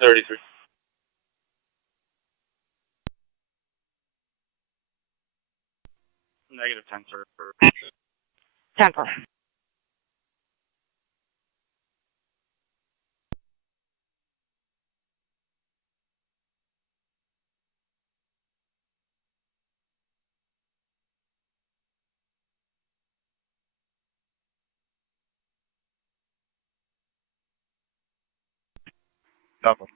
33. Negative 10, sir. 10 4. Double.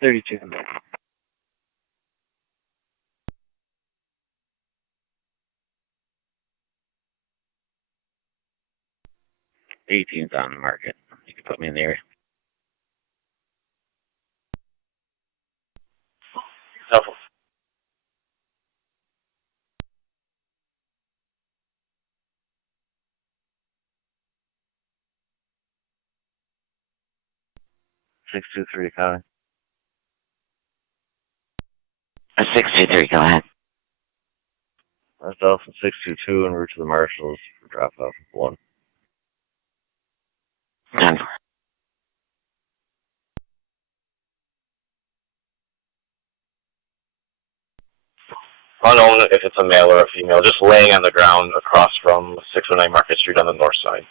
32. 18's on the market. You can put me in the area. Double. 623, Colin. 623, go ahead. That's Alpha 622 en route to the Marshalls for drop off of 1. 10 4. Unknown if it's a male or a female, just laying on the ground across from 609 Market Street on the north side.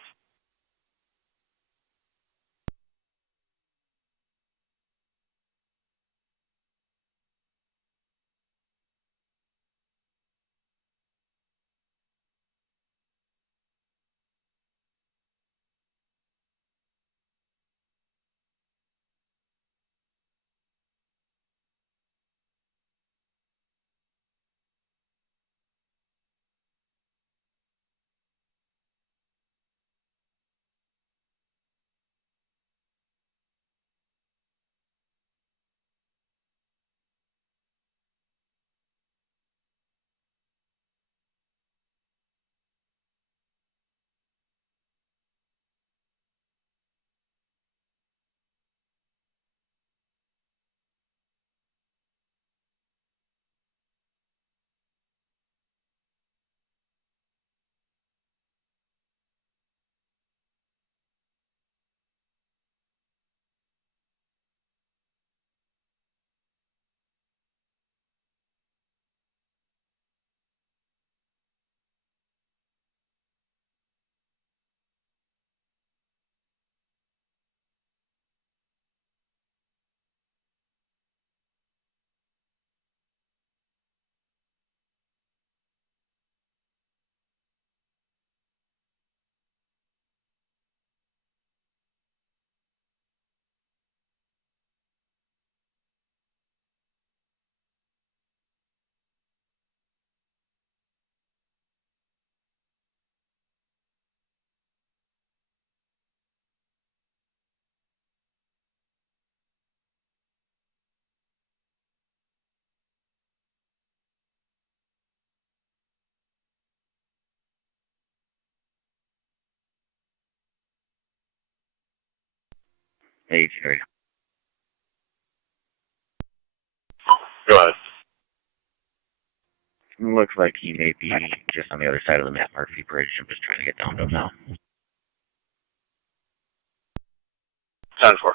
Hey, Jerry. Go ahead. Looks like he may be just on the other side of the Matt Murphy Bridge. I'm just trying to get down to him now. 10 4.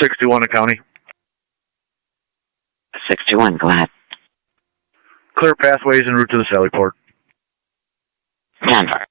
61 to county. 61, go ahead. Clear pathways en route to the Sally Port. 10 4.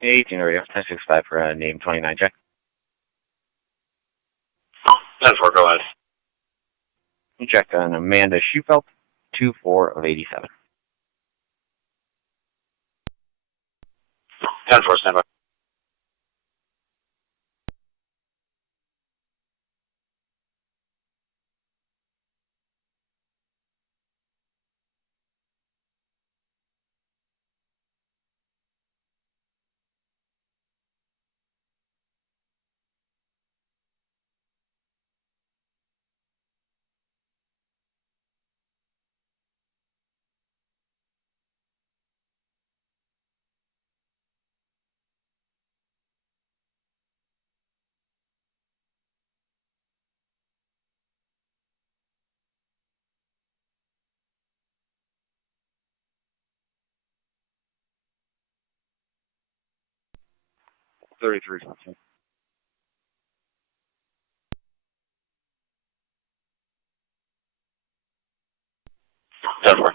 Hey, 18 radio, 1065 for name 29 check. 10-4, go ahead. Check on Amanda Schufelt, 2-4 of 87. 10-4, stand by. $33. 10-4.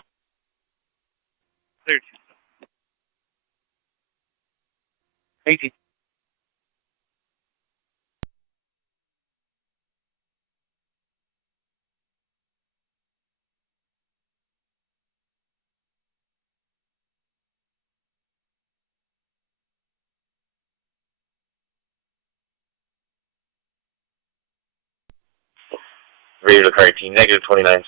18. Radio to car 18, negative 29s.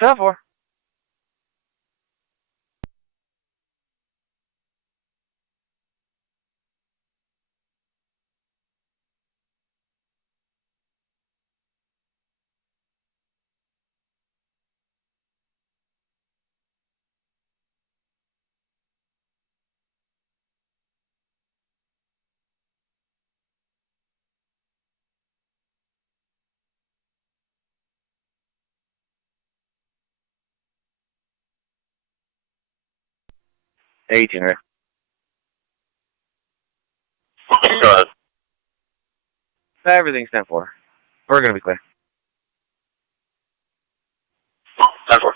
10-4. Hey, 18 radio. Go ahead. Everything's 10-4. We're going to be clear. 10-4.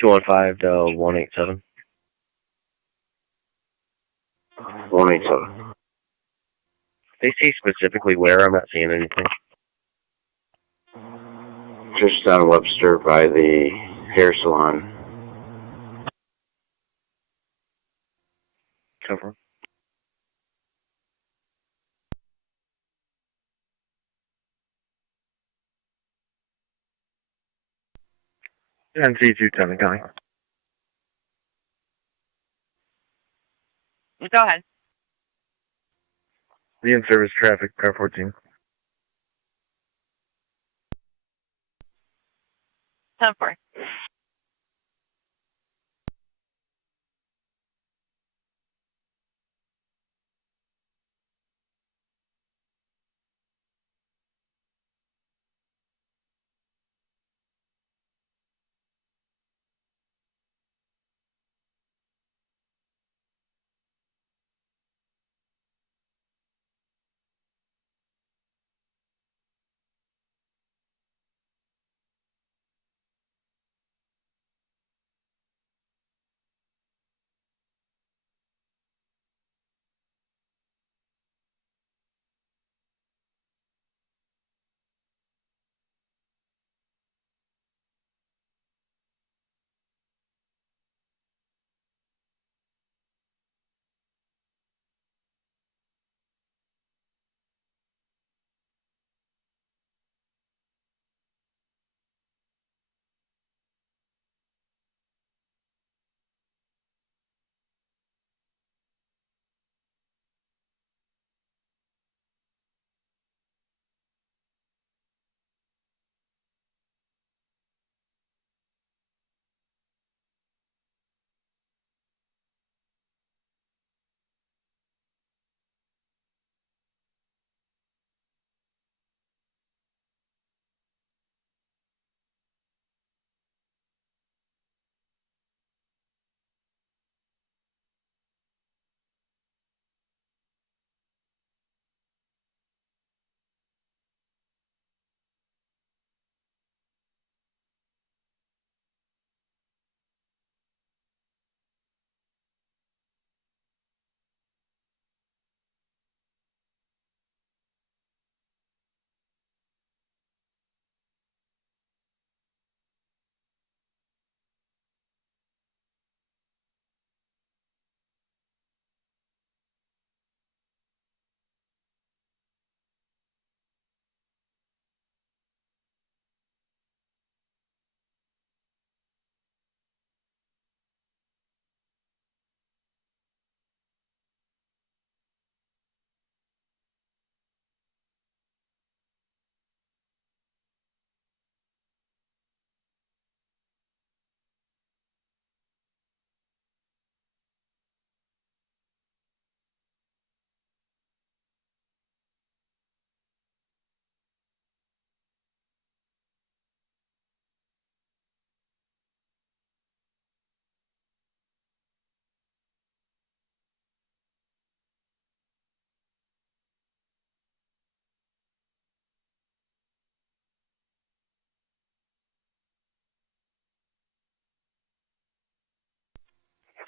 215 to 187. 187. They say specifically where. I'm not seeing anything. Just on Webster by the hair salon. Cover. NC210 County. Go ahead. The in-service traffic, car 14. 10-4.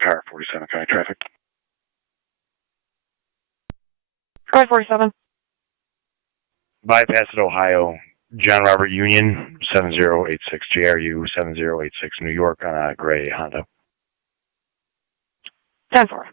Car 47 County traffic. Car 47. Bypass at Ohio. John Robert Union, 7086 JRU, 7086 New York on a gray Honda. 10-4.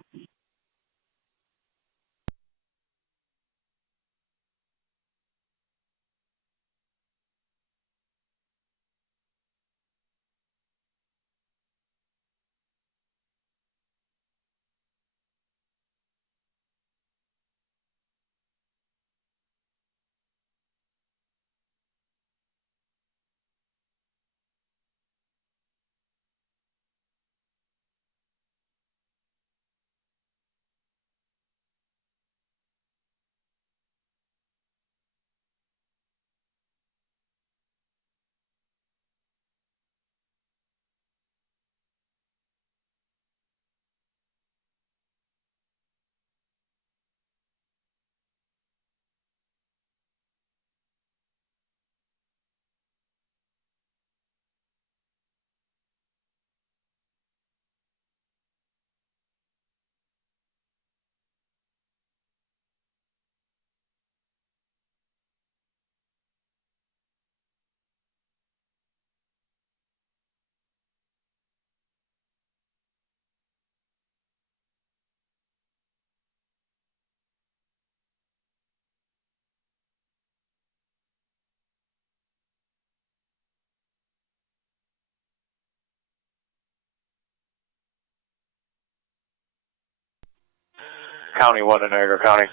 County 1 in Niagara County.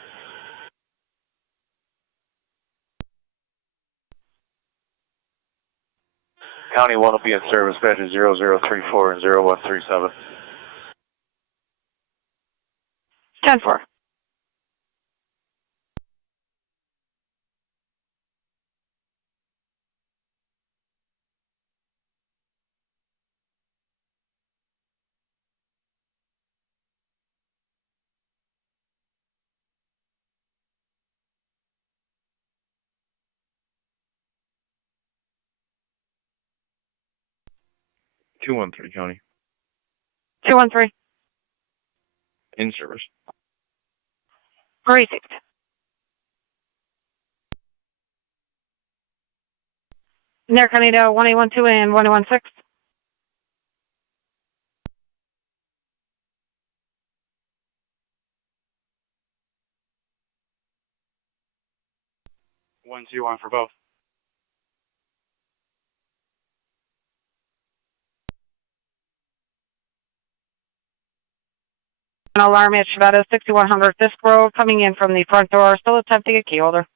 County 1 will be in service, badges 0034 and 0137. 10-4. Two one three County. 213. In service. Received. Niagara County to 1812 and 1816. One, two, one for both. An alarm at Shavetta 6100 Fisk Road coming in from the front door, still attempting a key holder.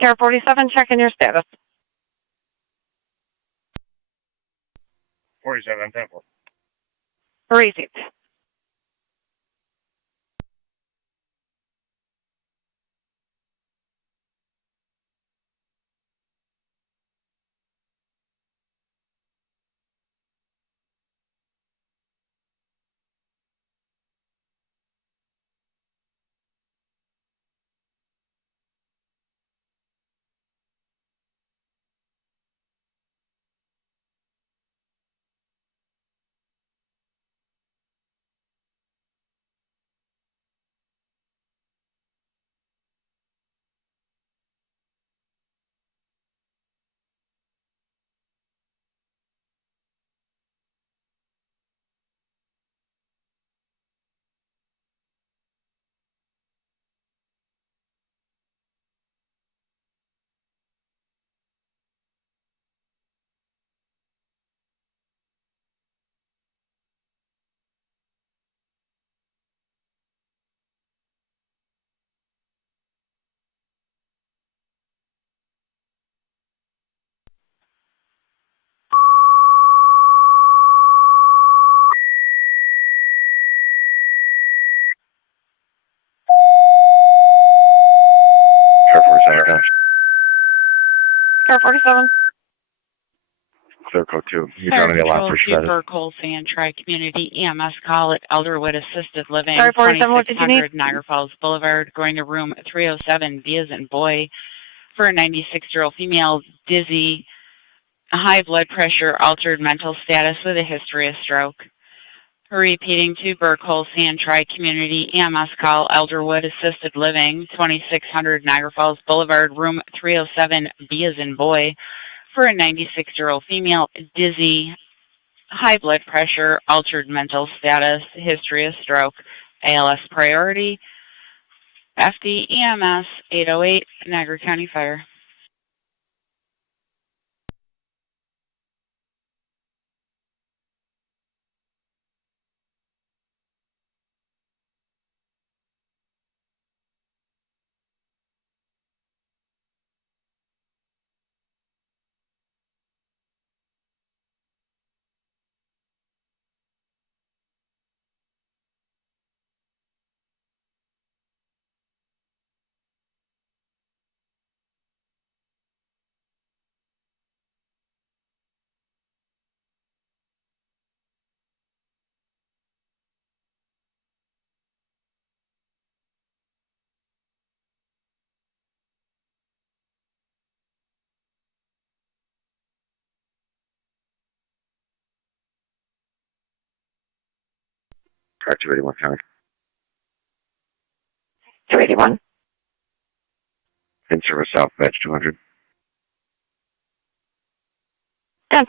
Sheriff 47, checking your status. 47, 10-4. Received. Sheriff 47 County. Sheriff 47. Clear code 2. You're Fire trying to get a lot Control for to Shavetta. Burkle Sand Tri-Community EMS call at Elderwood Assisted Living, Sorry, 47, what did you need? 2600 Niagara Falls Boulevard, going to room 307, B as in boy, for a 96-year-old female, dizzy, high blood pressure, altered mental status with a history of stroke. Repeating to Burkle Sand Tri-Community EMS call, Elderwood Assisted Living, 2600 Niagara Falls Boulevard, room 307, B as in boy, for a 96-year-old female, dizzy, high blood pressure, altered mental status, history of stroke, ALS priority, FD EMS 808, Niagara County Fire. Fire 281 County. 281. In service south, batch 200. 10-4.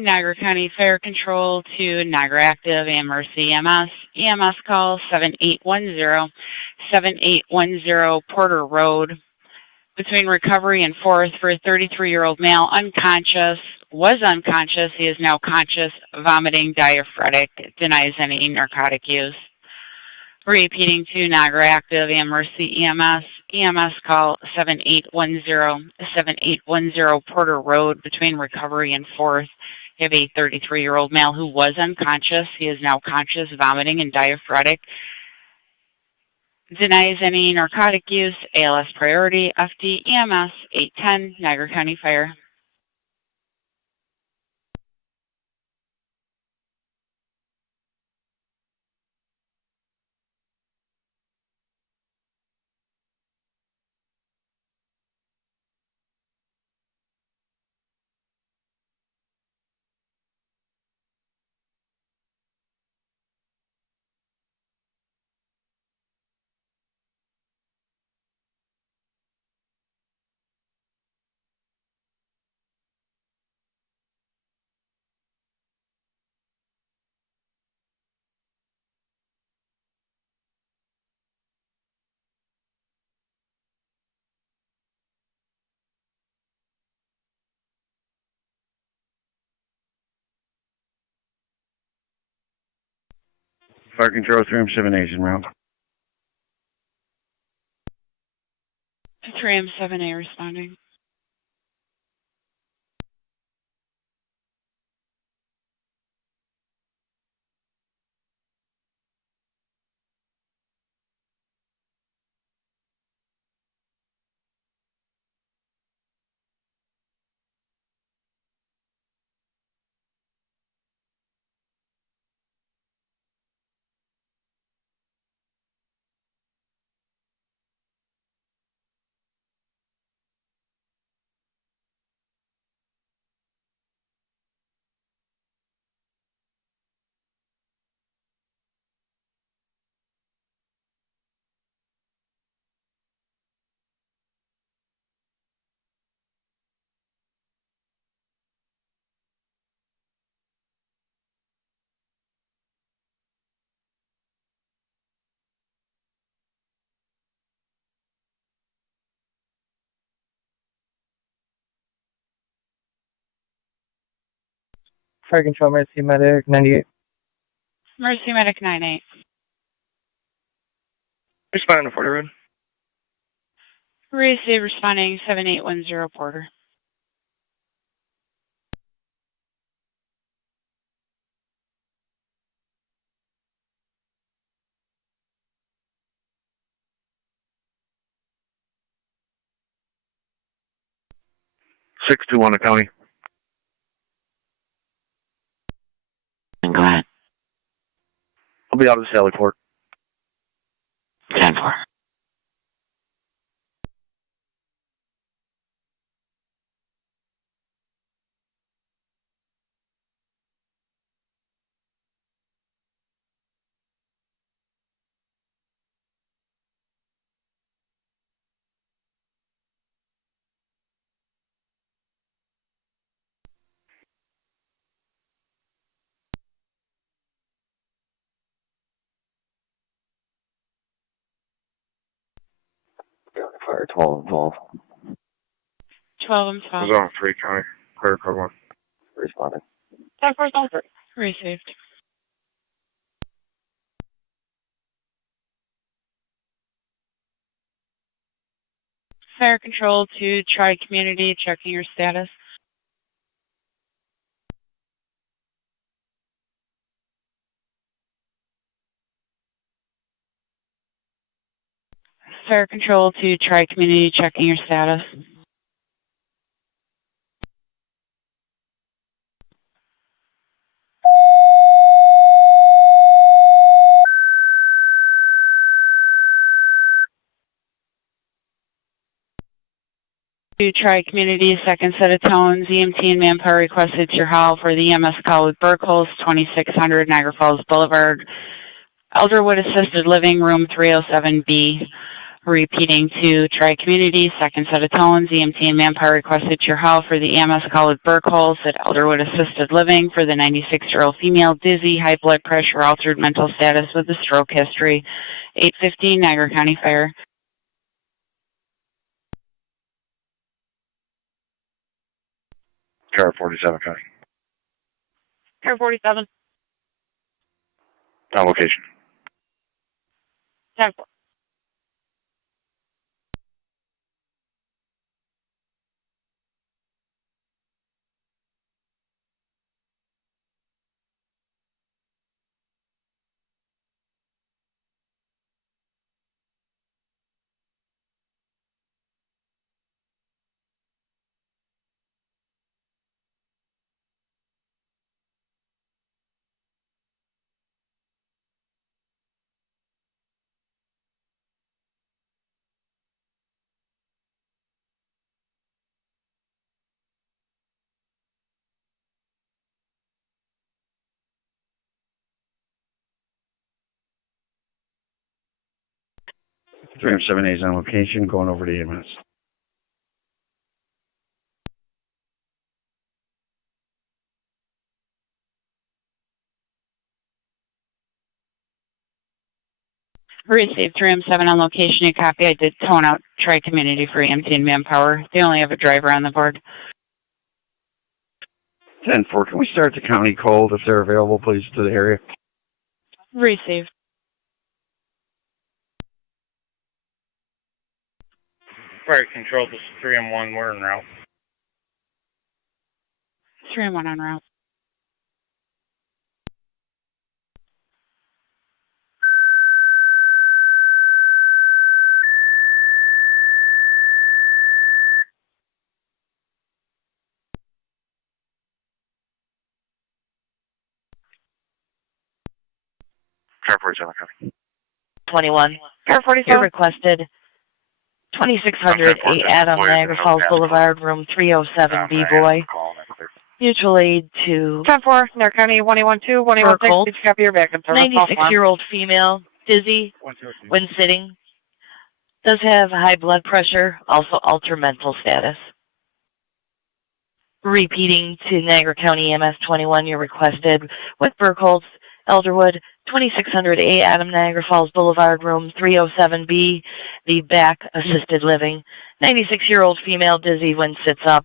Niagara County Fire Control to Niagara Active and Mercy EMS. EMS call 7810, 7810 Porter Road. Between Recovery and 4th for a 33-year-old male, unconscious, was unconscious. He is now conscious, vomiting, diaphoretic, denies any narcotic use. Repeating to Niagara Active and Mercy EMS. EMS call 7810, 7810 Porter Road between Recovery and 4th. You have a 33-year-old male who was unconscious. He is now conscious, vomiting, and diaphoretic. Denies any narcotic use. ALS priority. FD EMS 810 Niagara County Fire. Fire Control 3M7A en route. 3M7A responding. Fire Control, Mercy Medic 98. Mercy Medic 98. Responding to 40 Road. Receive responding 7810 Porter. Tonawanda County. Go ahead. I'll be out of the Sally Port. 10-4. Fire 12 and 12. 12 and 12. Zone 3 County. Clear code 1. Responding. 10-4-3. Received. Fire control to Tri-Community, checking your status. Fire control to Tri-Community, checking your status. To Tri-Community, second set of tones, EMT and manpower requested to your HAL for the EMS call with Burkholz, 2600 Niagara Falls Boulevard, Elderwood Assisted Living, room 307B. Repeating to Tri-Community, second set of tones, EMT and manpower requested to your HAL for the EMS call with Burkholz at Elderwood Assisted Living for the 96-year-old female, dizzy, high blood pressure, altered mental status with a stroke history, 815 Niagara County Fire. Car 47 County. Car 47. On location. 10-4. Three 7A's on location, going over to EMS. Received 3M7 on location. You copy. I did tone out Tri-Community for EMT and manpower. They only have a driver on the board. 10-4, can we start the county cold if they're available, please, to the area? Received. Fire control, this is 3M1, we're en route. 3M1 en route. Car 47 County. 21. Car You're 47. requested 2600 8 Adam Niagara Falls Boulevard, room 307B, boy. Mutual aid to 10-4. Niagara County 1A12, 1A16. Please copy your backup service. 96-year-old female, dizzy when sitting. Does have high blood pressure, also altered mental status. Repeating to Niagara County EMS 21, you're requested with Burkholz, Elderwood, 2600 A Adam Niagara Falls Boulevard, room 307B, the back assisted living. 96-year-old female, dizzy when sits up.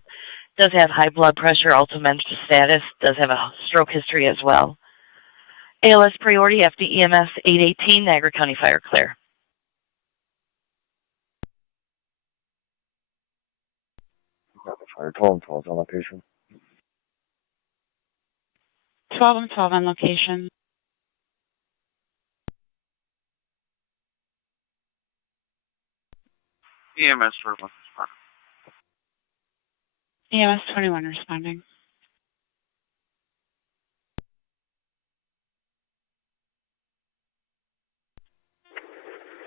Does have high blood pressure, altered mental status. Does have a stroke history as well. ALS priority, FD EMS 818, Niagara County Fire clear. Fire 12 on location. 12 and 12 on location. EMS for EMS 21 responding.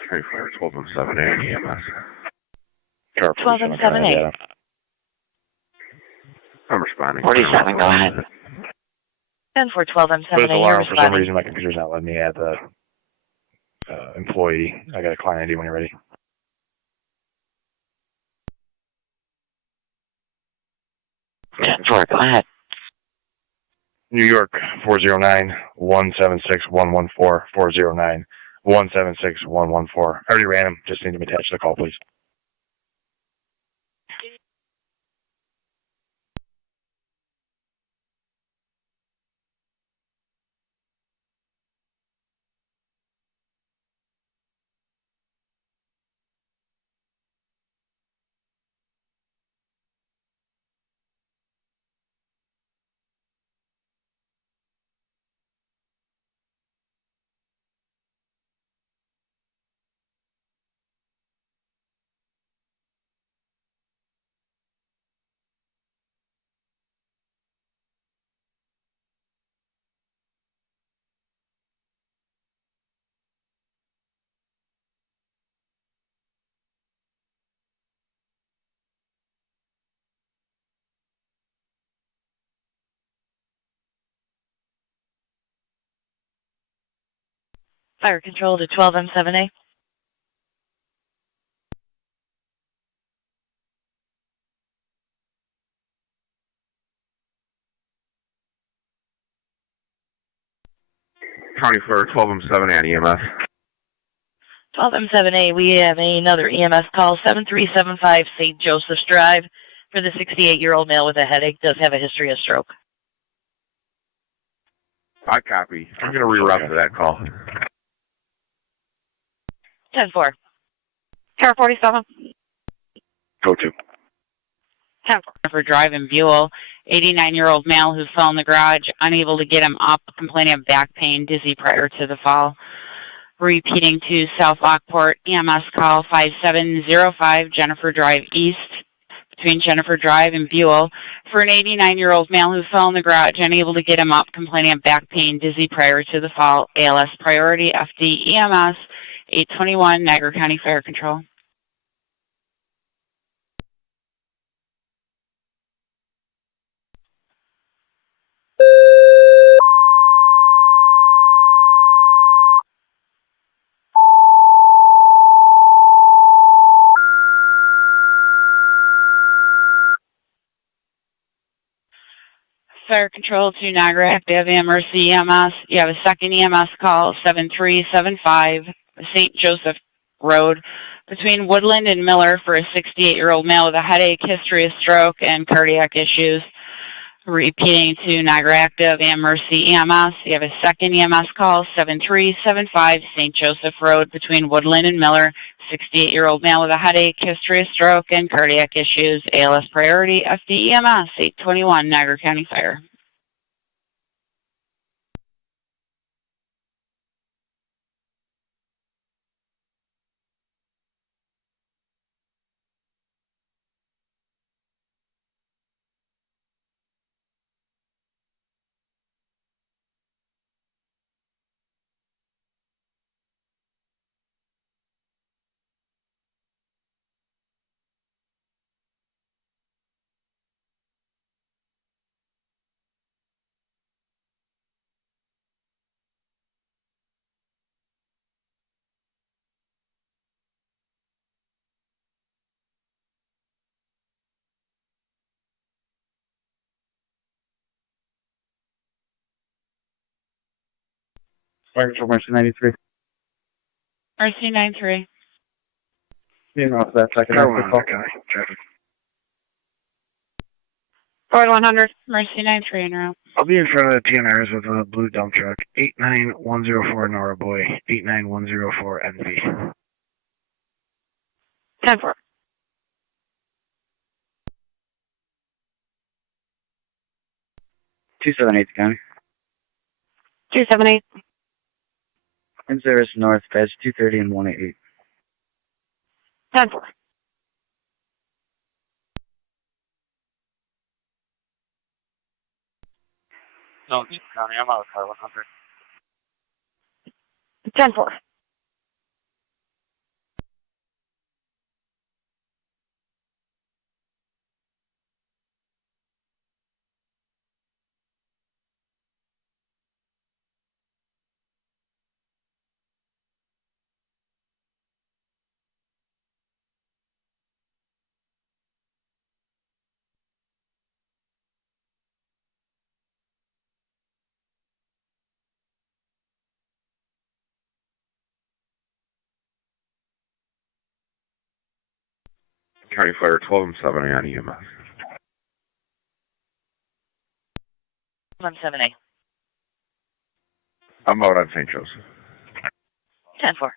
Fire 12 and 7A EMS. Car 12 and 7A. I'm responding. 47, go ahead. 10 for 12 and 7A, There's you're alarm for some responding. reason. My computer's not letting me add the employee. I got a client ID when you're ready. Sure, go ahead. New York 409-176-114, 409-176-114. I already ran him. Just need him attached to the call, please. Fire control to 12M7A. County Flare 12M7 and EMS. 12M7A, we have another EMS call, 7375 St. Joseph's Drive, for the 68-year-old male with a headache, does have a history of stroke. I copy. I'm going to reroute to that call. 10-4. Tower 47. Go to. 10-4. For Drive in Buell, 89-year-old male who fell in the garage, unable to get him up, complaining of back pain, dizzy prior to the fall. Repeating to South Lockport, EMS call 5705 Jennifer Drive East, between Jennifer Drive and Buell, for an 89-year-old male who fell in the garage, unable to get him up, complaining of back pain, dizzy prior to the fall. ALS priority, FD EMS 821 Niagara County Fire Control. Fire Control to Niagara Active Emergency EMS. You have a second EMS call, 7375 St. Joseph Road, between Woodland and Miller, for a 68-year-old male with a headache, history of stroke, and cardiac issues. Repeating to Niagara Active Emergency EMS. You have a second EMS call, 7375 St. Joseph Road, between Woodland and Miller, 68-year-old male with a headache, history of stroke, and cardiac issues. ALS priority, FD EMS 821 Niagara County Fire. Fire control, Mercy 93. RC 93. Being off that second Tonawanda call. County. Traffic. 4100. Mercy 93 en route. I'll be in front of the TNRs with a blue dump truck. 89104 Nora Boy. 89104 NV. 10-4. Two 278 County. 278. And there is north, badge 230 and 188. 10-4. No, County, I'm out of car 100. 10-4. County Fire 12M7 on EMS. 12M7A. I'm out on St. Joseph. 10-4.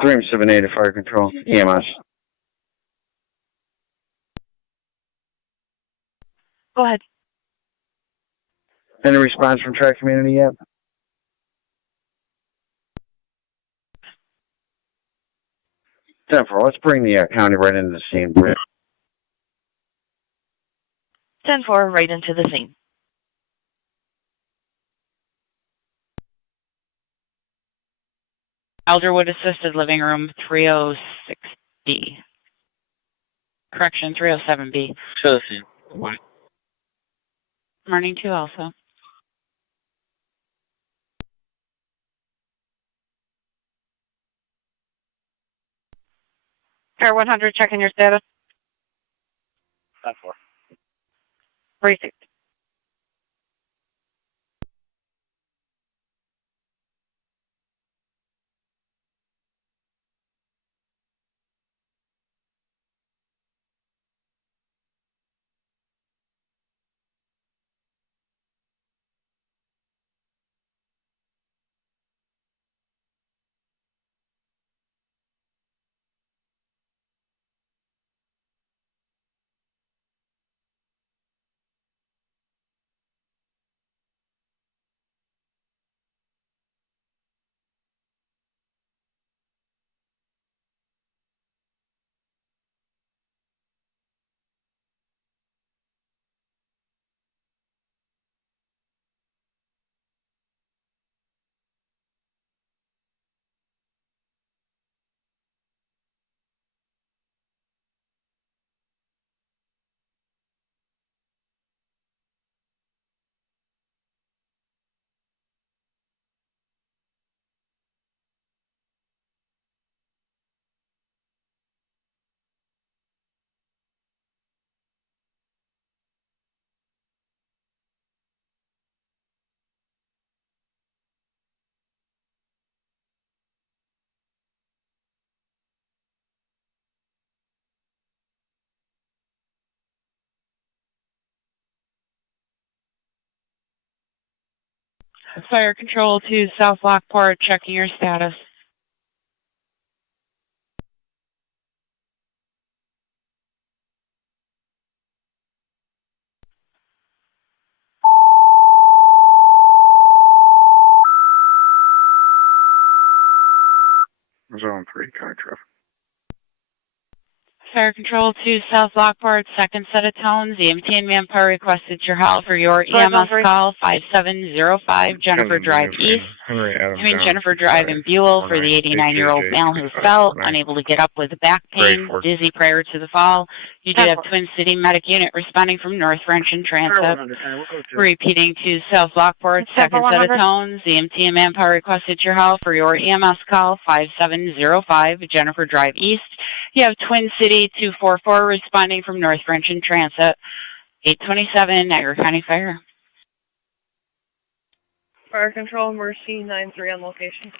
Dream 78 fire control, EMS. Go ahead. Any response from track community yet? Denver, let's bring the county right into the scene. 10-4, right into the scene. Elderwood Assisted Living Room 306B. Correction, 307B. Should have seen. What? Morning to you also. Air 100, checking your status. 10-4. Racing. Fire Control to South Lockport, checking your status. Zone 3, car traffic. Fire Control to South Lockport, second set of tones. EMT and manpower requested your help for your Go ahead, EMS Zone 3. call 5705 Jennifer Drive East. Henry Adams. I mean Jennifer Drive in Buell for the 89-year-old male who fell, unable to get up with back pain, dizzy prior to the fall. You do have Twin City Medic Unit responding from North French and Transit. Repeating to South Lockport, second set of tones. EMT and manpower requested your help for your EMS call 5705 Jennifer Drive East. You have Twin City 244 responding from North French and Transit. 827 Niagara County Fire. Fire Control, Mercy 93 on location.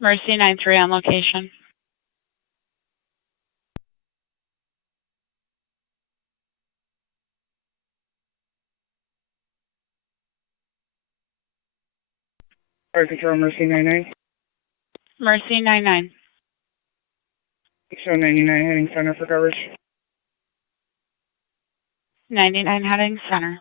Mercy 93 on location. Fire Control, Mercy 99. Mercy 99. Show 99 heading center for coverage. 99 heading center.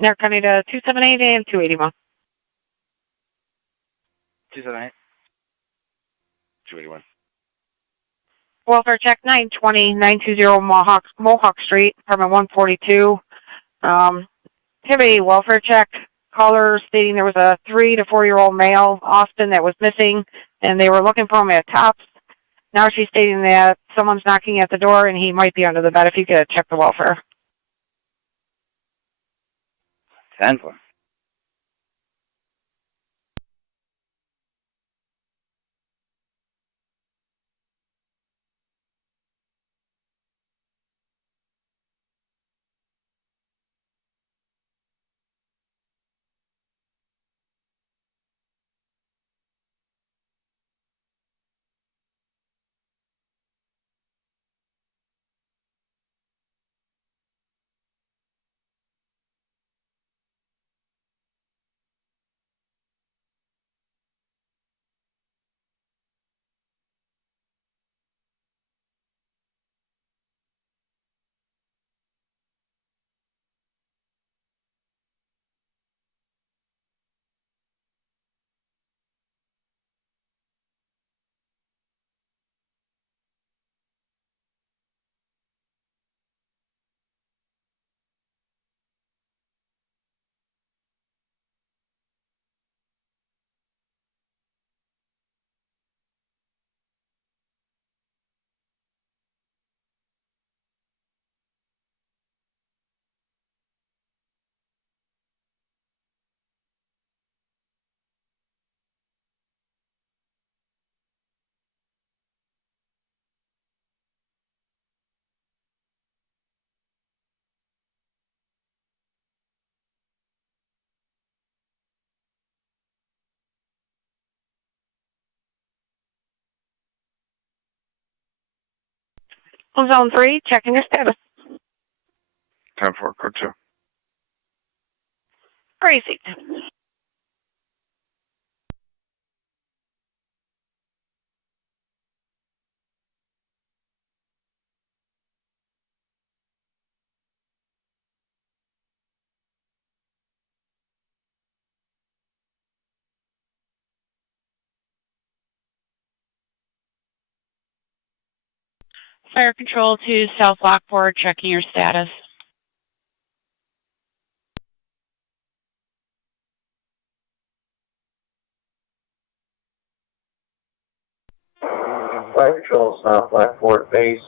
Niagara County to 278 and 281. 278. 281. Welfare check 920 920 Mohawk Street, apartment 142. Have a welfare check. Caller stating there was a 3 to 4-year-old male, Austin, that was missing, and they were looking for him at Tops. Now she's stating that someone's knocking at the door and he might be under the bed. If you could check the welfare. 10-4. Zone 3, checking your status. 10-4, code 2. Crazy. Fire control to South Lockport, checking your status. Fire Control South Lockport Base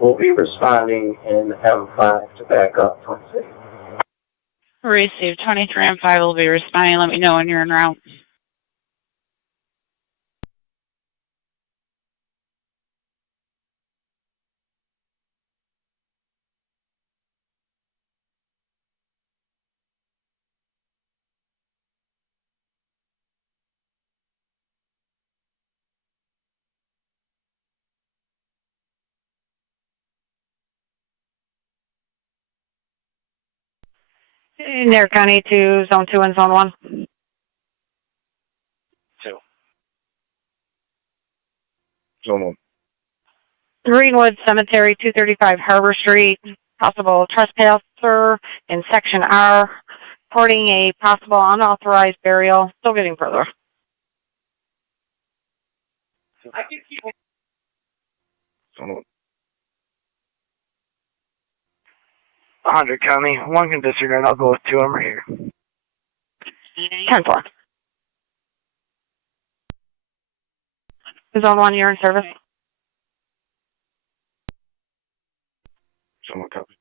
will be responding in M5 to back up from city. Received. 23 M5 will be responding. Let me know when you're en route. Niagara County to Zone 2 and Zone 1. 2. Zone 1. Greenwood Cemetery, 235 Harbor Street. Possible trespasser in Section R. Reporting a possible unauthorized burial. Still getting further. Zone 1. 100 County. One can disregard. I'll go with 2. I'm right here. 10-4. Zone 1, you're in service. Zone 1 copy.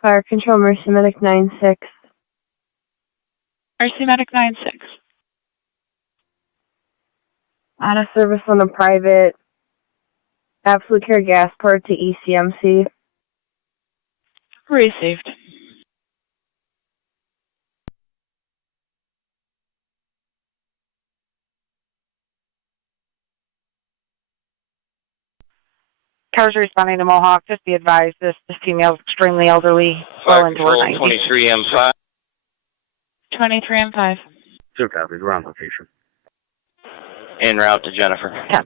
Fire Control, Mercy Medic 9-6. Mercy Medic 9-6. Out of service on the private Absolute Care gas port to ECMC. Received. Cars responding to Mohawk. Just be advised, this female is extremely elderly, well into her 90s. 23 M5. 23 M5. 2 copies. We're on location. En route to Jennifer. 10-4.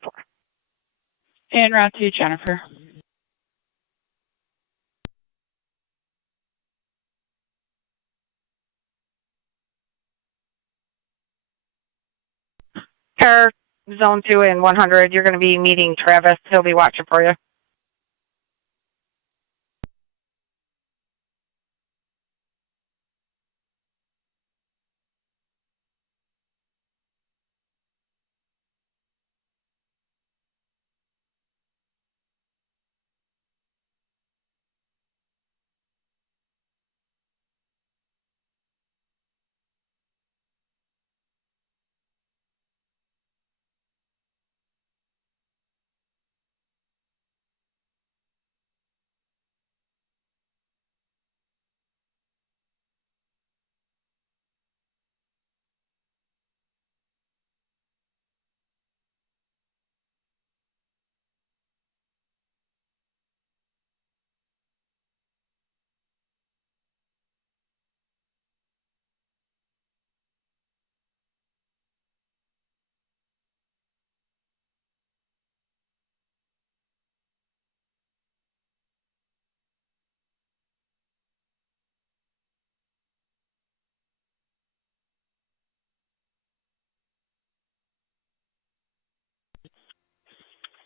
En route to Jennifer. Car Zone 2 and 100, you're going to be meeting Travis. He'll be watching for you.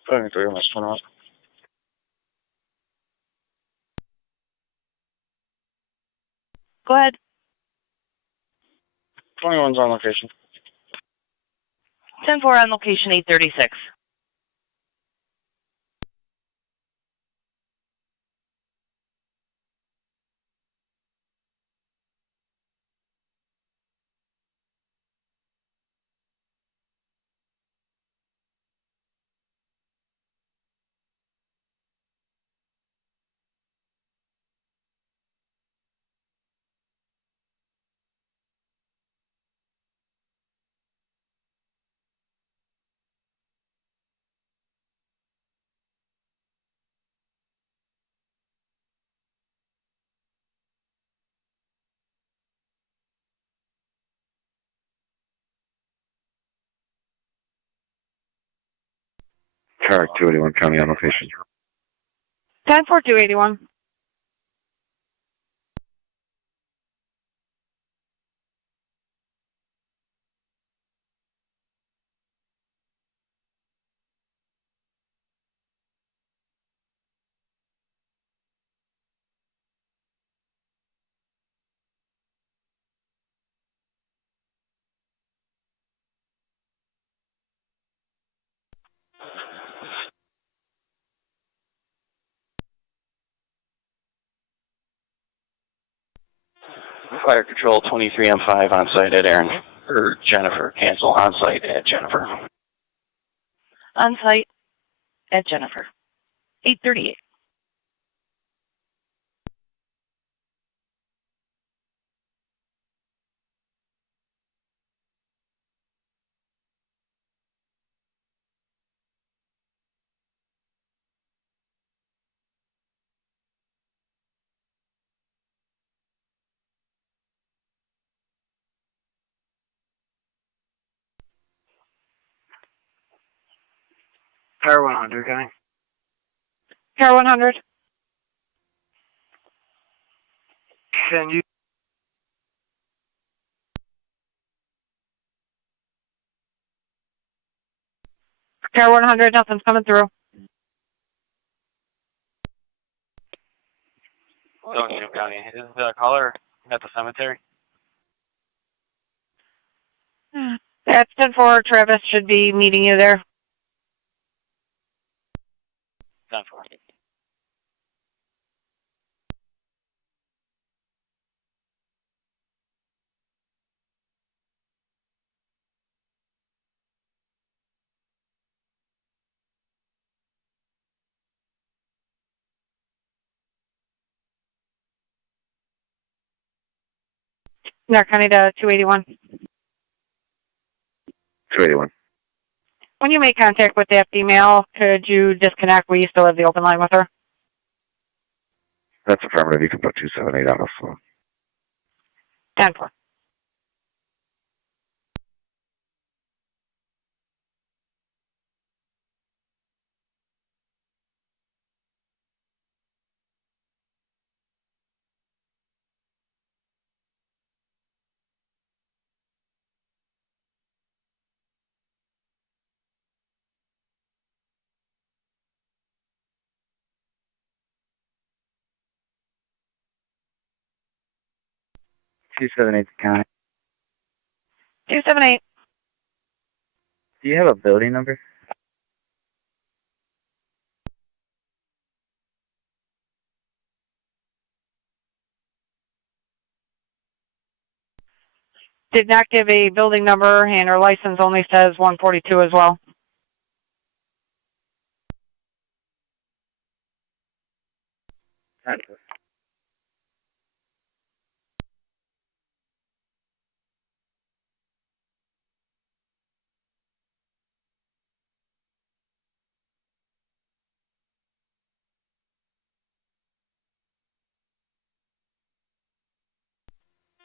Fire 3 almost 21. Go ahead. 21's on location. 10-4 on location 836. Car 281 County on location. 10-4, 281. Fire Control 23M5 on site at Aaron, or Jennifer. Cancel on site at Jennifer. On site at Jennifer. 838. Car 100, guy. Car 100. Can you Car 100, nothing's coming through. Don't County. Is the caller at the cemetery? That's 10-4, Travis should be meeting you there. 10-4. Niagara County to 281. 281. When you make contact with that female, could you disconnect? We still have the open line with her. That's affirmative. You can put 278 on the phone. 10-4. Two 278 County. 278. Do you have a building number? Did not give a building number, and her license only says 142 as well.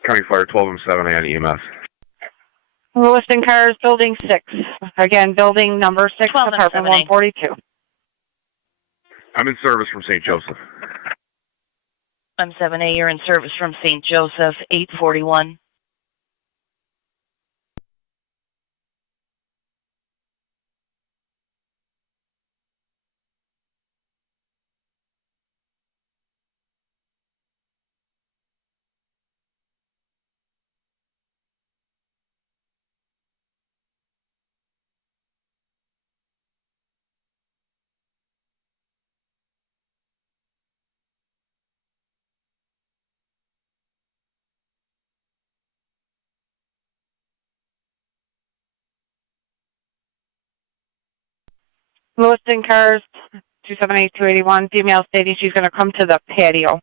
County Fire 12 and 7 and EMS. We're listing cars, building 6. Again, building number 6, 12 and apartment 7A. 142. I'm in service from St. Joseph. I'm 7A. You're in service from St. Joseph. 841. Lewiston Cars, 278-281, female stating she's going to come to the patio.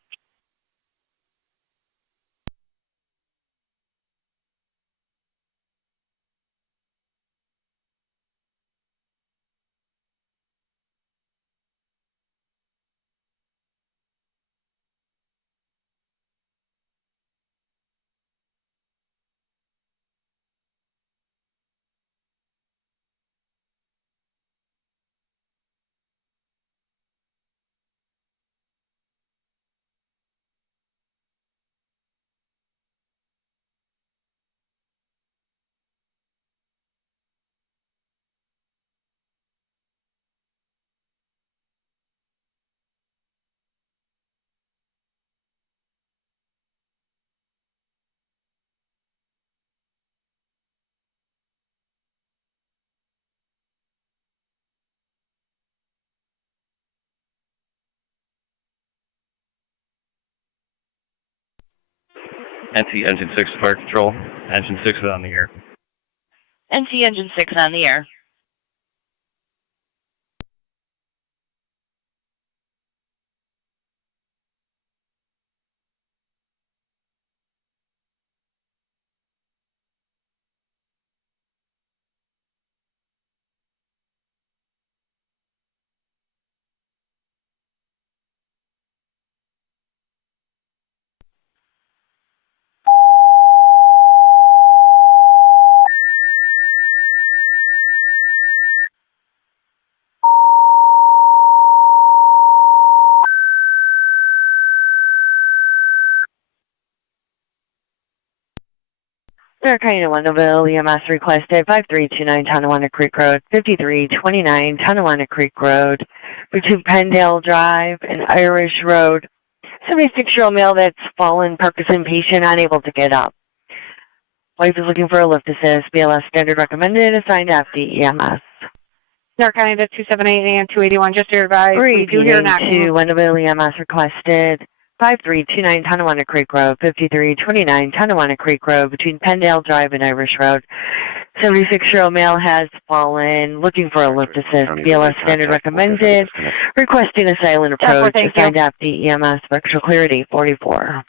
NC Engine 6 Fire Control. Engine 6 is on the air. NC Engine 6 on the air. Niagara County NY, EMS requested 5329 Tonawanda Creek Road, 5329 Tonawanda Creek Road, between Pendale Drive and Irish Road. 76-year-old male that's fallen, Parkinson patient, unable to get up. Wife is looking for a lift assist. BLS standard recommended, assigned FD EMS. Niagara County to 278 and 281, just your advice. We do hear an accident. To Wendellville EMS requested 5329 Tonawanda Creek Road, 5329 Tonawanda Creek Road, between Pendale Drive and Irish Road. 76-year-old male has fallen, looking for a lift assist. BLS standard recommended, requesting a silent approach, assigned FD EMS, spectral clarity 44.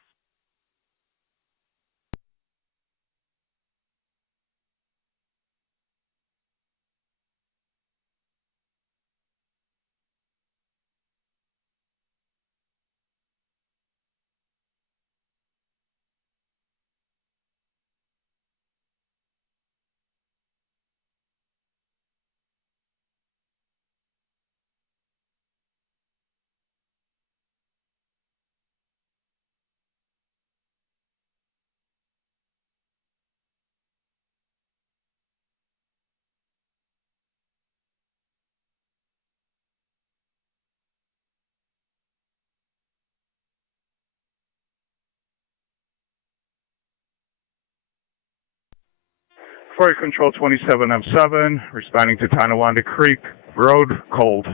Fire Control 27M7, responding to Tonawanda Creek Road, cold.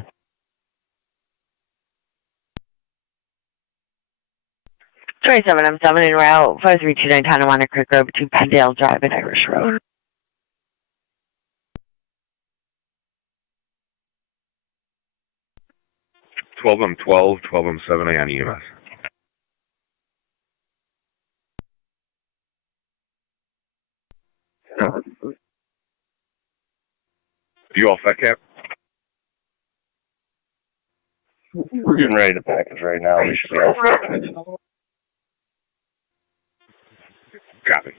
27M7 en route, 5329 Tonawanda Creek Road, between Pendale Drive and Irish Road. M12, 12M7A on EMS. You all fat cap? We're getting ready to package right now. We should be all Copy.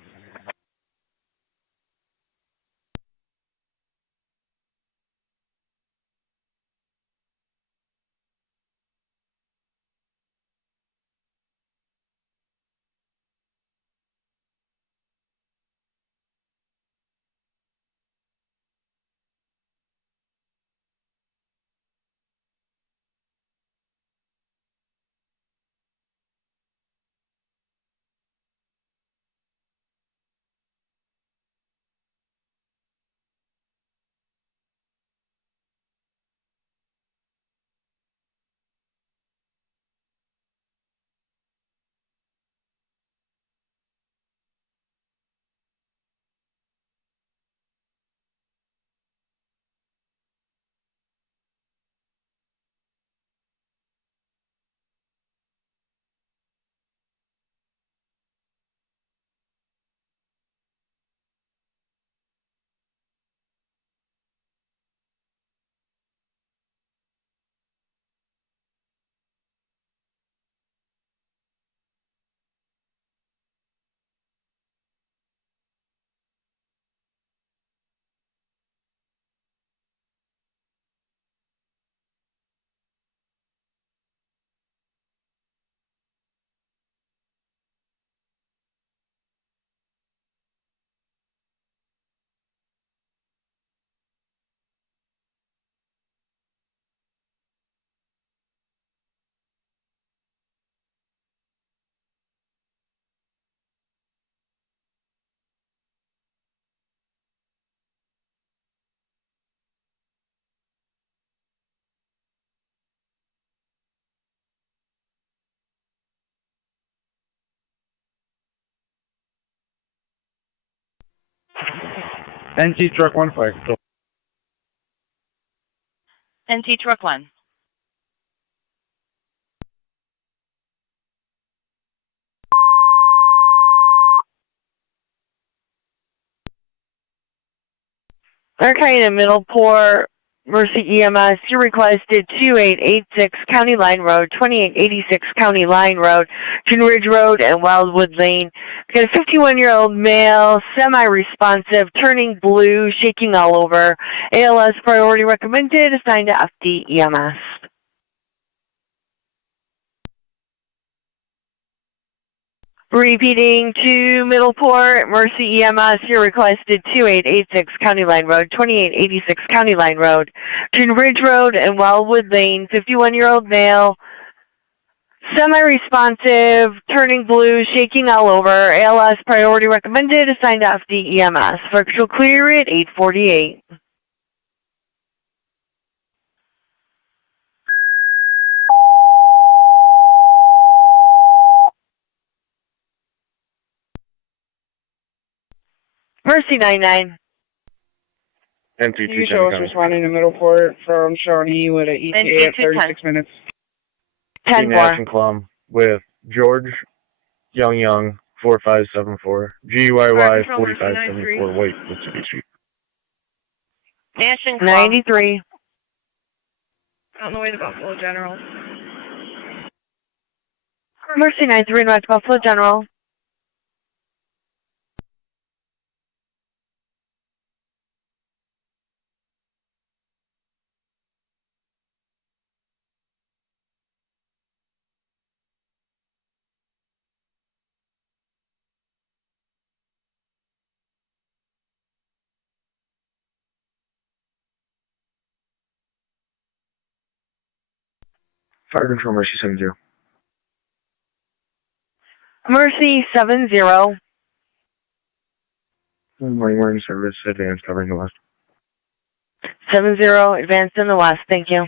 NT Truck 1 Fire Control. NT Truck 1. Okay, in Middleport, Mercy EMS, you requested 2886 County Line Road, 2886 County Line Road, June Ridge Road, and Wildwood Lane. We got a 51-year-old male, semi-responsive, turning blue, shaking all over. ALS priority recommended, assigned to FD EMS. Repeating to Middleport, Mercy EMS, you requested 2886 County Line Road, 2886 County Line Road, June Ridge Road, and Wildwood Lane, 51-year-old male, semi-responsive, turning blue, shaking all over, ALS priority recommended, assigned to FD EMS. Virtual clear at 848. Mercy 99. NT You show us responding to Middleport from Shawnee with an ETA at 36 minutes. 10-4. Nash with George Young 4574 GYY 4574 wait, what's the street? Nash and 93. On the way to Buffalo General. Mercy 93 in West Buffalo General. Fire Control Mercy 70. Mercy 70. Morning service advance covering the west. 70 advanced in the west, thank you.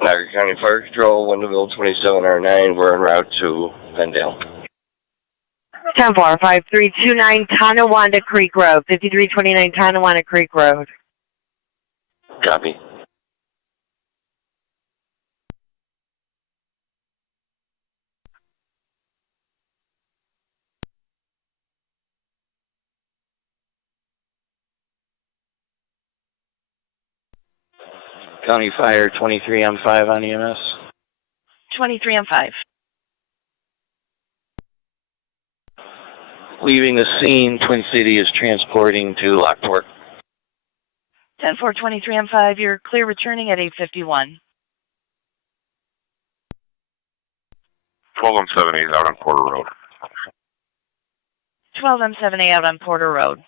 Niagara County Fire Control, Windowville 27R9, we're en route to Vendale. 10-4, 5329 Tonawanda Creek Road, 5329 Tonawanda Creek Road. Copy. County Fire 23M5 on EMS. 23M5. Leaving the scene, Twin City is transporting to Lockport. 10-4, 23M5, you're clear returning at 851. 12M78 out on Porter Road. 12M78 out on Porter Road.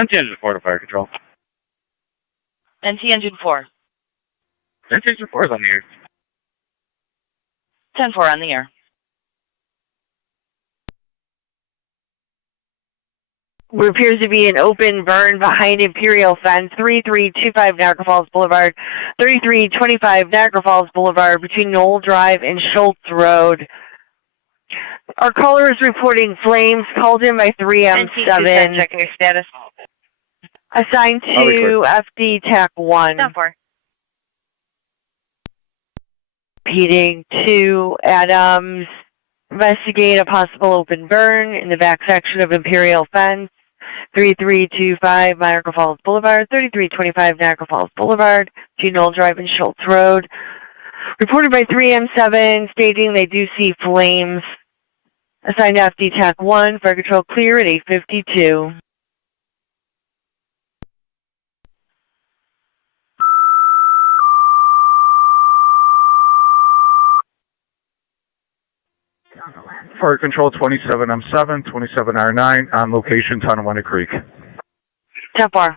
NT Engine 4 to Fire Control. NT Engine 4. NT Engine 4 is on the air. 10-4 on the air. There appears to be an open burn behind Imperial Fence, 3325 Niagara Falls Boulevard, 3325 Niagara Falls Boulevard between Knoll Drive and Schultz Road. Our caller is reporting flames, called in by 3M7. Checking your status. Assigned to FD TAC 1. 10-4. Repeating to Adams. Investigate a possible open burn in the back section of Imperial Fence, 3325 Niagara Falls Boulevard, 3325 Niagara Falls Boulevard, between Knoll Drive and Schultz Road. Reported by 3M7, stating they do see flames. Assigned to FD TAC 1, fire control clear at 852. Fire Control 27M7, 27R9, on location Tonawanda Creek. 10-4.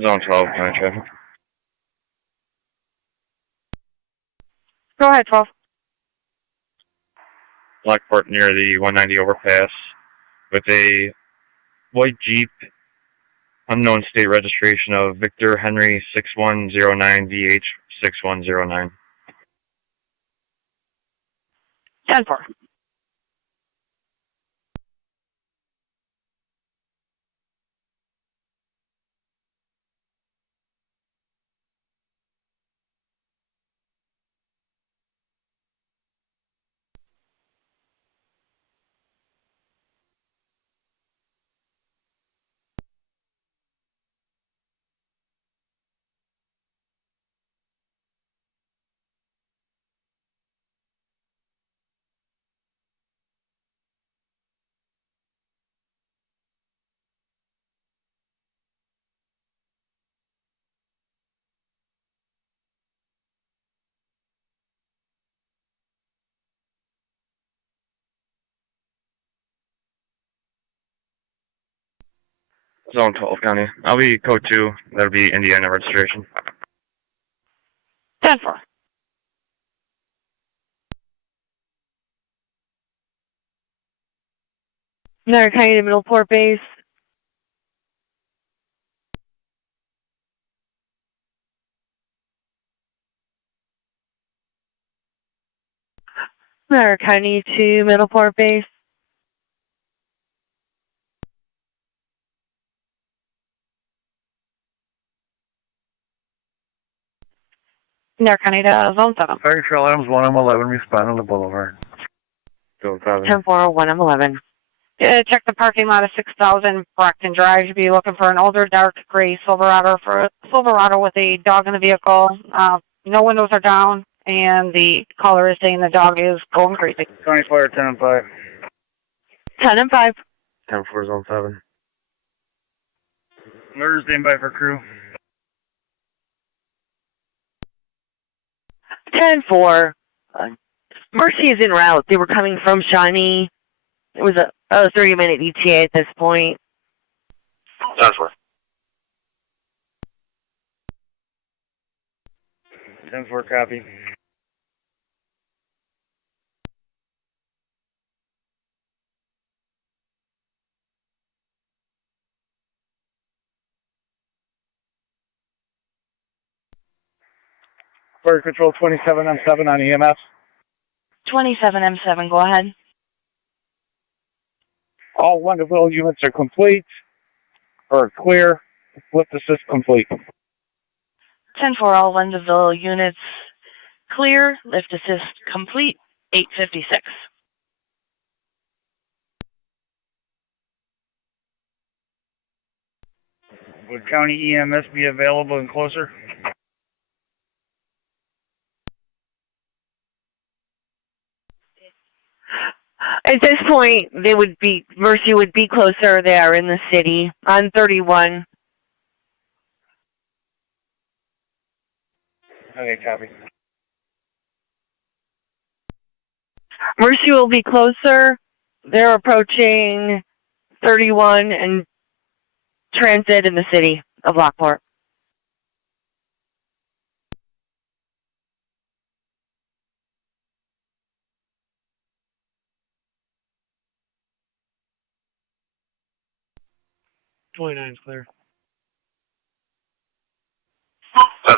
Zone 12, county traffic. Go ahead, 12. Lockport near the 190 overpass with a white Jeep, unknown state registration of Victor Henry 6109 VH 6109. 10-4. Zone 12, county. I'll be code 2. That'll be Indiana registration. 10-4. Niagara County to Middleport base. Niagara County to Middleport base. Niagara County to Zone 7. Fire Trail Adams 1M11, respond on the boulevard. Zone 7. 10-4, 1M11. Check the parking lot of 6000 Brockton Drive. You'd be looking for an older, dark gray Silverado with a dog in the vehicle. No windows are down, and the caller is saying the dog is going crazy. County Fire 10 and 5. 10 and 5. 10-4, zone 7. Murder standby for crew. 10-4. Mercy is en route. They were coming from Shawnee. It was a 30-minute ETA at this point. 10-4. 10-4 copy. Fire Control 27M7 on EMS. 27M7, go ahead. All Wonderville units are complete or clear. Lift assist complete. 10-4, all Wendellville units clear. Lift assist complete. 8:56. Would County EMS be available and closer? At this point, Mercy would be closer. They are in the city on 31. Okay, copy. Mercy will be closer. They're approaching 31 and transit in the city of Lockport. '29's clear. 10-4.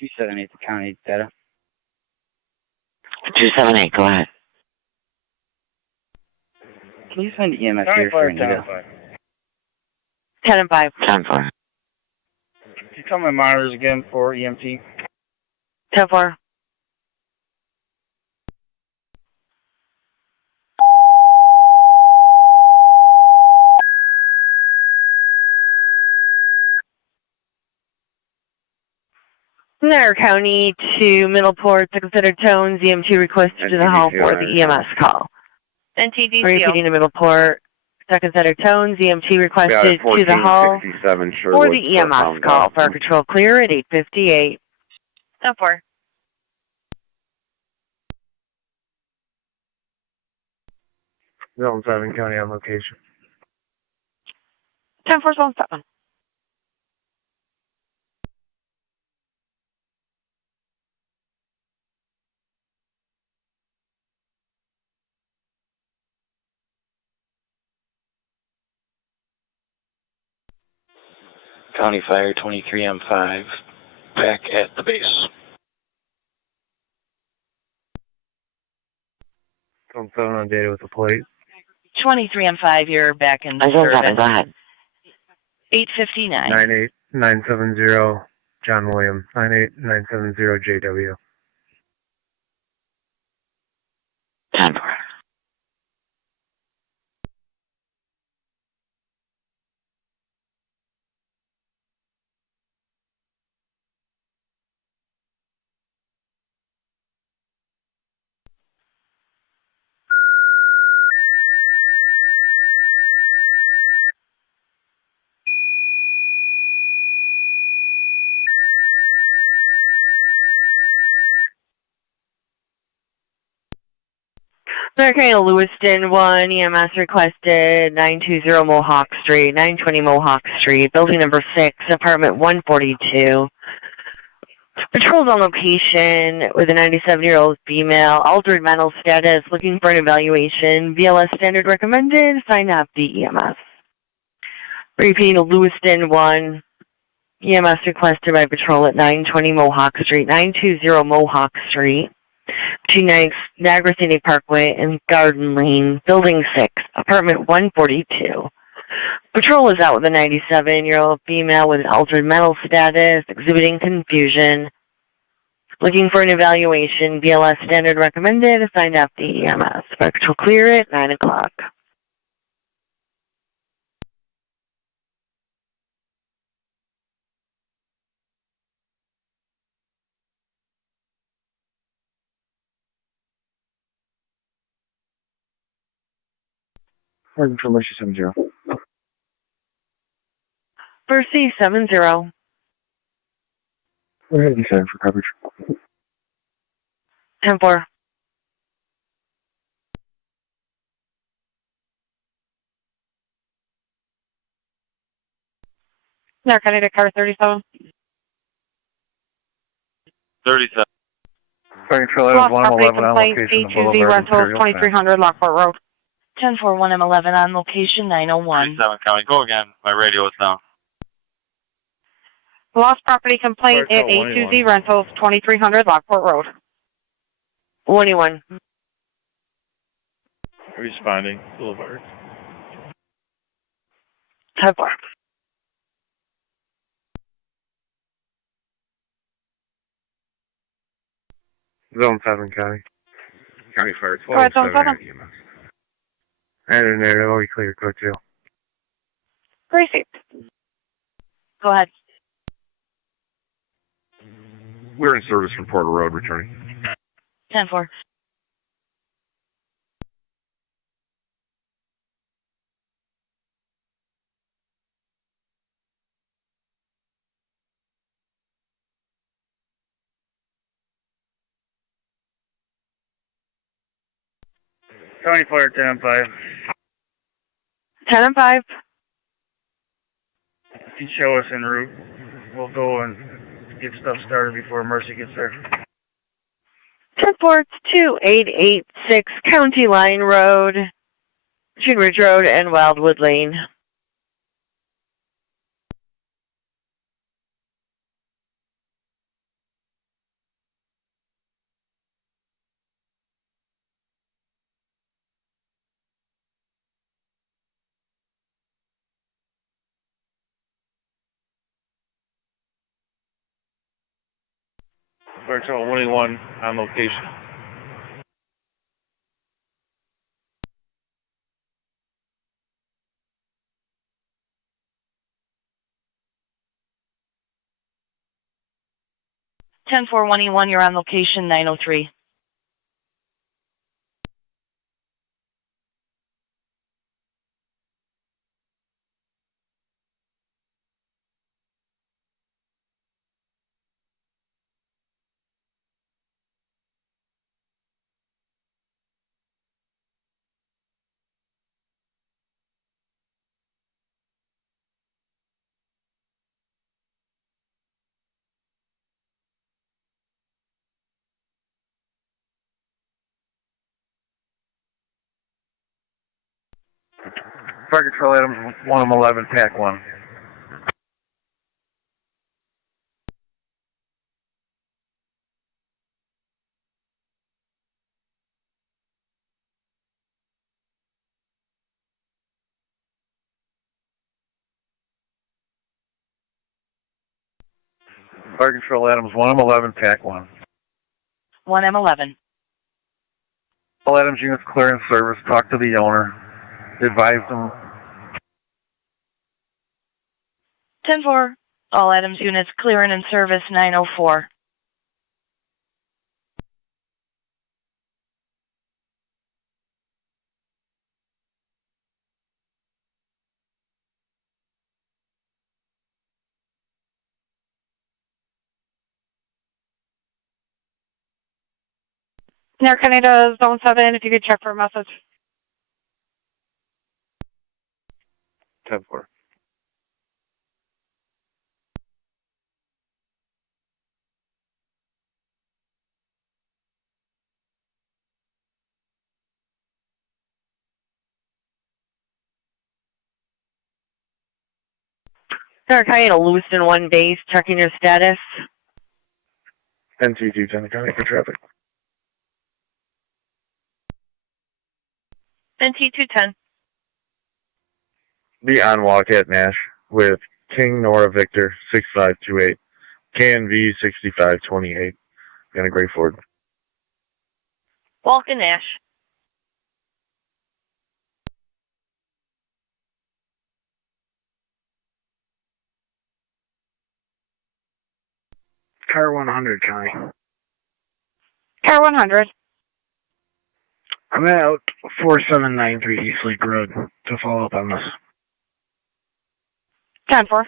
Two 278 to county data. 278, go ahead. Can you send EMS County here Fire for 10 and Anita? 5. 10 and 5. 10-4. Can you tell my monitors again for EMT? 10-4. Niagara County to Middleport to consider tones. EMT requested to the hall for the EMS call. NTDCO. Repeating to Middleport to consider tones. EMT requested to the hall for the EMS call. Fire control clear at 8:58. 10-4. Zone 7 County on location. 10-4, Zone 7. County Fire 23M5, back at the base. Zone 7 on data with the plate. 23M5, you're back in the Zone service. 7, go ahead. 859. 98970 John William. 98970 JW. 10-4. Niagara County Lewiston 1, EMS requested 920 Mohawk Street, 920 Mohawk Street, building number 6, apartment 142. Patrol's on location with a 97-year-old female, altered mental status, looking for an evaluation. BLS standard recommended, sign up the EMS. Repeating Lewiston 1, EMS requested by patrol at 920 Mohawk Street, 920 Mohawk Street. Between Niagara County Parkway and Garden Lane, Building 6, Apartment 142. Patrol is out with a 97-year-old female with an altered mental status, exhibiting confusion. Looking for an evaluation. BLS standard recommended. Assigned after the EMS. Fire Patrol clear at 9 o'clock. Fire Control Mercy 70. Mercy 70. Go ahead and sign for coverage. 10-4. Niagara County to car 37. 37. Fire Control Lost Item property 111 on complaint, location. B2Z Rentals, 2300 Lockport Road. 10-4, 1M11 on location, 901. 37 County. Go again. My radio is down. Lost property complaint Fire at Patrol A2Z Rentals, 2300 Lockport Road. 181. Responding. Boulevard. 10-4. Zone 7 County. County Fire Go ahead, Zone 7. EMS. And in there, we clear code 2. Gracie. Go ahead. We're in service from Porter Road, returning. 10-4. County Fire 10-5. 10-5. If you show us en route, we'll go and get stuff started before Mercy gets there. 10-4, it's 2886 County Line Road, June Ridge Road, and Wildwood Lane. Fire Patrol 181 on location. Ten 4-1E1, you're on location, 903. Fire Control Adams 111, TAC 1. Fire Control Adams 111, TAC 1. 1M11. All Adams units clear in service. Talk to the owner. Advise them. 10-4. All Adams units clear and in service 904. Niagara County to Zone 7, if you could check for a message. 10-4. Niagara County to Lewiston 1 base, checking your status. NT2 10 County for traffic. NT210. Be on Wildcat Nash with King Nora Victor 6528, KNV 6528, and a Gray Ford. Walk and Nash. Car 100, County. Car 100. I'm at 4793 East Lake Road to follow up on this. 10-4.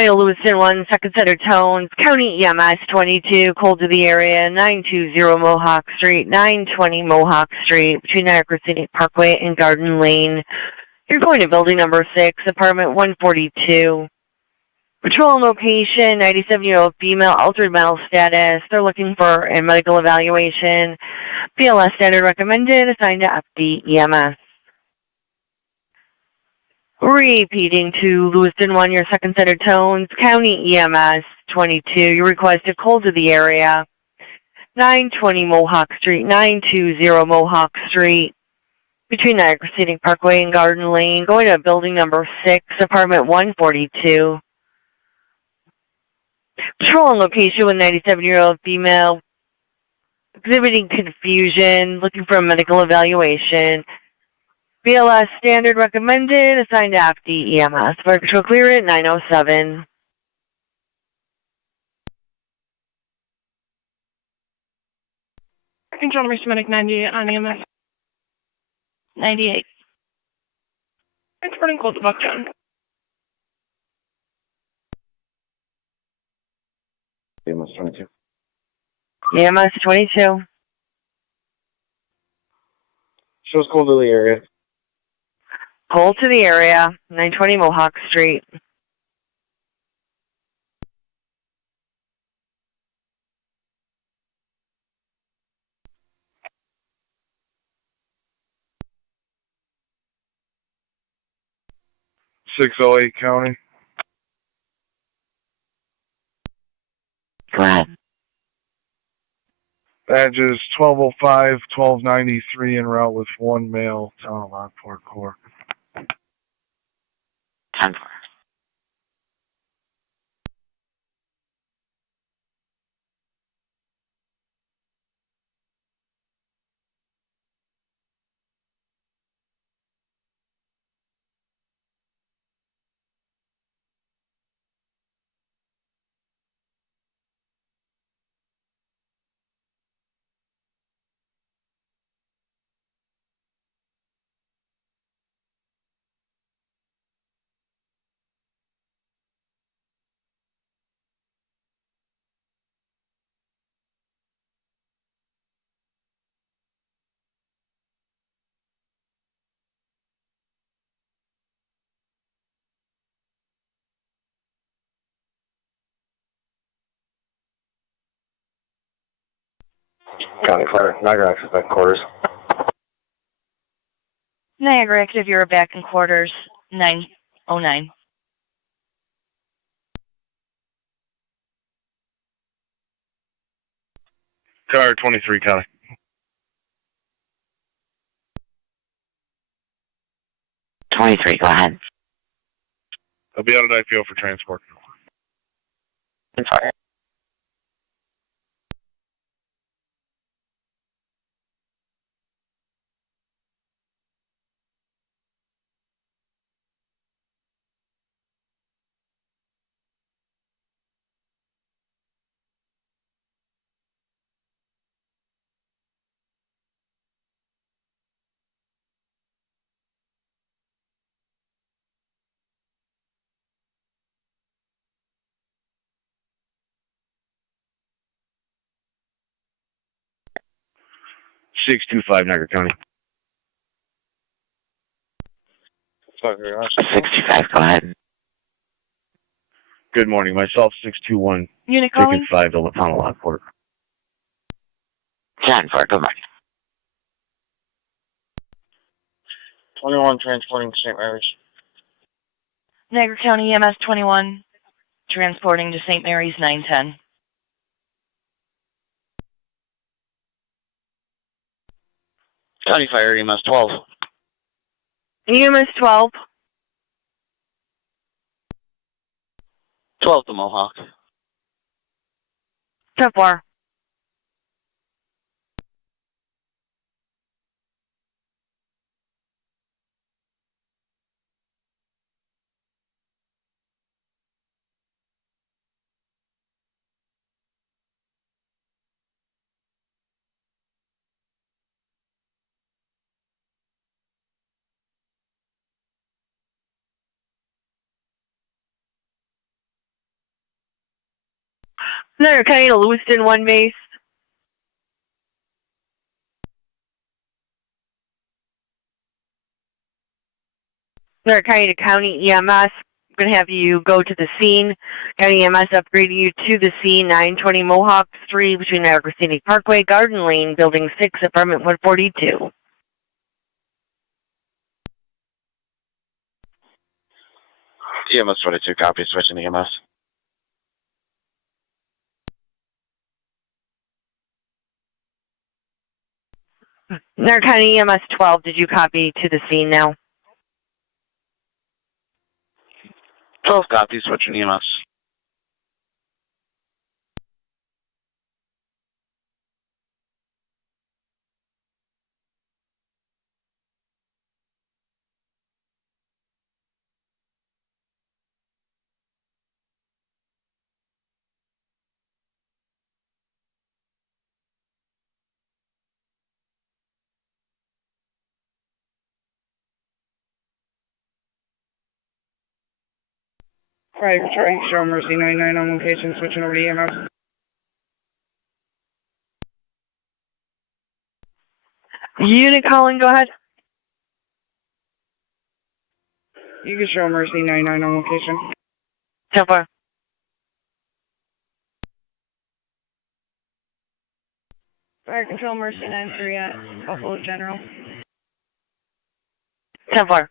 County of Lewiston 1, second center tones, County EMS 22, cold to the area, 920 Mohawk Street, 920 Mohawk Street, between Niagara Scenic Parkway and Garden Lane. You're going to building number 6, apartment 142. Patrol and location, 97-year-old female, altered mental status. They're looking for a medical evaluation. PLS standard recommended, assigned to FD EMS. Repeating to Lewiston 1, your second center tones, County EMS 22, you requested cold to the area, 920 Mohawk Street, 920 Mohawk Street, between Niagara Scenic Parkway and Garden Lane, going to building number 6, apartment 142. Patrol and location with 97-year-old female, exhibiting confusion, looking for a medical evaluation. BLS standard recommended, assigned to AFD EMS. Fire control clear at 907. Control number Semitic 98 on EMS. 98. Transporting cold to Bucktown. EMS 22. EMS 22. Shows cold to the area. Cold to the area, 920 Mohawk Street. .608 County. Go ahead. Badges 1205, 1293 en route with one male, town of Lockport Corps. 10-4. County Fire, Niagara Access back quarters. Niagara active, you're back in quarters 909. Car 23, County. Go ahead. I'll be out at IPO for transport. Fire. Six two five, Niagara County. 625, go ahead. Good morning. Myself, 621. Unit Ticket calling? 5 to Lockport. John 4, good morning. 21 transporting to St. Mary's. Niagara County EMS 21, transporting to St. Mary's 910. County Fire, EMS 12. EMS 12. 12 to Mohawk. 10-4. Niagara County to Lewiston 1 base. Niagara County to County EMS. I'm going to have you go to the scene. County EMS upgrading you to the scene, 920 Mohawk Street between Niagara Scenic Parkway, Garden Lane, Building 6, Apartment 142. EMS 22, copy, switching to EMS. Niagara County EMS 12, did you copy to the scene now? 12 copies, switching to EMS. Right, trying show Mercy 99 on location, switching over to EMS. Unit calling, go ahead. You can show Mercy 99 on location. 10-4. Fire Control Mercy 93 at Buffalo General. 10-4.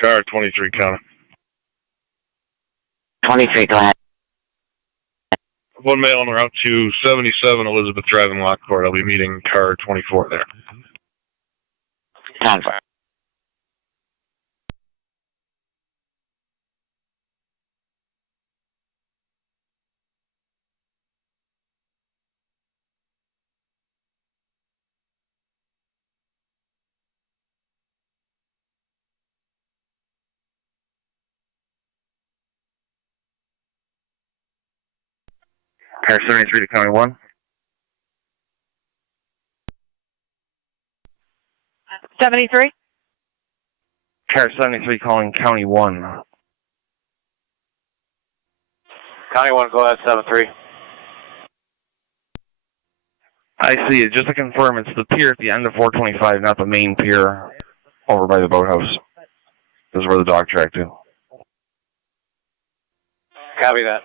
Car 23 County. 23, go ahead. One male en route to 77 Elizabeth Drive in Lockport. I'll be meeting car 24 there. 10-4. Car 73 to County 1. 73? Car 73 calling County 1. County 1, go ahead, 7-3. I see it. Just to confirm, it's the pier at the end of 425, not the main pier over by the boathouse. This is where the dog track to. Copy that.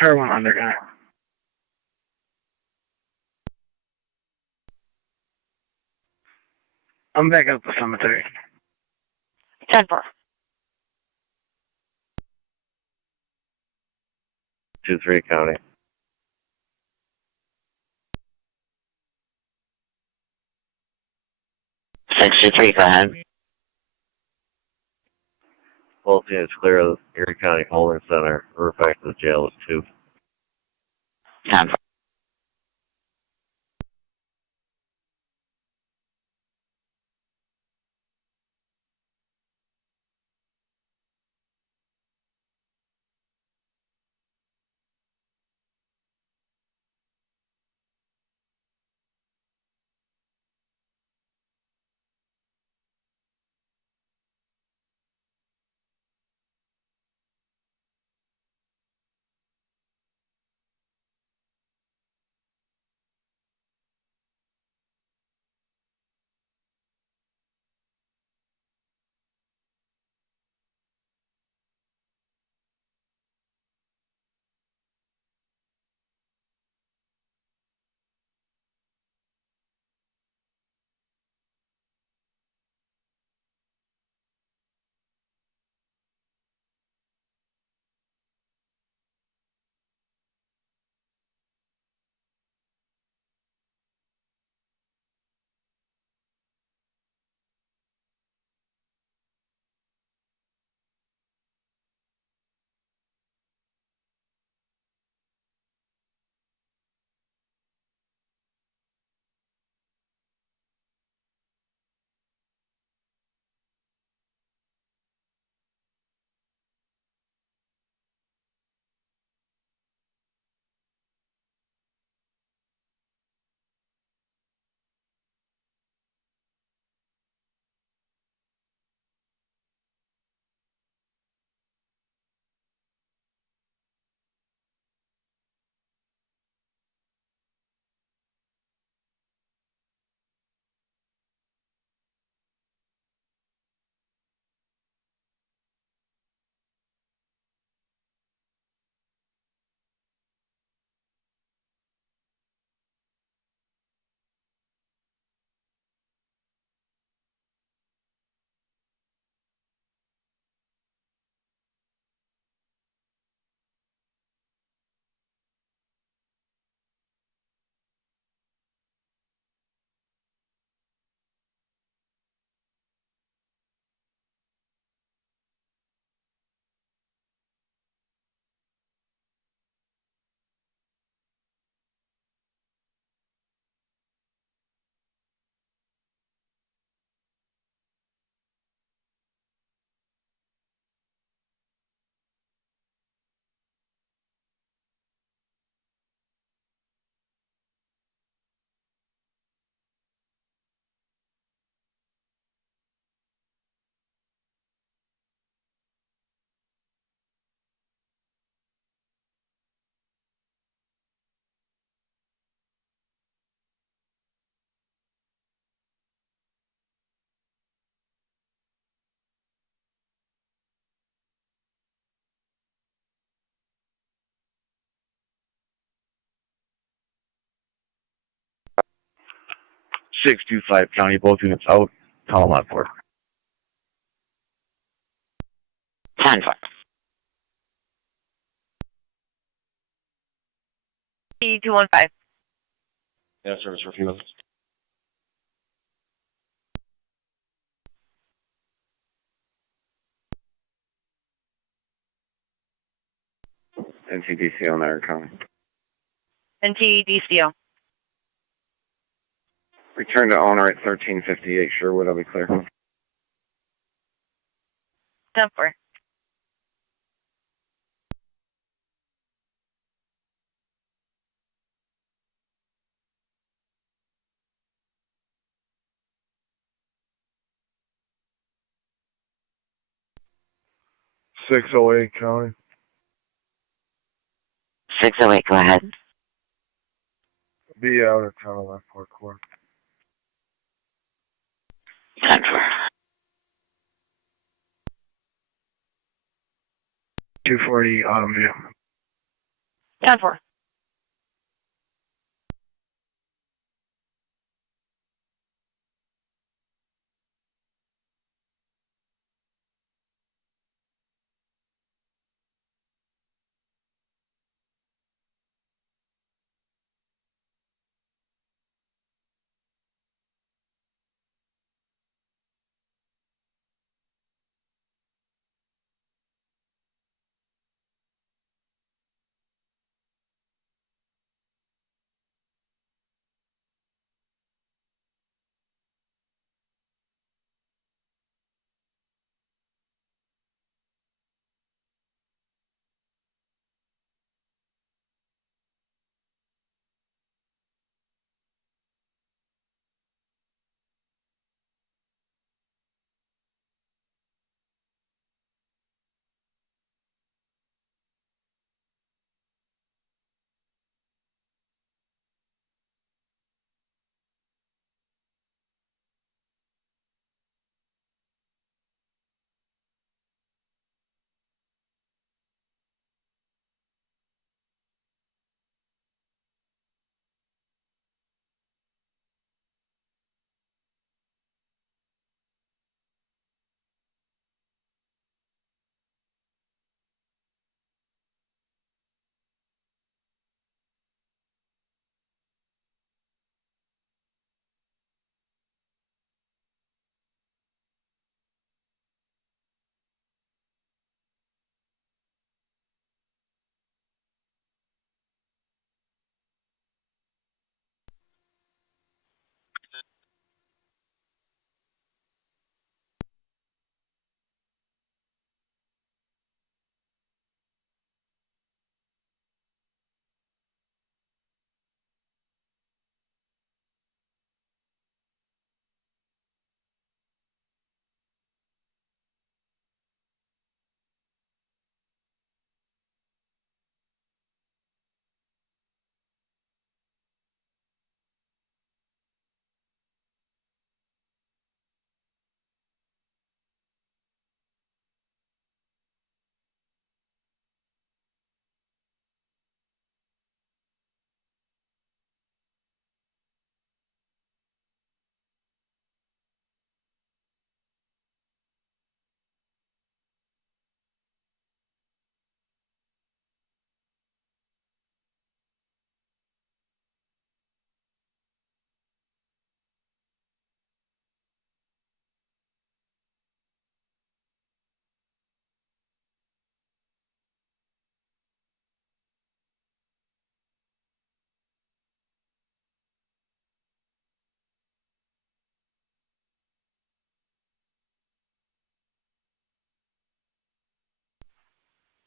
Car 1 under guy. I'm back up the cemetery. 10-4. 2-3 County. Six two three, go ahead. Both units clear of Erie County Holding Center. We're back to the jail is 2. 10-4. 625 County, both units out, Lockport. 10-4. T215. Yeah, service for a few minutes. NCDCO, Niagara County. NTDCO. Return to owner at 1358 Sherwood, I'll be clear. 10-4. County. 608, go ahead. Be out of town, Lockport Court. 10-4. 240 Autumn View. 10-4.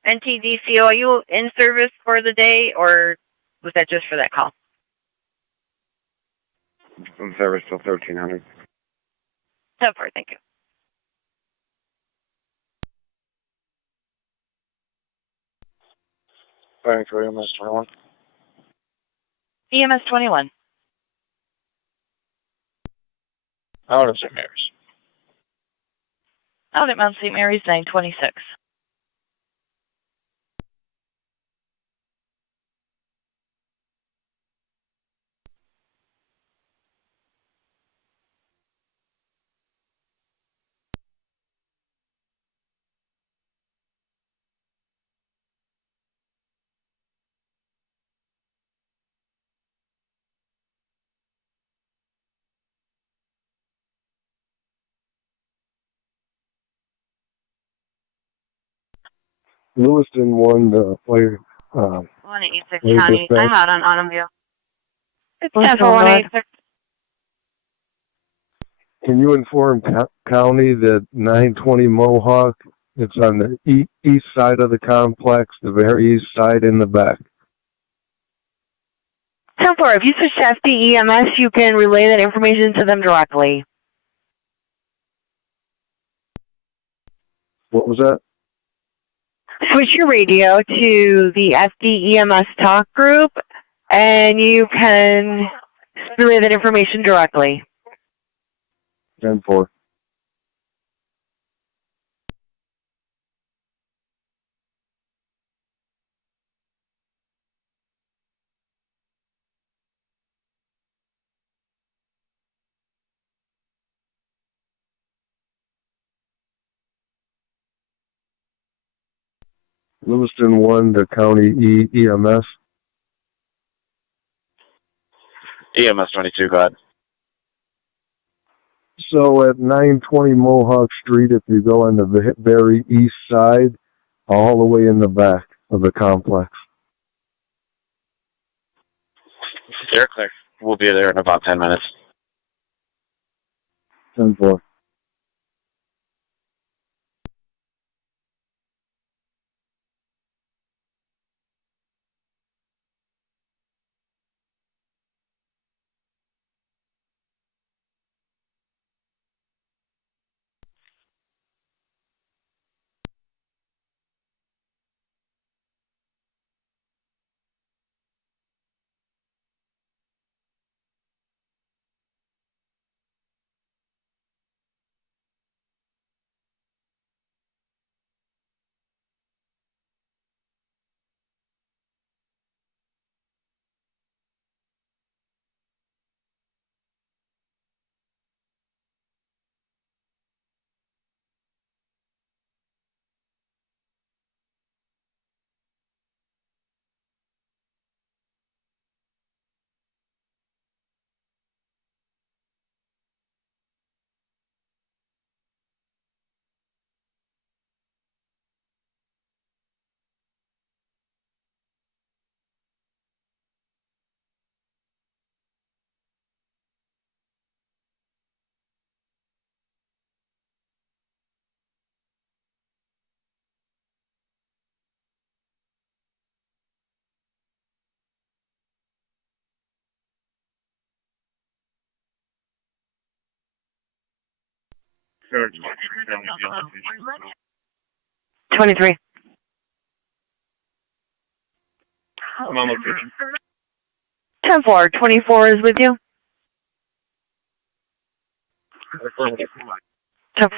NTDCO, are you in service for the day, or was that just for that call? In service till 1300. 10-4, thank you. Thanks, EMS 21. EMS 21. Out of St. Mary's. Out at Mount St. Mary's, 926. Lewiston 1, the fire, 186 fire County. dispatch. I'm out on Autumn View. It's 10 for 186. Can you inform county that 920 Mohawk, it's on the east side of the complex, the very east side in the back. 10-4, if you switch to FDEMS, you can relay that information to them directly. What was that? Switch your radio to the FDEMS talk group, and you can relay that information directly. 10-4. Lewiston 1, the county EMS. EMS 22, go ahead. So at 920 Mohawk Street, if you go on the very east side, all the way in the back of the complex. You're clear. We'll be there in about 10 minutes. 10-4. Sure. 23. I'm on location. 10-4, 24 is with you. 10-4.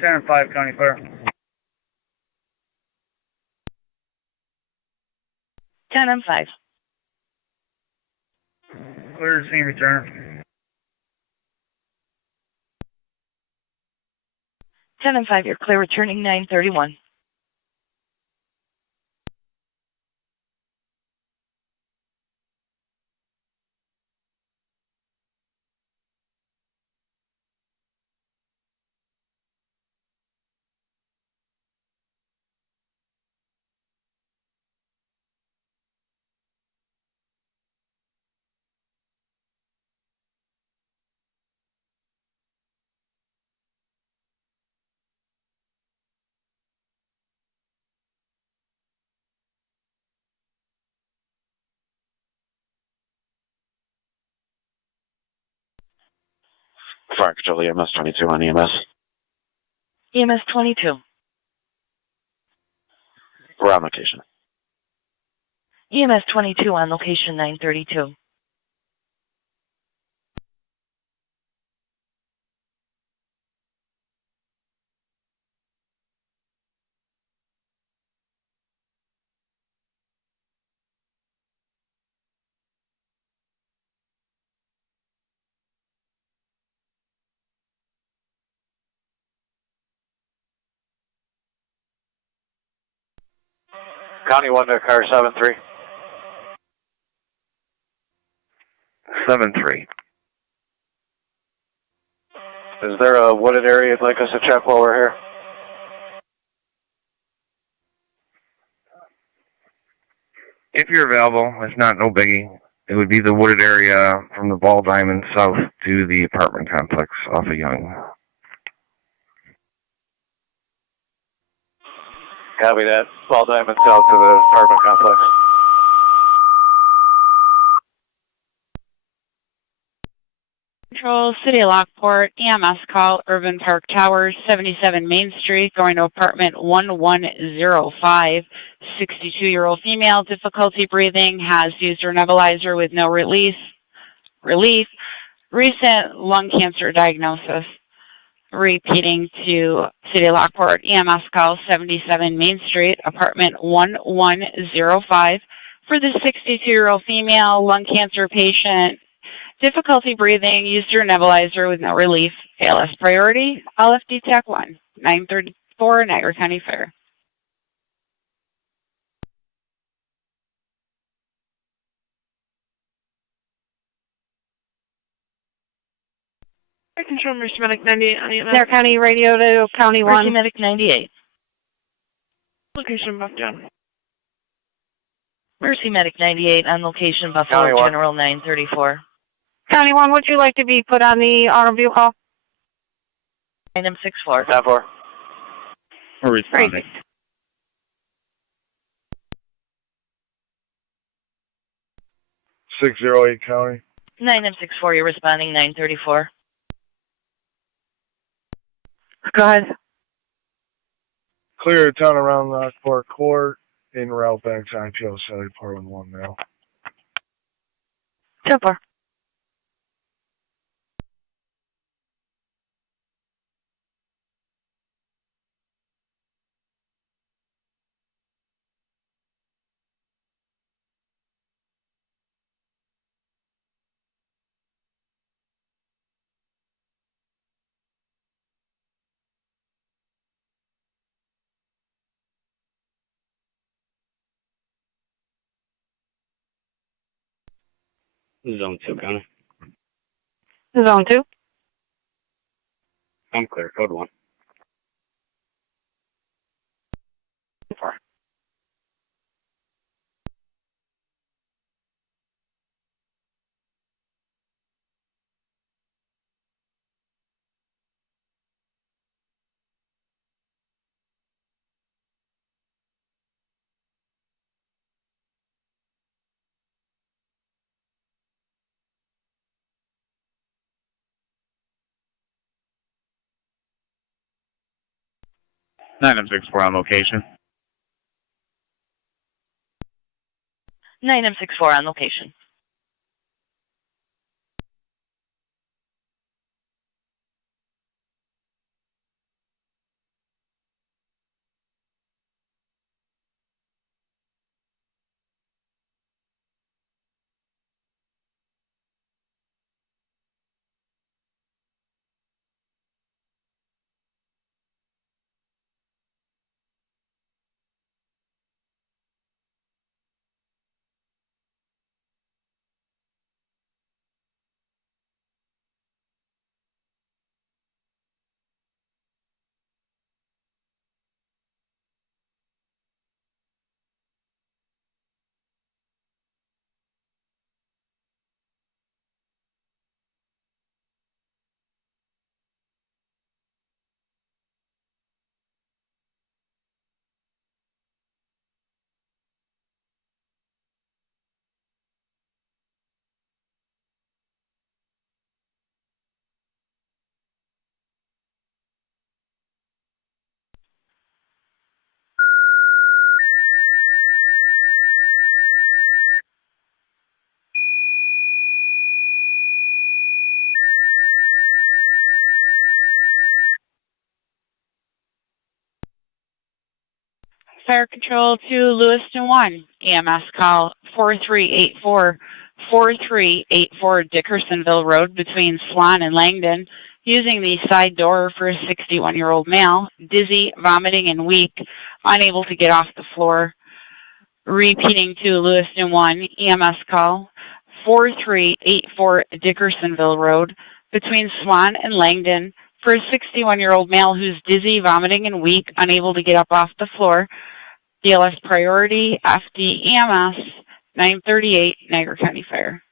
Ten and 5, County Fire. 10-5. Clear to scene return. 10-5, you're clear returning 931. Fire Control EMS 22 on EMS. EMS 22. We're on location. EMS 22 on location 932. County 1 to car 7-3. 7-3. Is there a wooded area you'd like us to check while we're here? If you're available, if not, no biggie. It would be the wooded area from the Ball Diamond south to the apartment complex off of Young. Copy that. Ball Diamond south to the apartment complex. Control, City of Lockport, EMS call, Urban Park Towers, 77 Main Street, going to apartment 1105. 62-year-old female, difficulty breathing, has used her nebulizer with no relief. Recent lung cancer diagnosis. Repeating to City of Lockport, EMS call, 77 Main Street, apartment 1105. For the 62-year-old female lung cancer patient, difficulty breathing, used your nebulizer with no relief. ALS priority, LFD TAC 1, 934 Niagara County Fair. Control Mercy Medic 98 on EMS. Niagara County radio to County 1. Mercy Medic 98. Location Buff Down. Mercy Medic 98 on location Buffalo General 934. County 1, would you like to be put on the automobile call? Item 64. 10-4. We're responding. 608 County. 9M64, you're responding 934. Go ahead. Clear a ton around Lockport Court, in route back to IPO Sally Portland 1 now. 10-4. Zone 2, County. Zone 2. I'm clear. Code 1. 4. Nine M64 on location. 9M64 on location. Fire Control to Lewiston 1. EMS call 4384 Dickersonville Road between Swan and Langdon, using the side door for a 61-year-old male, dizzy, vomiting, and weak, unable to get off the floor. Repeating to Lewiston 1, EMS call 4384 Dickersonville Road between Swan and Langdon for a 61-year-old male who's dizzy, vomiting, and weak, unable to get up off the floor. DLS priority, FD EMS, 938, Niagara County Fire.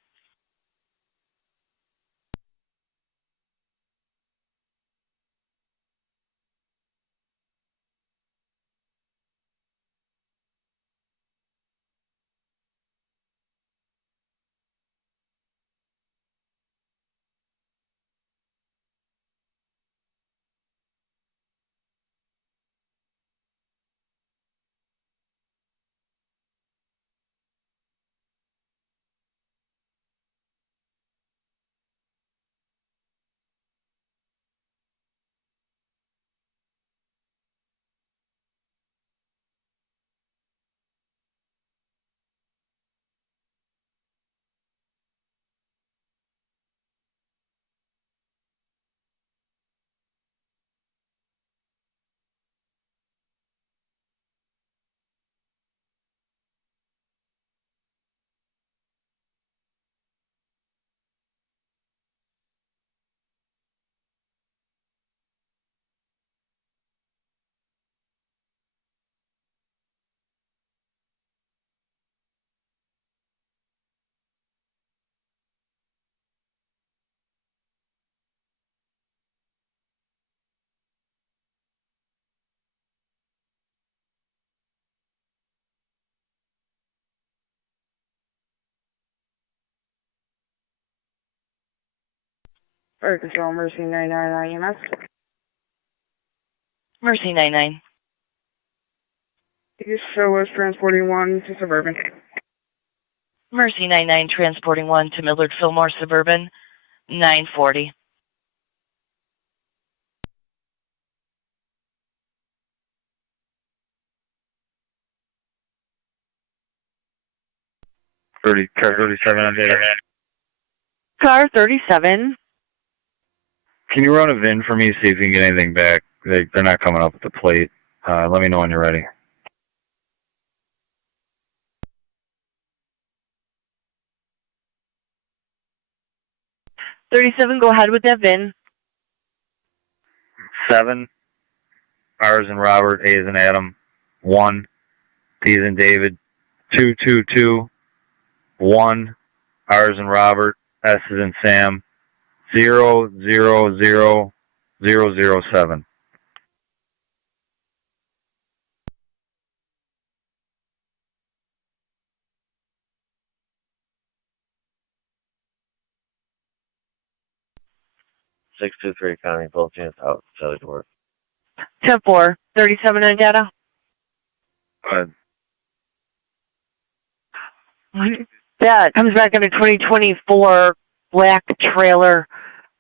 Fire Control, Mercy 999 EMS. Mercy 99. East Show was transporting 1 to Suburban. Mercy 99 transporting 1 to Millard Fillmore Suburban, 940. Car 37 on data. Car 37. Can you run a VIN for me, see if you can get anything back? They're not coming up with the plate. Let me know when you're ready. Go ahead with that VIN. 7, R as in Robert, A as in Adam, 1, D as in David, 222, 1, R as in Robert, S as in Sam, 000007. Six two three County, both hands out, cellular door. 10-4. 37 on data. Go ahead. That comes back in a 2024 black trailer.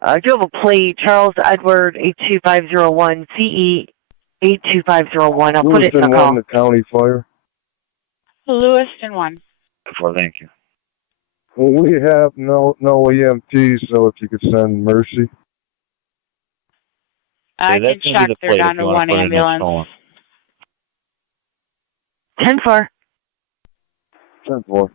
Do you have a plate? Charles Edward 82501 CE 82501. I'll put it in the call. The county fire. Lewiston 1. Thank you. Well, we have no EMTs, so if you could send Mercy. I can check. They're down to 1 ambulance. 10-4. 10-4.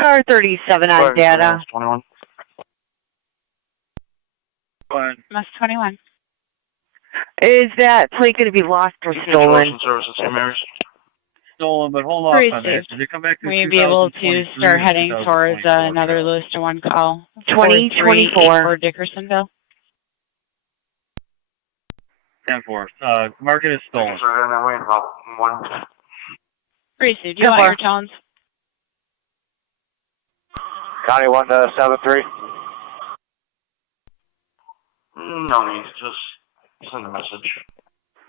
Car 37 on data. 21. MS 21. Is that plate going to be lost or stolen? Stolen, but hold off on that. Did you come back to Will you be able to start heading towards another Lewiston 1 call? 2024 for Dickersonville. 10-4. Market is stolen. Reese, do you want your tones? County 173. No need, just Send a message.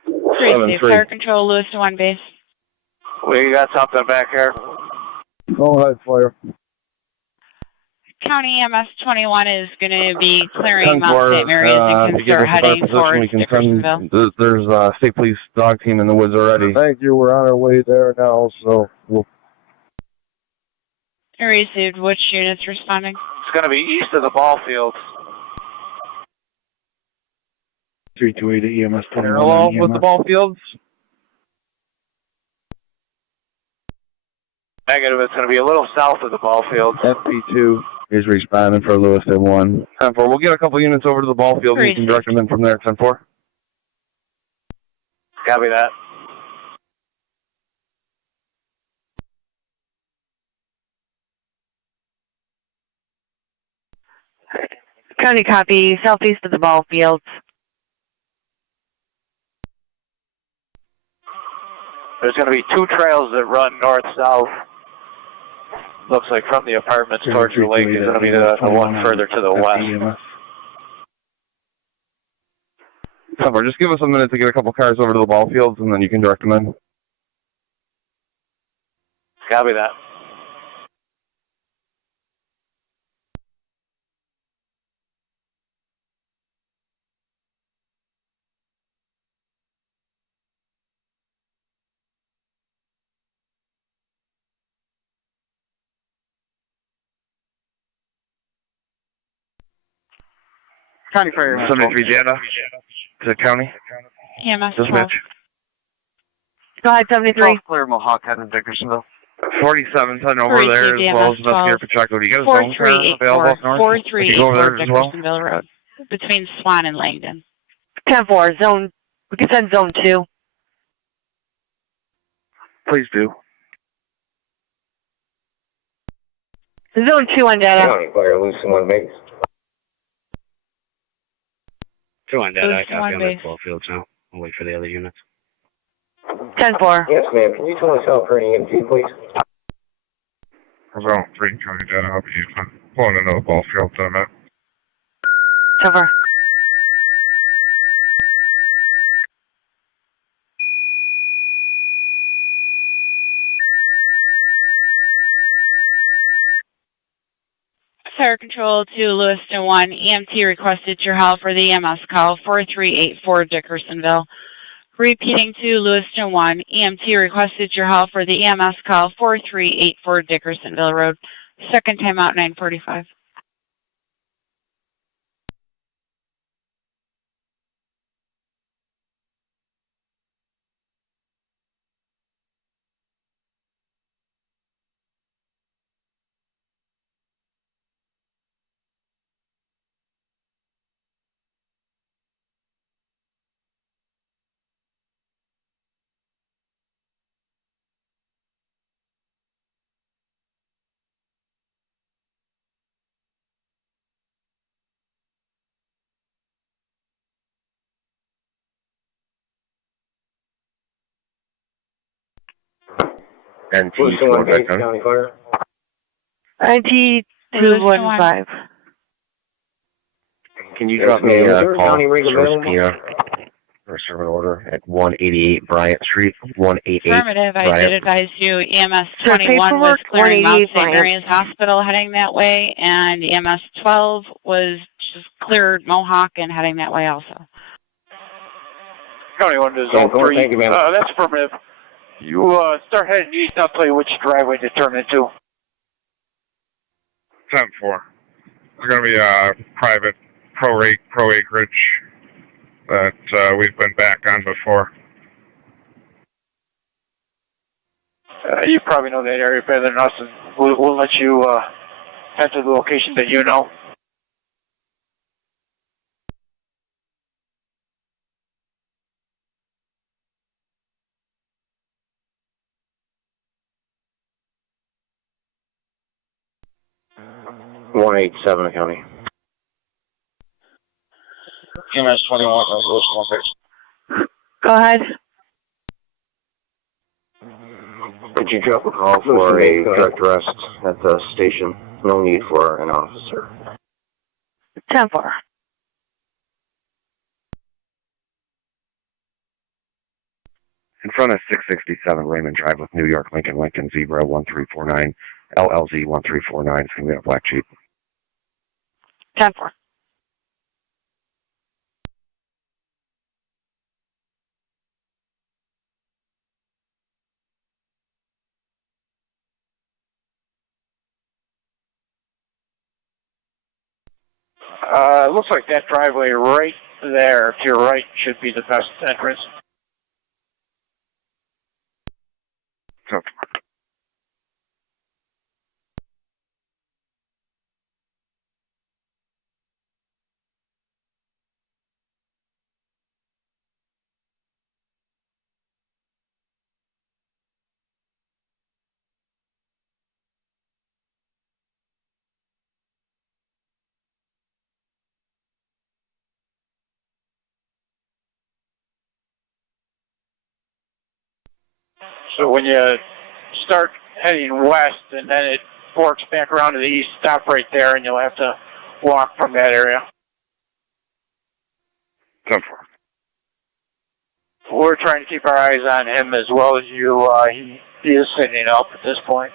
3 Fire Control, Lewis to 1 base. We got something back here. Go ahead, fire. County EMS 21 is going to be clearing Mount St. Mary's and can start heading towards Dickersonville. There's a state police dog team in the woods already. Thank you. We're on our way there now, so we'll... Received. Which units responding? It's going to be east of the ball field. 328 EMS 21. Hello, with the ball fields? Negative, it's going to be a little south of the ball field. FP2 is responding for Lewis at 1. 10-4. We'll get a couple units over to the ball field and you can direct them in from there. 10-4. Copy that. County copy, southeast of the ball fields. There's going to be 2 trails that run north-south. Looks like from the apartments towards the lake is going to be the one further to the west. Cover, just give us a minute to get a couple cars over to the ball fields and then you can direct them in. Copy that. County Fire. 73 data to county. EMS 12. Dispatch. Go ahead, 73. Clear Mohawk heading to Dickersonville. 4710 over there as well as Investigator Pacheco. Do you get a zone car available up north? 4384 Dickersonville Road between Swan and Langdon. 10-4, zone. We can send zone 2. Please do. Zone 2 on data. County Fire, Lewis to 1 base. 2 on data, I Lewis to 1 copy on the base. ball fields now. I'll wait for the other units. 10-4. Yes, ma'am. Can you tell us out for any EMT, please? Zone 3, county data, I'll be pulling into the ball field in a minute. Over. Fire Control to Lewiston 1. EMT requested your help for the EMS call 4384 Dickersonville. Repeating to Lewiston 1. EMT requested your help for the EMS call 4384 Dickersonville Road. Second time out 945. NT Lewis to 1 base, County Fire. NT 215. Can you drop me a call, County rig available? Source for servant order at 188 Bryant Street, 188 Affirmative. I Bryant. did advise you EMS Sure, 21 was paperwork, clearing Mount 188 St. Bryant. Mary's Hospital heading that way, and EMS 12 was just cleared Mohawk and heading that way also. County 1 to zone 3. Thank you, ma'am. That's affirmative. You start heading east, I'll tell you which driveway to turn into. 10-4. There's going to be a private pro acreage that we've been back on before. You probably know that area better than us, and we'll let you head to the location that you know. One 187 County. EMS 21, Go ahead. Could you drop a call for a direct arrest at the station? No need for an officer. 10-4. in front of 667 Raymond Drive with New York Lincoln Zebra 1349, LLZ 1349. It's going to be a black Jeep. 10-4. Looks like that driveway right there to your right should be the best entrance. So, So when you start heading west and then it forks back around to the east, stop right there and you'll have to walk from that area. 10-4. We're trying to keep our eyes on him as well as you. He is sitting up at this point.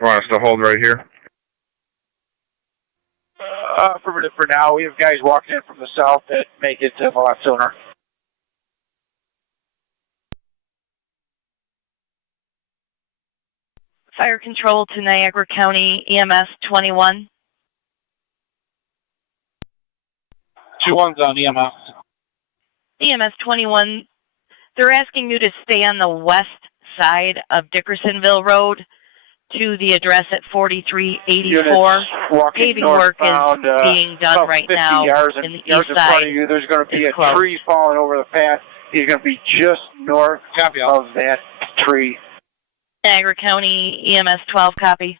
You want us to hold right here? Affirmative for now. We have guys walking in from the south that may get to him a lot sooner. Fire control to Niagara County EMS 21. 2-1's on EMS. EMS 21, they're asking you to stay on the west side of Dickersonville Road to the address at 4384. Paving work is being done right now in the east in side. front of you, there's going to be a closed. tree falling over the path. He's going to be just north of that tree. Niagara County EMS 12, copy.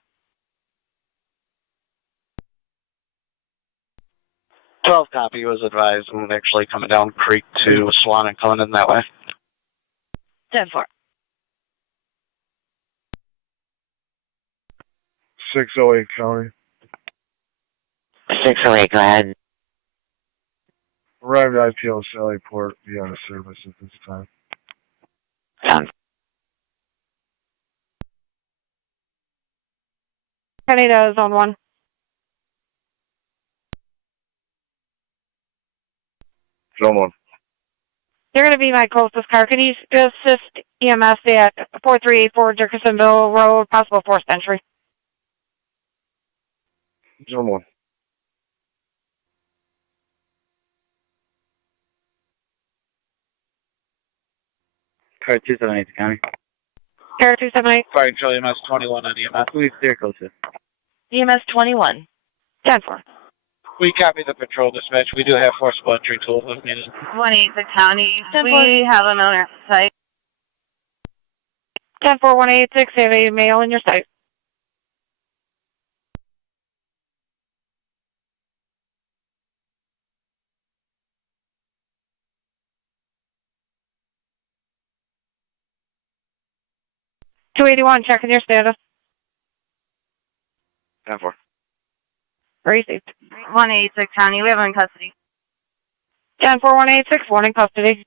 12 copy was advised and actually coming down Creek to Swan and coming in that way. 10-4. 608 County. 608, go ahead. Arrived at IPO Sallyport, be out of service at this time. Canada Zone 1. Zone 1. You're going to be my closest car. Can you assist EMS at 4384 Dickersonville Road, possible forced entry? Zone 1. Car 278 County. Car 278. Fire control EMS 21 on EMS. Please steer closer. EMS 21. 10-4. We copy the patrol dispatch. We do have forcible entry tools if needed. 186 County. We have another site. 10-4-186, you have a male in your sight. $281, checking your status. 10-4. Received. 186 County. We have him in custody. 10-4-186, one in custody.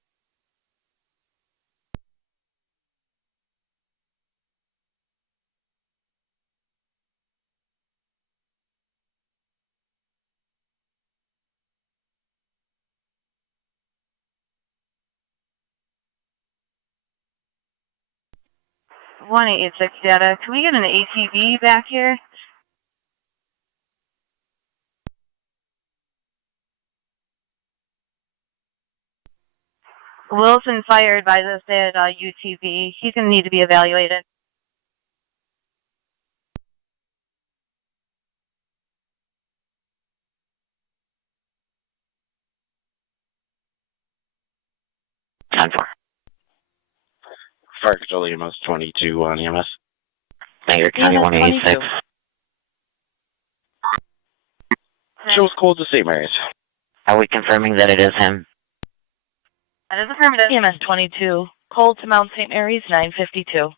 One 186 data. Can we get an ATV back here? Wilson fired by this at UTV. He's going to need to be evaluated. Fire control EMS 22 on EMS. Niagara County 186. Shows cold to St. Mary's. Are we confirming that it is him? That is affirmative. EMS 22. Cold to Mount St. Mary's, 952.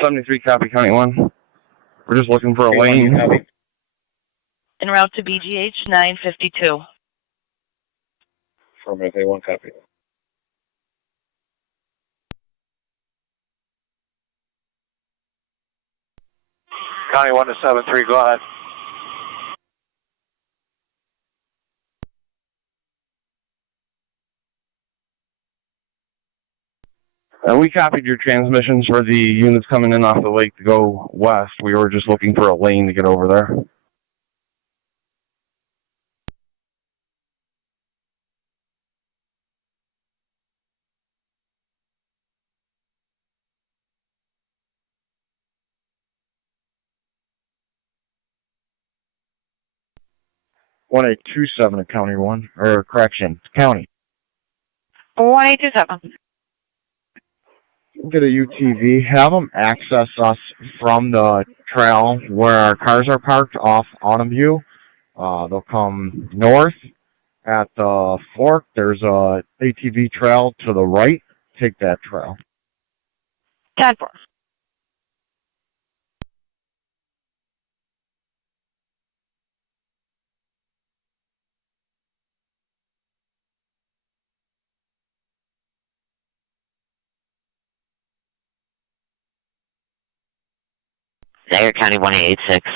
73 copy, County 1. We're just looking for a lane. En route to BGH 952. Affirmative, A1 copy. County 1 to 73, go ahead. And we copied your transmissions for the units coming in off the lake to go west. We were just looking for a lane to get over there. One 827 at County 1, or correction, County. 1827. Get a UTV, have them access us from the trail where our cars are parked off Autumn View. They'll come north at the fork. There's a ATV trail to the right. Take that trail. 10-4. Niagara County 1886.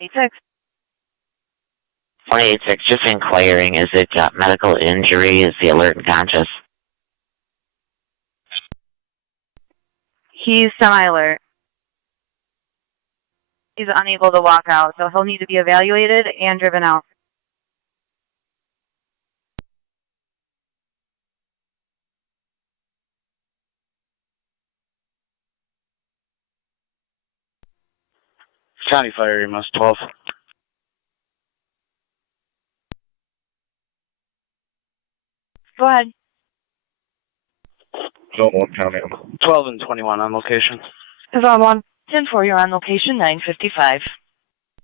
Eight six. 186, just inquiring, is it got medical injury? Is he alert and conscious? He's semi-alert. He's unable to walk out, so he'll need to be evaluated and driven out. County Fire, EMS 12. Go ahead. Zone 1 County. 12 and 21 on location. Zone 1. 10-4, you're on location 955.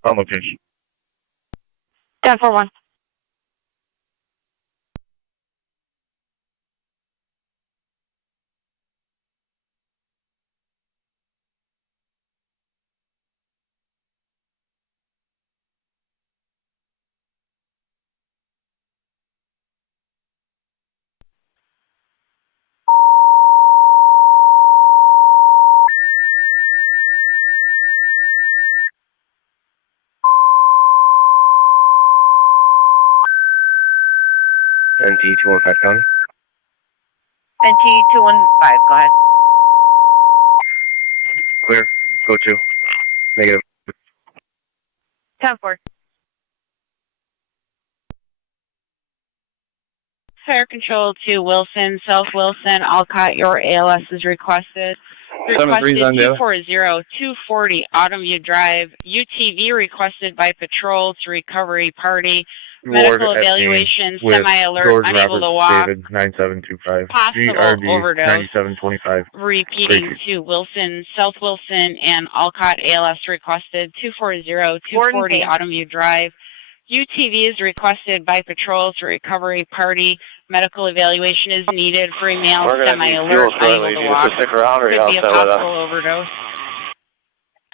On location. 10-4-1. NT 215 County. NT 215, go ahead. Clear. Go to. Negative. 10-4. Fire control to Wilson, South Wilson, Alcott, your ALS is requested. Requested 240-240 Autumn View Drive. UTV requested by patrol to recovery party. Medical evaluation, semi-alert, unable to walk. David, 9725. Possible GRD, overdose. 9725. Repeating to Wilson, South Wilson, and Alcott ALS requested 240-240 Autumn View Drive. UTV is requested by patrol to recovery party. Medical evaluation is needed for a male semi-alert, unable to walk. Stick around or Could y'all be a stay with us? possible overdose.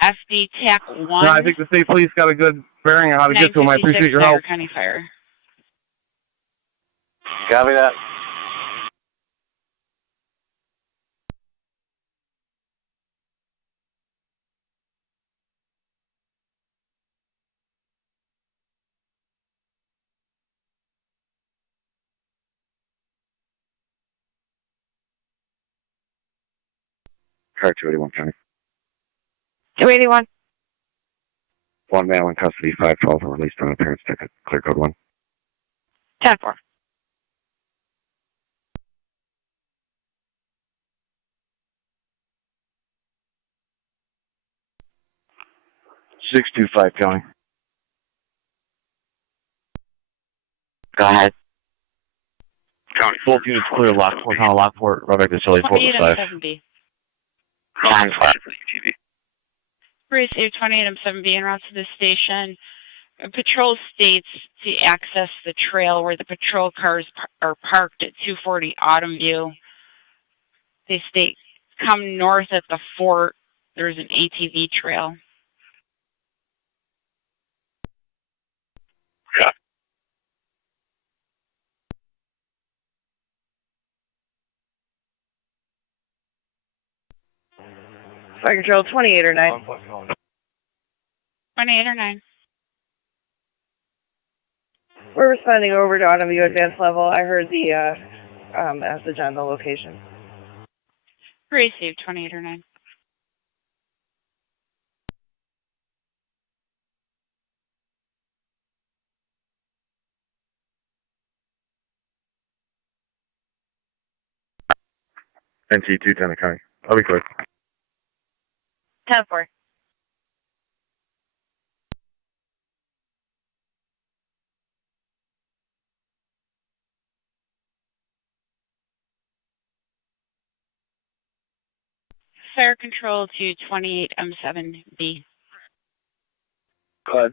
FD TAC 1. No, I think the state police got a good bearing on how to get to him. I appreciate your help. Niagara County Fire. Copy that. Car 281 County. 281. One male in custody, 512, released on appearance ticket. Clear code 1. 10-4. .625 County. Go ahead. County. Both units clear. Lockport, Lockport. Right back to Chile, 4-5. 7B. 10-4. Receive 28 7B en route to the station. Patrol states to access the trail where the patrol cars are parked at 240 Autumn View. They state, come north at the fort. There's an ATV trail. Yeah. Fire Control 28 or 9. 28 or 9. We're responding over to Autumn View advanced level. I heard the message on the location. Received 28 or 9. NC2 Tonawanda County. I'll be quick. 10-4. Fire Control to 28 M7B. Go ahead.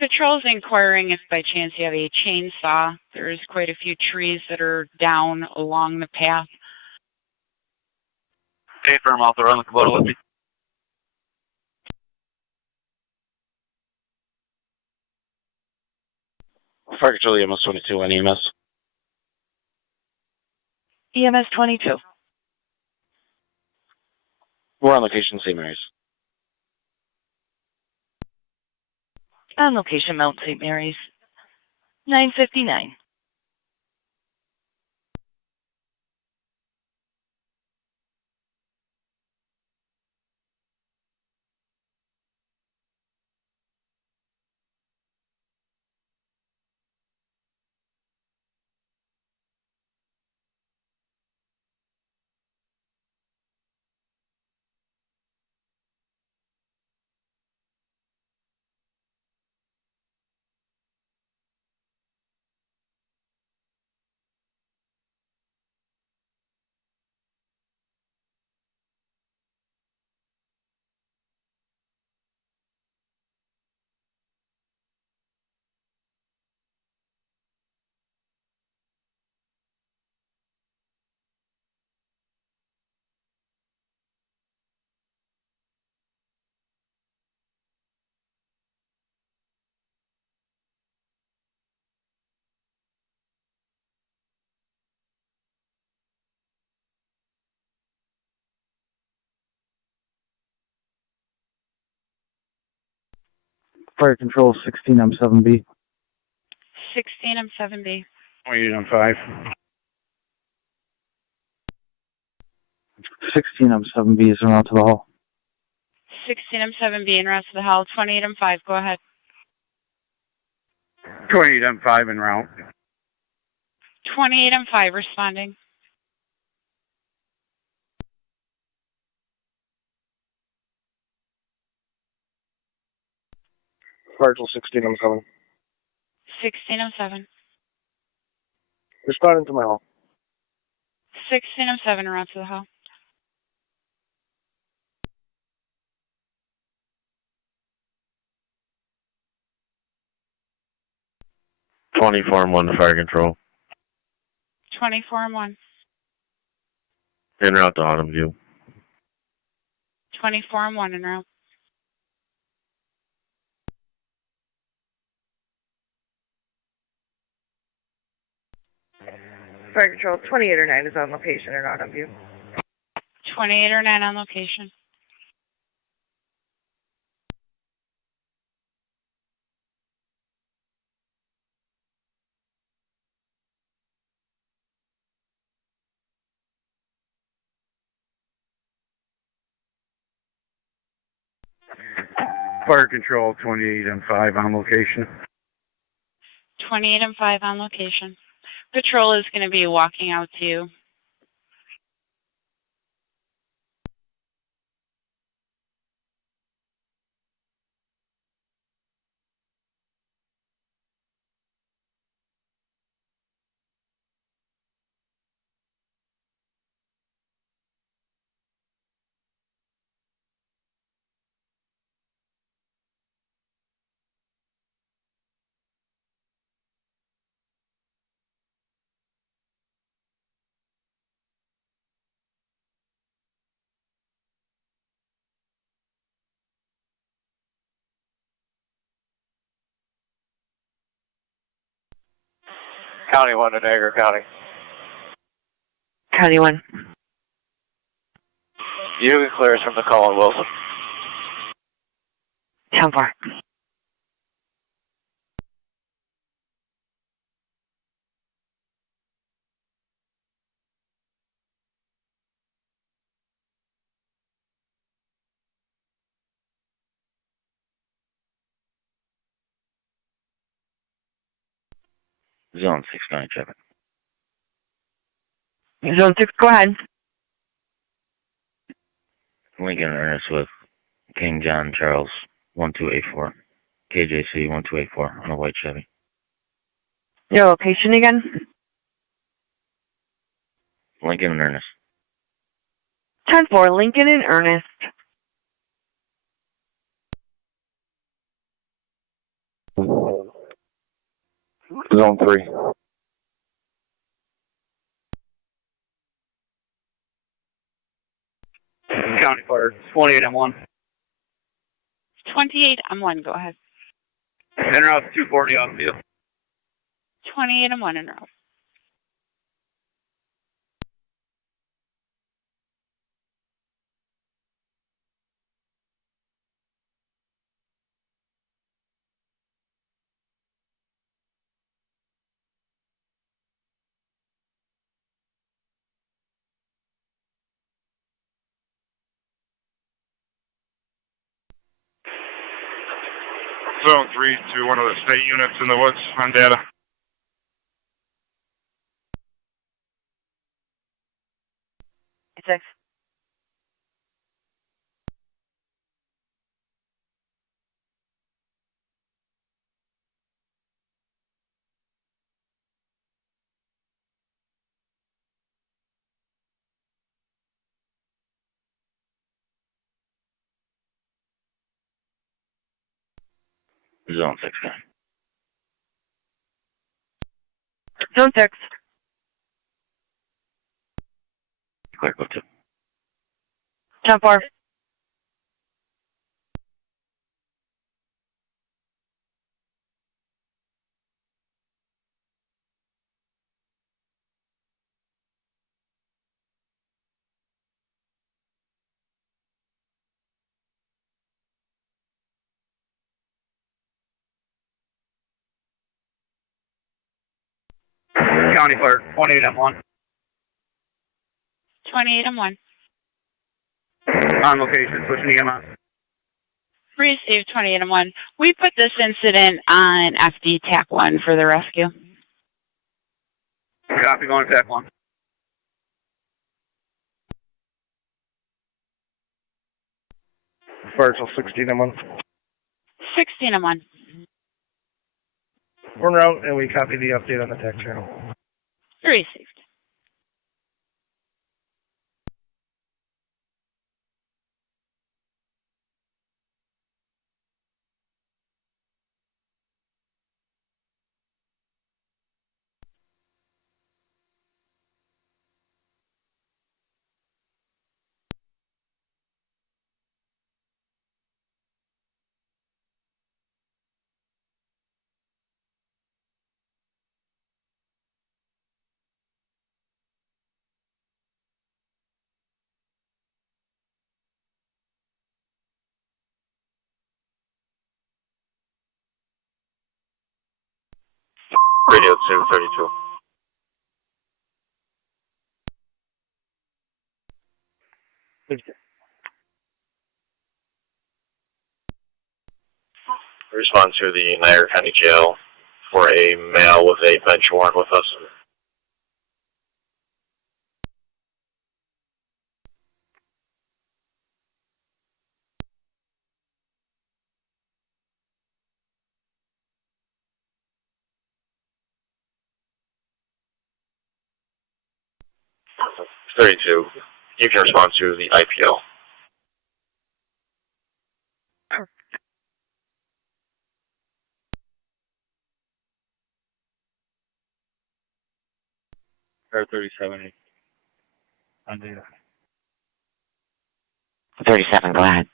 Patrol's inquiring if by chance you have a chainsaw. There's quite a few trees that are down along the path. Stay firm out there on the Kubota with me. Fire Control EMS 22 on EMS. EMS 22. We're on location, St. Mary's. On location, Mount St. Mary's. 959. Fire Control 16 M7B. 16 M7B. 28 on 5. 16 M7B is around to the hall. 16 M7B en route to the hall. 28 M5. Go ahead. 28 M5 en route. 28 M5 responding. Fire Control 16 M7. 16 M7. Responding to my hall. 16 M7 en route to the hall. M1 to Fire Control. 24 M1. En route to Autumn View. 24 M1 en route. Fire Control 28 or 9 is on location or not on view. 28 or 9 on location. Fire Control 28 M5 on location. 28 M5 on location. Patrol is going to be walking out to you. County 1 to Niagara County. County 1. You can clear us from the Colin Wilson. 10-4. Zone 69, traffic. Zone 6, go ahead. Lincoln Ernest with King John Charles 1284. KJC 1284 on a white Chevy. Your location again? Lincoln and Ernest. 10-4, Lincoln and Ernest. Zone 3. County Fire, 28M1. 28M1, go ahead. En route 240 on view. 28M1 en route. Zone 3 to one of the state units in the woods on data. Six. Zone 6, guy. Zone 6. Clear, go 2. 10-4. County Fire, 28M1. 28M1. On location, switching to EMS. Received 28M1. We put this incident on FD TAC 1 for the rescue. Copy, going to TAC 1. Virtual 16M1. 16M1. We're en route, and we copy the update on the tech channel. Received. Radio 232. Respond to the Niagara County Jail for a male with a bench warrant with us. .32. You can respond to the IPO. Air 37 on data. 37, go ahead.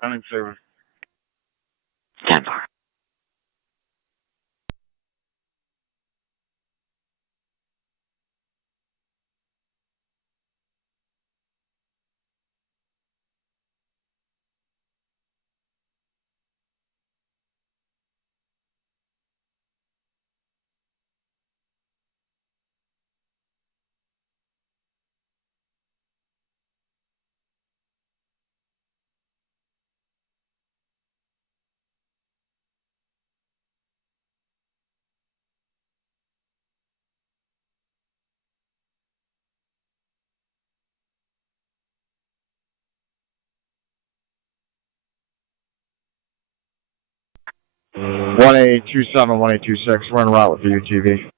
I'm in service. 10-4. 1827, 1826. We're en route with the UTV.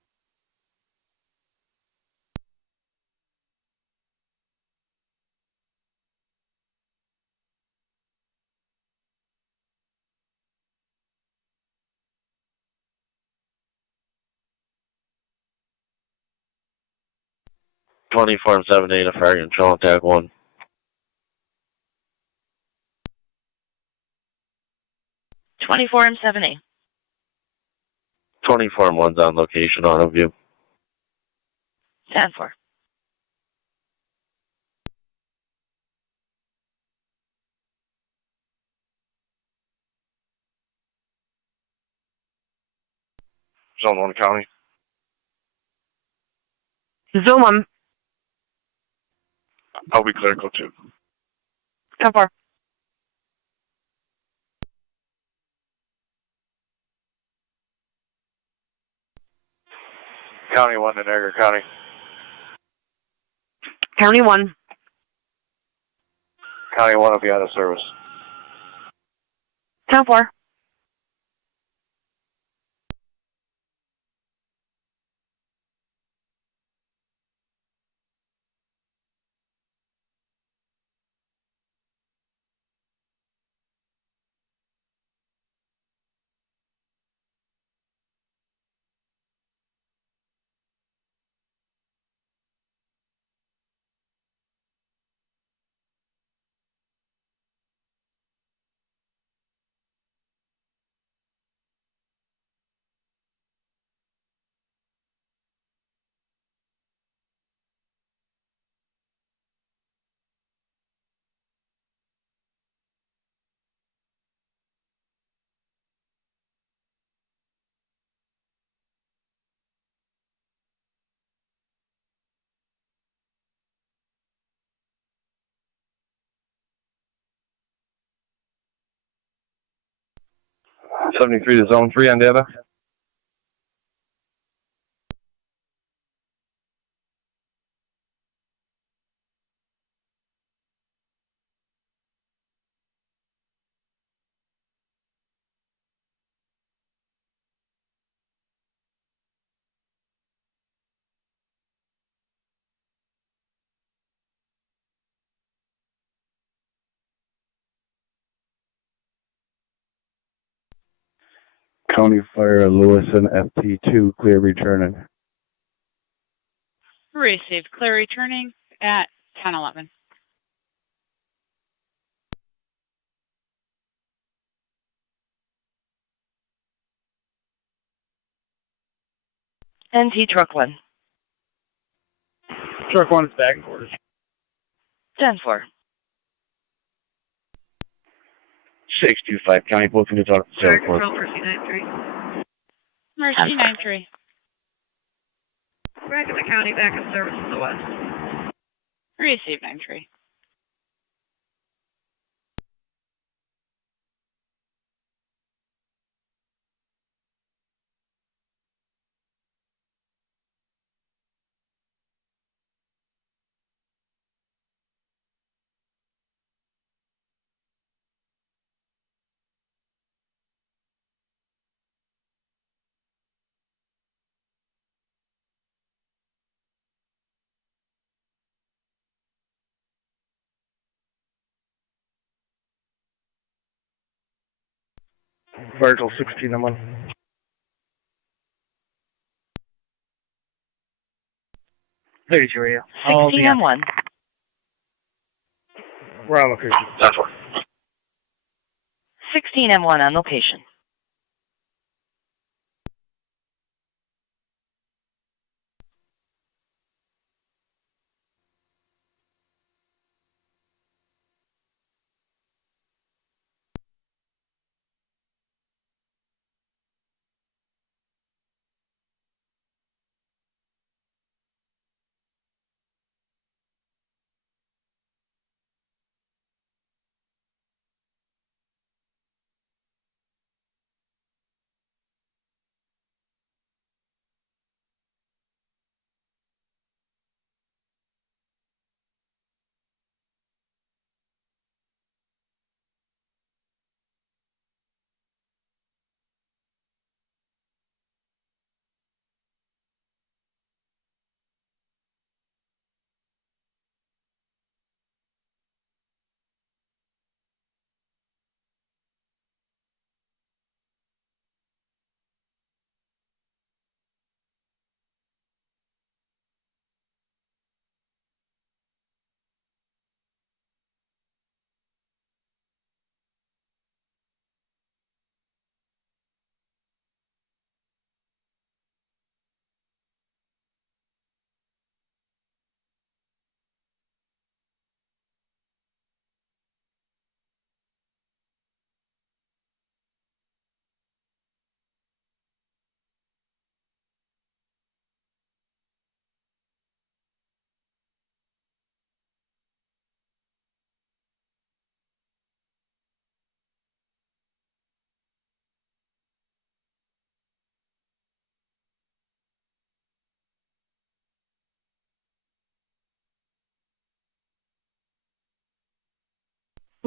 Twenty-four seven eight, fire control, TAC 1. 24M7A. 24-1's on location, auto view. 10-4. Zone 1 County. Zone 1. I'll be clear, code 2. 10-4. County 1 to Niagara County. County 1. County 1 will be out of service. 10-4. '73 to Zone 3 on data. County Fire Lewison FT2, clear returning. Received. Clear returning at 10:11. NT Truck 1. Truck 1 is back in quarters. 10-4. 625, County booking to talk to Fire 04. control, Mercy 93. Mercy 93. Back in the county, back in service to the west. Received 93. Virgil 16 I'm on. 32 area. 16M1. We're on location. That's one. 16M1 on location.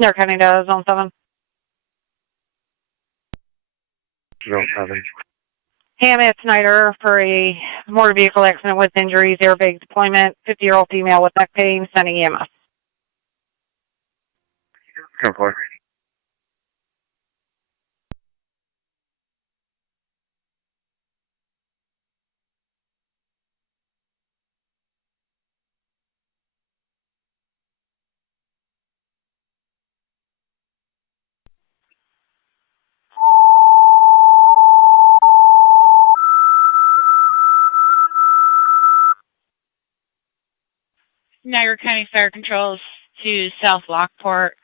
Niagara County to Zone 7. 07. Ham at Snyder for a motor vehicle accident with injuries, airbag deployment, 50-year-old female with neck pain, sending EMS. 10-4. Niagara County Fire Controls to South Lockport.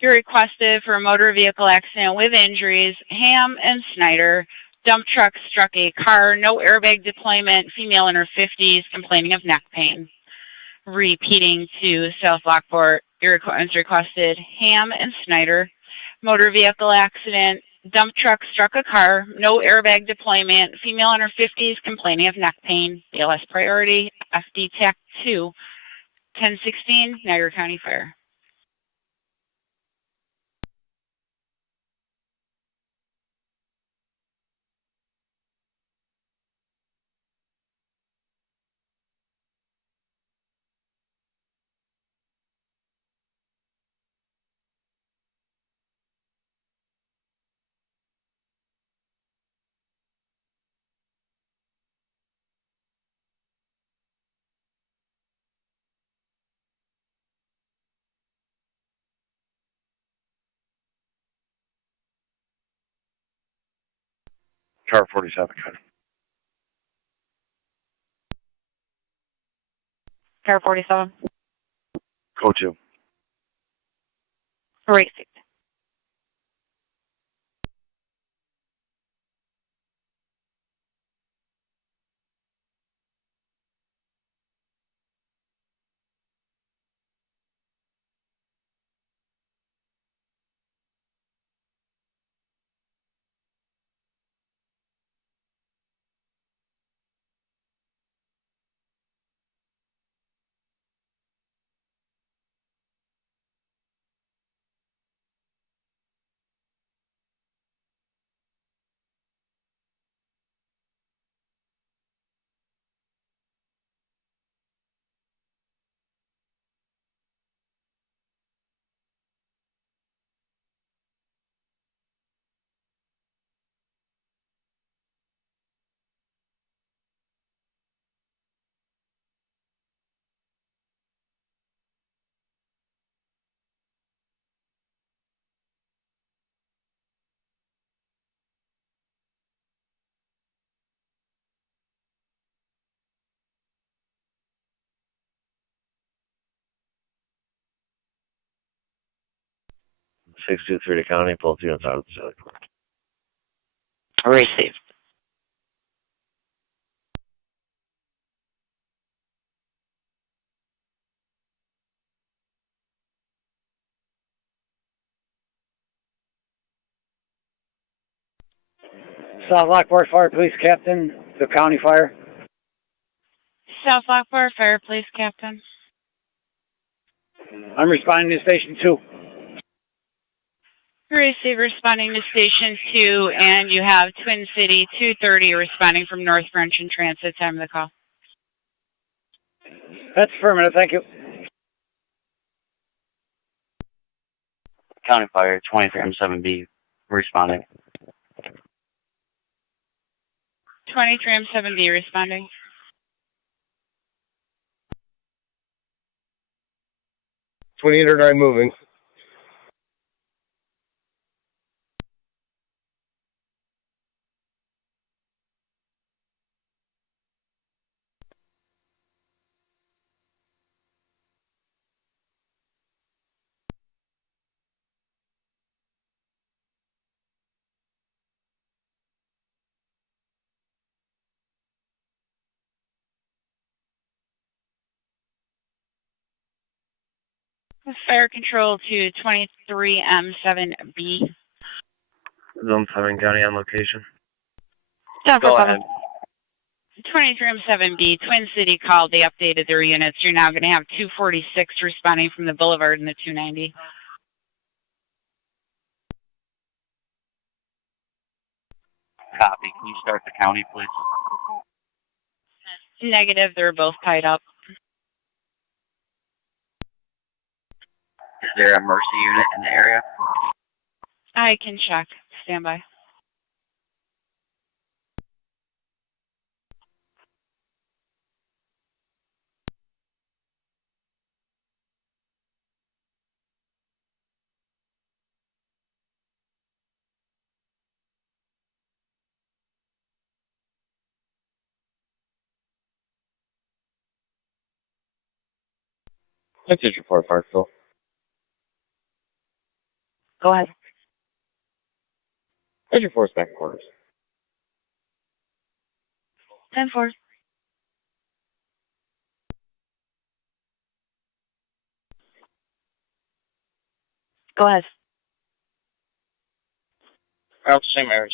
You're requested for a motor vehicle accident with injuries. Ham and Snyder. Dump truck struck a car. No airbag deployment. Female in her 50s complaining of neck pain. Repeating to South Lockport. Your requested Ham and Snyder. Motor vehicle accident. Dump truck struck a car. No airbag deployment. Female in her 50s complaining of neck pain. BLS priority. FD TAC 2. 1016, Niagara County Fire. Car 47. Car 47. Go to. Racing. Six two three to county, both units out of the facility. Received. South Lockport Fire Police Captain, the County Fire. South Lockport Fire Police Captain. I'm responding to Station 2. Receive responding to Station 2, and you have Twin City 230 responding from North Branch in transit. Time of the call. That's affirmative, thank you. County Fire, 23M7B, responding. 23M7B responding. $28.09 moving. Fire control to 23M7B. Zone 7 County on location. Go ahead. 23M7B, Twin City called. They updated their units. You're now going to have 246 responding from the Boulevard and the 290. Copy. Can you start the county, please? Negative, they're both tied up. Is there a mercy unit in the area? I can check. Stand by. Message report, Parkville. Go ahead. Message report back quarters. 10-4. Go ahead. Around St. Mary's.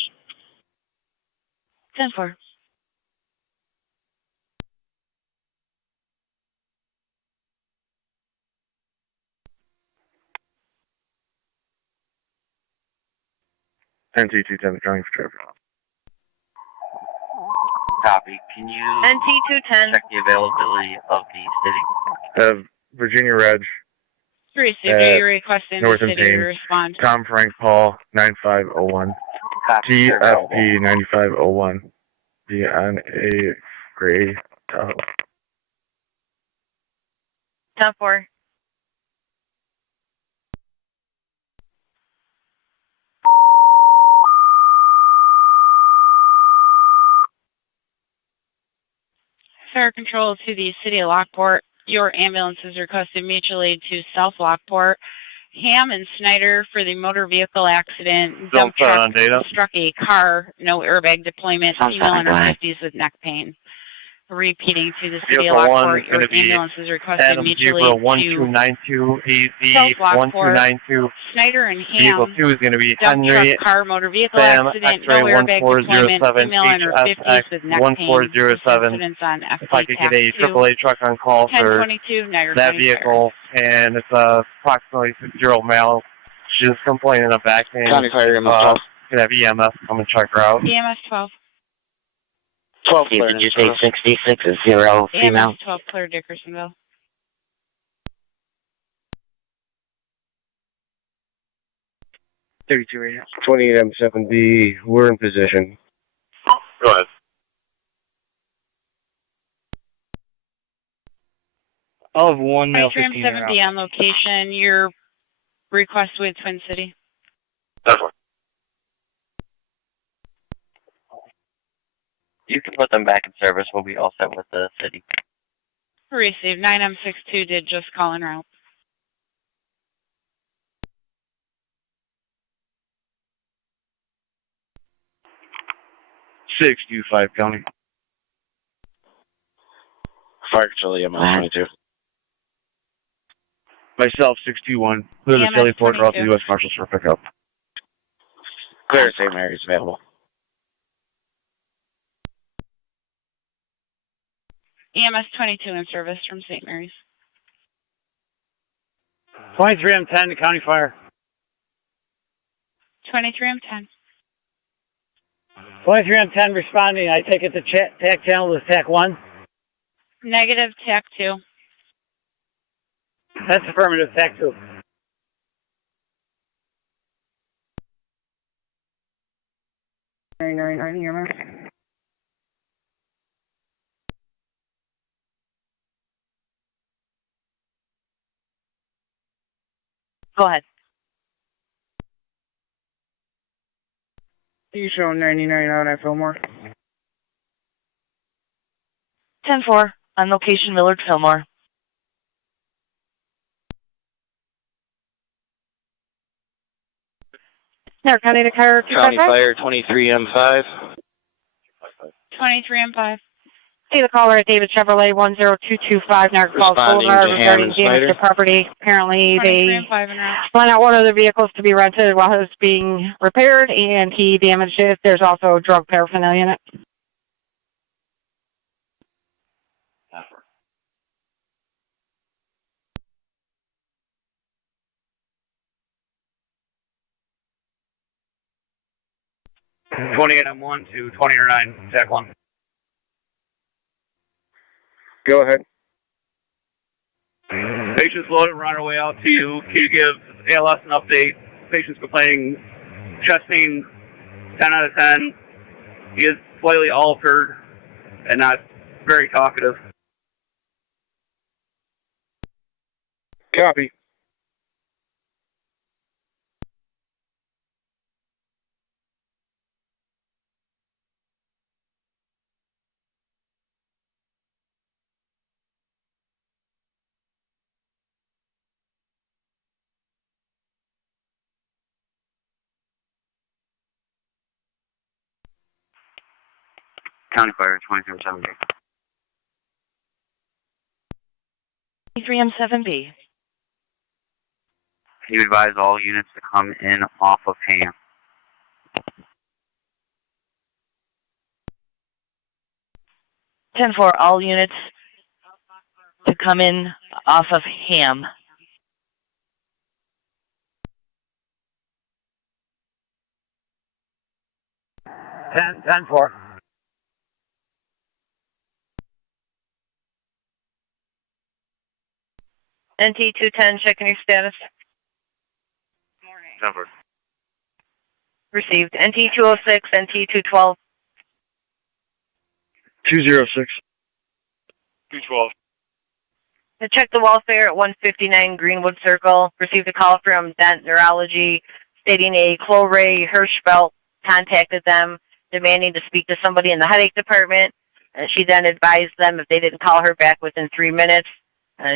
10-4. NT210 County for traffic. Copy. Can you NT210. check the availability of the city? Virginia Reg. Received. Are you requesting the North and city to Payne. respond? Tom Frank Paul 9501. Copy. TFP 9501. Be on a gray Tahoe. 10-4. Fire control to the city of Lockport. Your ambulance is requested mutual aid to South Lockport. Ham and Snyder for the motor vehicle accident. Dump truck struck a car. No airbag deployment. Female in her 50s with neck pain. Repeating to the city of Lockport. Your ambulance is requested mutual aid to 1292 South AZ Lockport. 1292. Snyder and Vehicle Ham. 2 is going to be Dump Henry truck car motor vehicle Sam accident. X-ray No airbag deployment. 1407 Female in her 50s with neck pain. 1407. Incidents on If I could get a FP AAA truck on call for 1022 Niagara that County vehicle, and it's approximately 6-year-old male. She's complaining of back pain. County Fire EMS 12. Could have EMS come and check her out. EMS 12. 12 Steve, clear. did you say 66 is 0 female? EMS 12 clear Dickersonville. .32 28 M7B, we're in position. Go ahead. Of 1 male, Tram 15 7B on location. Your request with Twin City. Definitely. You can put them back in service. We'll be all set with the city. Received. 9M62 did just call en route. Six two 5 County. Fire Control EMS 22. Myself 621. Clear the EMS Kelly Port route to 22. U.S. Marshals for pickup. Clear St. Mary's available. EMS 22 in service from St. Mary's. 23M10 to County Fire. 23M10. 23M10 responding. I take it the TAC channel is TAC 1. Negative TAC 2. That's affirmative, TAC 2. Go ahead. You showing 99 out at Fillmore? 10-4. On location, Millard Fillmore. Niagara County Niagara County 255. Fire 23M5. 23M5. See the caller at David Chevrolet 10225 Niagara Falls Responding Boulevard to regarding Hammond damage Snyder. to property. Apparently, they 23M5 en route. went out one of the vehicles to be rented while it was being repaired, and he damaged it. There's also drug paraphernalia in it. 28M1 to 2009, TAC 1. Go ahead. Patients loaded, we're on our way out to you. Can you give ALS an update? Patient's complaining chest pain, 10 out of 10. He is slightly altered and not very talkative. Copy. County Fire 23M7B. 23M7B. Can you advise all units to come in off of Ham? Ten four, all units to come in off of Ham. Ten four. NT 210, checking your status. Number. Received. NT 206, NT 212. 206. 212. I checked the welfare at 159 Greenwood Circle. Received a call from Dent Neurology stating a Clore Hirschfeld contacted them demanding to speak to somebody in the headache department. She then advised them if they didn't call her back within 3 minutes,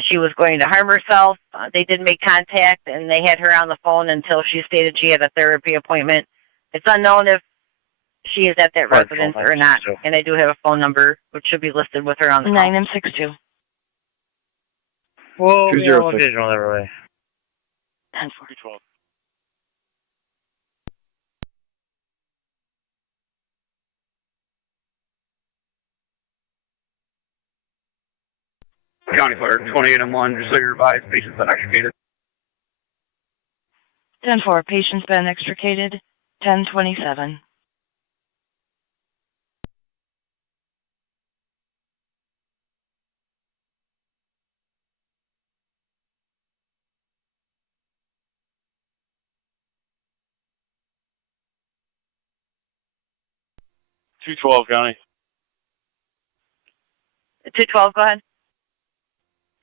she was going to harm herself. They did make contact, and they had her on the phone until she stated she had a therapy appointment. It's unknown if she is at that residence or not, and I do have a phone number, which should be listed with her on the call. 9M62. Whoa, 206. location on every way. 10-4-12. County Fire 28M1, just so you're advised, patient's been extricated. 10-4, patient's been extricated. 1027. County. 212, go ahead.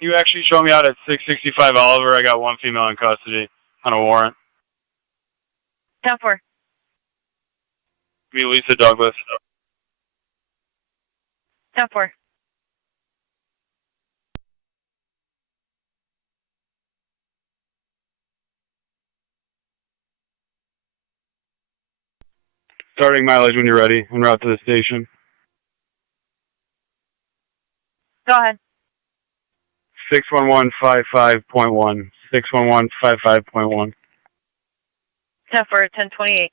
You actually show me out at 665 Oliver. I got one female in custody on a warrant. 10-4. Me, Lisa Douglas. 10-4. Starting mileage when you're ready, en route to the station. Go ahead. 61155.1. 61155.1. 10-4, 1028.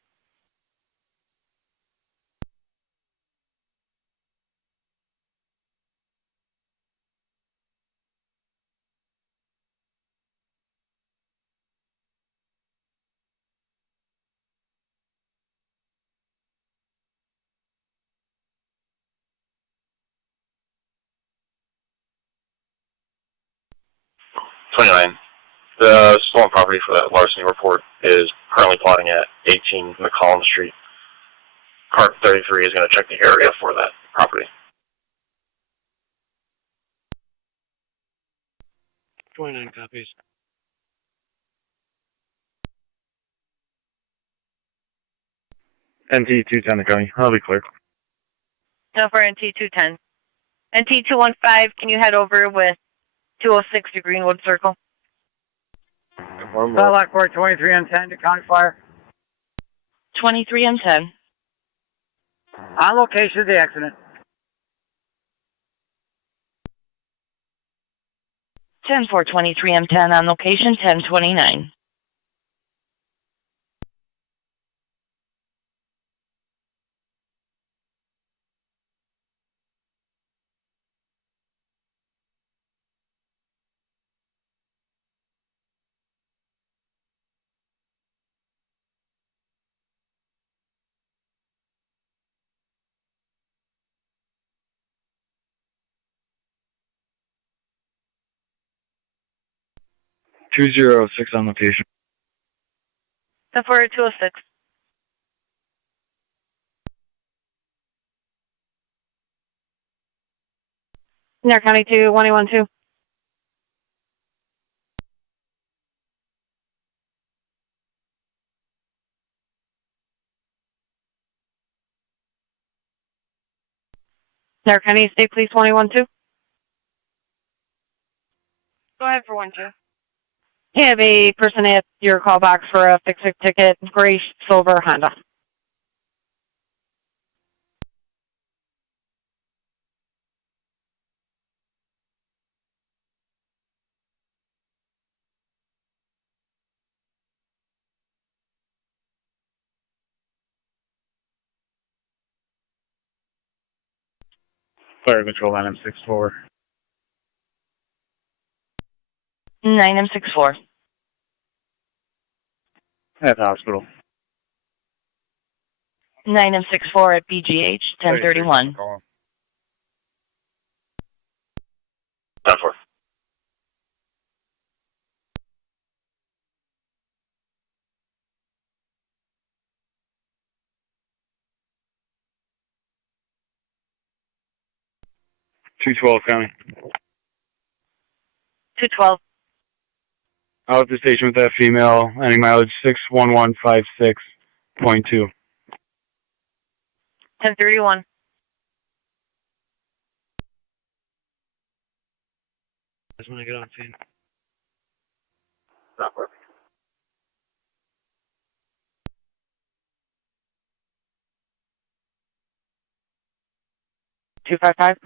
The stolen property for that larceny report is currently plotting at 18 McCollum Street. Cart 33 is going to check the area for that property. 29 copies. NT 210 County. I'll be clear. 10-4, NT 210. NT 215, can you head over with 206 to Greenwood Circle? Lockport 23M10 to County Fire. 23M10. On location of the accident. 10-4, 23M10 on location. 1029. 206 on location. 10-4, 206. Niagara County 2-112. Niagara County State Police 112. Go ahead for 1-2. You have a person at your call box for a fix-it ticket, gray silver Honda. Fire control line M64. 9M64. At the hospital. 9M64 at BGH 1031. 10-4. County. 212. Out at the station with that female, ending mileage 61156.2. 1031. That's when I get on scene. Not working. Two 255.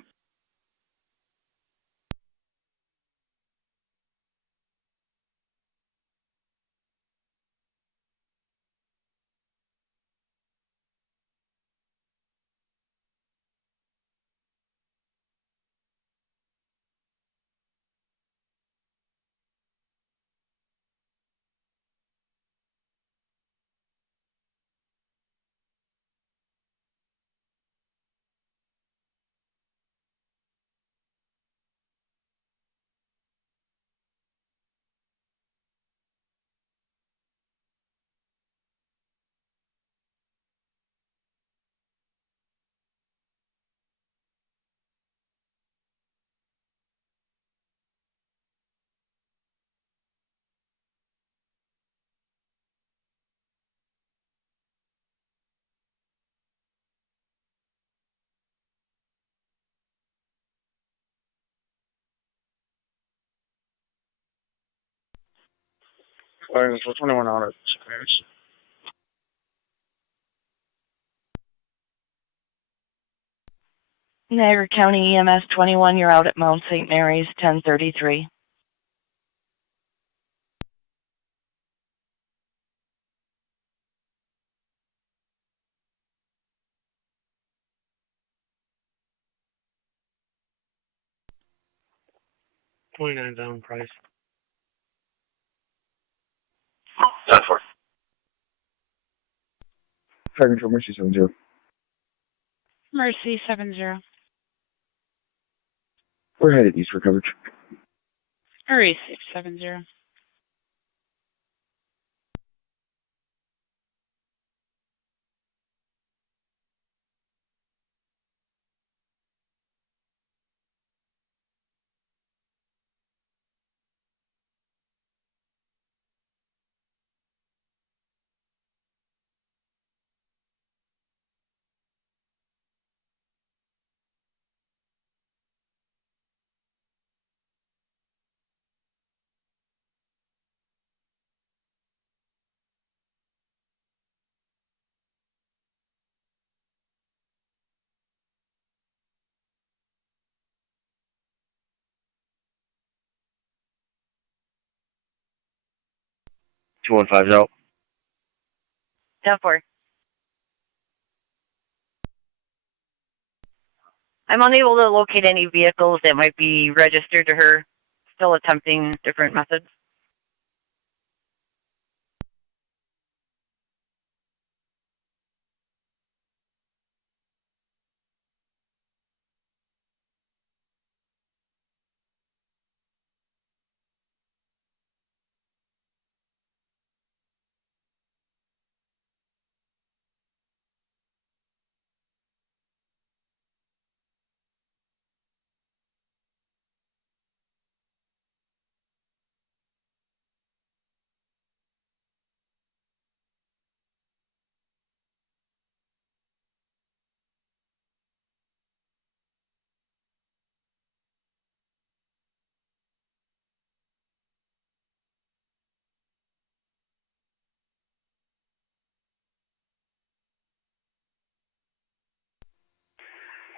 Fire control 21 hours. Niagara County EMS 21, you're out at Mount St. Mary's 1033. $29 down price. 10-4. Fire control Mercy 70. Mercy 70. We're headed east for coverage. Hurry 670. $215 out. 10-4. I'm unable to locate any vehicles that might be registered to her. Still attempting different methods.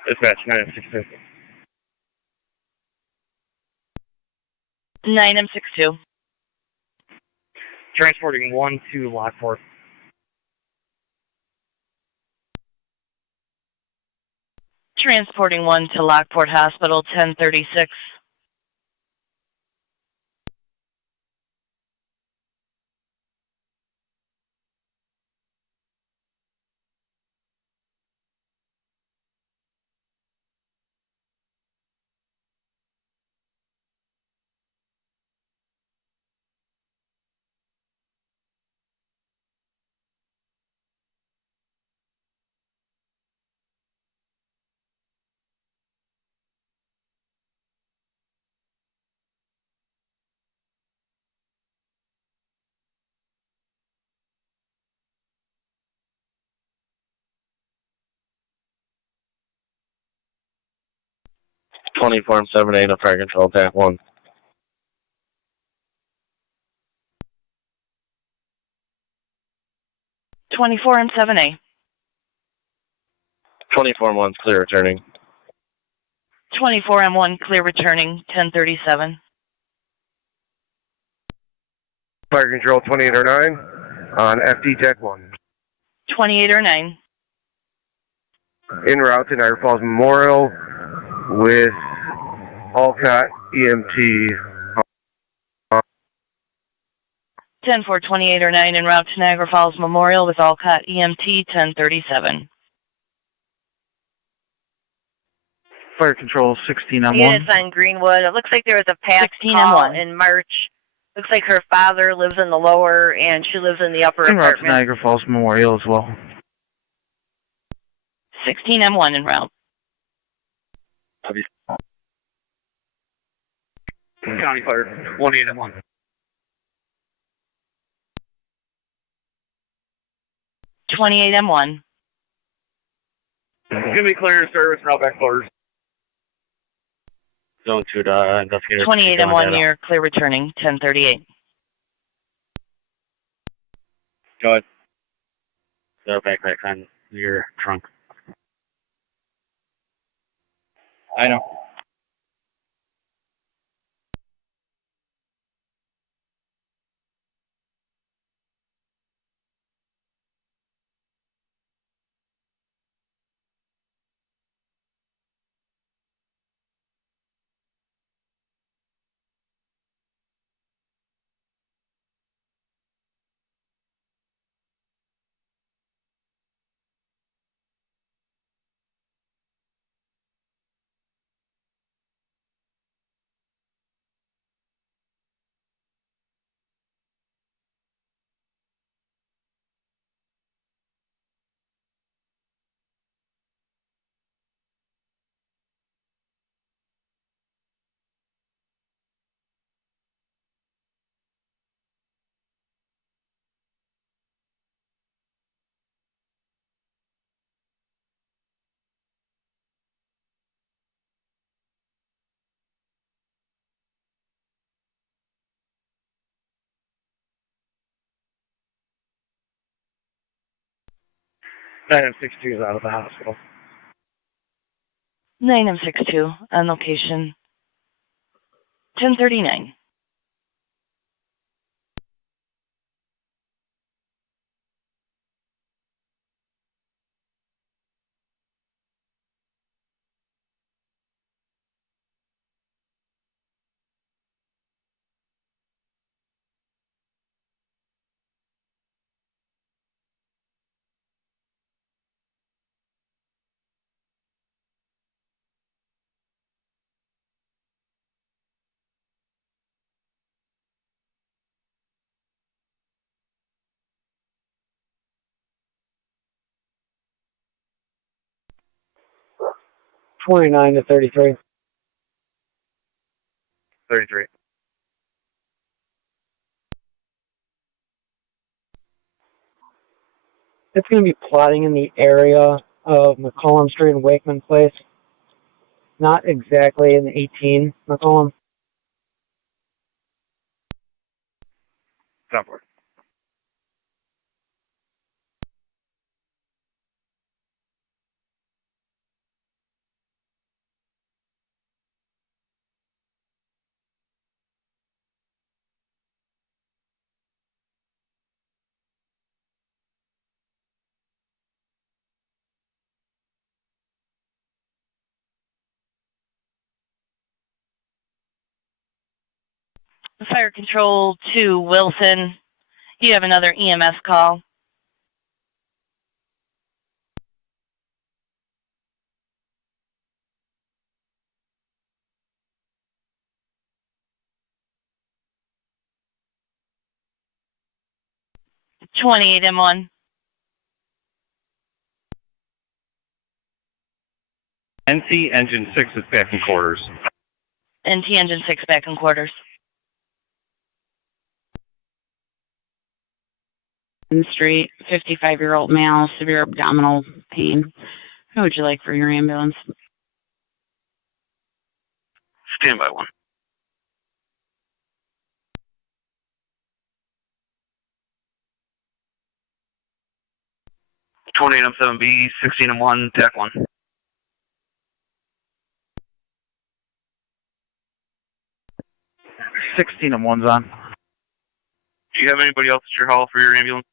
Dispatch 9M62. 9M62. Transporting 1 to Lockport. Transporting 1 to Lockport Hospital, 1036. Form 7A to fire control, TAC 1. 24M7A. 24M1's clear returning. 24M1 clear returning, 1037. Fire control 2809 on FD TAC 1. 2809. En route to Niagara Falls Memorial with Alcott EMT. 10-4, 2809 en route to Niagara Falls Memorial with Alcott EMT, 1037. Fire control 16M1. Units on Greenwood. It looks like there was a PAC call in March. Looks like her father lives in the lower and she lives in the upper En route to apartment. Niagara Falls Memorial as well. 16M1 en route. County Fire 18M1. 28M1. Give me clearance service and back orders. Zone 2 to investigator. 28M1 near clear returning, 1038. Go ahead. The backpack on your trunk. I know. M62 is out of the hospital. 9M62 on location, 1039. '29 to 33. 33. It's going to be plotting in the area of McCollum Street and Wakeman Place. Not exactly in 18 McCollum. Southward. Fire Control to Wilson. You have another EMS call. .28 M1. NC Engine 6 is back in quarters. NT Engine 6 back in quarters. Street, 55-year-old male, severe abdominal pain. Who would you like for your ambulance? Stand by one. M7B, 16M1, TAC 1. M1's on. Do you have anybody else at your hall for your ambulance?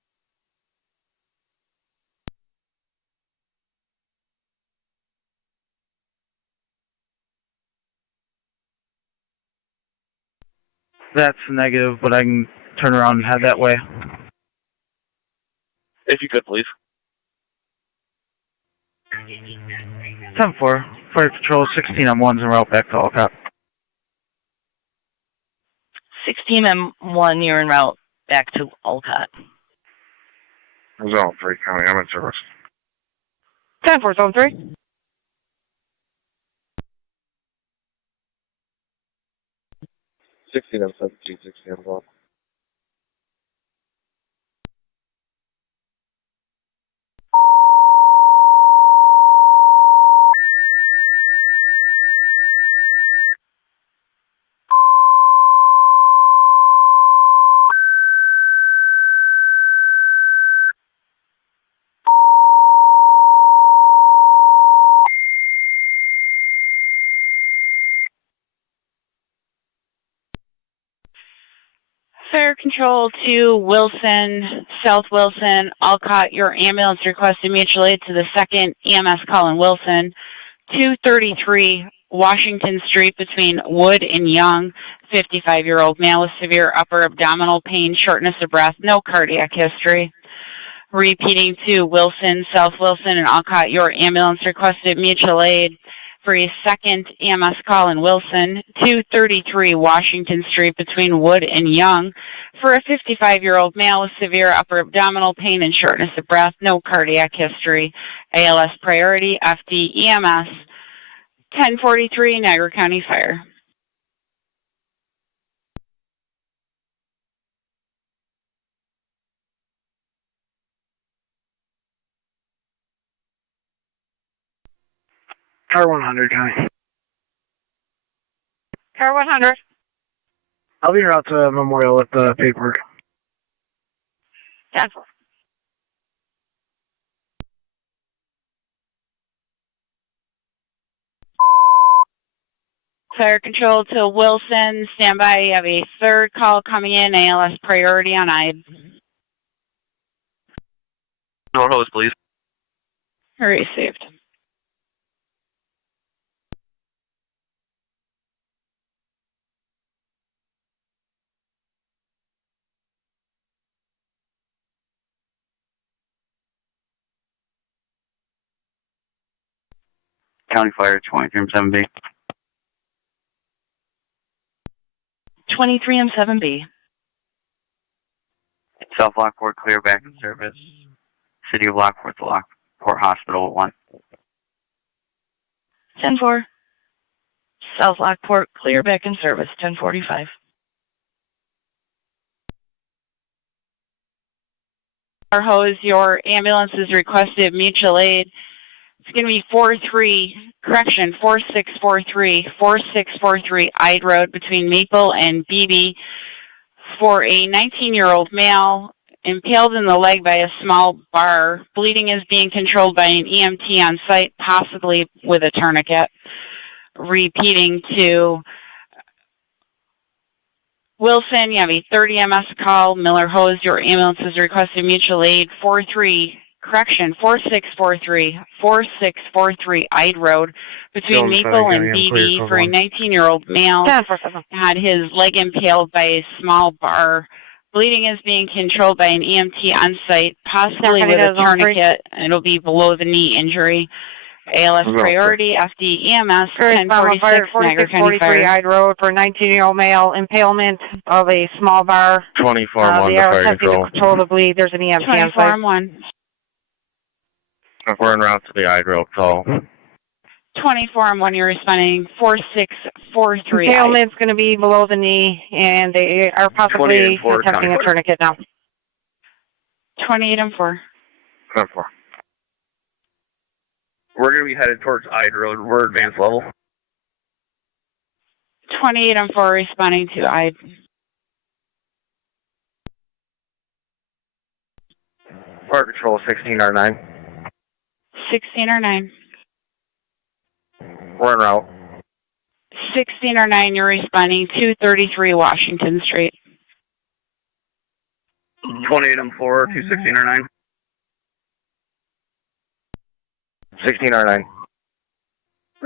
That's negative, but I can turn around and head that way. If you could, please. 10-4. Fire Control 16M1's en route back to Olcott. 16 M1, you're en route back to Olcott. Zone 3 County, I'm in service. 10-4, Zone 3. M17, 16M1. Fire Control to Wilson, South Wilson, Olcott. Your ambulance requested mutual aid to the 2nd EMS call in Wilson. 233 Washington Street between Wood and Young. 55-year-old male with severe upper abdominal pain, shortness of breath, no cardiac history. Repeating to Wilson, South Wilson, and Olcott. Your ambulance requested mutual aid for a 2nd EMS call in Wilson, 233 Washington Street between Wood and Young, for a 55-year-old male with severe upper abdominal pain and shortness of breath, no cardiac history. ALS priority, FD EMS, 1043 Niagara County Fire. Car 100, County. Car 100. I'll be out to Memorial with the paperwork. 10-4. Fire Control to Wilson, stand by. You have a 3rd call coming in, ALS priority on IDE. Door hose, please. Received. County Fire 23M7B. 23M7B. South Lockport, clear back in service. City of Lockport to Lockport Hospital at 1. 10-4. South Lockport, clear back in service, 1045. Our hose, your ambulance is requested mutual aid. It's going to be 4643 IDE Road between Maple and Beebe for a 19-year-old male impaled in the leg by a small bar. Bleeding is being controlled by an EMT on site, possibly with a tourniquet. Repeating to Wilson, you have a 30 MS call. Miller Hose, your ambulance is requested mutual aid. 43 correction, 4643 Ide Road between Maple and BB for a 19-year-old male. Had his leg impaled by a small bar. Bleeding is being controlled by an EMT on site, possibly with a tourniquet. It'll be below the knee injury. ALS priority, FD EMS, 1046, Niagara County Fire. Ide Road for a 19-year-old male, impalement of a small bar. 24-1 They are to fire attempting control. to control the bleed. There's an EMT on site. 24-1. We're en route to the Ide Road call. 24-1, you're responding 4643. Impalement's going to be below the knee, and they are possibly attempting a tourniquet now. 28-4. 10-4. We're going to be headed towards Ide Road. We're advanced level. 28-4, responding to Ide. Fire control 16R9. 16R9. We're en route. 16R9, you're responding 233 Washington Street. 28-4 to 16R9. 16R9.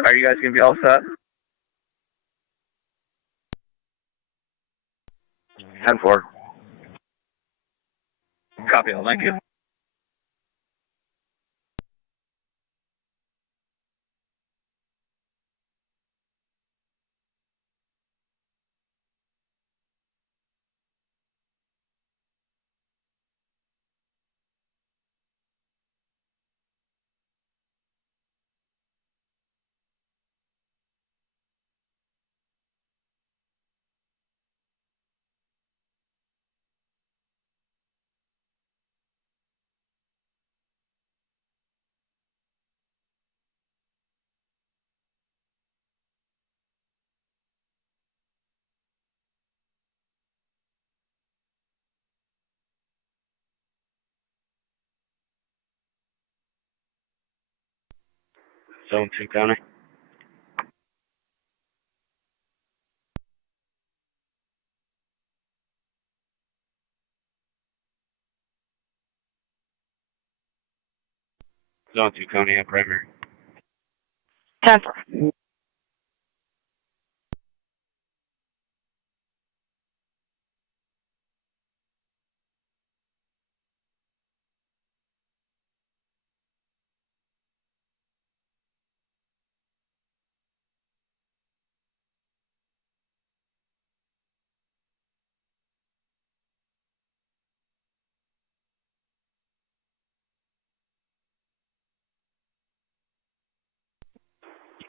Are you guys going to be all set? 10-4. Copy all, thank you. Zone 2 County. Zone 2 County at primary. 10-4.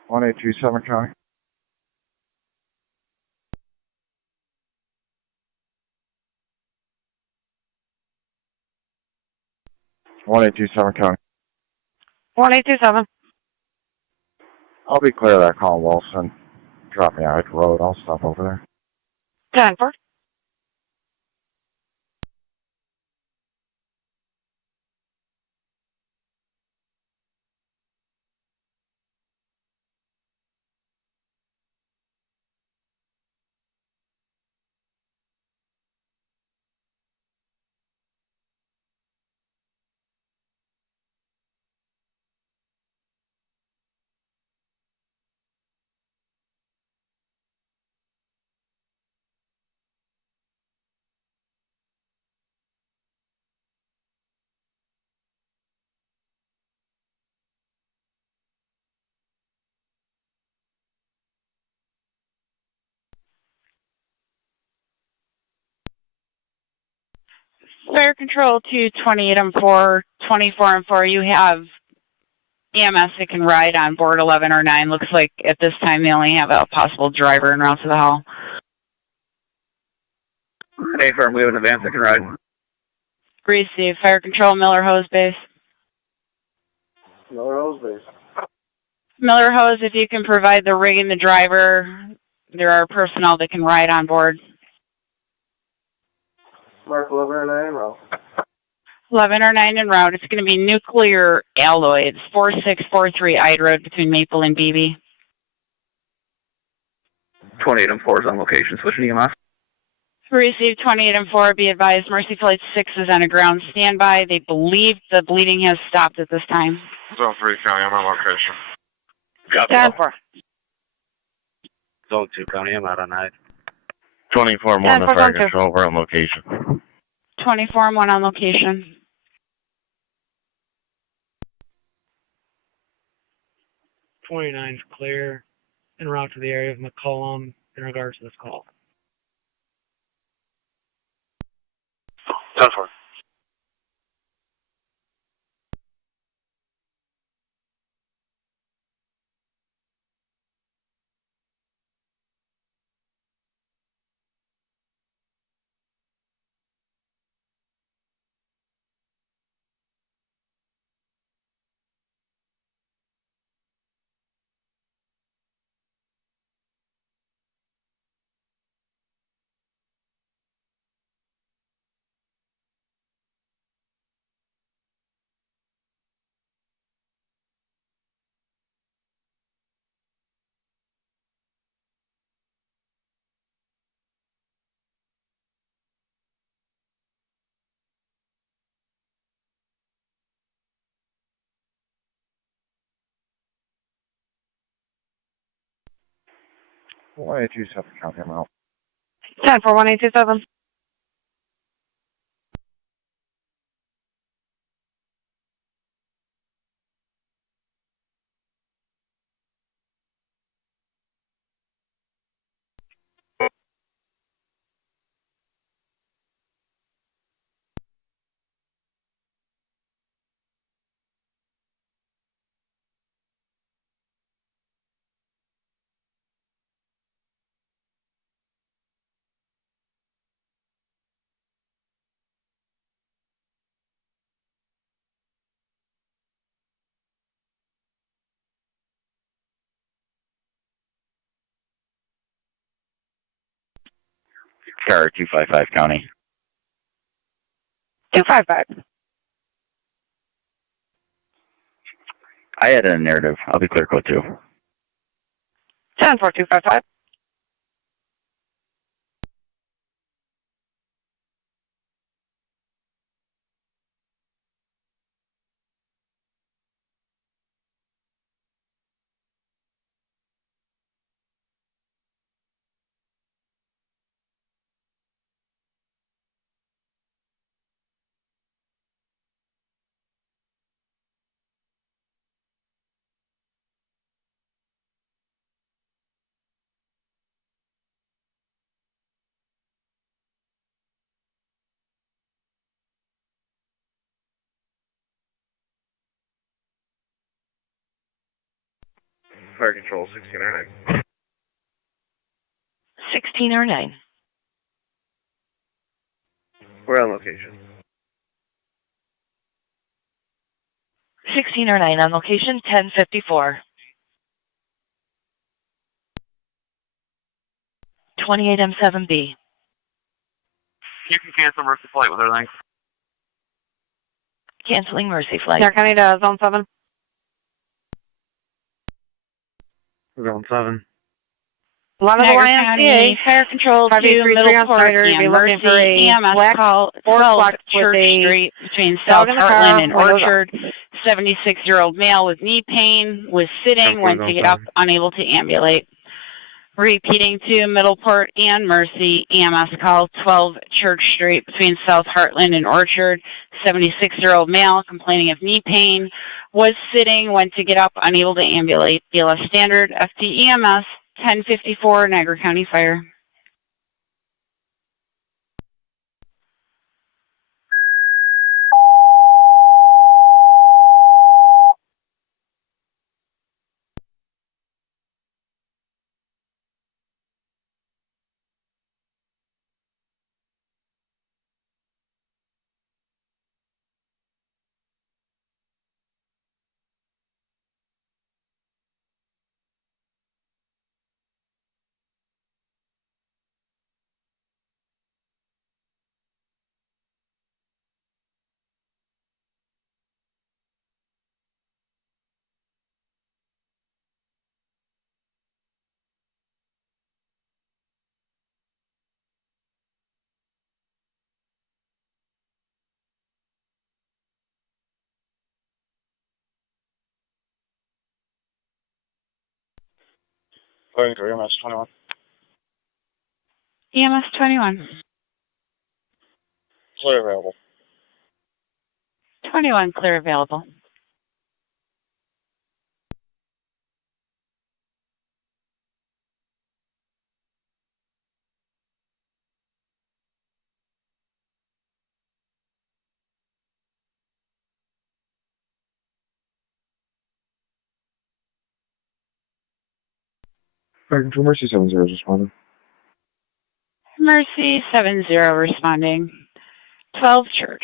One 827 County. One 827 County. 1827. I'll be clear of that call, Wilson. Drop me out the road. I'll stop over there. 10-4. Fire control to 28-4, 24-4, you have EMS that can ride on board 11 or 9. Looks like at this time they only have a possible driver en route to the hall. Hey, firm, we have an advance that can ride. Receive. Fire control, Miller Hose Base. Miller Hose Base. Miller Hose, if you can provide the rig and the driver, there are personnel that can ride on board. Mark 11 or 9 route. 11 or 9 en route. It's going to be nuclear alloy. It's 4643 Ide Road between Maple and BB. 28-4 is on location. Switching EMS. We received 28 and 4. Be advised, Mercy Flight 6 is on a ground standby. They believe the bleeding has stopped at this time. Zone 3 County, I'm on location. Stand for. Zone 2 County, I'm out on night. 24 1 to fire control, we're on location. 24 and 1 on location. 29 is clear, en route to the area of McCollum in regards to this call. 10-4. Why did you have to count him out? 10 for 1827. Car 255 County. 255. I had a narrative. I'll be clear code 2. 10 for 255. Fire control 1609. 1609. We're on location. 1609 on location, 1054. 28 M7B. You can cancel Mercy Flight with everything. Canceling Mercy Flight. Niagara County to Zone 7. Zone 7. A lot of the Niagara County YMCA. Fire Control to 583 on Middleport Snyder. Be and looking Mercy for a EMS black call Ford 12 Flex with Church a Street between dog South in the car, Heartland and windows up. Orchard. 76-year-old male with knee pain was sitting, went to get up, unable to ambulate. Repeating to Middleport and Mercy EMS call 12 Church Street between South Heartland and Orchard. 76-year-old male complaining of knee pain was sitting, went to get up, unable to ambulate. BLS Standard FT EMS 1054 Niagara County Fire. Going to EMS 21. EMS 21. Clear available. 21 clear available. Fire Control Mercy 70 responding. Mercy 70 responding. 12 Church.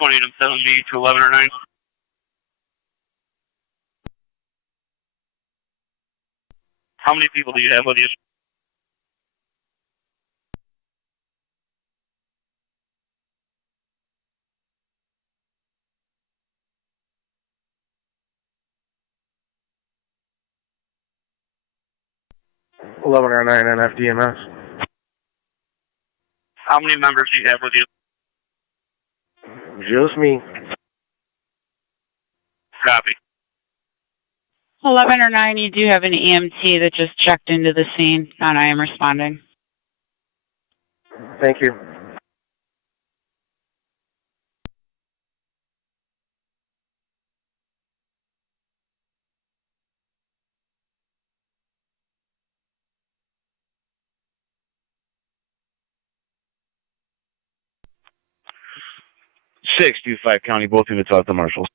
Twenty 70 to 1109. How many people do you have with you? Eleven or nine NFDMS. How many members do you have with you? Just me. Copy. 11 or 9, you do have an EMT that just checked into the scene, and I am responding. Thank you. Six, 5 County, both units out the marshals.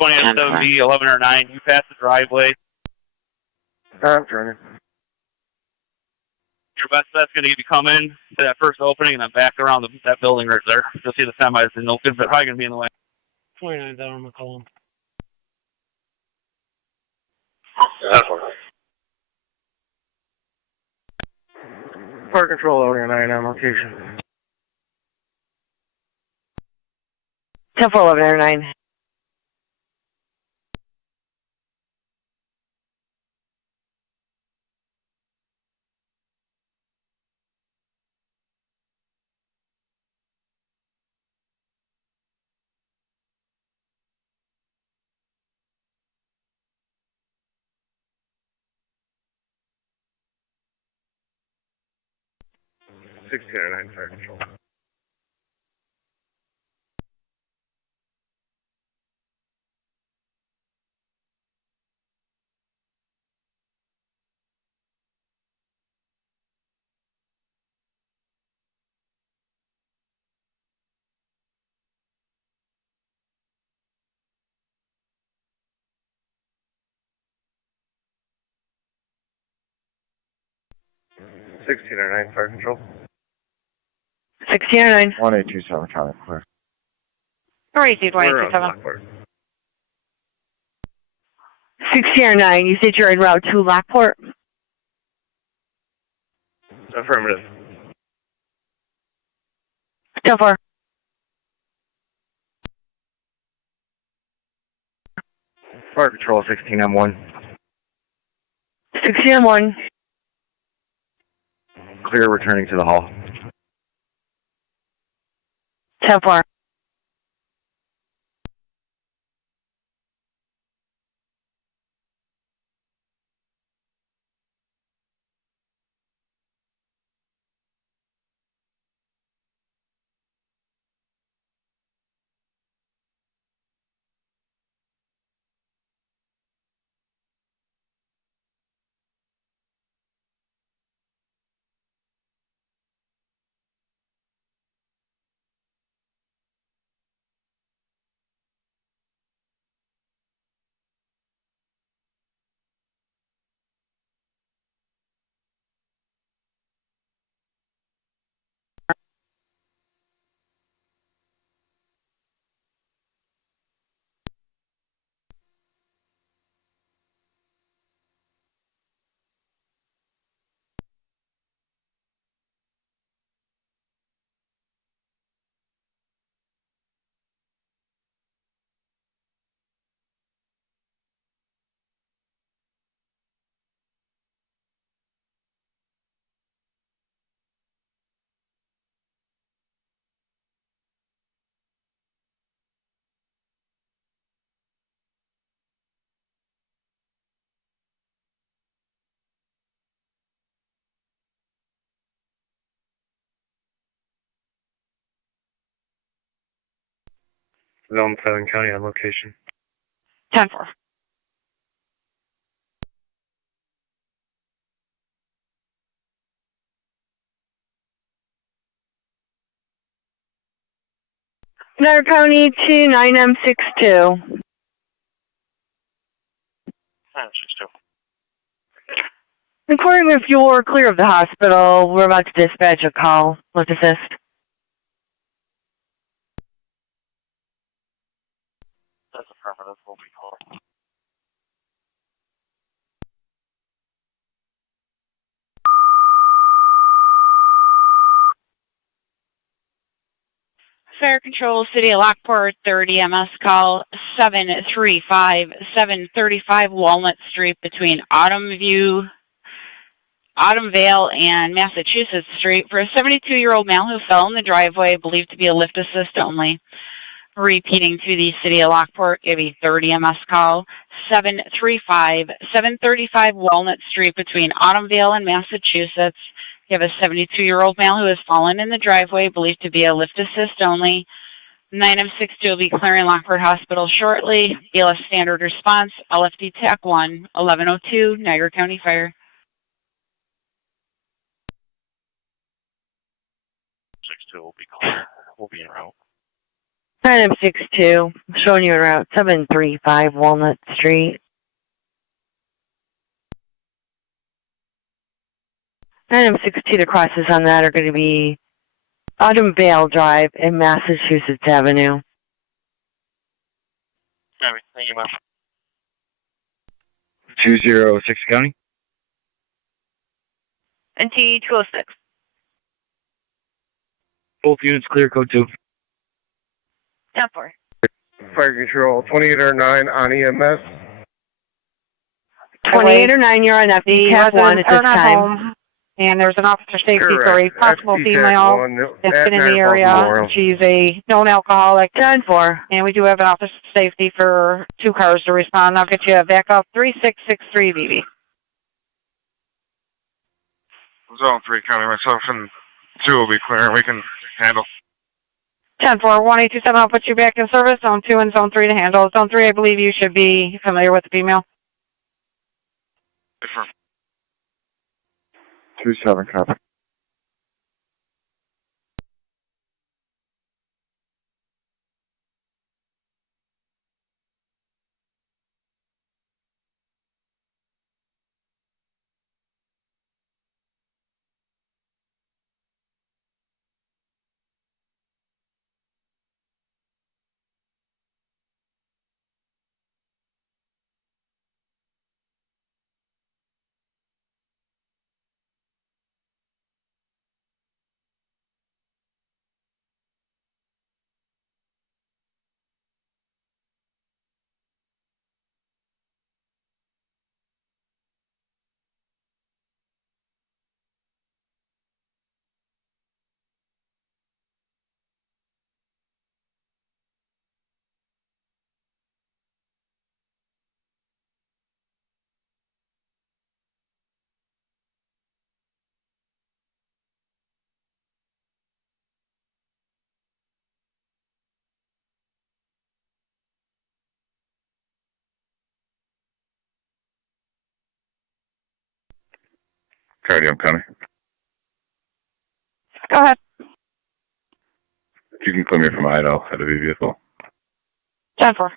20 70, 11 or 9. You pass the driveway. I'm turning. Your best bet's going to be come in to that first opening and then back around that building right there. You'll see the semis and they're probably going to be in the way. 29 down McCollum. That's one. Fire Control area 9 on location. 10 4 11 or 9. Sixteen or 9 Fire Control. Sixteen or 9 Fire Control. 16 or 9. 1827 County, clear. Received We're on 187. Lockport. 16 or 9. You said you're en route to Lockport. Affirmative. 10 4. Fire Control 16 M1. 16 and 1. Clear, returning to the hall. 10 4. Development 7 County on location. 10-4. Niagara County 29M62. 962. Inquiring if you're clear of the hospital, we're about to dispatch a call. Let's assist. That's affirmative. We'll be calling. Fire Control, City of Lockport, 30 MS call 735 Walnut Street between Autumnvale and Massachusetts Street for a 72-year-old male who fell in the driveway, believed to be a lift assist only. Repeating to the City of Lockport, give a 30 MS call 735 Walnut Street between Autumnvale and Massachusetts. You have a 72-year-old male who has fallen in the driveway, believed to be a lift assist only. 9M62 will be clearing Lockport Hospital shortly. BLS standard response, LFD TAC 1, 1102, Niagara County Fire. 62 will be clear. We'll be en route. 9M62, showing you en route 735 Walnut Street. 9M62, the crosses on that are going to be Autumnvale Drive and Massachusetts Avenue. Alright, thank you, ma'am. 206 County. NT 206. Both units clear, code 2. 10-4. Fire Control, 2809 on EMS. 28 or 9, you're on FD TAC 1 at this time. Home, and there's an officer safety for a Correct. possible FD female TAC 1 that's at been in the Niagara area. Memorial. She's a known alcoholic. 10-4. And we do have an officer safety for 2 cars to respond. I'll get you a backup 3663 BB. Zone 3 County, myself and 2 will be clear. We can handle. 10-4, 1827, I'll put you back in service. Zone 2 and Zone 3 to handle. Zone 3, I believe you should be familiar with the female. 27 copy. Cardio County. Go ahead. You can clear me from Idaho out of a vehicle. 10-4.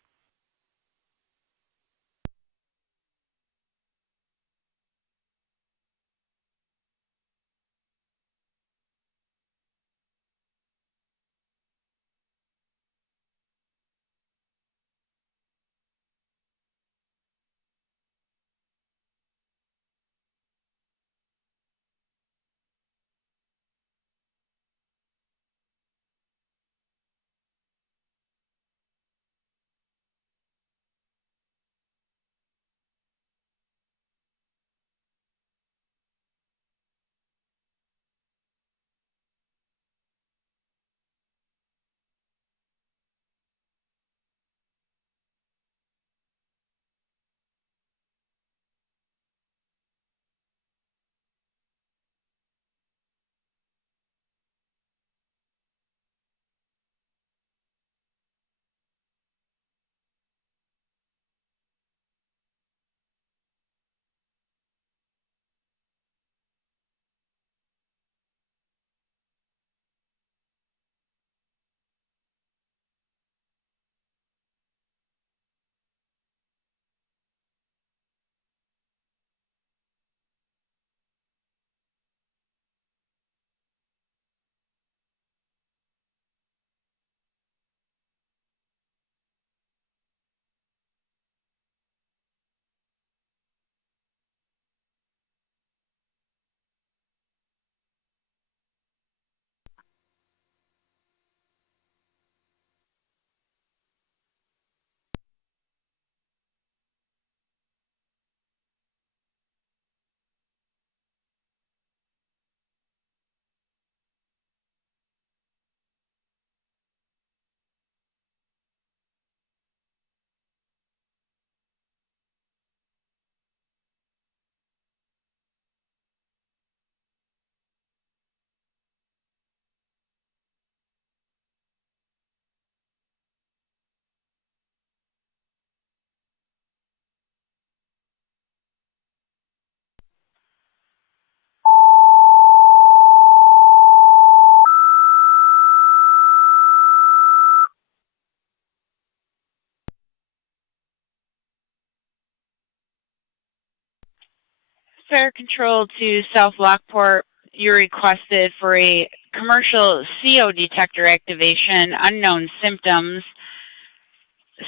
Fire Control to South Lockport, you requested for a commercial CO detector activation, unknown symptoms,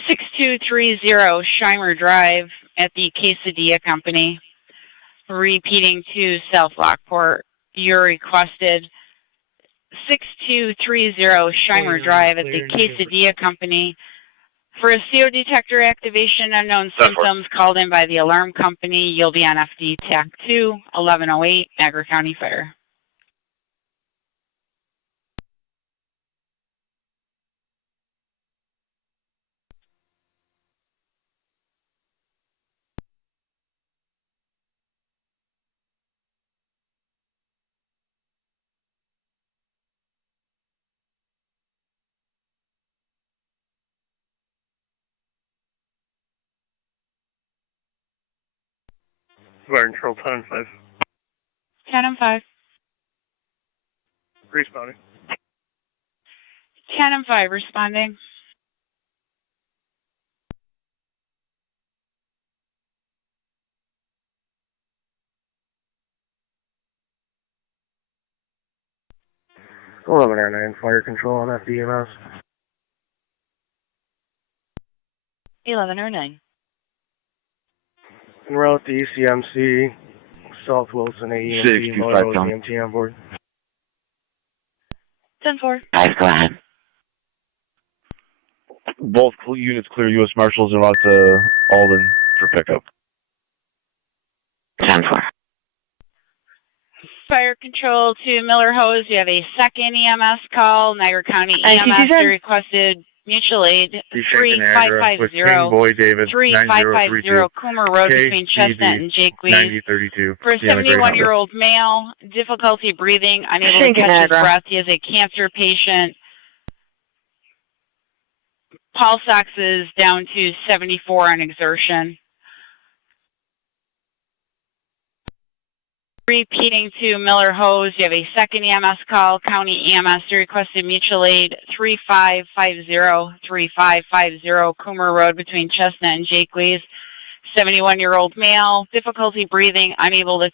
6230 Shimer Drive at the Quesadilla Company. Repeating to South Lockport, you requested 6230 Shimer Drive at the Quesadilla Company for a CO detector activation, unknown symptoms called in by the alarm company. You'll be on FD TAC 2, 1108, Niagara County Fire. Fire Control 10-5. 10 and 5. Responding. 10 and 5 responding. Go 1109, Fire Control on FDMS. 1109. En route to ECMC, South Wilson AEMT, 625 Tom. EMT on board. 10-4. Guys, go ahead. Both units clear U.S. Marshals and route to Alden for pickup. 10-4. Fire Control to Miller Hose, you have a second EMS call. Niagara County EMS requested mutual aid 3550 3550 Coomer Road between Chestnut and Jakewees. For a 71-year-old male, difficulty breathing, unable to catch his breath. He is a cancer patient. Pulse ox is down to 74 on exertion. Repeating to Miller Hose, you have a second EMS call. County EMS requested mutual aid 3550 3550 Coomer Road between Chestnut and Jakewees. 71-year-old male, difficulty breathing, unable to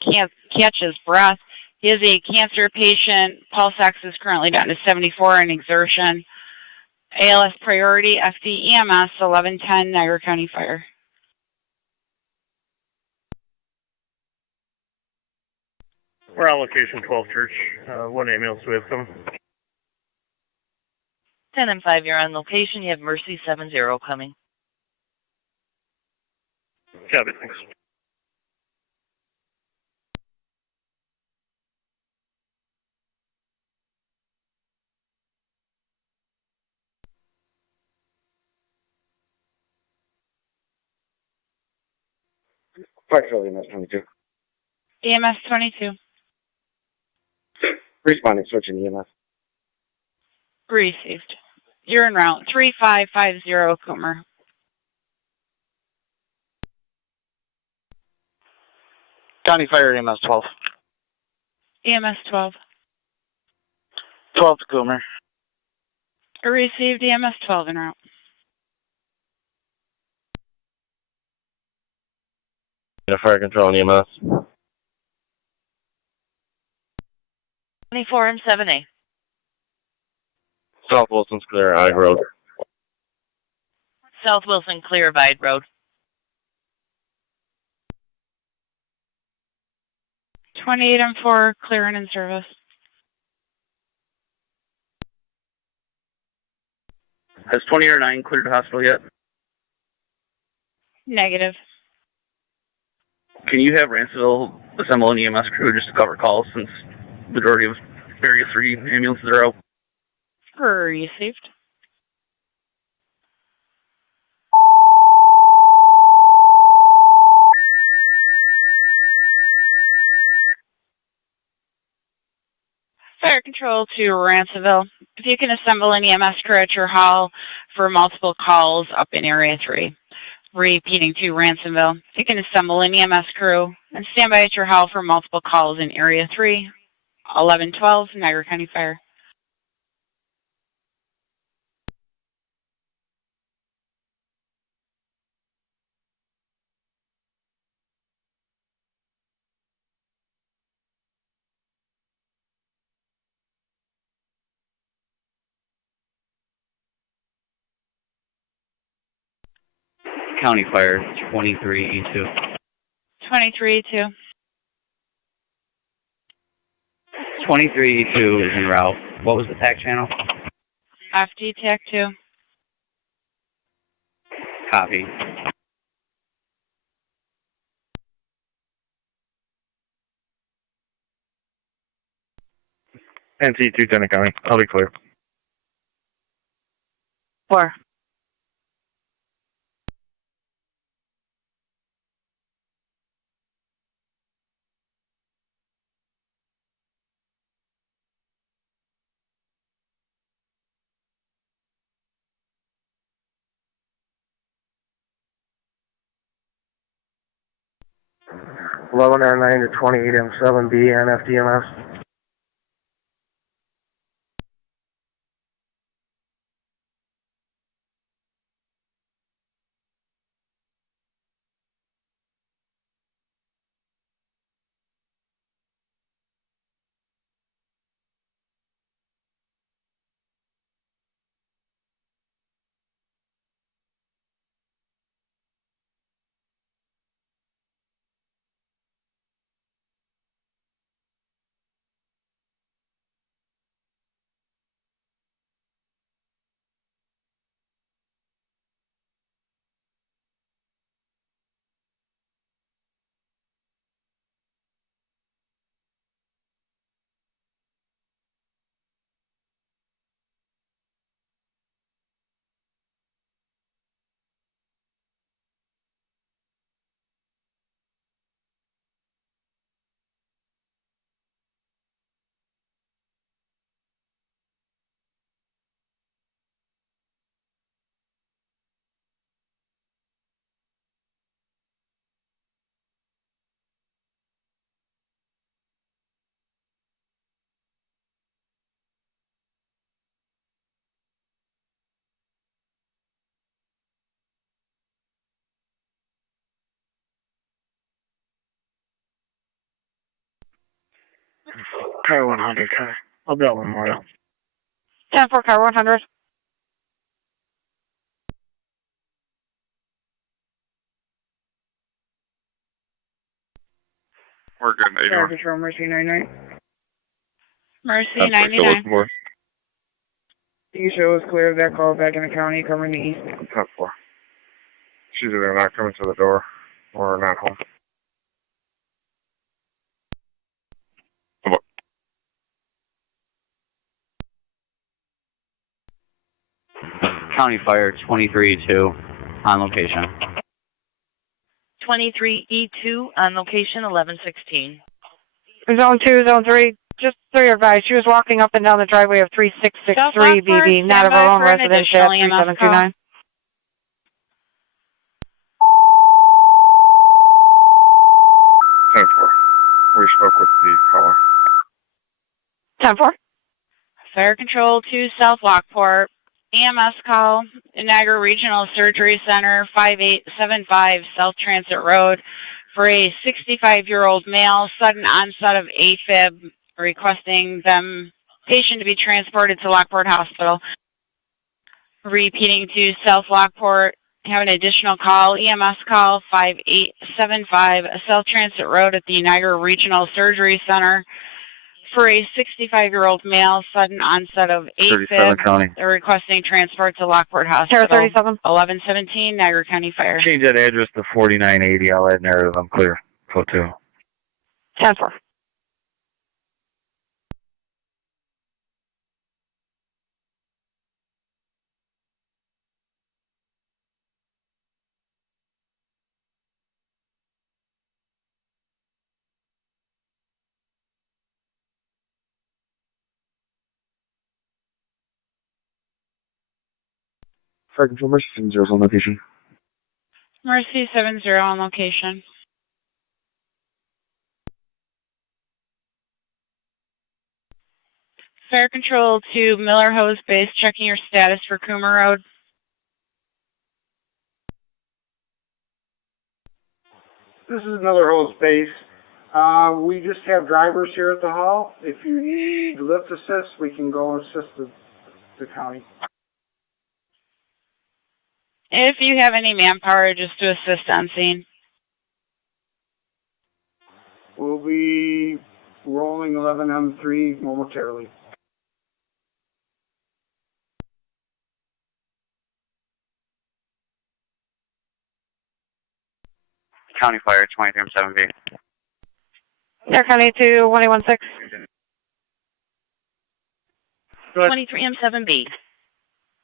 catch his breath. He is a cancer patient. Pulse ox is currently down to 74 on exertion. ALS priority, FD EMS 1110 Niagara County Fire. We're on location 12 Church. One ambulance we have coming. 10 and 5, you're on location. You have Mercy 70 coming. Copy, thanks. Fire Control EMS 22. EMS 22. Responding, switching EMS. Received. You're en route 3550 Coomer. County Fire EMS 12. EMS 12. 12 to Coomer. Received. EMS 12 en route. Fire Control on EMS. 24 and 7A. South Wilson's clear, Ide Road. South Wilson, clear of Ide Road. 28 and 4, clear and in service. Has 20 or 9 cleared the hospital yet? Negative. Can you have Ransomville assemble an EMS crew just to cover calls since the majority of Area 3 ambulances are out? Received. Fire Control to Ransomville. If you can assemble an EMS crew at your hall for multiple calls up in Area 3. Repeating to Ransomville. If you can assemble an EMS crew and stand by at your hall for multiple calls in Area 3, 1112, Niagara County Fire. County Fire 23E2. 23E2. 23E2 is en route. What was the TAC channel? FD TAC 2. Copy. NC 210 County. I'll be clear. 4. R9 to 28M7B NFDMS. Car 100, car. I'll be out Memorial. 10-4 car 100. We're good, 81. Control Mercy 99. Mercy That's 99. You show is clear of that call back in the county covering the east. 10-4. She's either not coming to the door or not home. County Fire 23E2 on location. 23E2 on location 1116. Zone 2, Zone 3, just so you're advised, she was walking up and down the driveway of 3663 BB, not of her own residence at 3729. We spoke with the caller. 10-4. Fire Control to South Lockport. EMS call, Niagara Regional Surgery Center, 5875 South Transit Road, for a 65-year-old male, sudden onset of AFib, requesting patient to be transported to Lockport Hospital. Repeating to South Lockport, have an additional call, EMS call, 5875 South Transit Road at the Niagara Regional Surgery Center, for a 65-year-old male, sudden onset of AFib. They're requesting transport to Lockport Hospital. 37. 1117, Niagara County Fire. Change that address to 4980. I'll add narrative. I'm clear. Code 2. 10-4. Fire Control Mercy 70 on location. Mercy 70 on location. Fire Control to Miller Hose Base, checking your status for Coomer Road. This is Miller Hose Base. We just have drivers here at the hall. If you need lift assist, we can go assist the county. If you have any manpower, just to assist on scene. We'll be rolling 11M3 momentarily. County Fire 23M7B. Niagara County to 116. 23M7B.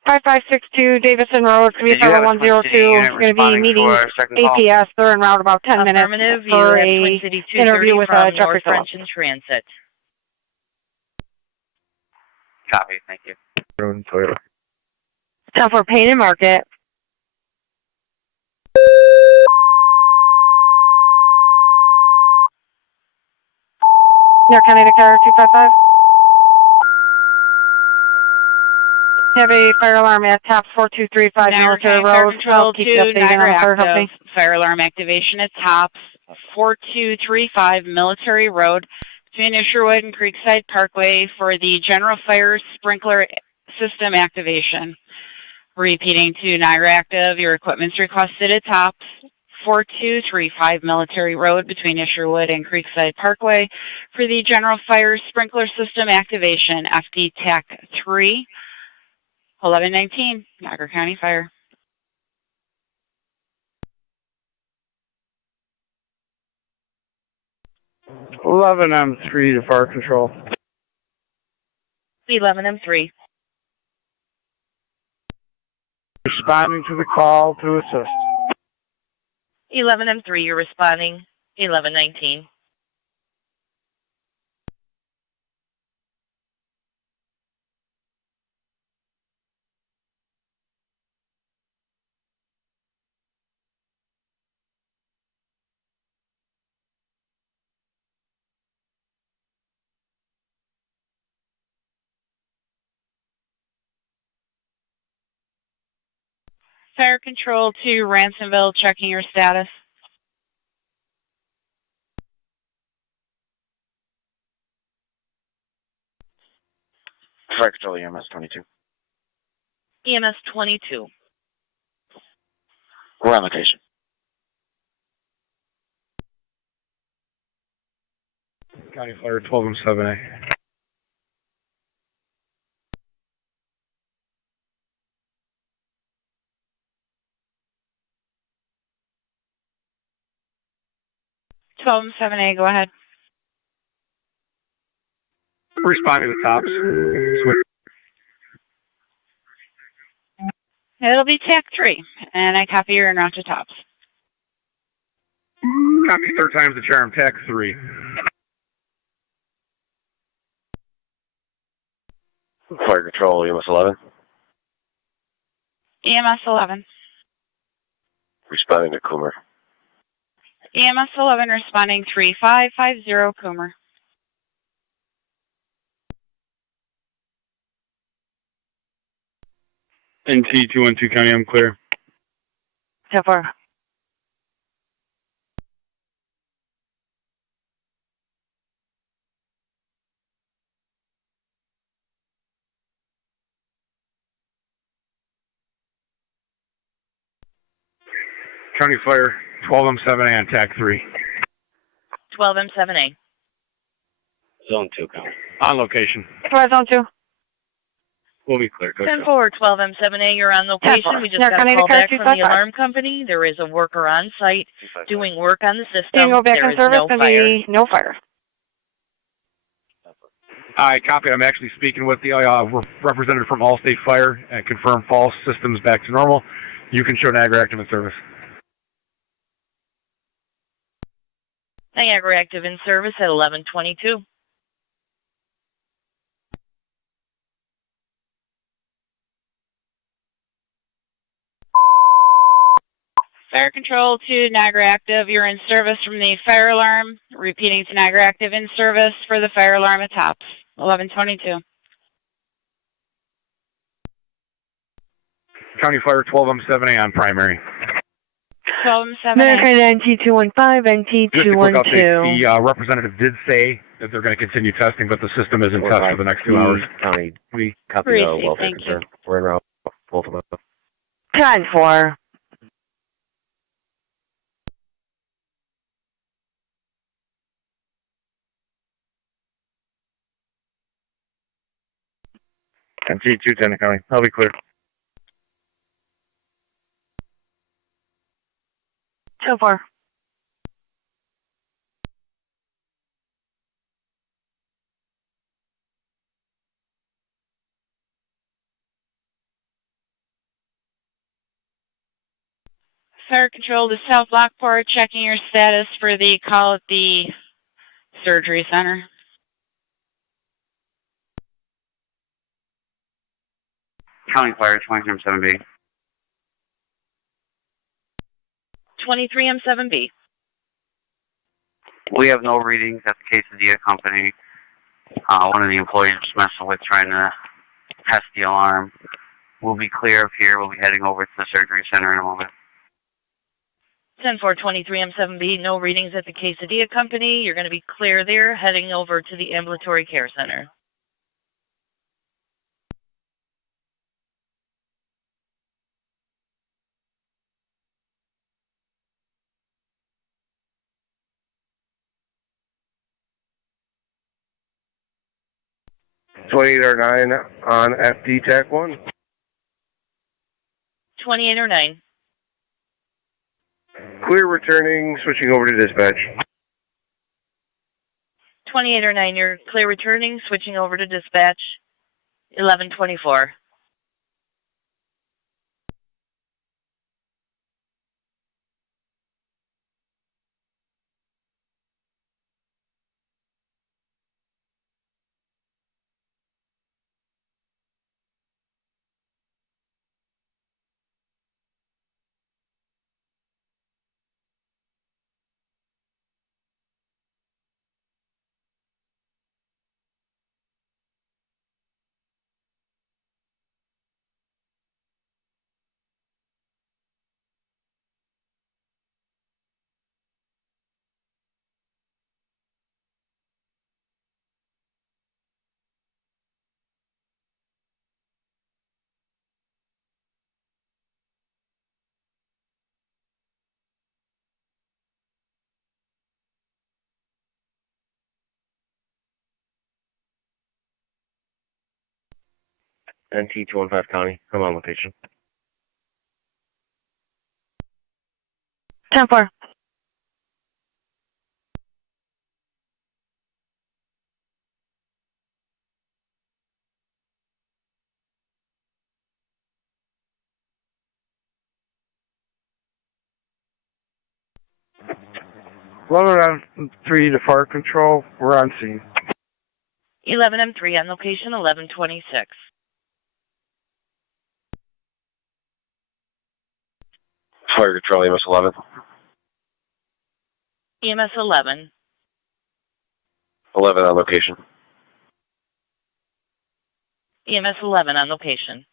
5562 Davison Road, it's going to be Did you have a 102. unit It's going to be responding meeting for a second call? APS. They're en route about 10 minutes Affirmative, you for have a Twin City 230 interview with from Jeffrey North Phillips. French in transit. Copy, thank you. Toyota. Time for Paint and Market. Niagara County to Car 255. Have a fire alarm at TAP 4235 Military Road. Control Keep you 2, updated on Niagara the fire active. company. Fire alarm activation at TOPS 4235 Military Road between Isherwood and Creekside Parkway for the general fire sprinkler system activation. Repeating to Niagara active, your equipment's requested at TOPS 4235 Military Road between Isherwood and Creekside Parkway for the general fire sprinkler system activation, FD TAC 3. 1119, Niagara County Fire. M3 to fire control. 11M3. Responding to the call to assist. 11M3, you're responding. 1119. Fire Control to Ransomville, checking your status. Fire Control EMS 22. EMS 22. We're on location. County Fire 12M7A. Twelve 7A, go ahead. Responding to TOPS. Switch. It'll be TAC 3, and I copy your en route to TOPS. Copy, third time's the charm, TAC 3. Fire Control EMS 11. EMS 11. Responding to Coomer. EMS 11 responding 3550 Coomer. NT 212 County, I'm clear. So far. County Fire 12M7A on TAC 3. 12M7A. Zone 2, County. On location. Fire Zone 2. We'll be clear. Go 10-4, 12M7A, you're on location. We just got a call back from the alarm company. There is a worker on site doing work on the system. Go back there in is service, no and fire. be no fire. I copy. I'm actually speaking with the representative from Allstate Fire and confirm false systems back to normal. You can show Niagara active in service. Niagara active in service at 1122. Fire Control to Niagara Active, you're in service from the fire alarm. Repeating to Niagara Active in service for the fire alarm at TOPS. 1122. County Fire 12M7A on primary. 12M7A. American NT215, Just a quick update. NT212. The representative did say that they're going to continue testing, but the system is in test for the next 2 hours. County, we copy Appreciate the welfare thank you. concern. We're en route. Both of us. 10-4. NC 210 County. I'll be clear. 10-4. Fire Control to South Lockport, checking your status for the call at the surgery center. County Fire 23M7B. 23M7B. We have no readings at the Quesadilla company. One of the employees was messing with trying to test the alarm. We'll be clear of here. We'll be heading over to the surgery center in a moment. 10-4, 23M7B. No readings at the Quesadilla company. You're going to be clear there, heading over to the ambulatory care center. or 9 on FD TAC 1. 28 or 9. Clear returning, switching over to dispatch. 28 or 9, you're clear returning, switching over to dispatch. 1124. NT 215 County. I'm on location. 10-4. On 3 to fire control. We're on scene. 11M3 on location, 1126. Fire Control, EMS 11. EMS 11. 11 on location. EMS 11 on location.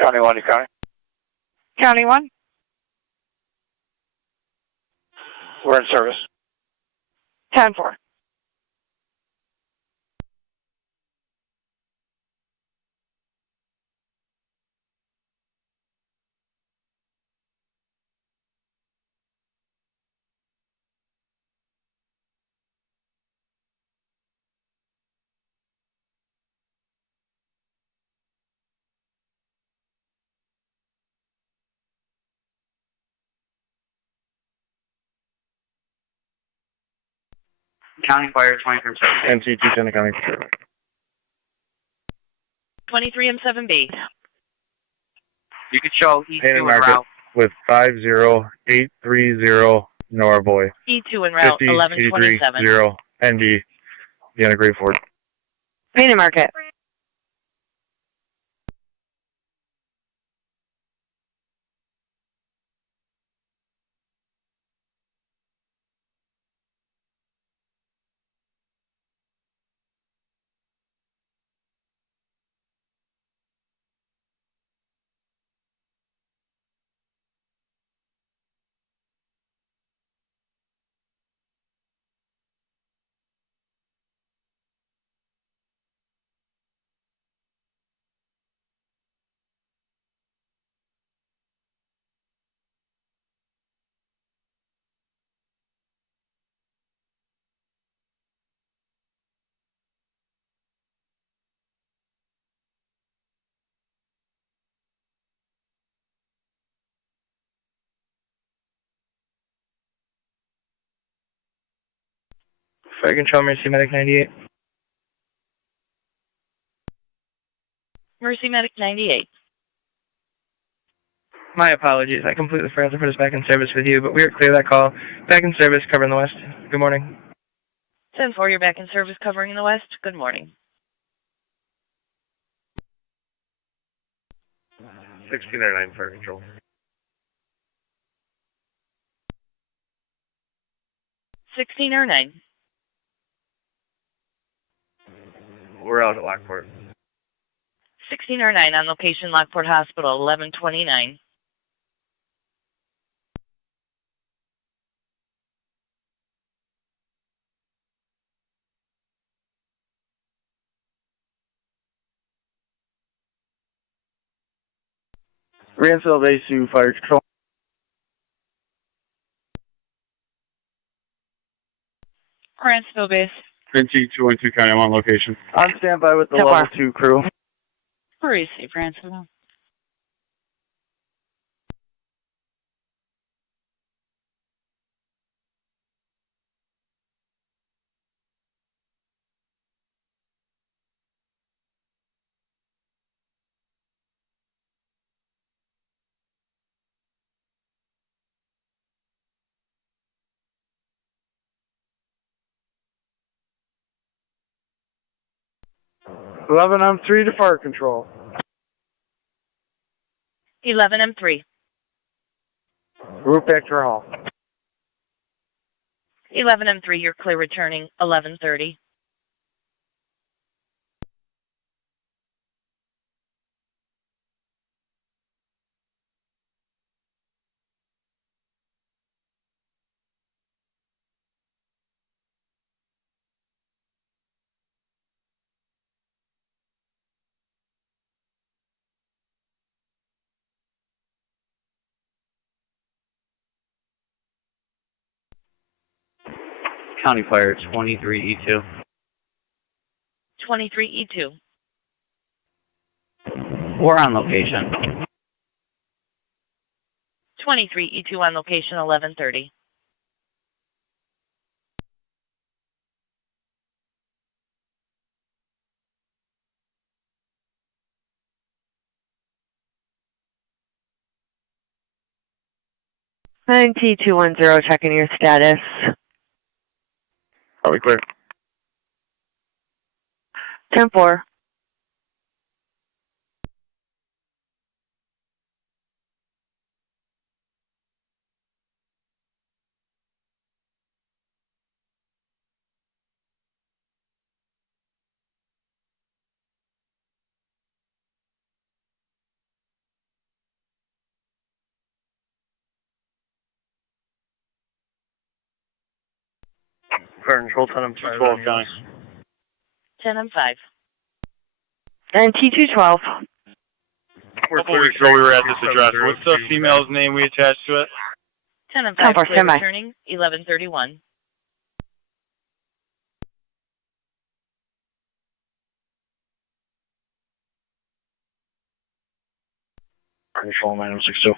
County 1, County. County 1. We're in service. 10-4. County Fire 23M7B. NC 210 County. 23M7B. You can show E2 Painting en market route. with 50830 Nora Boy. E2 en route, 1127. 0 ND. Deanna Grayford. Painted market. Fire Control, Mercy Medic 98. Mercy Medic 98. My apologies. I completely forgot to put us back in service with you, but we are clear that call. Back in service, covering the west. Good morning. 10-4, you're back in service covering the west. Good morning. 1609 Fire Control. or 9. We're out at Lockport. or 9 on location, Lockport Hospital, 1129. Ransville Base to Fire Control. Ransville Base. Vinci 212 County, I'm on location. On standby with the Level 2 crew. Receive, Ransville. I'm 3 to Fire Control. 11M3. Route back to our hall. 11M3, you're clear returning, 1130. County Fire 23E2. 23E2. We're on location. 23E2 on location, 1130. T210, checking your status. Are we clear? 10-4. Fire Control 10 and 12 County. 10M5. And T212. We're clear, so we were at this address. What's the female's name we attached to it? 10M5, 10-4, clear standby. returning, 1131. Fire Control 9062.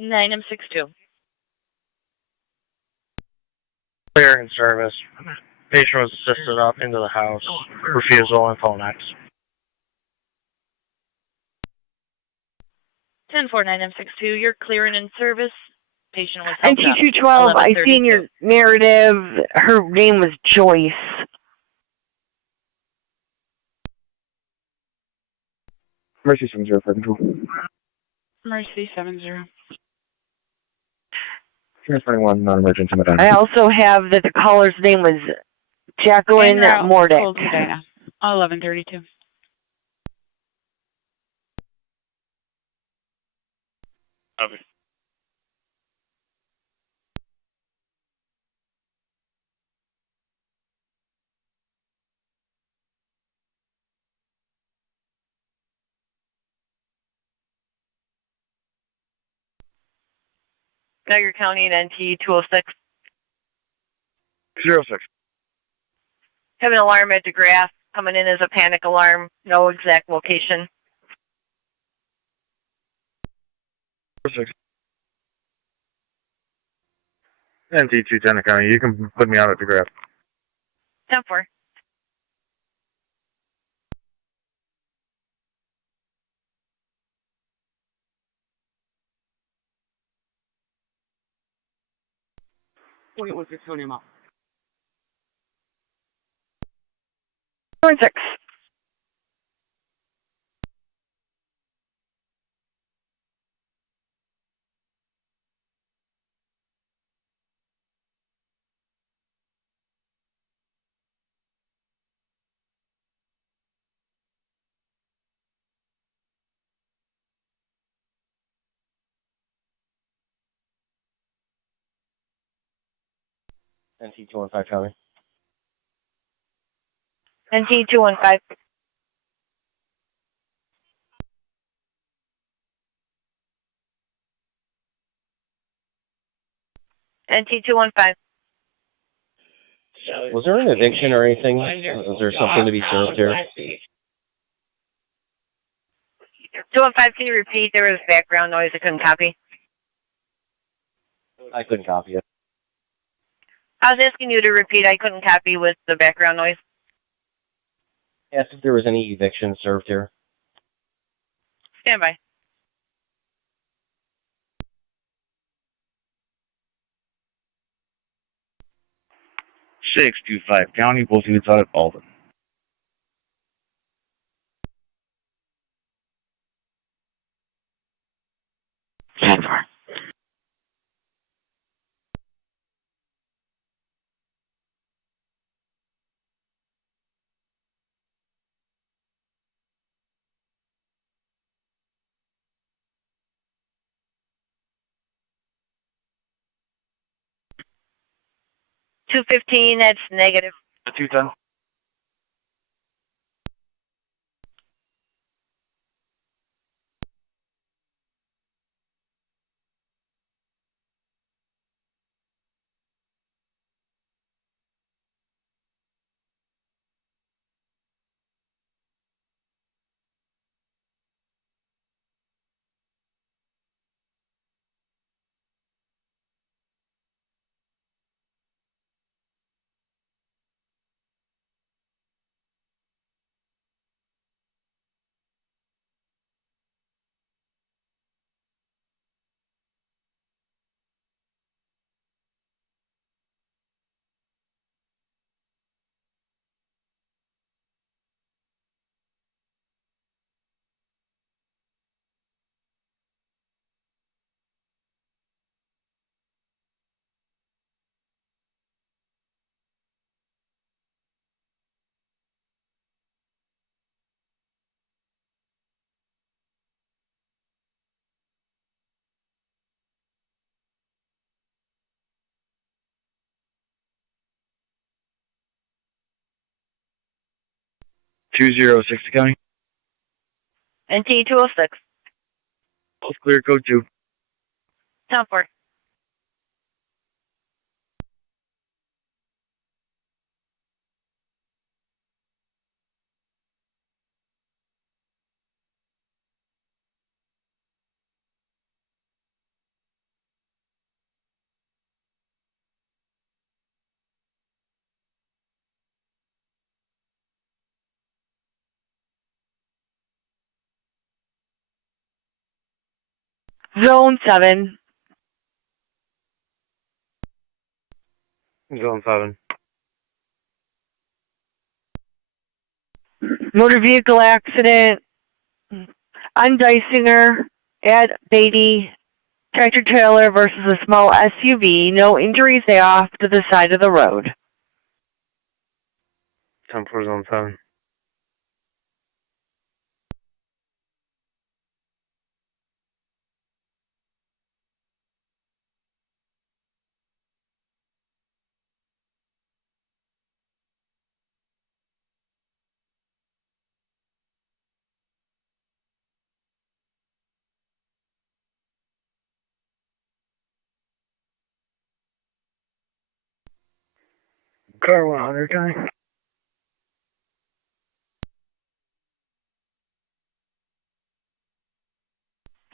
9M62. Clear in service. Patient was assisted up into the house. Refusal and phone X. 10-4, 9M62, you're clear and in service. Patient was And helped T212, up, I see in your narrative, her name was Joyce. Mercy 70 Fire Control. Mercy 70. Transferring 1 non-emergency Madonna. I also have that the caller's name was Jacqueline Mordick. 1132. Okay. Niagara County NT 206. 06. Have an alarm at DeGrasse coming in as a panic alarm. No exact location. 06. NT210 County, you can put me out at the grab. 10-4. What's your phone name up? 2-6. NT215 County. NT215. NT215. Was there an eviction or anything? Was there something to be served here? 215, can you repeat? There was background noise I couldn't copy. I couldn't copy it. I was asking you to repeat. I couldn't copy with the background noise. Asked if there was any eviction served here. Stand by. 625 County, both units out at Alden. $215, that's negative. 210. County. NT206. Both clear, code 2. 10-4. Zone 7. Zone 7. Motor vehicle accident on Dysinger at Beatty. Tractor trailer versus a small SUV. No injuries. They off to the side of the road. 10-4, Zone 7. Car 100 County.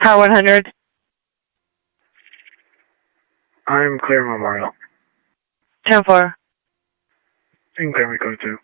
Car 100. I'm clear, Memorial. 10-4. Inquiry code 2.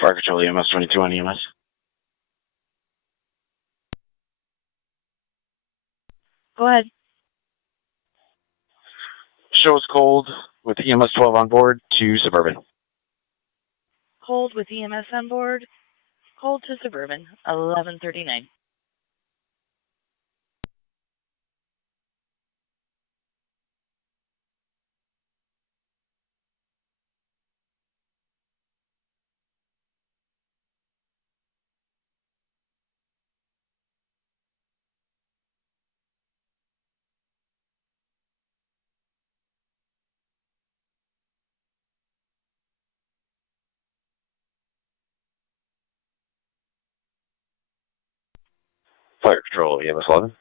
Fire Control EMS 22 on EMS. Go ahead. Shows cold with EMS 12 on board to Suburban. Cold with EMS on board. Cold to Suburban, 1139. Fire Control EMS 11.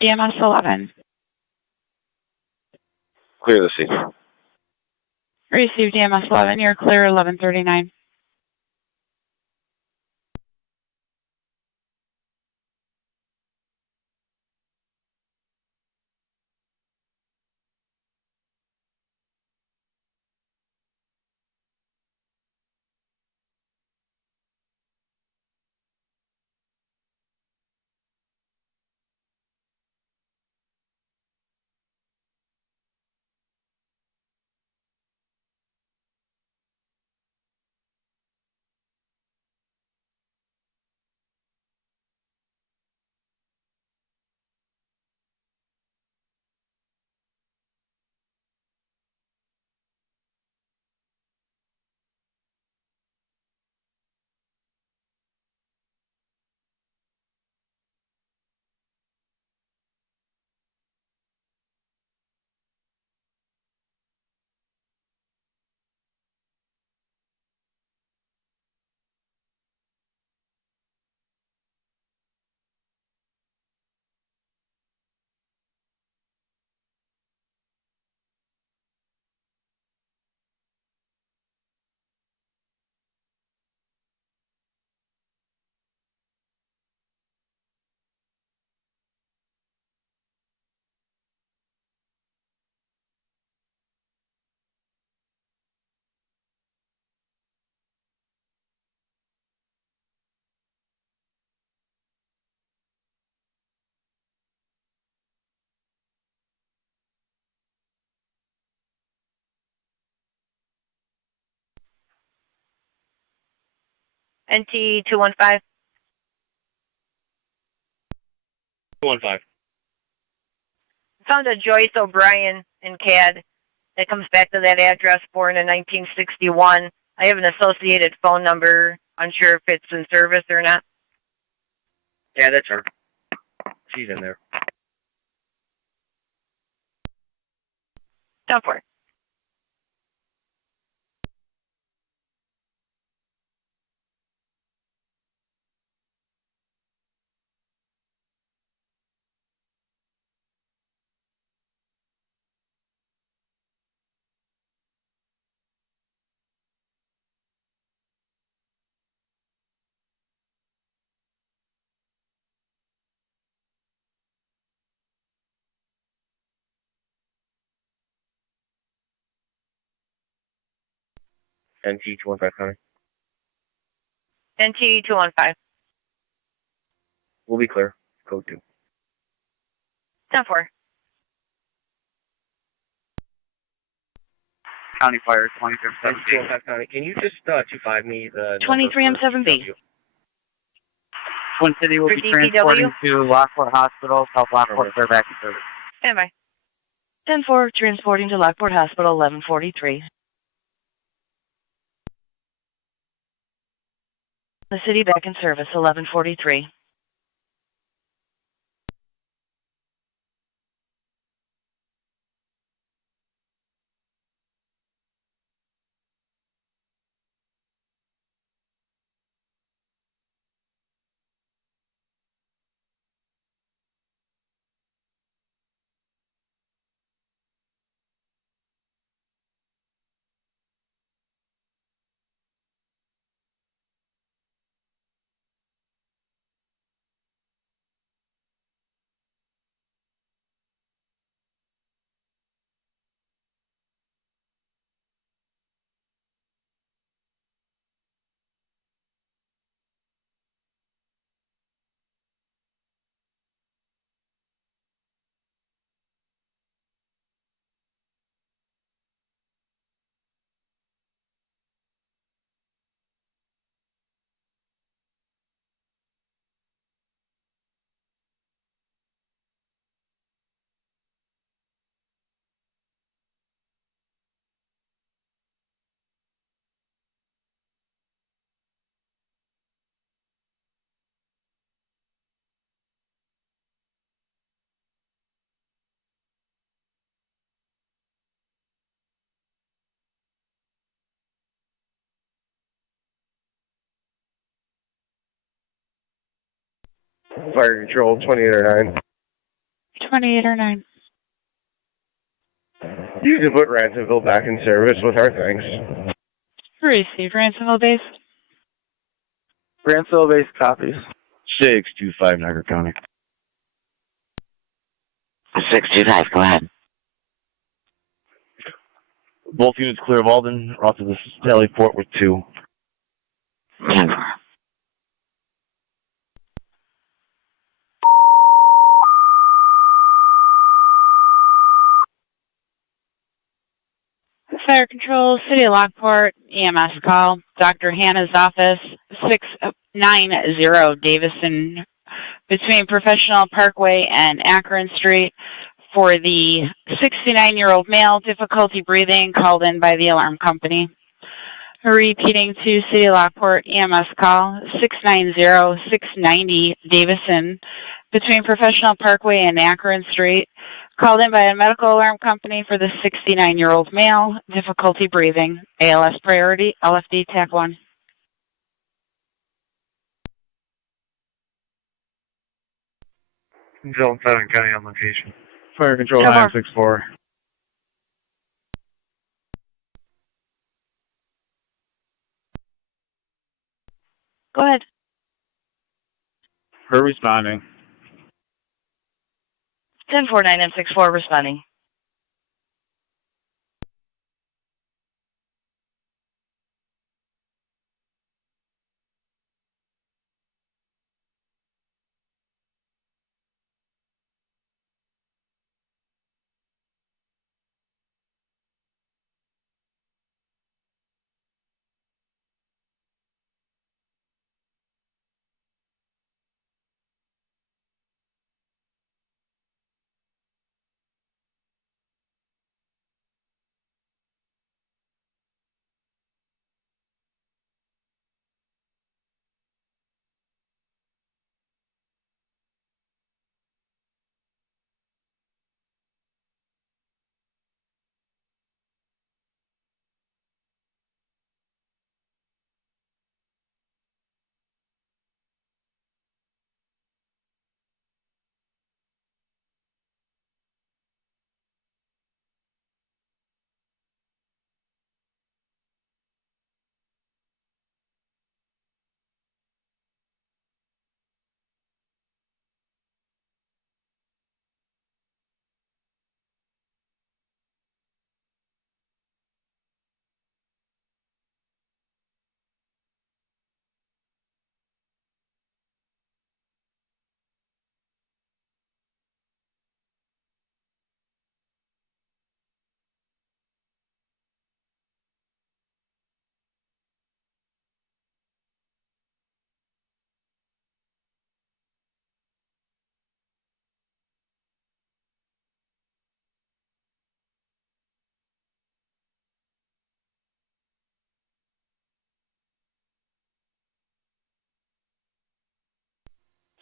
EMS 11. Clear the scene. Received EMS 11. You're clear 1139. NT 215. 215. Found a Joyce O'Brien in CAD that comes back to that address, born in 1961. I have an associated phone number. Unsure if it's in service or not. Yeah, that's her. She's in there. 10-4. NT 215 County. NT 215. We'll be clear. Code 2. 10-4. County Fire 23 215 County. Can you just 25 me the 23 M7B. Twin City will be For transporting DPW? to Lockport Hospital, South Lockport, they're back in service. Stand by. 10-4, transporting to Lockport Hospital, 1143. The city back in service, 1143. Fire Control 2809. 2809. You can put Ransomville back in service with our thanks. Received. Ransomville base. Ransomville base copies. 625 Niagara County. 625, go ahead. Both units clear of Alden, off to the Sally Port with 2. 10-4. Fire Control, City of Lockport, EMS call. Dr. Hannah's office, 690 Davison, between Professional Parkway and Akron Street, for the 69-year-old male, difficulty breathing, called in by the alarm company. Repeating to City of Lockport, EMS call, 690 Davison, between Professional Parkway and Akron Street, called in by a medical alarm company for the 69-year-old male, difficulty breathing, ALS priority, LFD TAC 1. Zone 7 County on location. Fire Control 964. Go ahead. Her responding. 10-4, 9-64 responding.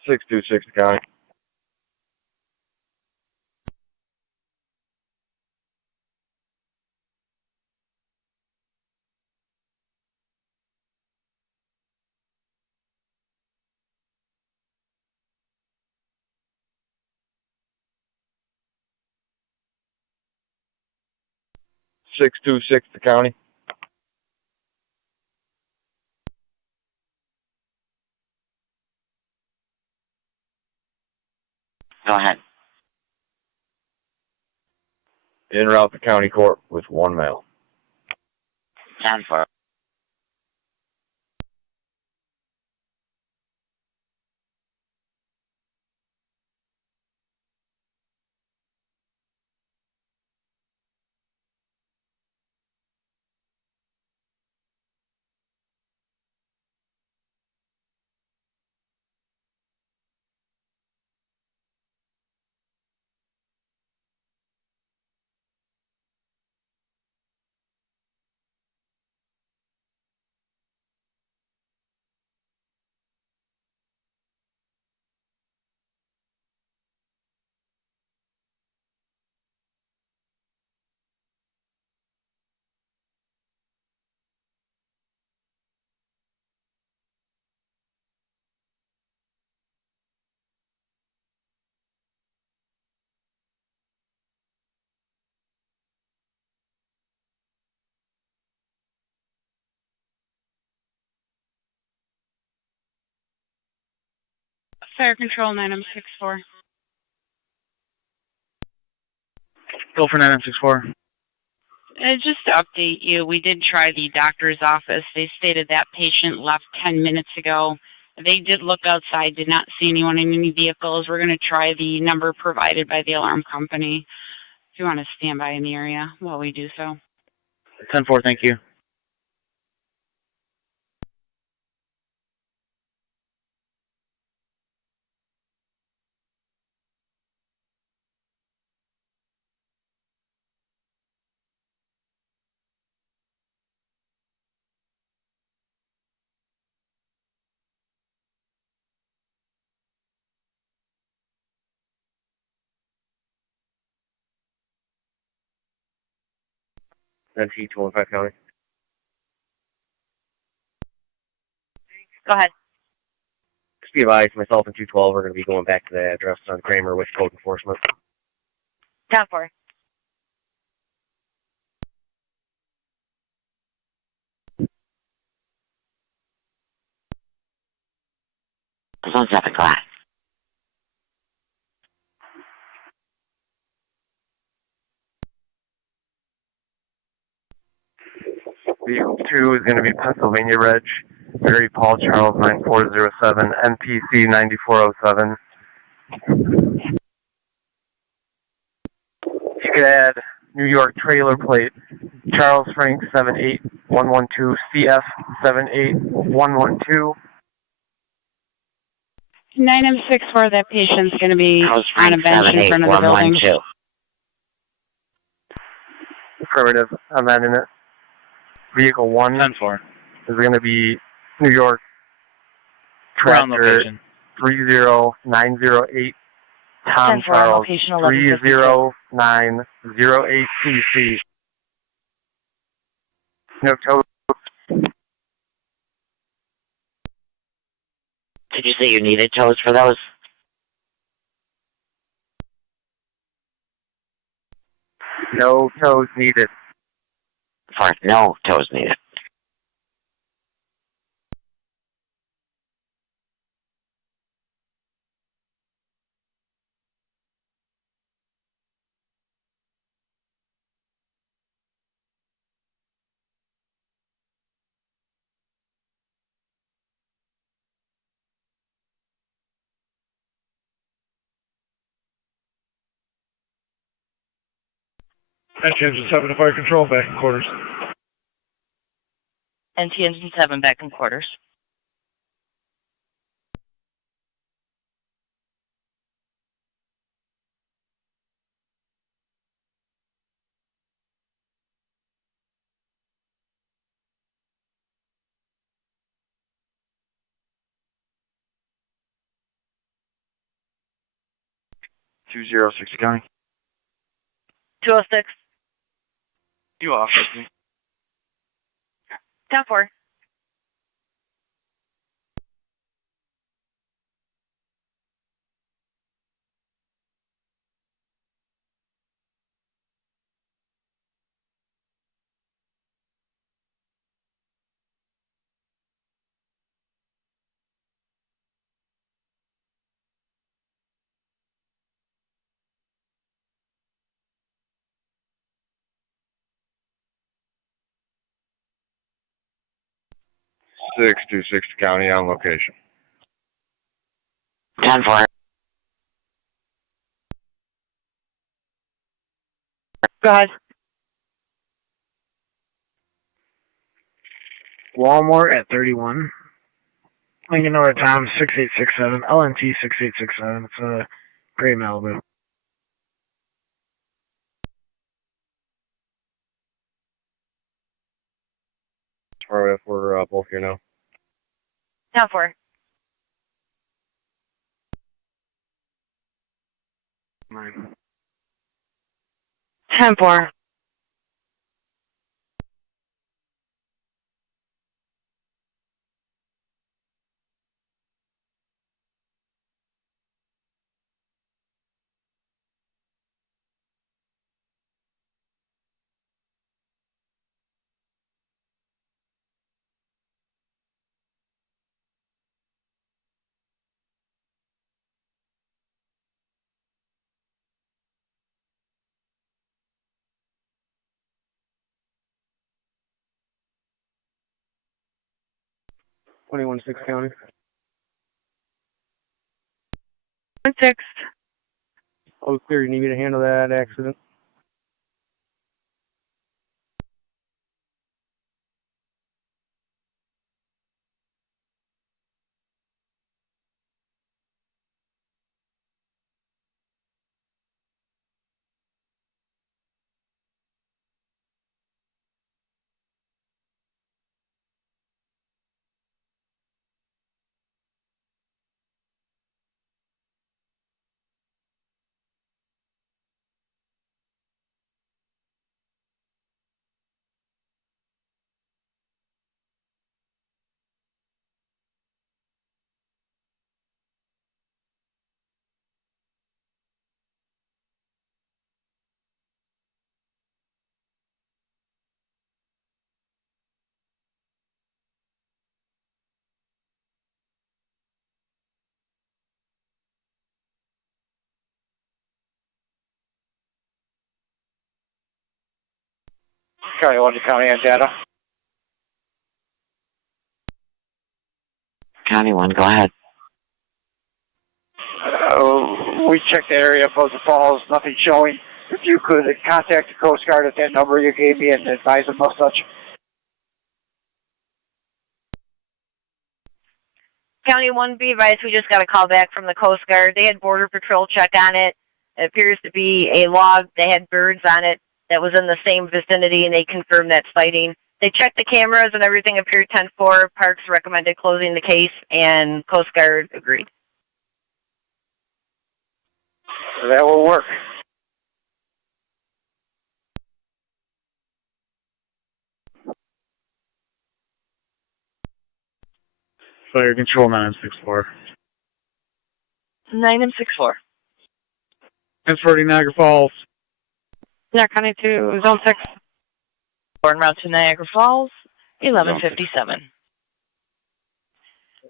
Six two six County. Six two six the county. Go ahead. En route to county court with 1 male. 10-4. Fire Control 9064. Go for 9064. Just to update you, we did try the doctor's office. They stated that patient left 10 minutes ago. They did look outside, did not see anyone in any vehicles. We're going to try the number provided by the alarm company. If you want to stand by in the area while we do so. 10-4, thank you. NT 215 County. Go ahead. Just be advised, myself and 212 are going to be going back to the address on Kramer with code enforcement. 10-4. Zone 7, go ahead. Vehicle 2 is going to be Pennsylvania Reg, Mary Paul Charles 9407, NPC 9407. You could add New York trailer plate, Charles Frank 78112, CF 78112. 9064, that patient's going to be on a bench in front of the building. Affirmative, I'm adding it. Vehicle 1 is going to be New York Tractor 30908, Tom Charles 30908 CC. No tow. Did you say you needed tows for those? No tows needed. No tows needed. Engine 7 to fire control, back in quarters. NT Engine 7 back in quarters. County. 206. You off with me. 10-4. Six County on location. 10-4. Go ahead. Walmart at 31. Lincoln North Tom 6867, LNT 6867. It's a gray Malibu. Affirmative, we're both here now. 10-4. Nine. 10-4. 21-6 County. 6. All clear. You need me to handle that accident? Tonawanda County and data. County 1, go ahead. We checked the area above the falls, nothing showing. If you could contact the Coast Guard at that number you gave me and advise them of such. County 1, be advised, we just got a call back from the Coast Guard. They had Border Patrol check on it. It appears to be a log. They had birds on it that was in the same vicinity, and they confirmed that sighting. They checked the cameras, and everything appeared 10-4. Parks recommended closing the case, and Coast Guard agreed. That will work. Fire control 964. 9 and 64. Transporting Niagara Falls. Niagara County to Zone 6. En route to Niagara Falls, 1157.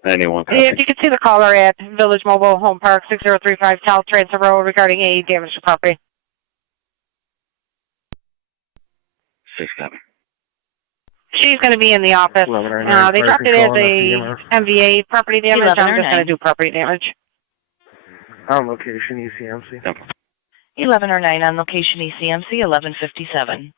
91. If you could see the caller at Village Mobile Home Park, 6035 South Transit Road regarding a damaged property. 6 copy. She's going to be in the office. They dropped it as a MVA property damage. I'm just going to do property damage. On location, ECMC. 11 or 9 on location, ECMC, 1157.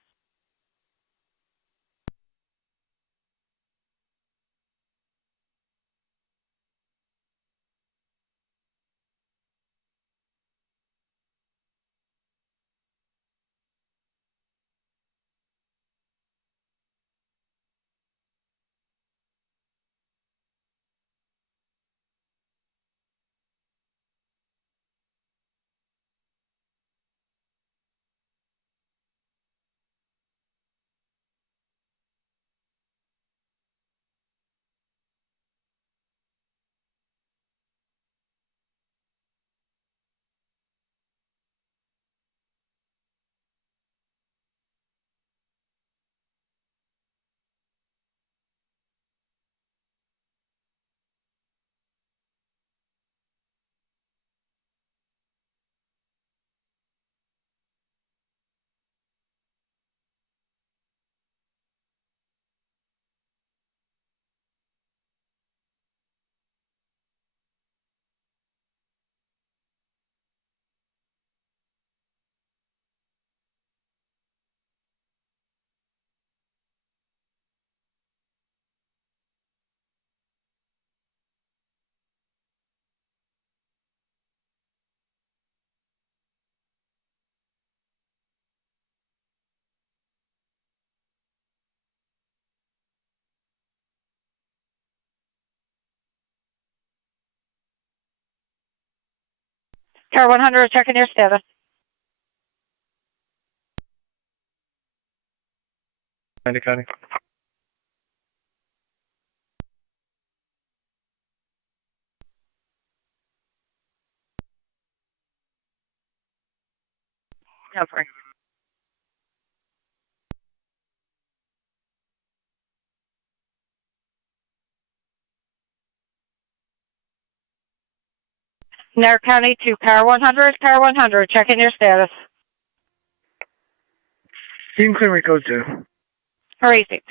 Car 100, checking your status. County. No, sorry. Niagara County to Car 100. Car 100, checking your status. You can clear me code 2. Hurry, 6.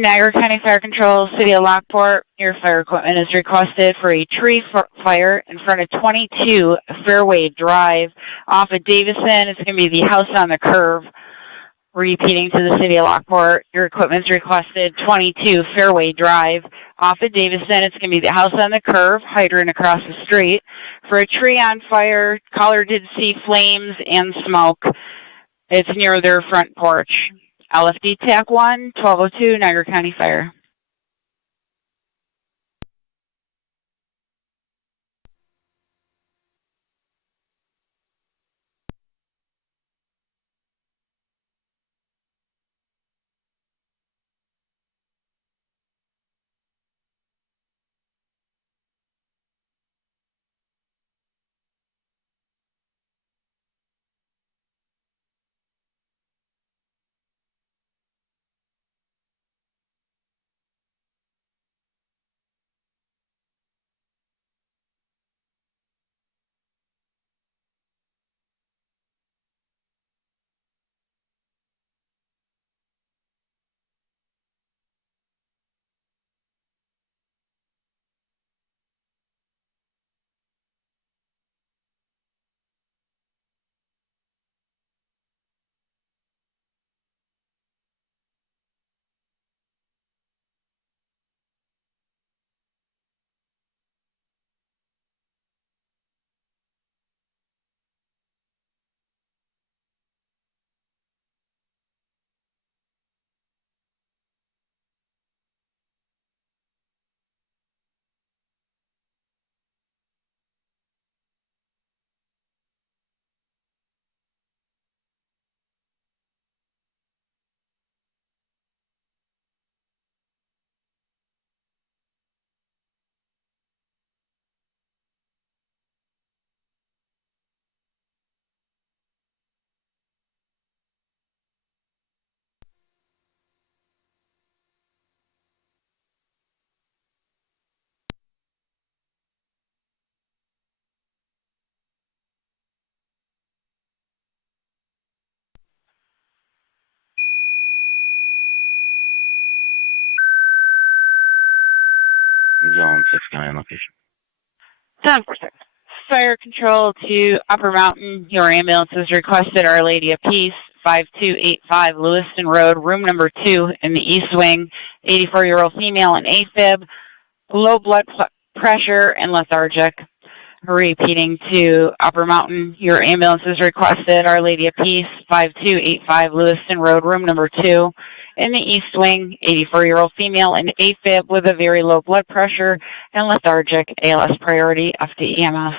Niagara County Fire Control, City of Lockport. Your fire equipment is requested for a tree fire in front of 22 Fairway Drive off of Davison. It's going to be the house on the curve. Repeating to the City of Lockport, your equipment is requested 22 Fairway Drive off of Davison. It's going to be the house on the curve, hydrant across the street. For a tree on fire, caller did see flames and smoke. It's near their front porch. LFD TAC 1, 1202, Niagara County Fire. Zone 6-9 location. 10%. Fire Control to Upper Mountain. Your ambulance is requested. Our Lady of Peace, 5285 Lewiston Road, room number 2 in the East Wing. 84-year-old female in AFib, low blood pressure and lethargic. Repeating to Upper Mountain. Your ambulance is requested. Our Lady of Peace, 5285 Lewiston Road, room number 2 in the East Wing. 84-year-old female in AFib with a very low blood pressure and lethargic. ALS priority up to EMS.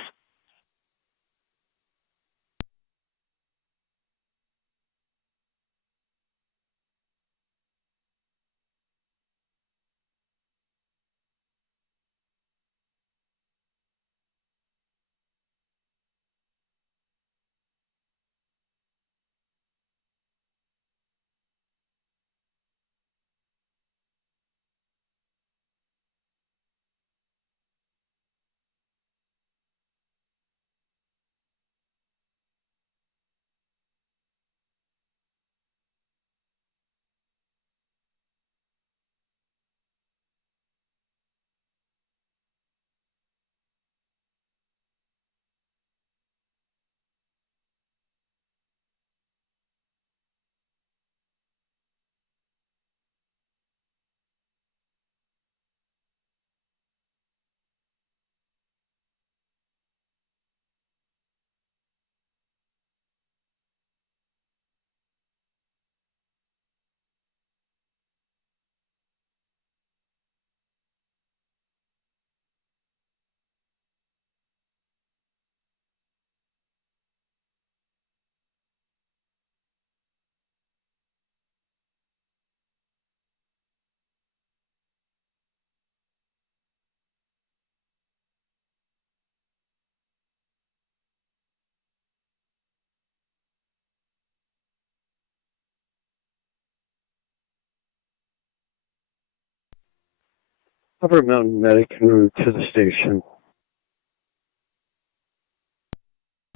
Upper Mountain Medic en route to the station.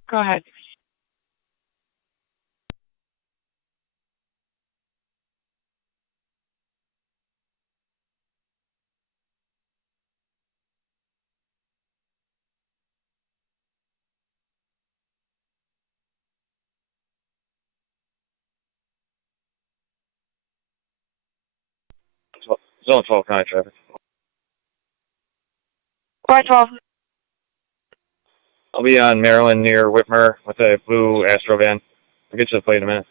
Go ahead. Zone 12 County traffic. Quiet 12. I'll be on Maryland near Whitmer with a blue Astro van. I'll get you the plate in a minute.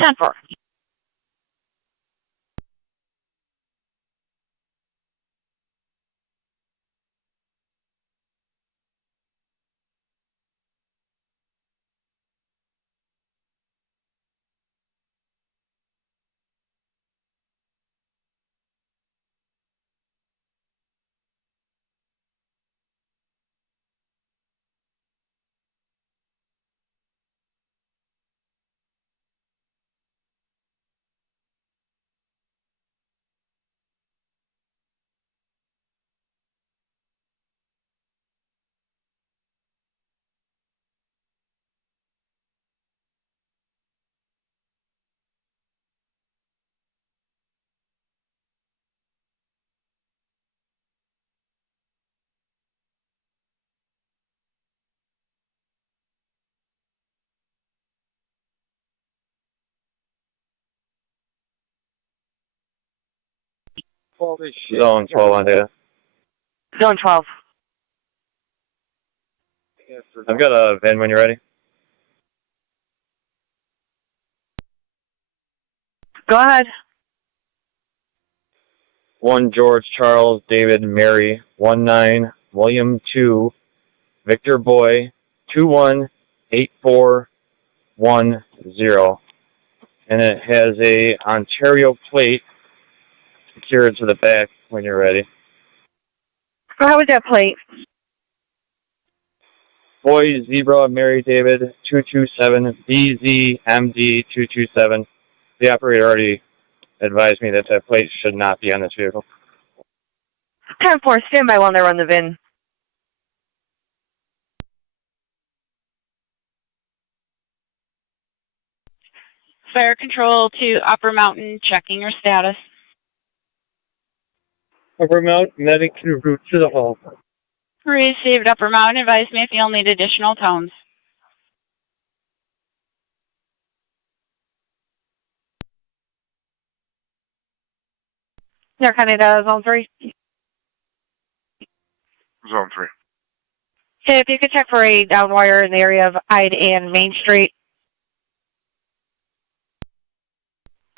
10-4. Zone 12 on data. Zone 12. I've got a VIN when you're ready. Go ahead. 1 George Charles David Mary 19 William 2 Victor Boy 218410, and it has a Ontario plate secured to the back when you're ready. Go ahead with that plate. Boy Zebra Mary David 227 BZMD 227. The operator already advised me that that plate should not be on this vehicle. 10-4, stand by while they run the VIN. Fire control to Upper Mountain, checking your status. Upper Mountain, medic en route to the hall. Received Upper Mountain, advise me if you'll need additional tones. They're kind of Zone 3. Zone 3. Okay, if you could check for a down wire in the area of Hyde and Main Street.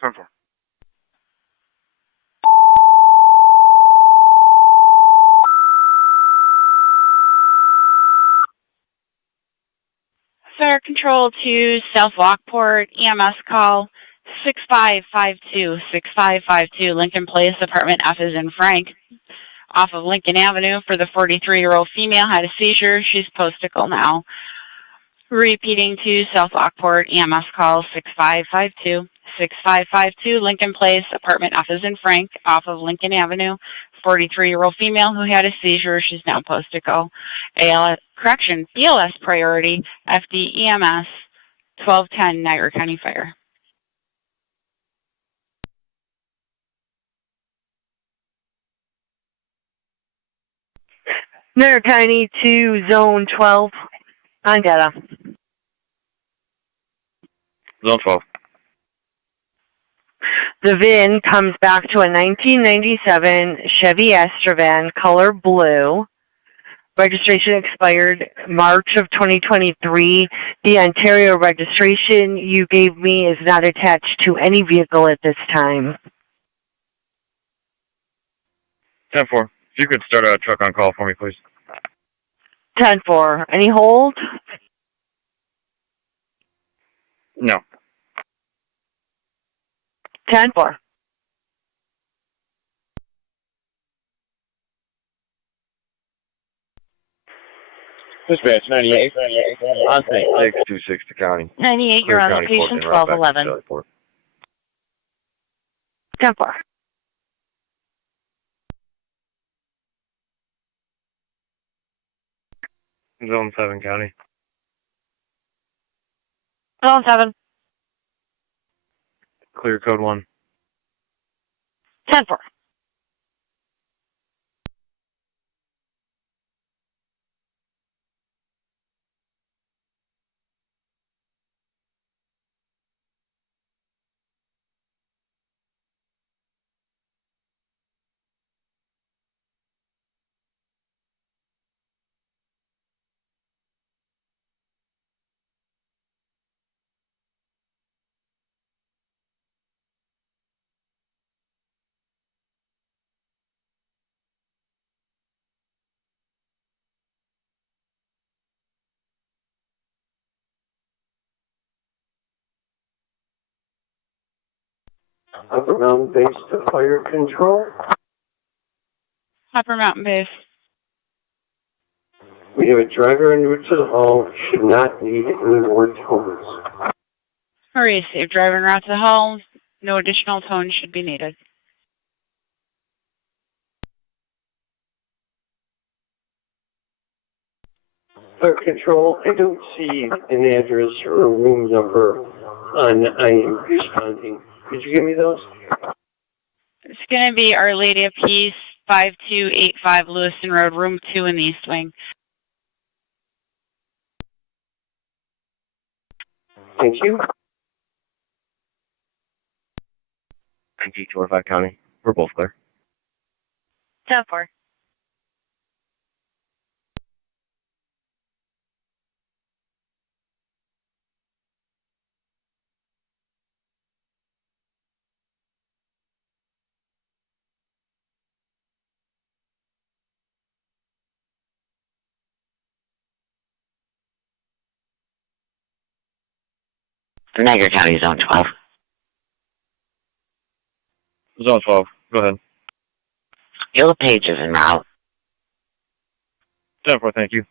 10-4. Fire control to South Lockport, EMS call 6552, Lincoln Place, apartment F is in Frank. Off of Lincoln Avenue for the 43-year-old female, had a seizure. She's postical now. Repeating to South Lockport, EMS call 6552, Lincoln Place, apartment F is in Frank, off of Lincoln Avenue. 43-year-old female who had a seizure. She's now postical. BLS priority, FD EMS 1210, Niagara County Fire. Niagara County to Zone 12 on data. Zone 12. The VIN comes back to a 1997 Chevy Astrovan, color blue. Registration expired March of 2023. The Ontario registration you gave me is not attached to any vehicle at this time. 10-4. If you could start a truck on call for me, please. 10-4. Any hold? No. 10-4. Dispatch 98. On site 626 to county. 98, you're on location, 1211. 10-4. Zone 7 county. Zone 7. Clear code 1. 10-4. Upper Mountain Base to fire control. Upper Mountain Base. We have a driver en route to the hall. Should not need any more tones. Hurry, safe driver en route to the hall. No additional tone should be needed. Fire control, I don't see an address or a room number on I am responding. Could you give me those? It's going to be Our Lady of Peace, 5285 Lewiston Road, room 2 in the East Wing. Thank you. 9245 County. We're both clear. 10-4. Niagara County Zone 12. Zone 12. Go ahead. Yellow Page is en route. 10-4, thank you.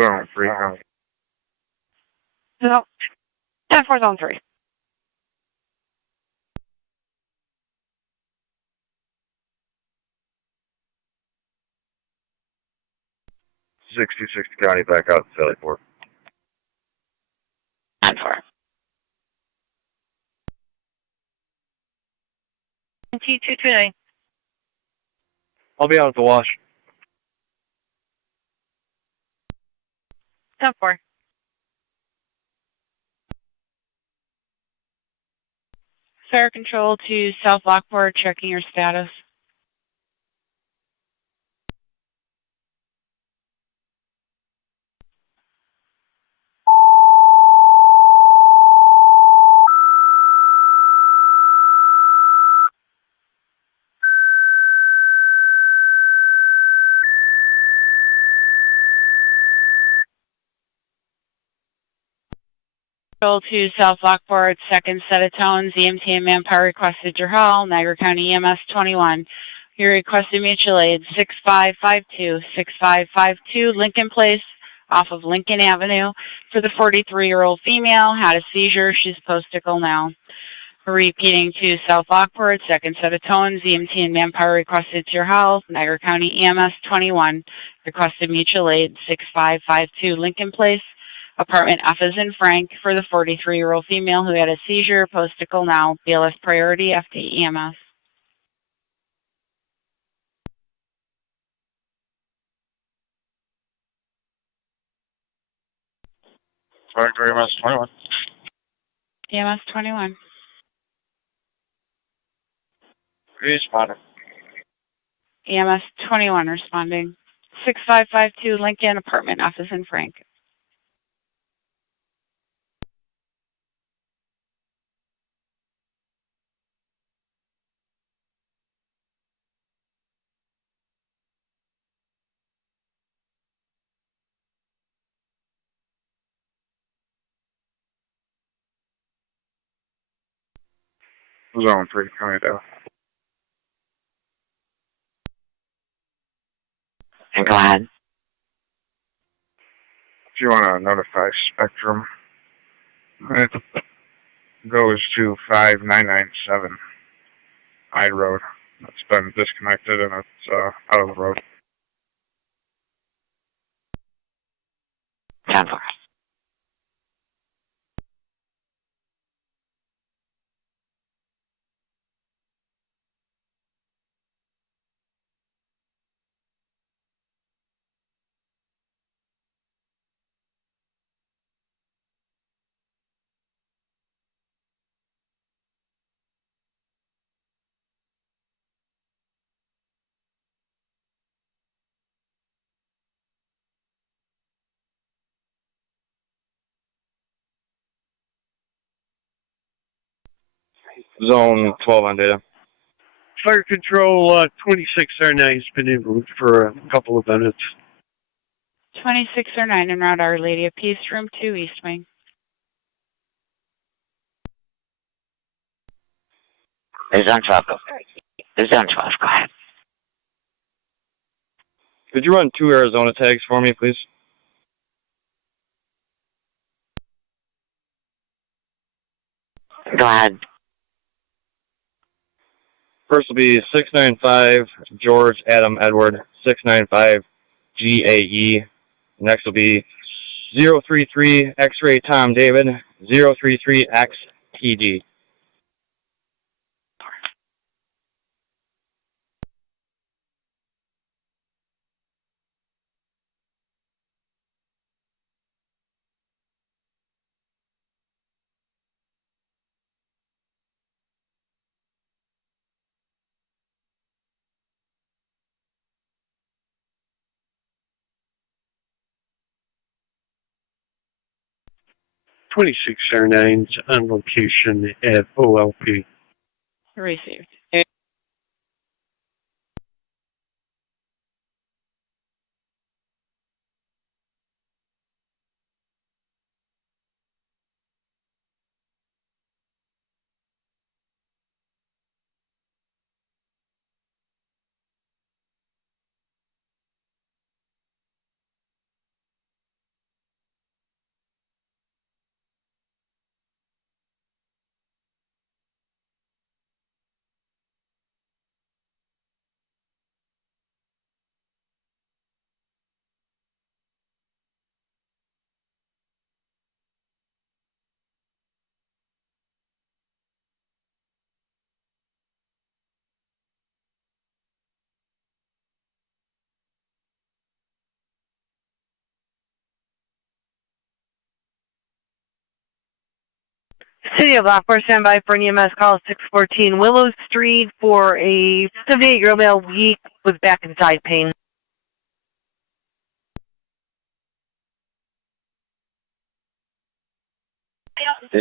Zone 3, County. No. 10-4, Zone 3. County back out to Sally Port. 10-4. T229. I'll be out at the wash. 10-4. Fire control to South Lockport, checking your status. Control to South Lockport, second set of tones. EMT and manpower requested your hall. Niagara County EMS 21. You requested mutual aid 6552. 6552 Lincoln Place off of Lincoln Avenue for the 43-year-old female. Had a seizure. She's post-ical now. Repeating to South Lockport, second set of tones. EMT and manpower requested to your house. Niagara County EMS 21. Requested mutual aid 6552 Lincoln Place. Apartment F is in Frank for the 43-year-old female who had a seizure, post-ical now. BLS priority, FT EMS. EMS 21. EMS 21. Responding. EMS 21 responding. 6552 Lincoln, apartment F is in Frank. Zone 3, County Dale. Go ahead. If you want to notify Spectrum, it goes to 5997 I Road. It's been disconnected and it's out of the road. 10-4. Zone 12 on data. Fire Control 26R9 has been in route for a couple of minutes. 2609 en route, Our Lady of Peace, room 2, East Wing. There's Zone 12. There's Zone 12. Go ahead. Could you run 2 Arizona tags for me, please? Go ahead. First will be 695 George Adam Edward 695 GAE. Next will be 033 X-ray Tom David 033 XTD. R9's on location at OLP. Received. City of Lockport, stand by for an EMS call 614 Willow Street for a 78-year-old male weak with back and side pain.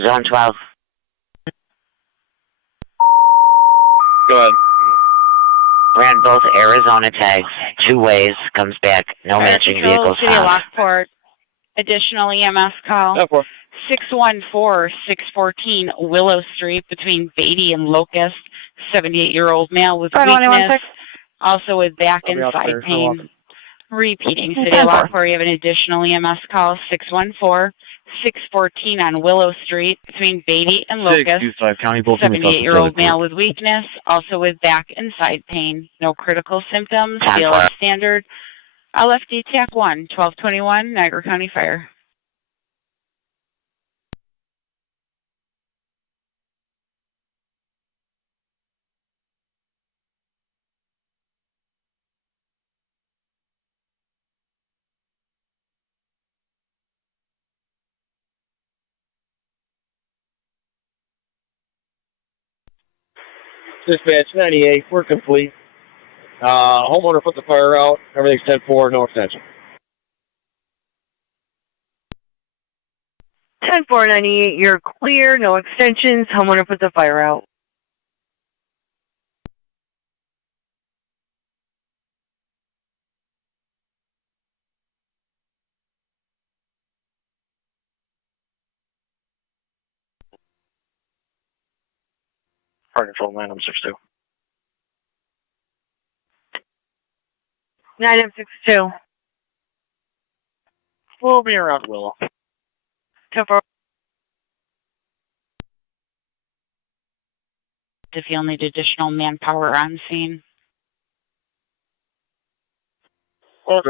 Zone 12. Go ahead. Ran both Arizona tags 2 ways. Comes back. No matching vehicles City of found. Lockport. Additional EMS call. 614 Willow Street between Beatty and Locust. 78-year-old male with weakness. Also with back and side pain. Repeating, City of Lockport, you have an additional EMS call, 614 on Willow Street between Beatty and Locust. 78-year-old male with weakness, also with back and side pain. No critical symptoms, BLS standard. LFD TAC 1, 1221, Niagara County Fire. Dispatch 98, we're complete. Homeowner put the fire out. Everything's 10-4, no extension. 10-498, you're clear, no extensions. Homeowner put the fire out. Fire Control 962. 9M62. We'll be around Willow. 10-4. If you'll need additional manpower on scene. Okay.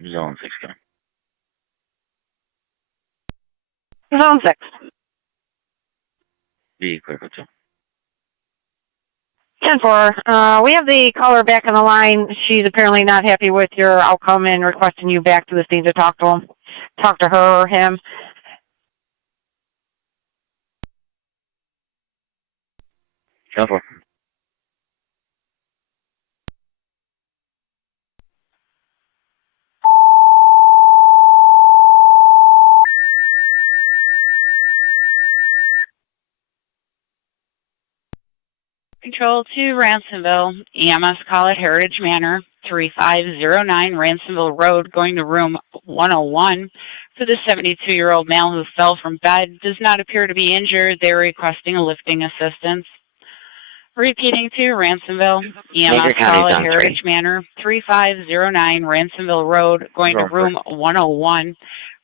Zone 6 coming. Zone 6. Be clear for 2. 10-4. We have the caller back on the line. She's apparently not happy with your outcome and requesting you back to the scene to talk to him. Talk to her or him. 10-4. Control to Ransomville, EMS call at Heritage Manor, 3509 Ransomville Road, going to room 101 for the 72-year-old male who fell from bed. Does not appear to be injured. They're requesting a lifting assistance. Repeating to Ransomville, EMS call at Heritage Manor, 3509 Ransomville Road, going to room 101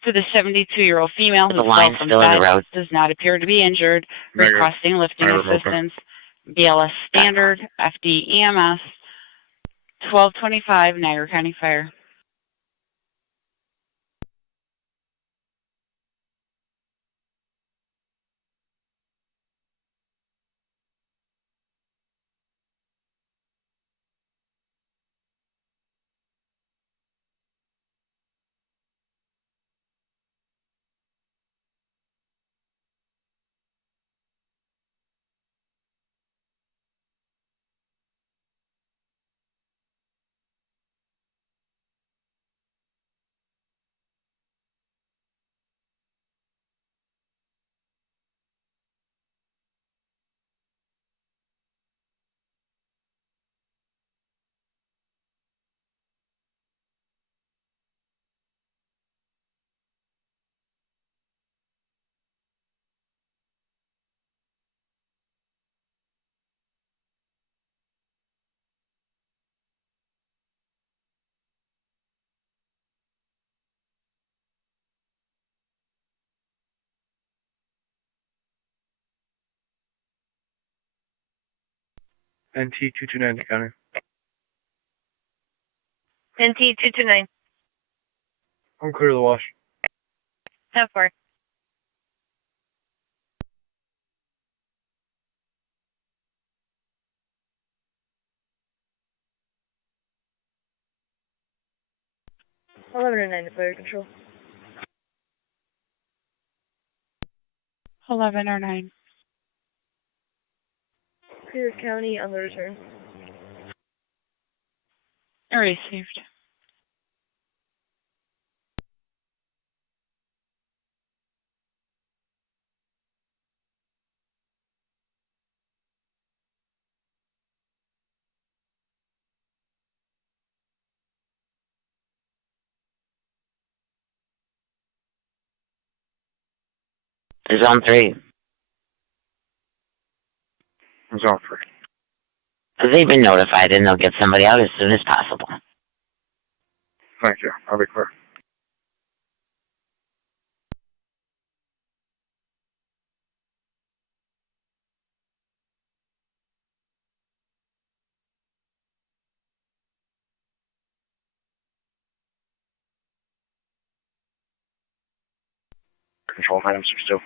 for the 72-year-old female who fell from bed. Does not appear to be injured. Requesting lifting assistance. BLS Standard, FD EMS, 1225 Niagara County Fire. NT229 to counter. NT229. I'm clear to the wash. 10-4. Eleven 9 to fire control. 1109. Clear County on the return. Received. Zone 3. Zone 3. They've been notified and they'll get somebody out as soon as possible. Thank you. I'll be clear. Control 962.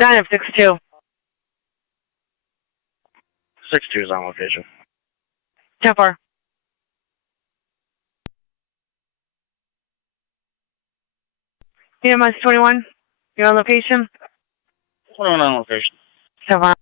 9-62. 62 is on location. 10-4. EMS 21. You're on location? 21 on location. 10-4.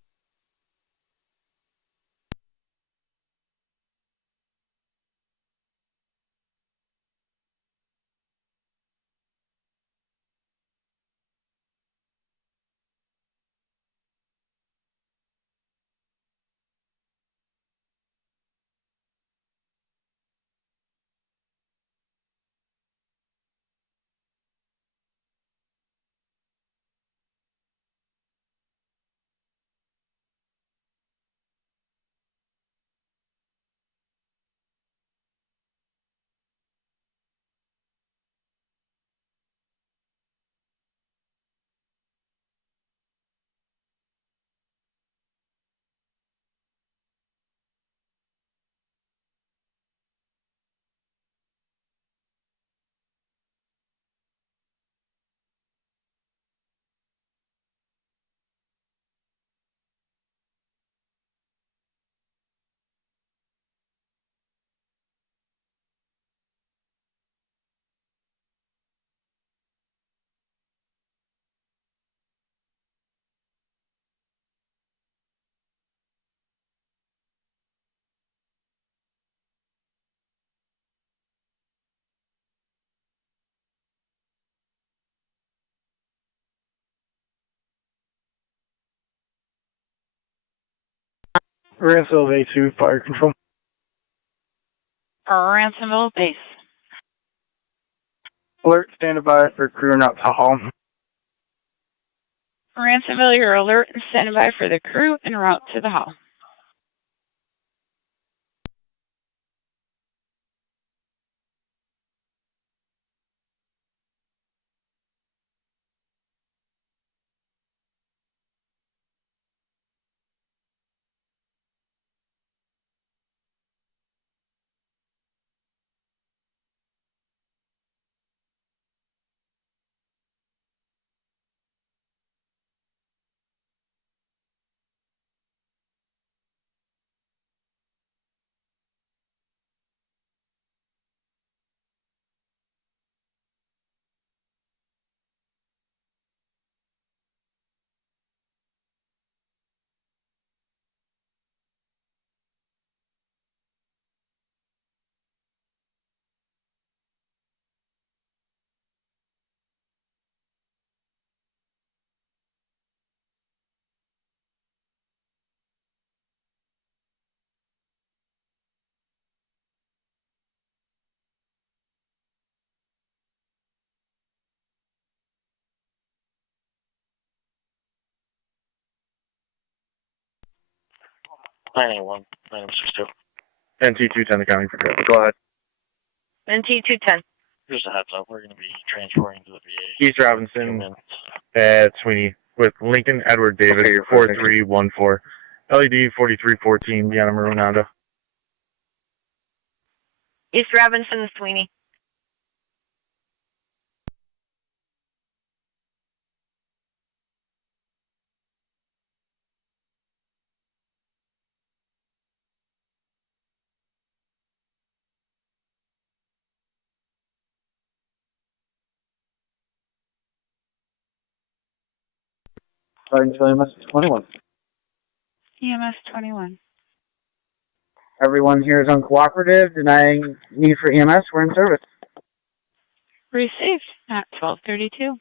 Ransville A2, fire control. Ransomville base. Alert, standing by for crew and out to hall. Ransomville, you're alert and standing by for the crew en route to the hall. One 962. NT210 the county for traffic. Go ahead. NT210. Just a heads up, we're going to be transferring to the VA. East Robinson at Sweeney with Lincoln Edward Davis, 4314. LED 4314, beyond a maroon Honda. East Robinson, Sweeney. EMS 21. EMS 21. Everyone here is uncooperative, denying need for EMS. We're in service. Received at 12:32.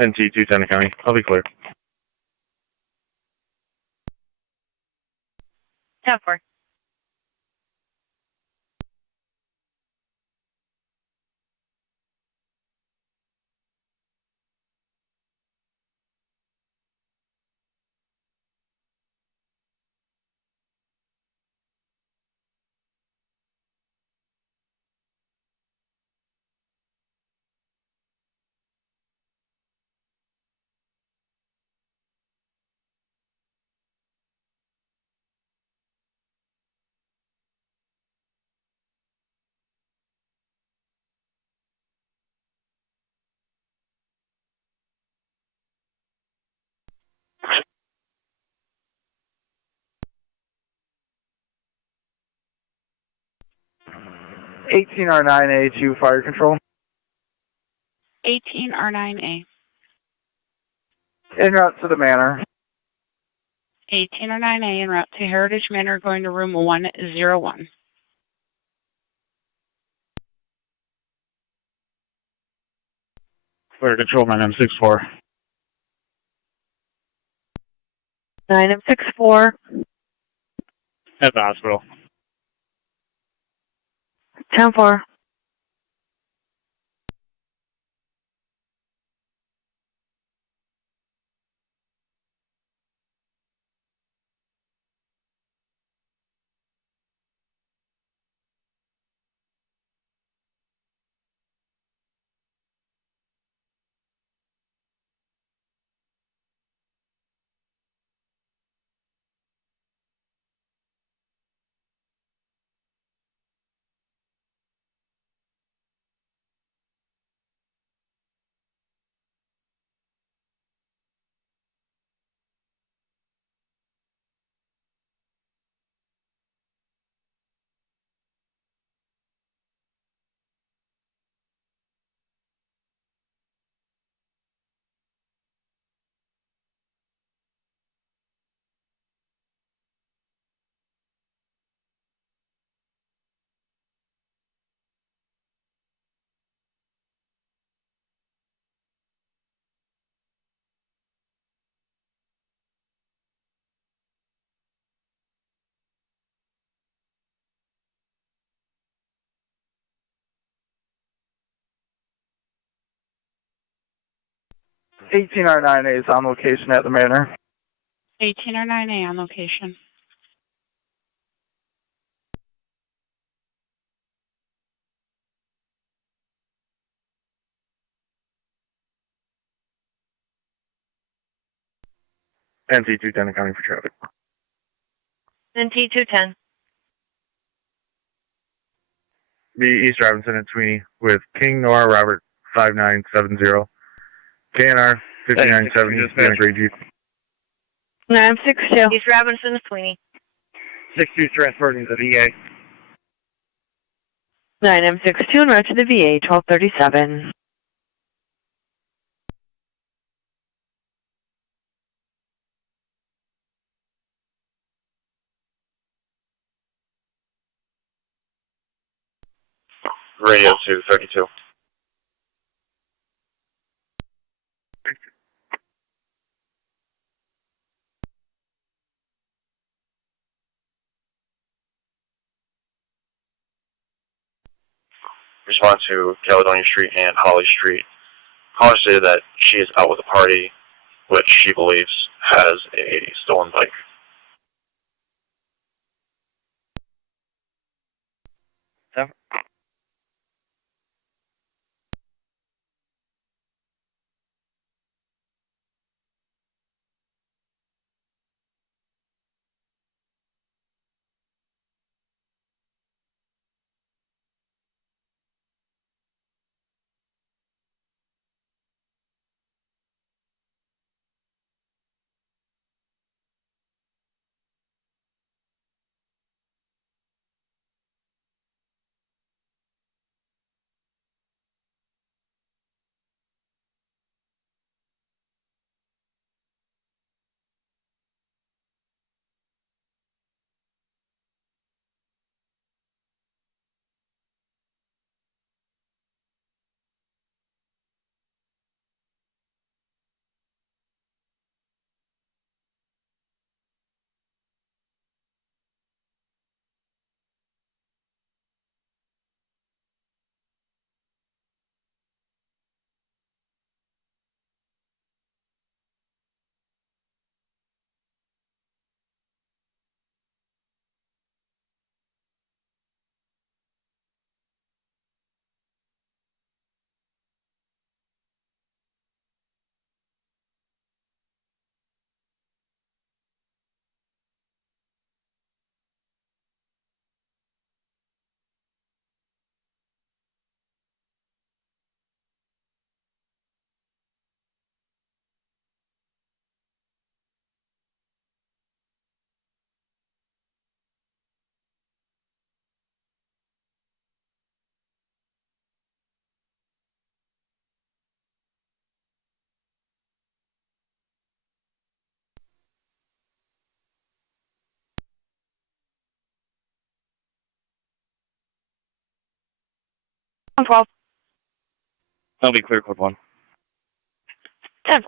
NT210 the county. I'll be clear. 10-4. R9A2 fire control. 18R9A. En route to the manor. 1809A en route to Heritage Manor, going to room 101. Fire control, 9M64. 9M64. At the hospital. 10-4. $18.09 is on location at the manor. 1809A on location. NT210 accounting for traffic. NT210. The East Robinson and Sweeney with King Nora Robert 5970. KNR 5970. Santa Grade Jeep. 962. East Robinson, Sweeney. 6-2 transporting to the VA. 9M62 en route to the VA, 1237. Radio to 32. Respond to Caledonia Street and Holly Street. Caller stated that she is out with a party, which she believes has a stolen bike. 112. That'll be clear code 1. 10-4.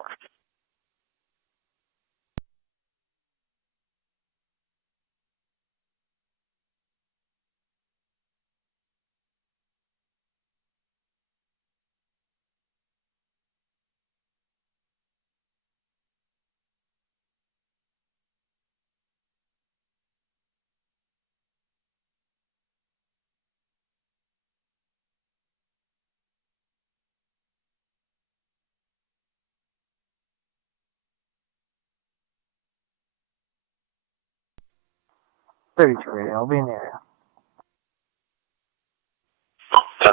I'll be in the area. 10-4.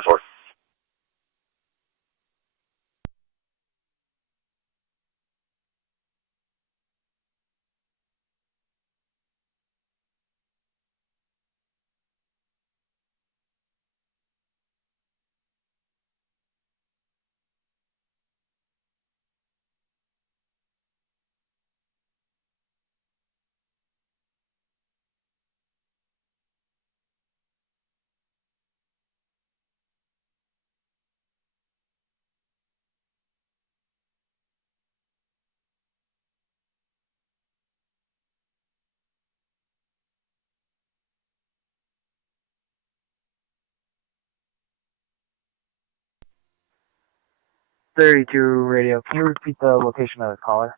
Radio. Can you repeat the location of the caller?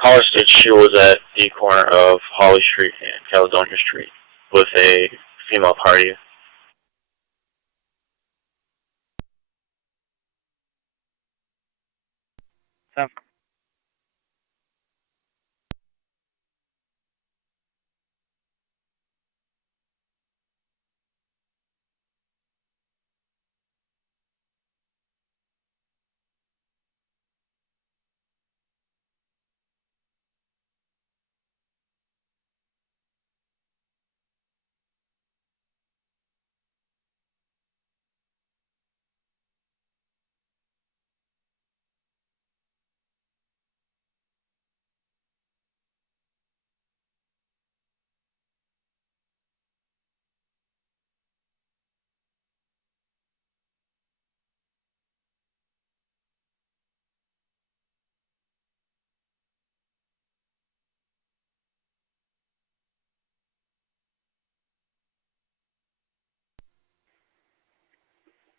Caller states she was at the corner of Holly Street and Caledonia Street with a female party.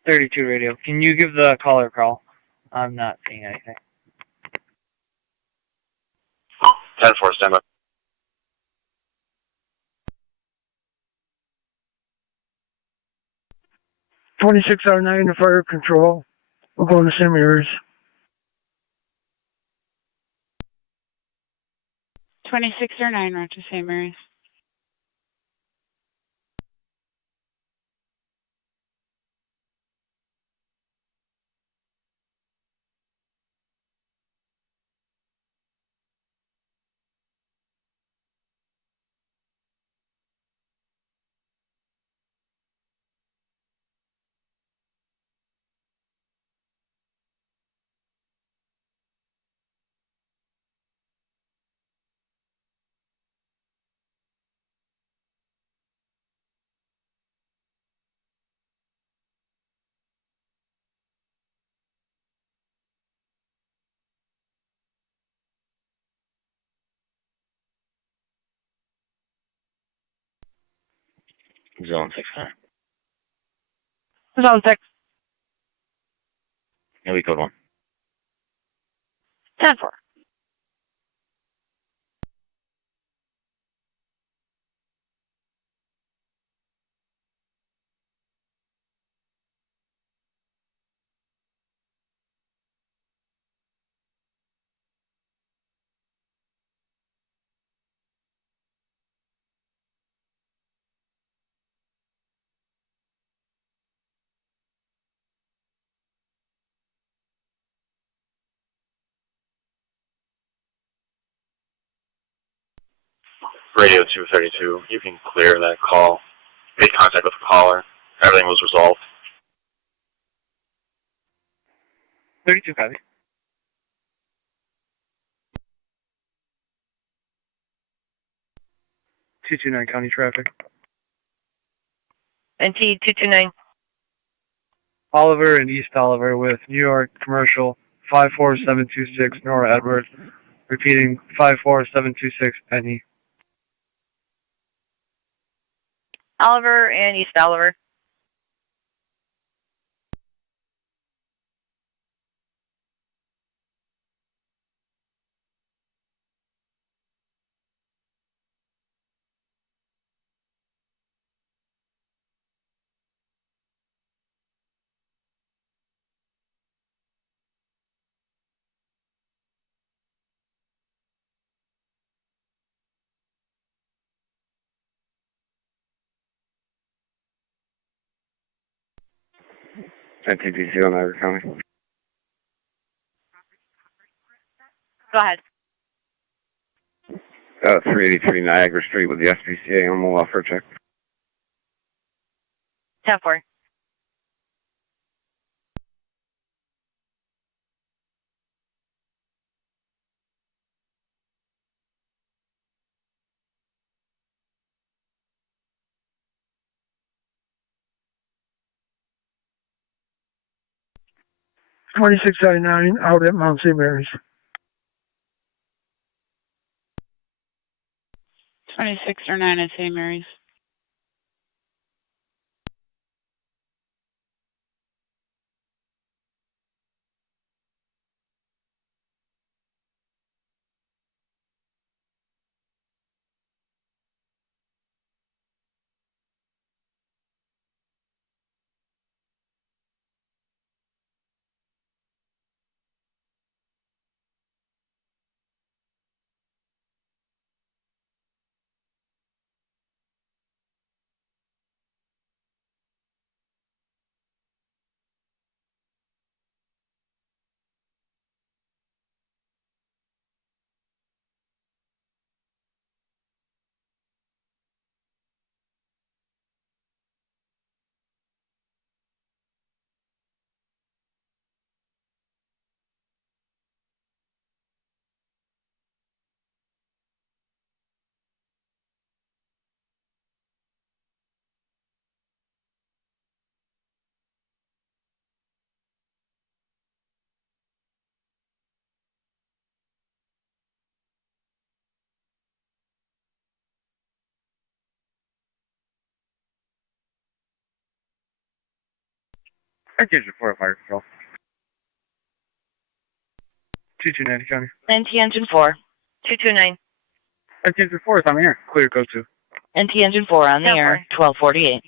Radio. Can you give the caller a call? I'm not seeing anything. 10-4, stand by. '2609 to fire control. We're going to St. Mary's. 2609, Roger St. Mary's. Zone 600. Zone 6. Maybe code 1. 10-4. Radio 232, you can clear that call. Made contact with the caller. Everything was resolved. 32 copy. 229 County Traffic. NT 229. Oliver and East Oliver with New York Commercial 54726 Nora Edwards. Repeating 54726 NE. Oliver and East Oliver. NTDC on Niagara County. Go ahead. 383 Niagara Street with the SPCA animal welfare check. 10-4. $26.99 out at Mount St. Mary's. 2609 at St. Mary's. Engine 4 Fire Control. 2290 County. NT Engine 4. 229. Engine 4 is on the air. Clear, go to. NT Engine 4 on the air. 1248.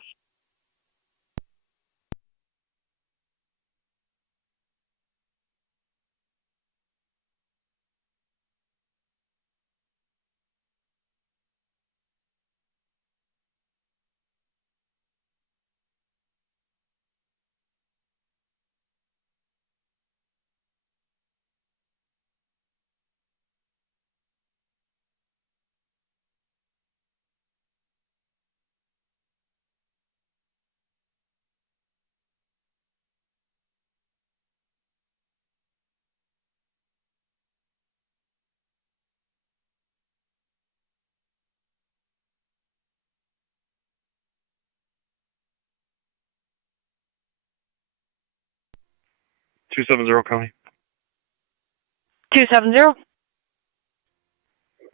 Two 270 County. 270.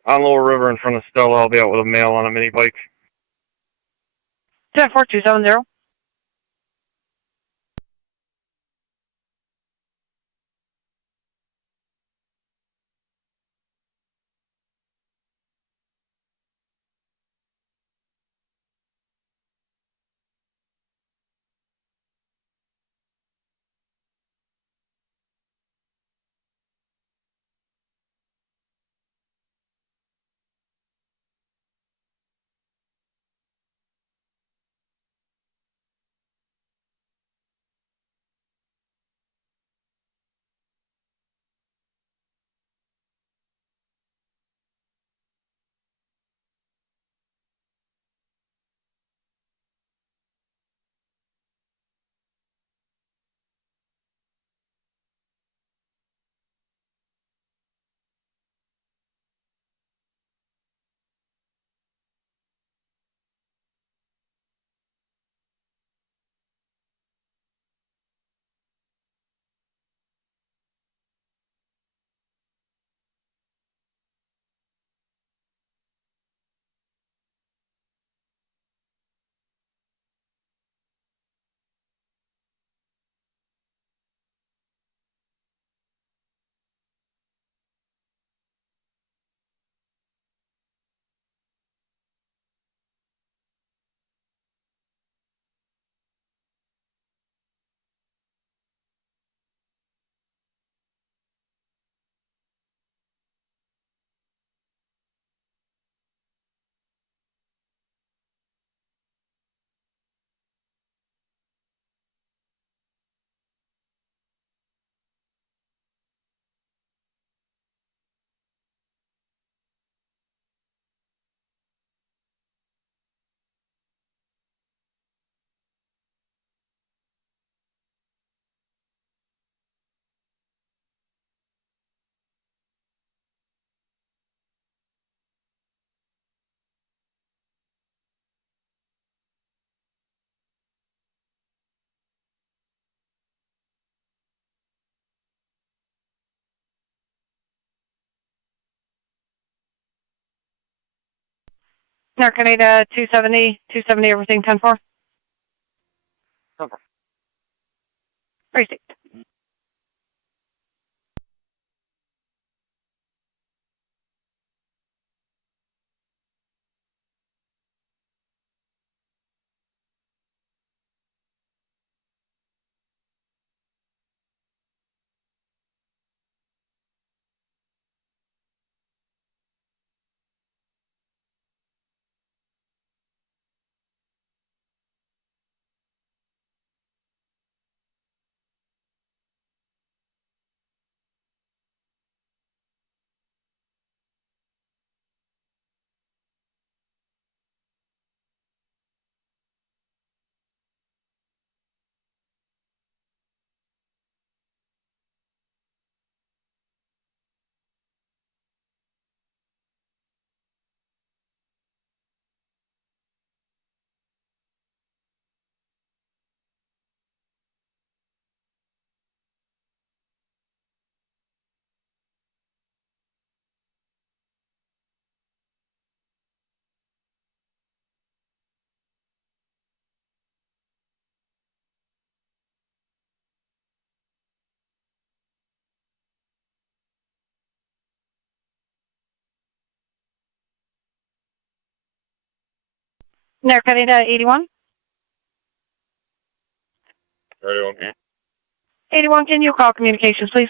On Lower River in front of Stella, I'll be out with a male on a mini bike. 10-4, 270. Narcanada 270, everything 10-4. Received. Narcanada 81. 81, can you call communications, please?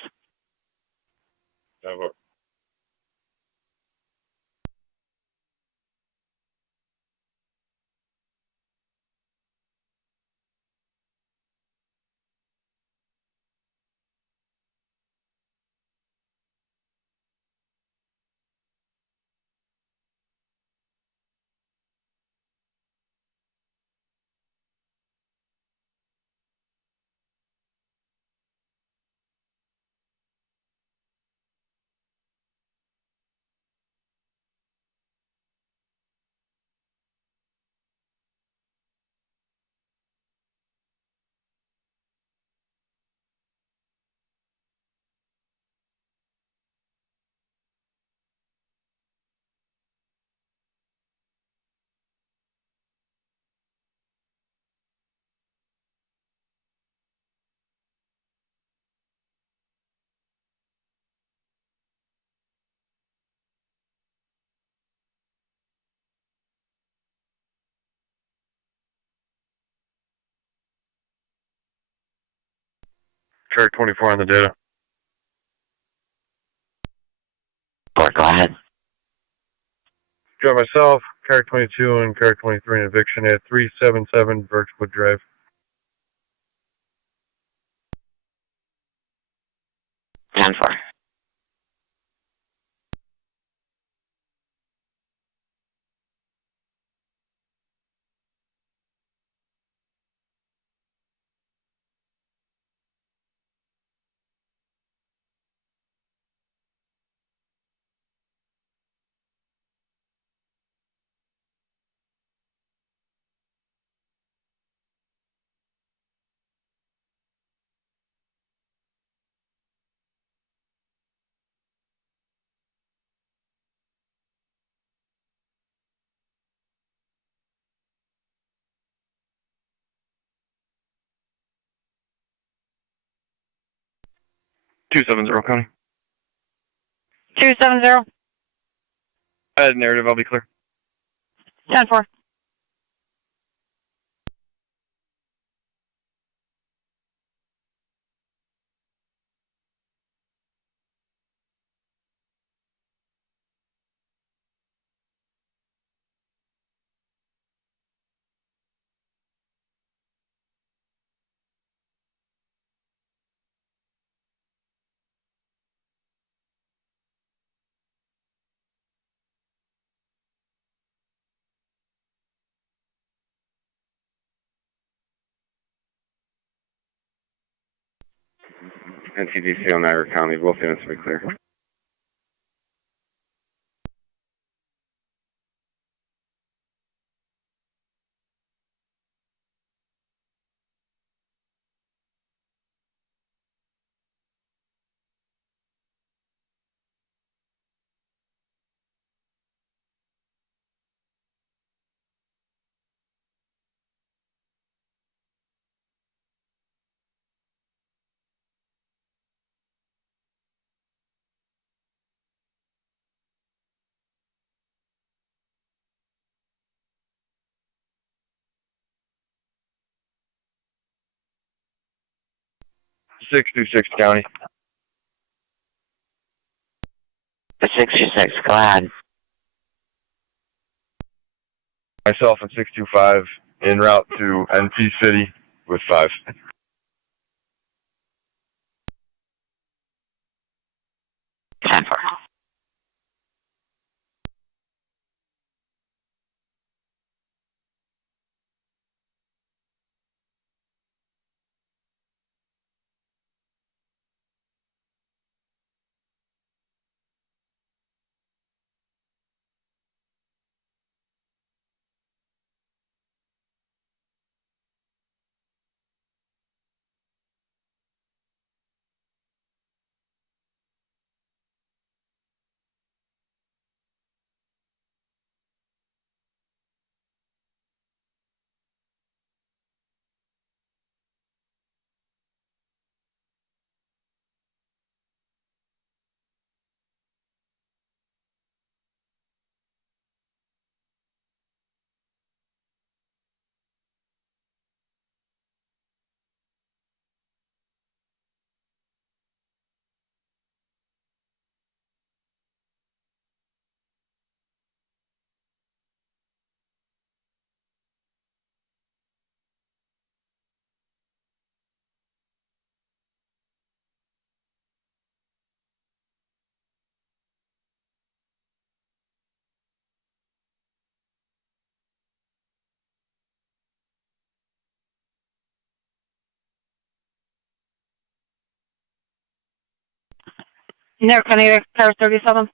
Track 24 on the data. Go ahead. Got myself, car 22 and car 23 in eviction at 377 Birchwood Drive. 10-4. County. 270. Narrative, I'll be clear. 10-4. NCDC on Niagara County, both units will be clear. 626 County. The 626, go ahead. Myself at 625 en route to NT City with 5. Niagara County Car 37.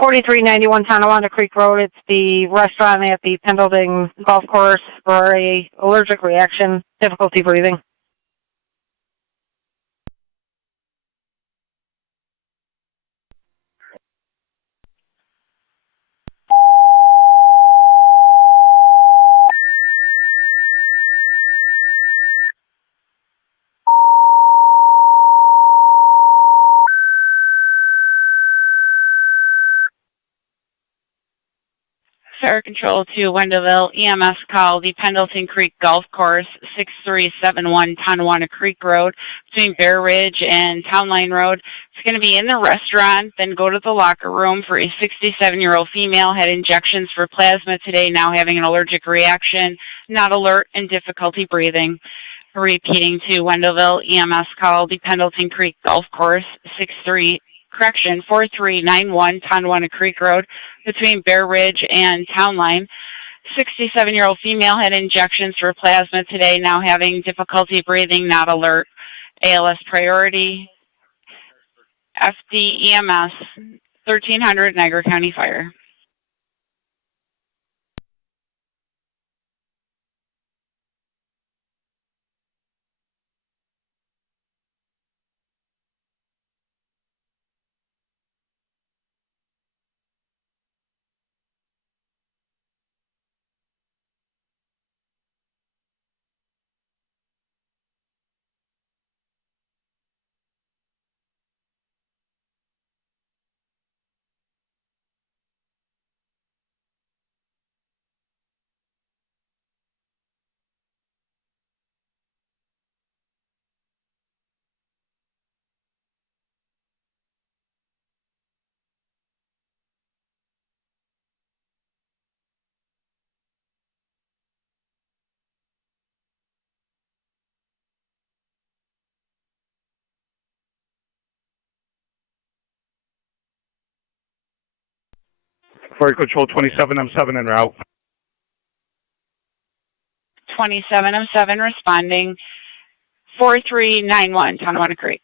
4391 Tonawanda Creek Road. It's the restaurant at the Pendleton Golf Course for a allergic reaction, difficulty breathing. Fire Control to Wendellville. EMS call the Pendleton Creek Golf Course, 6371 Tonawanda Creek Road, between Bear Ridge and Town Line Road. It's going to be in the restaurant, then go to the locker room for a 67-year-old female. Had injections for plasma today, now having an allergic reaction, not alert, and difficulty breathing. Repeating to Wendellville. EMS call the Pendleton Creek Golf Course, 4391 Tonawanda Creek Road, between Bear Ridge and Town Line. 67-year-old female had injections for plasma today, now having difficulty breathing, not alert. ALS priority. FDEMS 1300 Niagara County Fire. Fire Control 27M7 en route. 2707 responding. 4391 Tonawanda Creek.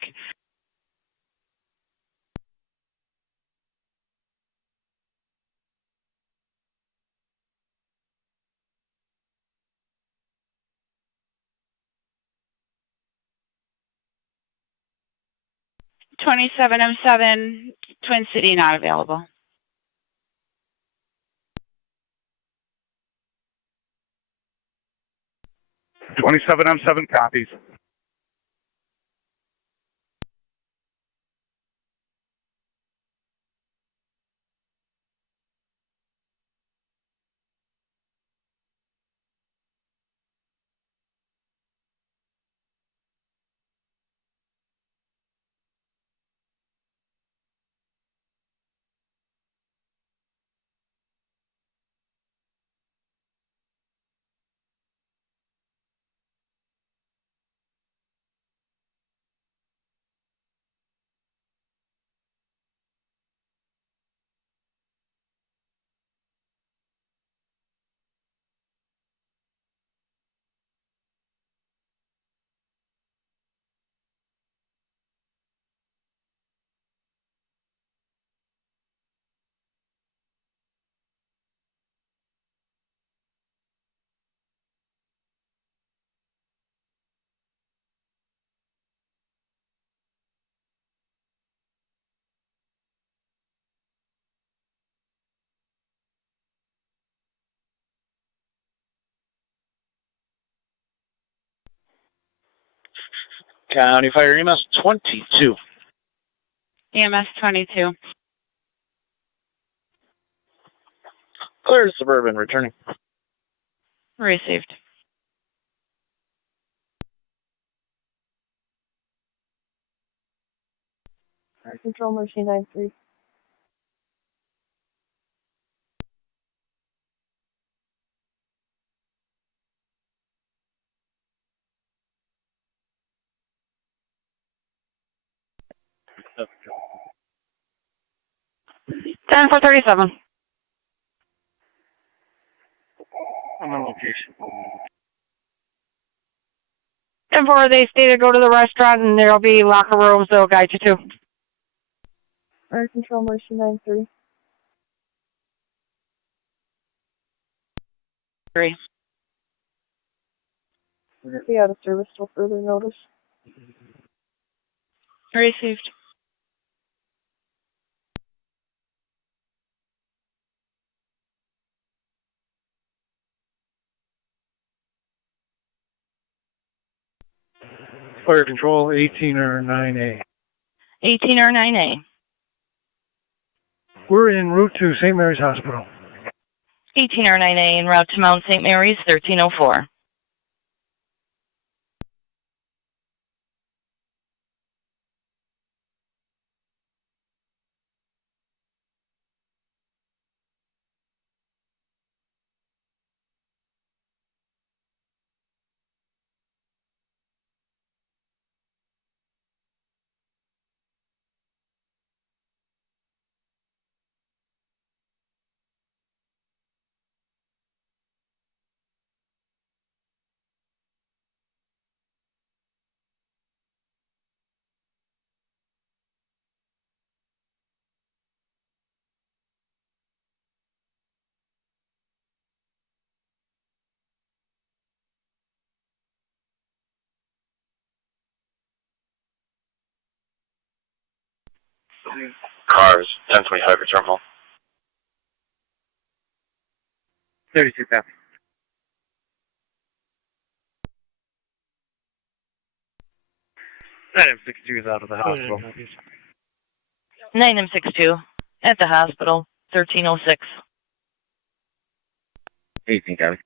.2707 Twin City not available. 27M7 copies. County Fire EMS 22. EMS 22. Clear Suburban returning. Received. Control Mercy 93. Ten for 37. I'm on location. 10-4, they stated go to the restaurant and there'll be locker rooms they'll guide you to. Fire Control Mercy 93. 3. We're going to be out of service till further notice. Received. Fire Control 18 or 9A. 18 or 9A. We're en route to St. Mary's Hospital. 18 or 9A en route to Mount St. Mary's, 1304. Cars, 1025 for terminal. 32 copy. 9M62 is out of the hospital. 9M62 at the hospital, 1306. 18 copy.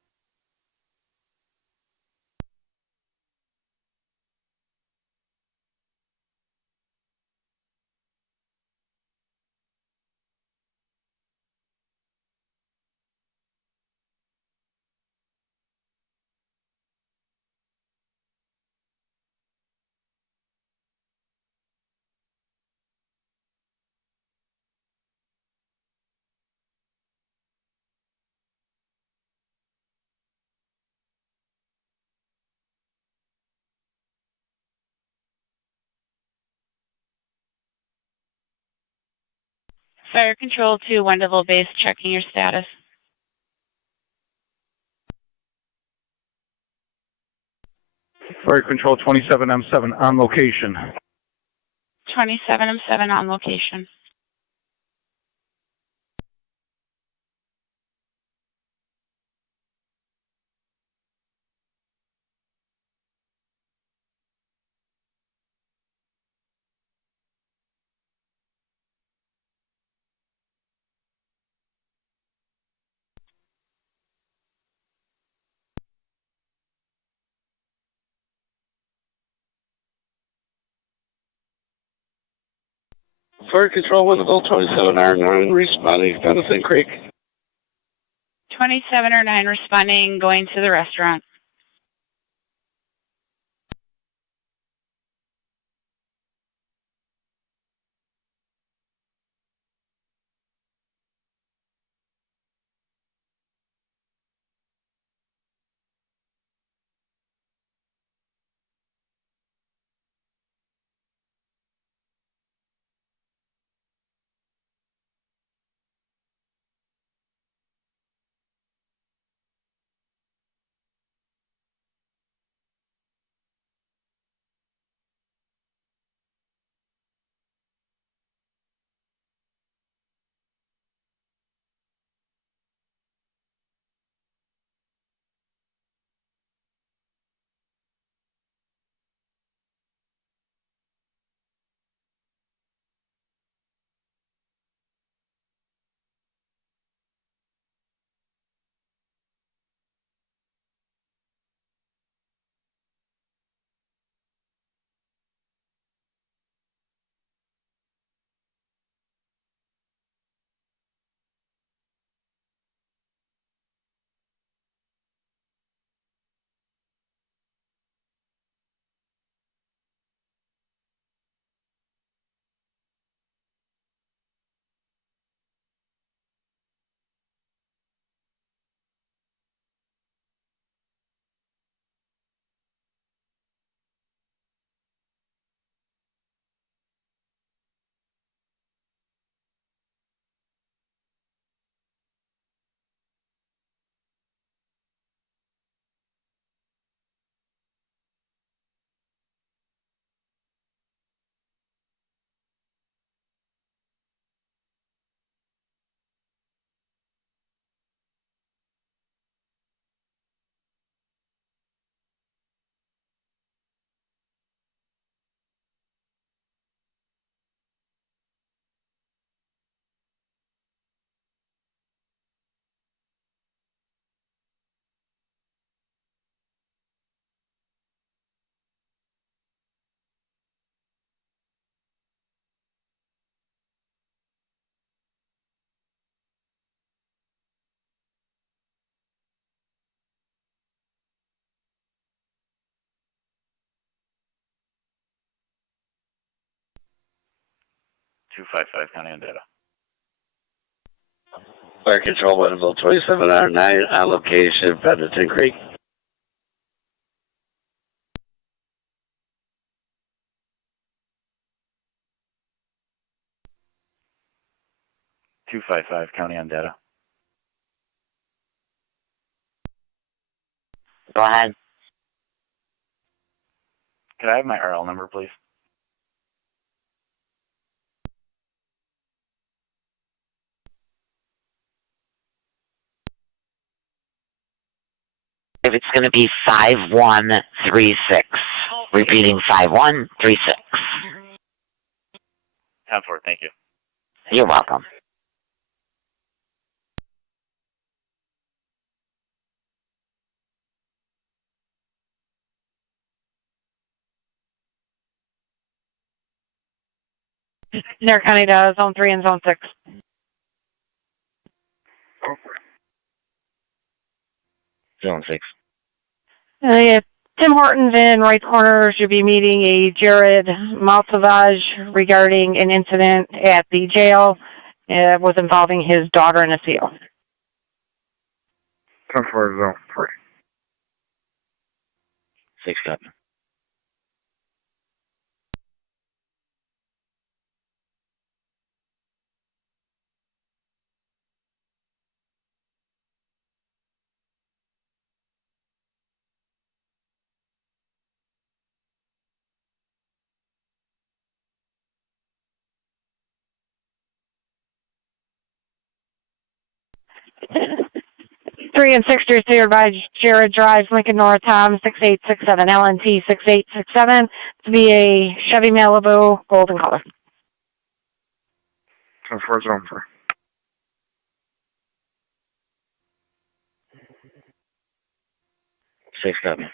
Fire Control to Wendellville Base, checking your status. Fire Control 27M7 on location. 27M7 on location. Fire Control Wendellville 27R9 responding Denison Creek. 27 or 9 responding, going to the restaurant. 255 County on data. Fire Control, Weatherville 27R9 on location, Pendleton Creek. County on data. Go ahead. Could I have my RL number, please? If it's going to be 5136. Repeating 5136. 10-4, thank you. You're welcome. Niagara County to Zone 3 and Zone 6. Zone 6. Yeah, Tim Hortons in right corner should be meeting a Jared Malsavage regarding an incident at the jail. It was involving his daughter in a seal. 10-4, Zone 3. 6 copy. Three and 6 cleared by Jared Drive, Lincoln North, Tom 6867, LNT 6867, to be a Chevy Malibu, golden color. 10-4, Zone 3. 6 copy.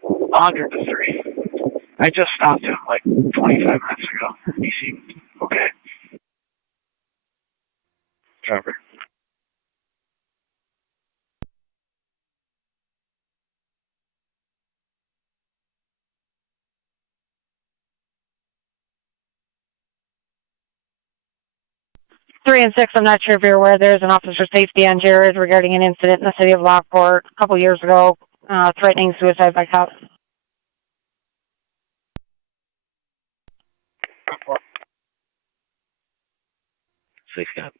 103. I just stopped him like 25 minutes ago. He seemed okay. Copy. Three and 6, I'm not sure if you're aware, there's an officer safety on Jared regarding an incident in the city of Lockport a couple years ago, threatening suicide by cop. 6 copy.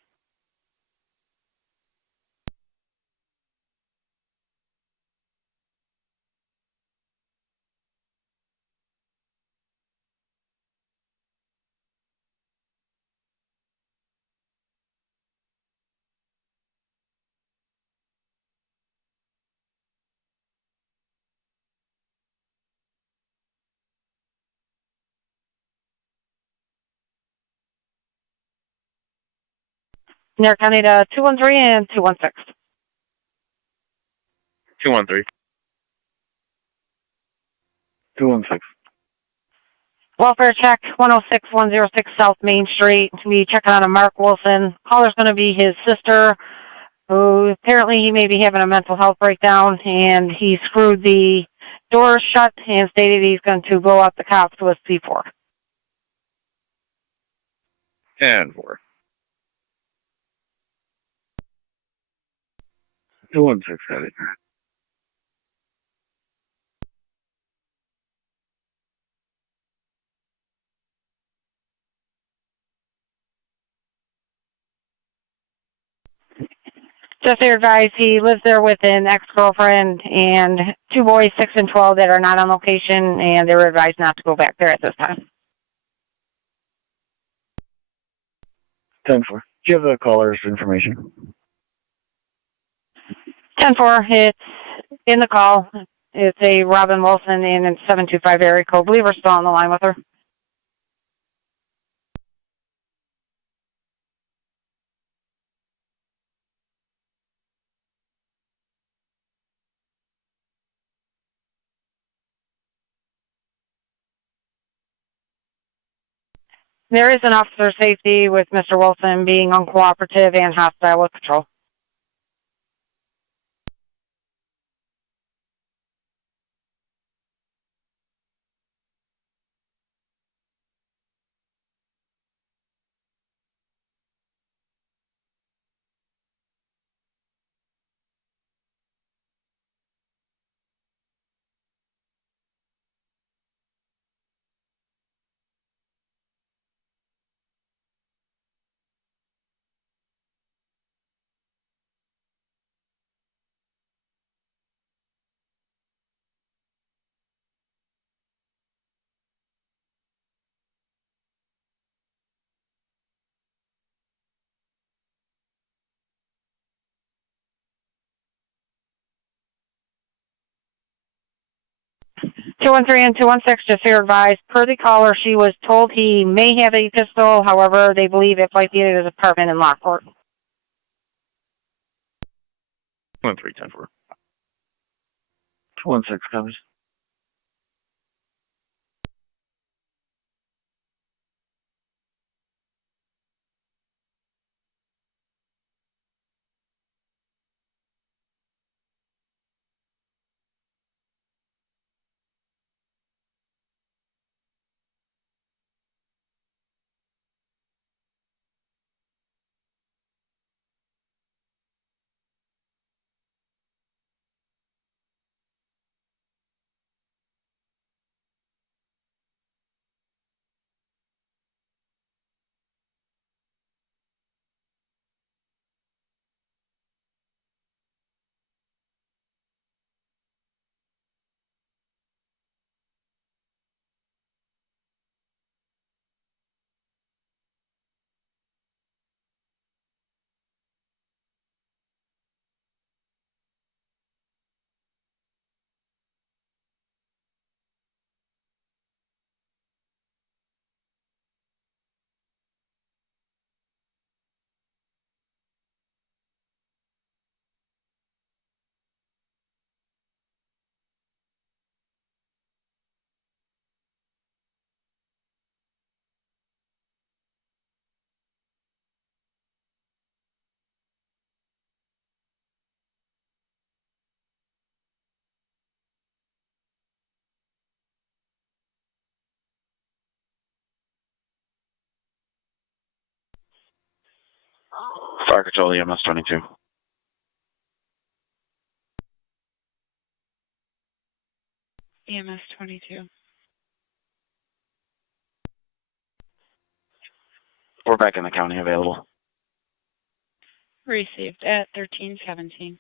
Niagara County to 213 and 216. 213. 216. Welfare check 106106 South Main Street. We checking on a Mark Wilson. Caller's going to be his sister, who apparently he may be having a mental health breakdown, and he screwed the doors shut and stated he's going to blow out the cops with C4. 10-4. 216, got it. Just to advise, he lives there with an ex-girlfriend and two boys, 6 and 12, that are not on location, and they were advised not to go back there at this time. 10-4. Do you have the caller's information? 10-4, it's in the call. It's a Robin Wilson in 725 area code. I believe we're still on the line with her. There is an officer safety with Mr. Wilson being uncooperative and hostile with patrol. 213 and 216, just here advised. Per the caller, she was told he may have a pistol. However, they believe it might be at his apartment in Lockport. 1310-4. 216 comes. Fire control, EMS 22. EMS 22. We're back in the county available. Received at 1317.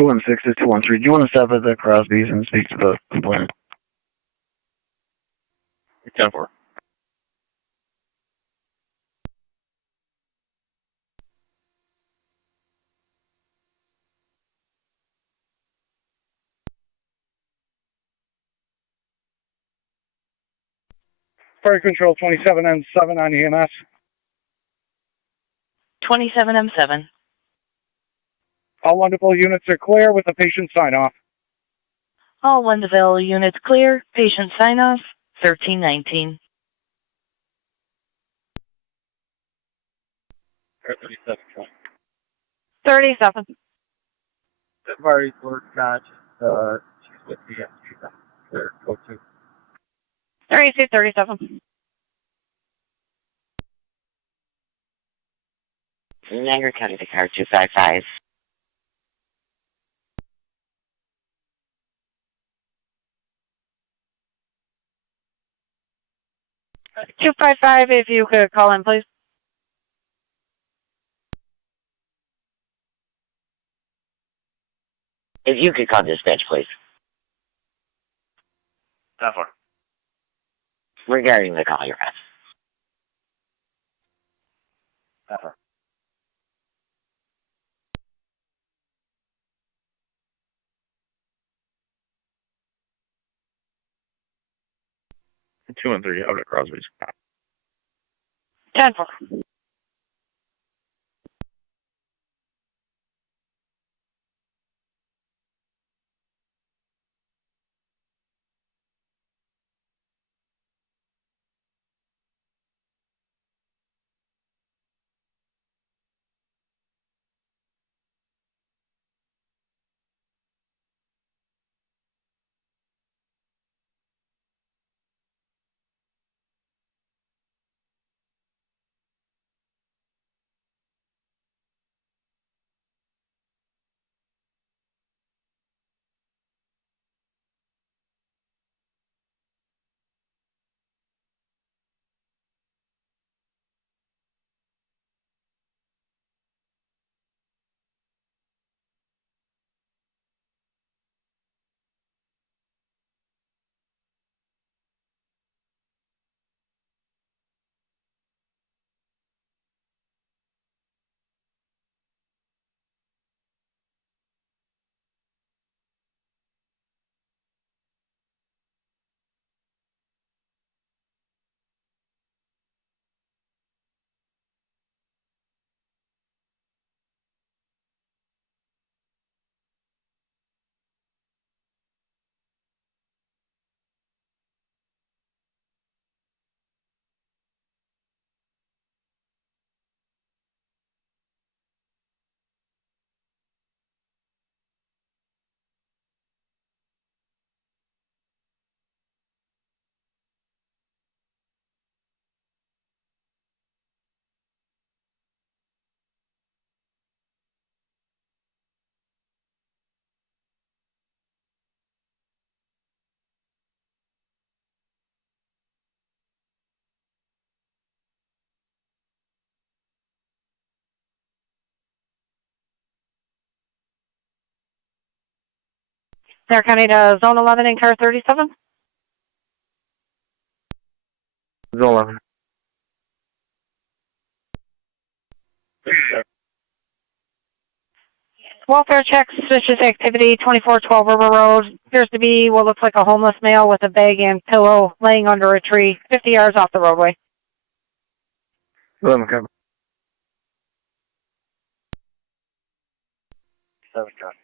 Two one six is 213. Do you want to step at the Crosby's and speak to the complainant? 10-4. Fire control 27M7 on EMS. 27M7. All wonderful units are clear with the patient sign off. All Wendell units clear. Patient sign off. 1319. 37. Very clear, Scott. She's with the clear. Go to. 37. Niagara County, the car 255. Two 255, if you could call in, please. If you could call dispatch, please. 10-4. Regarding the call you're at. 10-4. Two and three out at Crosby's. 10-4. Niagara County to Zone 11 in car 37. Zone 11. Welfare check, suspicious activity, 2412 River Road. Appears to be what looks like a homeless male with a bag and pillow laying under a tree, 50 yards off the roadway. 11, cover. 7, copy.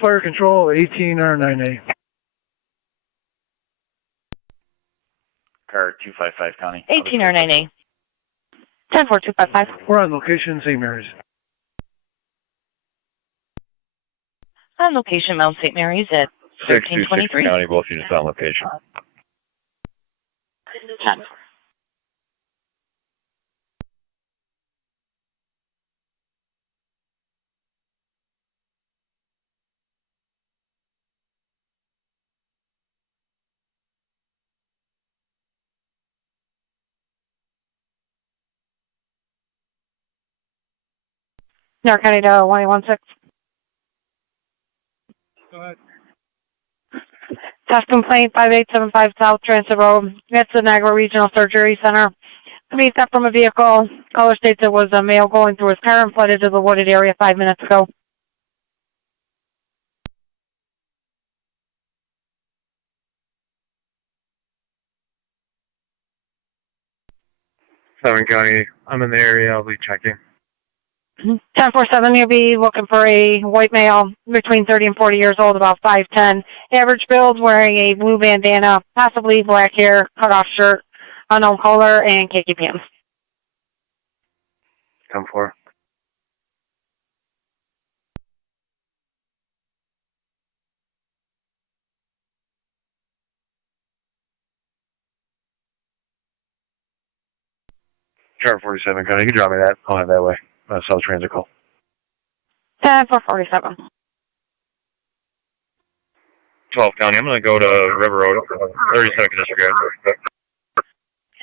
Fire control 18R98. Car 255 County. 18R98. 104255. We're on location, St. Mary's. On location, Mount St. Mary's at 1323. County, both units on location. 10. Niagara County to 1816. Go ahead. Test complaint 5875 South Transit Road. That's the Niagara Regional Surgery Center. To be theft from a vehicle. Caller states it was a male going through his car and fled into the wooded area 5 minutes ago. Seven County. I'm in the area. I'll be checking. 1047, you'll be looking for a white male between 30 and 40 years old, about 5'10", average build, wearing a blue bandana, possibly black hair, cut-off shirt, unknown color, and khaki pants. 10-4. Car 47 County. You can drop me that. I'll have that way. South Transit call. 10-447. 12 County. I'm going to go to River Road, 32nd District.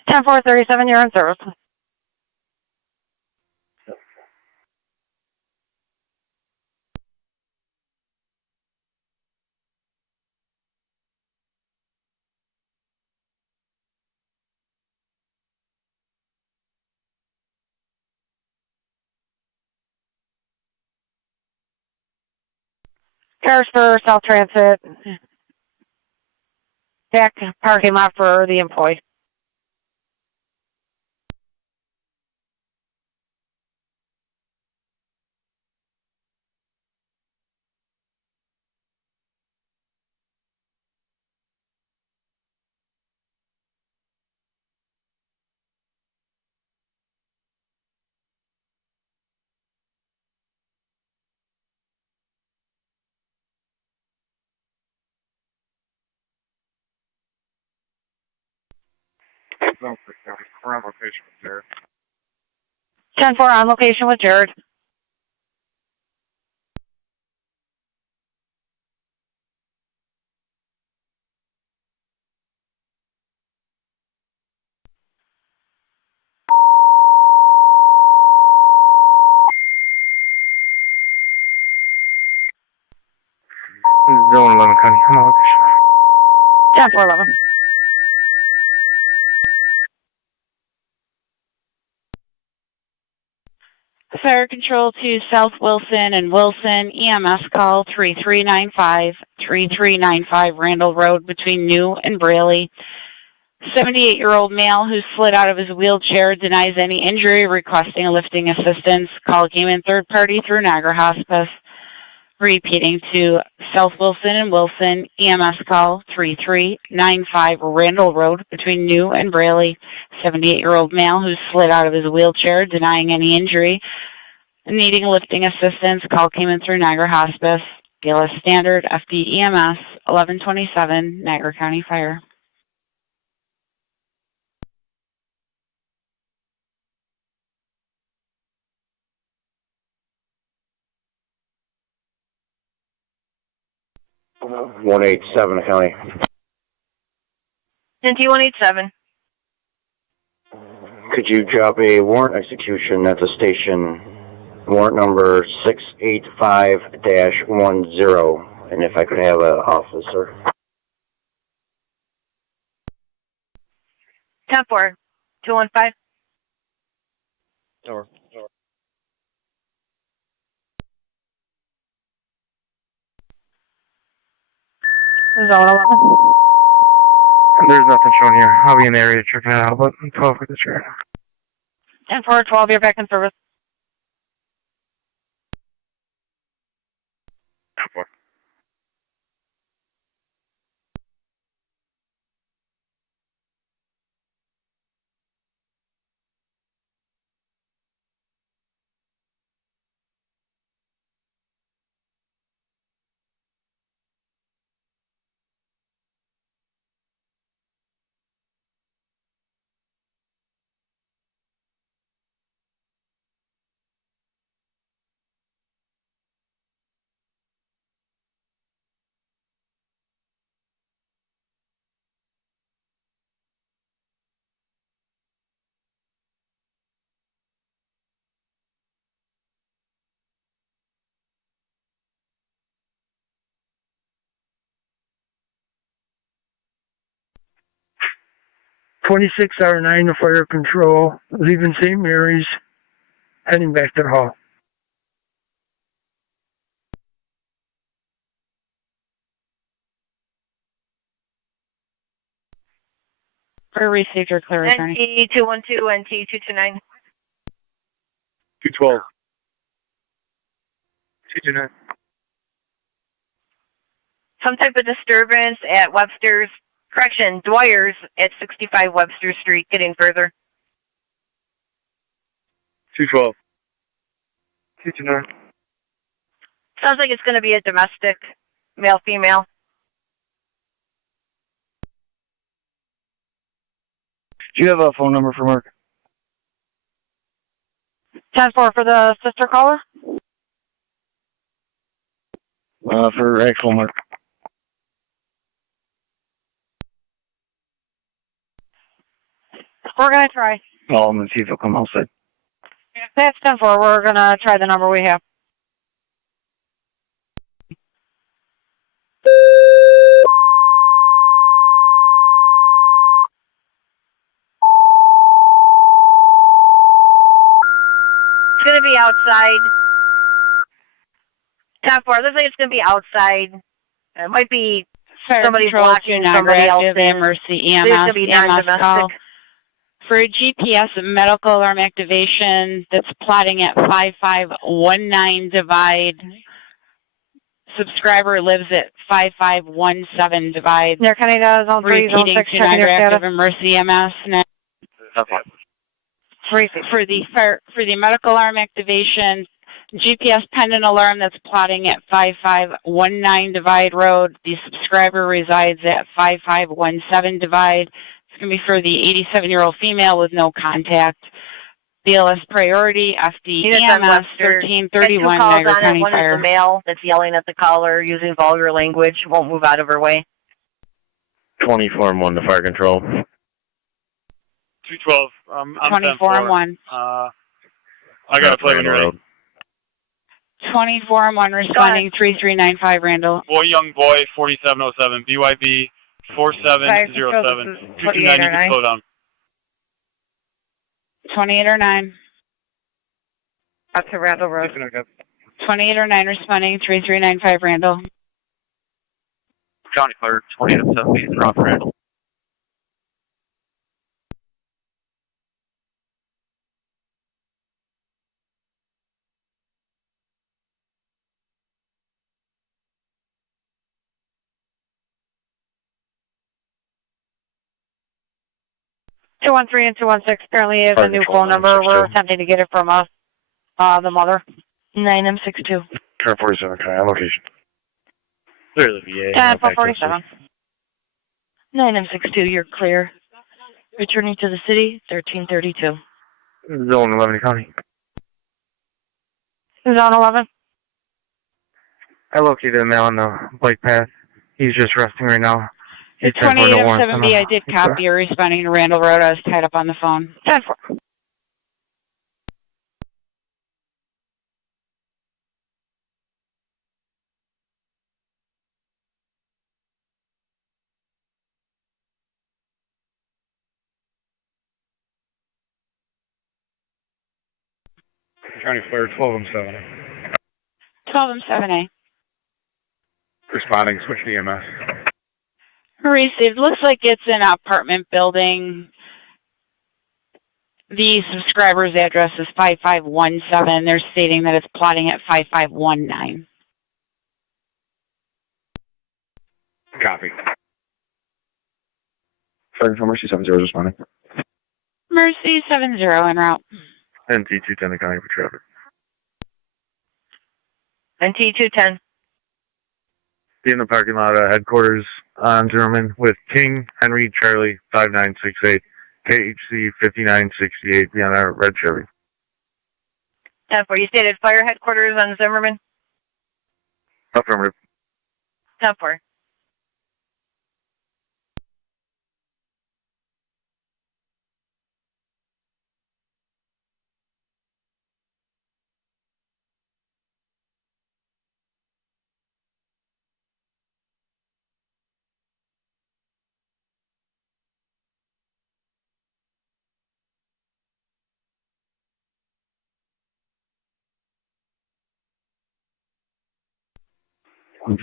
10-437, you're in service. Cars for South Transit. Back parking lot for the employee. We're on location with Jared. 10-4 on location with Jared. Zone 11 County. I'm on location. 10-411. Fire control to South Wilson and Wilson, EMS call 3395, 3395 Randall Road between New and Braley. 78-year-old male who slid out of his wheelchair denies any injury, requesting a lifting assistance. Call came in third party through Niagara Hospice. Repeating to South Wilson and Wilson, EMS call 3395 Randall Road between New and Braley. 78-year-old male who slid out of his wheelchair, denying any injury, needing lifting assistance. Call came in through Niagara Hospice. BLS Standard, FD EMS, 1127, Niagara County Fire. 187 County. NT 187. Could you drop a warrant execution at the station? Warrant number 685-10. And if I could have an officer. 10-4. 215. Over. Zone 11. There's nothing shown here. I'll be in the area checking it out, but 12 for the track. 10-4, 12, you're back in service. 4. R9 to fire control, leaving St. Mary's, heading back to the hall. For received or clear returning. NT 212, NT 229. 212. 229. Some type of disturbance at Dwyer's at 65 Webster Street, getting further. 212. 229. Sounds like it's going to be a domestic, male-female. Do you have a phone number for Mark? 10-4 for the sister caller. For actual Mark. We're going to try. Call him and see if he'll come outside. That's 10-4. We're going to try the number we have. It's going to be outside. 10-4. Looks like it's going to be outside. It might be somebody blocking somebody else. Emergency EMS, EMS call. For GPS medical alarm activation, that's plotting at 5519 divide. Subscriber lives at 5517 divide. Niagara County Zone 3, Zone 6, checking your status. Emergency EMS. For the medical alarm activation, GPS pendant alarm that's plotting at 5519 Divide Road. The subscriber resides at 5517 Divide. It's going to be for the 87-year-old female with no contact. BLS priority, FD EMS 1331 Niagara County One Fire. is the male that's yelling at the caller using vulgar language, won't move out of her way. 24-1 to fire control. 212. I'm 24-1. I got to play when you're ready. 24-1 responding 3395 Randall. Boy, young boy, 4707. BYB 4707. 229, you can slow down. 28 or 9. Up to Randall Road. 28 or 9 responding 3395 Randall. County Fire 2807, Rock Randall. Two 213 and 216 apparently is a new phone number. We're attempting to get it from the mother. 9M62. Car 47, County location. Clear the VA. 10-447. 9M62, you're clear. Returning to the city, 1332. Zone 11 County. Zone 11. I located a male on the bike path. He's just resting right now. The 2807B, I did copy. You're responding to Randall Road. I was tied up on the phone. 10-4. County Flare 12 and 7. 12 and 7A. Responding, switch to EMS. Received. Looks like it's an apartment building. The subscriber's address is 5517. They're stating that it's plotting at 5519. Copy. Fire Control Mercy 70 responding. Mercy 70 en route. NT 210 accounting for traffic. NT 210. Be in the parking lot at headquarters on Zimmerman with King Henry Charlie 5968, KHC 5968. Be on our red Chevy. 10-4. You stated fire headquarters on Zimmerman? Affirmative. 10-4.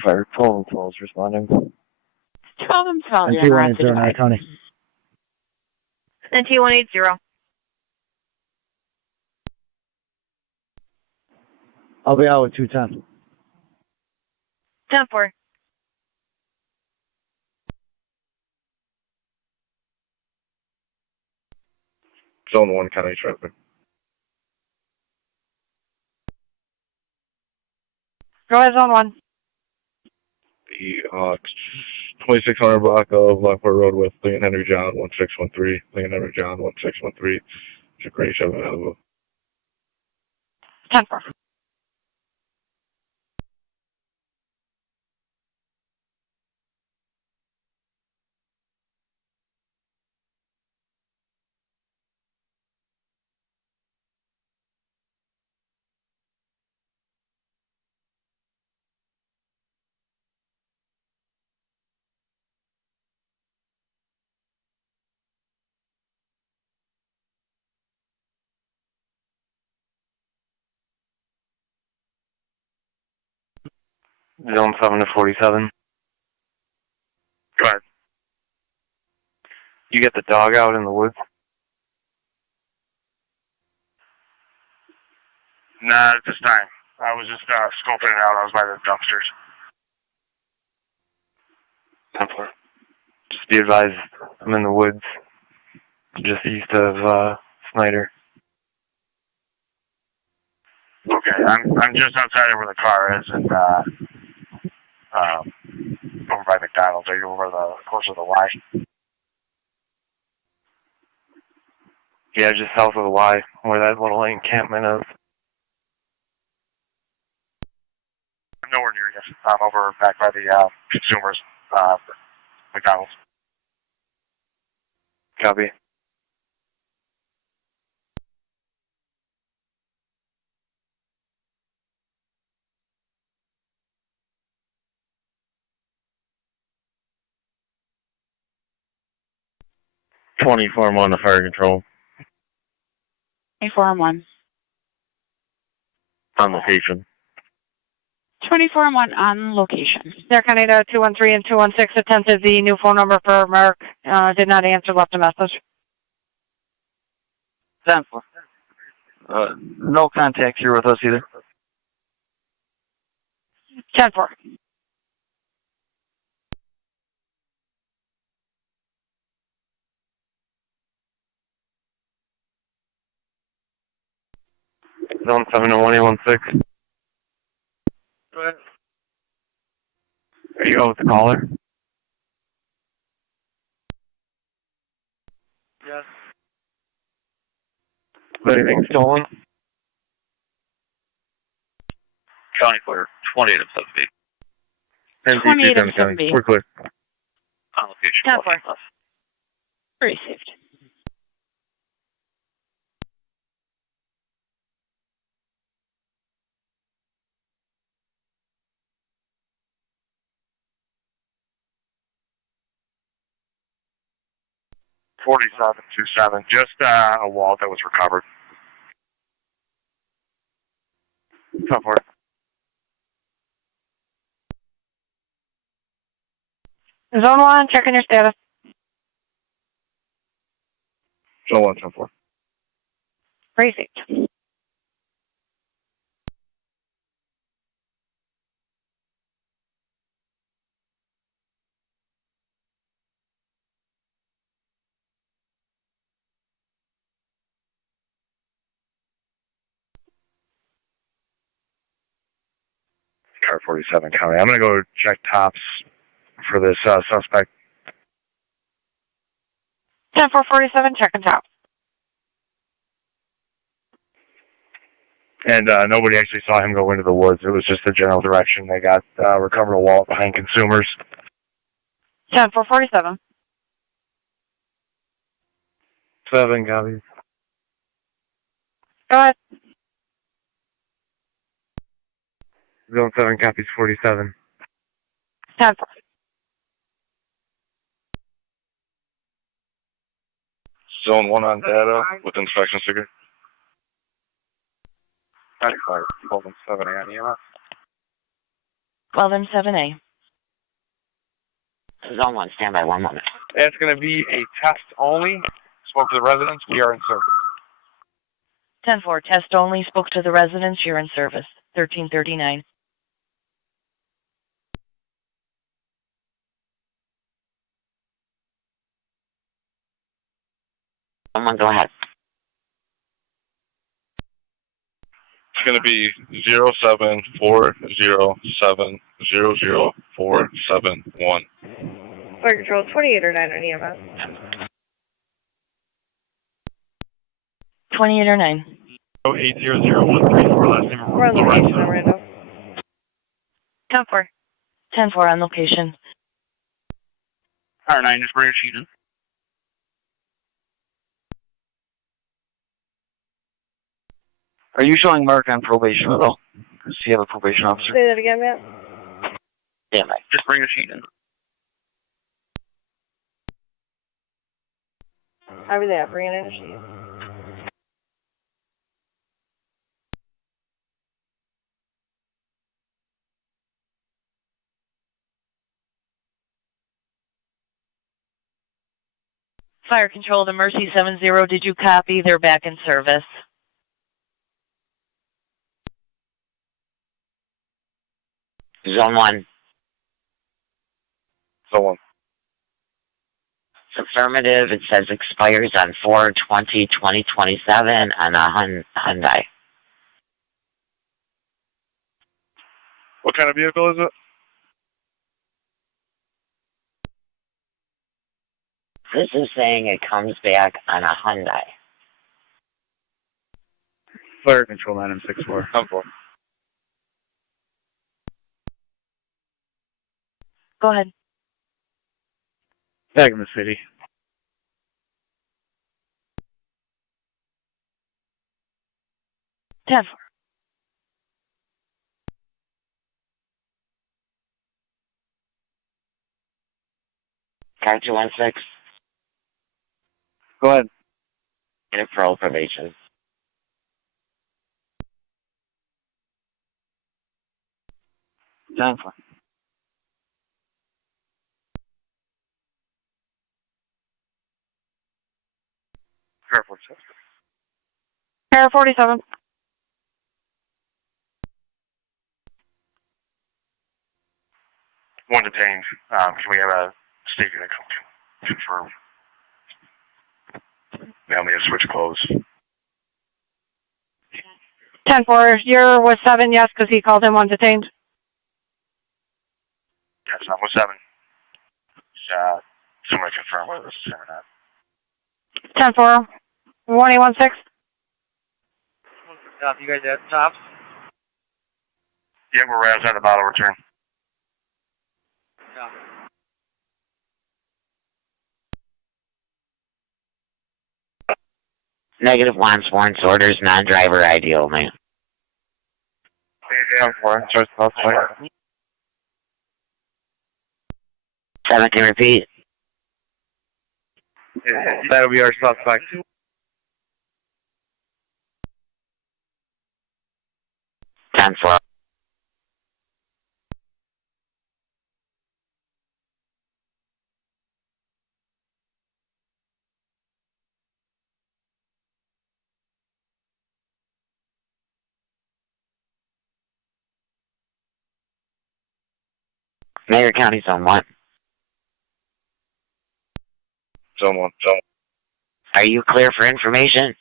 Fire 12 and 12 is responding. 12 and 12. NT 180 Niagara County. NT 180. I'll be out with 210. 10-4. Zone 1 county traffic. Go ahead, Zone 1. The 2600 block of Lockport Road with Leon Henry John 1613. Leon Henry John 1613. Security 7 available. 10-4. Zone 7 to 47. Go ahead. You get the dog out in the woods? Not at this time. I was just scoping it out. I was by the dumpsters. 10-4. Just be advised, I'm in the woods, just east of Snyder. Okay, I'm just outside of where the car is, and over by McDonald's. Are you over closer to the Y? Yeah, just south of the Y, where that little encampment is. I'm nowhere near you. I'm over back by the consumers, McDonald's. Copy. I'm on the fire control. 24 and 1. On location. 24 and 1 on location. Niagara County 213 and 216 attempted the new phone number for Mark. Did not answer, left a message. 10-4. No contact here with us either. 10-4. Zone 7 to 1816. Go ahead. Are you out with the caller? Yes. Anything stolen? County Flare 20 to 7B. 2807B. We're clear. On location. 10-4. Received. $47.27. Just a wallet that was recovered. 10-4. Zone 1, checking your status. Zone 1, 10-4. Received. Car 47 County. I'm going to go check tops for this suspect. 10-4-47, checking top. And nobody actually saw him go into the woods. It was just the general direction. They got recovered a wallet behind consumers. 10-4-47. 7 copies. Go ahead. Zone 7 copies 47. 10-4. Zone 1 on data with inspection sticker. 95, 12-7A on EMS. 12M7A. Zone 1, stand by 1 moment. It's going to be a test only. Spoke to the residents. We are in service. 10-4, test only, spoke to the residents, you're in service. 1339. Someone go ahead. It's going to be 07407000471. Fire Control 28 or 9 on EMS. 28 or 9. 800-134 last name. We're on location on Randall. 10-4. 10-4 on location. R9, just bring a sheet in. Are you showing Mark on probation at all? Does he have a probation officer? Say that again, Matt. Stand by. Just bring a sheet in. Over there, bring it in a sheet. Fire Control, the Mercy 70, did you copy? They're back in service. Zone 1. Zone 1. It's affirmative. It says expires on 4/20/2027 on a Hyundai. What kind of vehicle is it? This is saying it comes back on a Hyundai. Fire Control 9M64. 10-4. Go ahead. Back in the city. 10-4. Car 216. Go ahead. In a parole probation. 10-4. Car 47. Car 47. One detained. Can we have a statement to confirm? Now we have to switch clothes. 10-4, you're with 7, yes, because he called him one detained. That's not with 7. Somebody confirm whether this is him or not. 10-4, 1816. You guys at tops? Yeah, we're right outside the bottle return. Negative wants, warrants, orders, non-driver ID only. Yeah, 17, repeat. That'll be our suspect. 10-4. Niagara County Zone 1. Zone 1. Are you clear for information?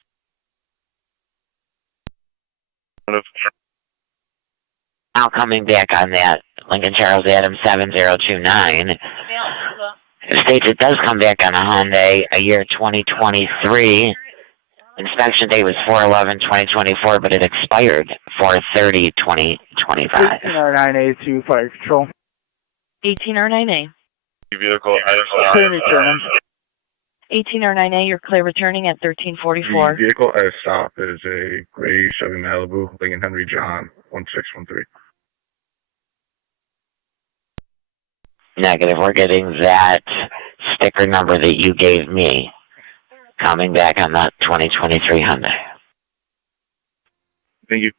Now coming back on that, Lincoln Charles Adams 7029. It states it does come back on a Hyundai, a year 2023. Inspection date was 4/11/2024, but it expired 4/30/2025. 18R9A to Fire Control. 18R9A. Vehicle Clear returning. 18R9A, you're clear returning at 1344. The vehicle at a stop is a gray Chevy Malibu, Lincoln Henry John 1613. Negative. We're getting that sticker number that you gave me coming back on the 2023 Hyundai. Thank you.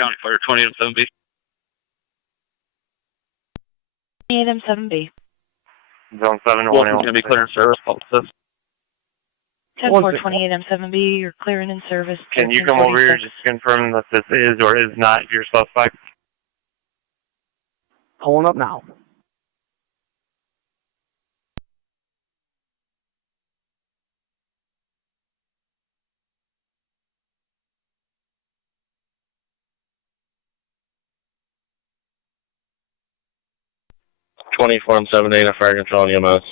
County Fire 20 and 7B. 28M7B. Zone 7 Wilson's going to be clear in service. 10-4-28M7B, you're clearing in service. Can you come over here just to confirm that this is or is not your suspect? Pulling up now. Twenty-four and 7A to Fire Control and EMS.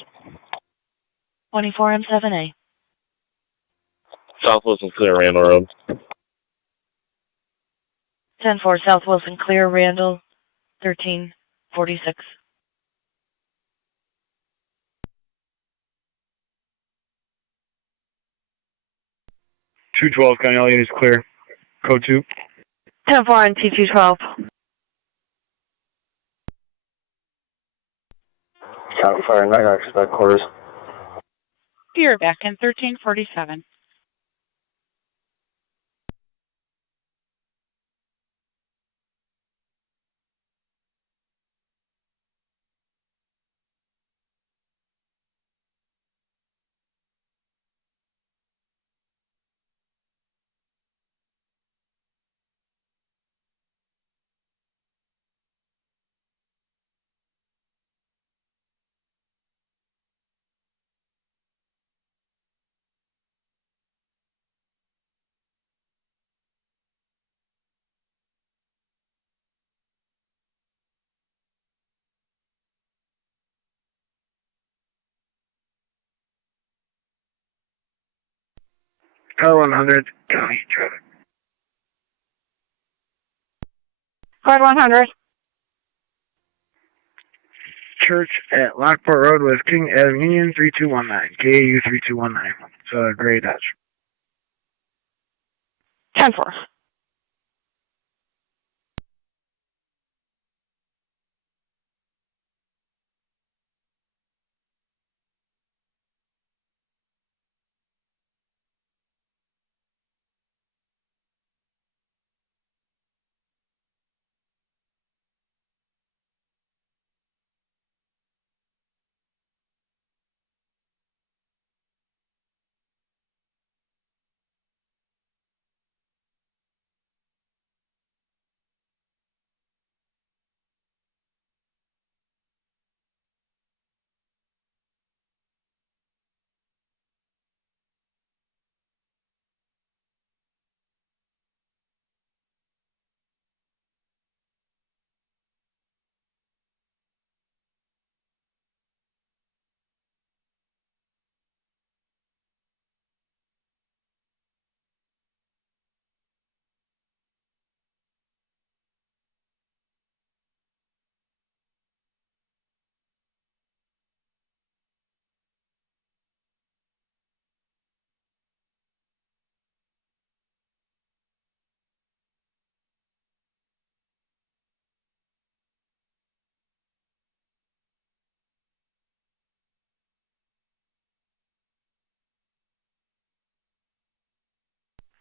24M7A. South Wilson Clear, Randall Road. 10-4 South Wilson Clear, Randall, 1346. $212, County all units clear. Code 2. 10-4 on T212. County Fire, Niagara expect quarters. You're back in 1347. Car 100, county traffic. Card 100. Church at Lockport Road with King Adam Union 3219, KAU 3219. It's a gray Dodge. 10-4.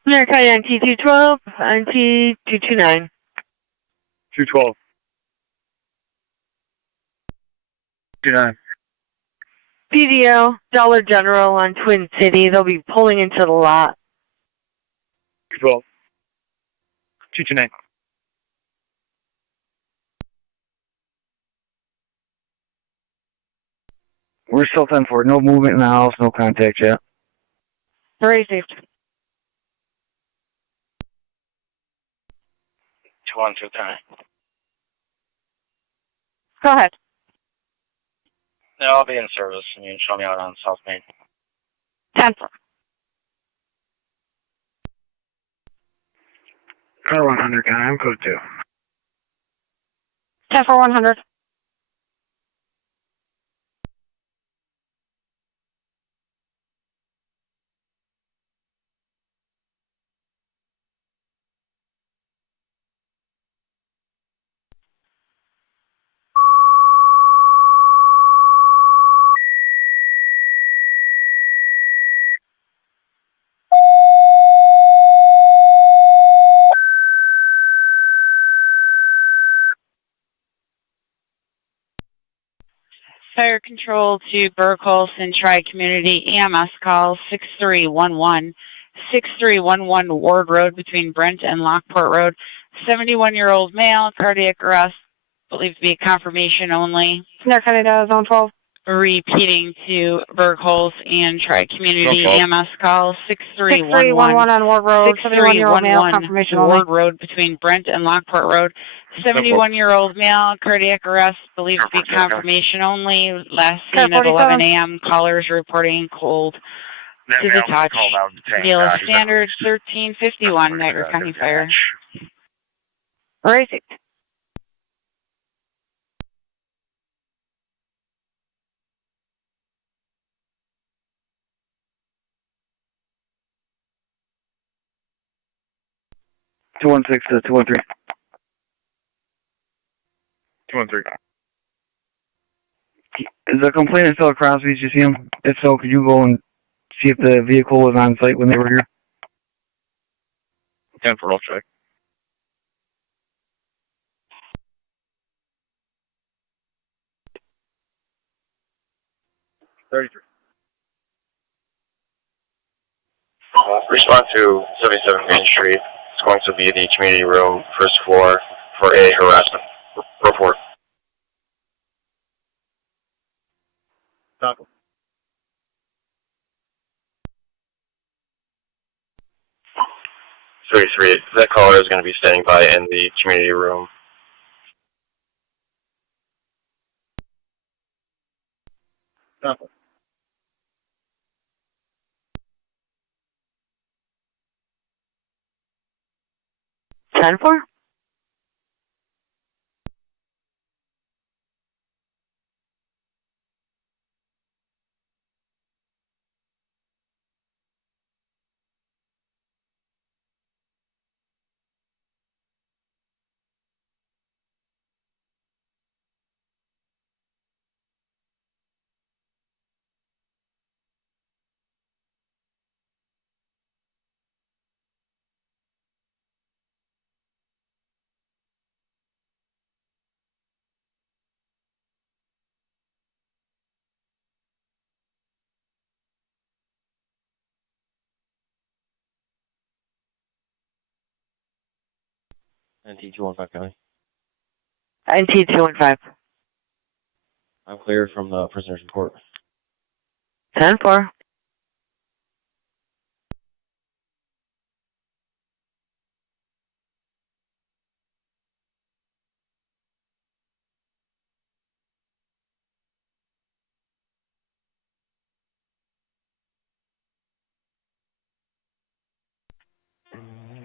Niagara County NT 212, NT 229. 212. 29. PDO, Dollar General on Twin City. They'll be pulling into the lot. 212. 229. We're still 10-4. No movement in the house, no contact yet. Received. 2129. Go ahead. No, I'll be in service, and you can show me out on South Main. 10-4. Car 100, county, I'm code 2. 10-4 100. Fire control to Burkholz and Tri-Community EMS call 6311. 6311 Ward Road between Brent and Lockport Road. 71-year-old male, cardiac arrest, believed to be confirmation only. Niagara County Zone 12. Repeating to Burkholz and Tri-Community EMS call 6311 on Ward Road. 71-year-old male, confirmation only. Ward Road between Brent and Lockport Road. 71-year-old male, cardiac arrest, believed to be confirmation only. Last seen at 11 a.m. Callers reporting cold to the touch. Deal of standard 1351, Niagara County Fire. Received. Two 216 to 213. 213. Is the complainant still at Crosby's? Did you see him? If so, could you go and see if the vehicle was on site when they were here? 10 for all check. Respond to 77 Main Street. It's going to be the community room, first floor, for a harassment report. Stop. 33. That caller is going to be standing by in the community room. Stop. 10-4. NT 215 County. NT 215. I'm clear from the prisoner's report. 10-4.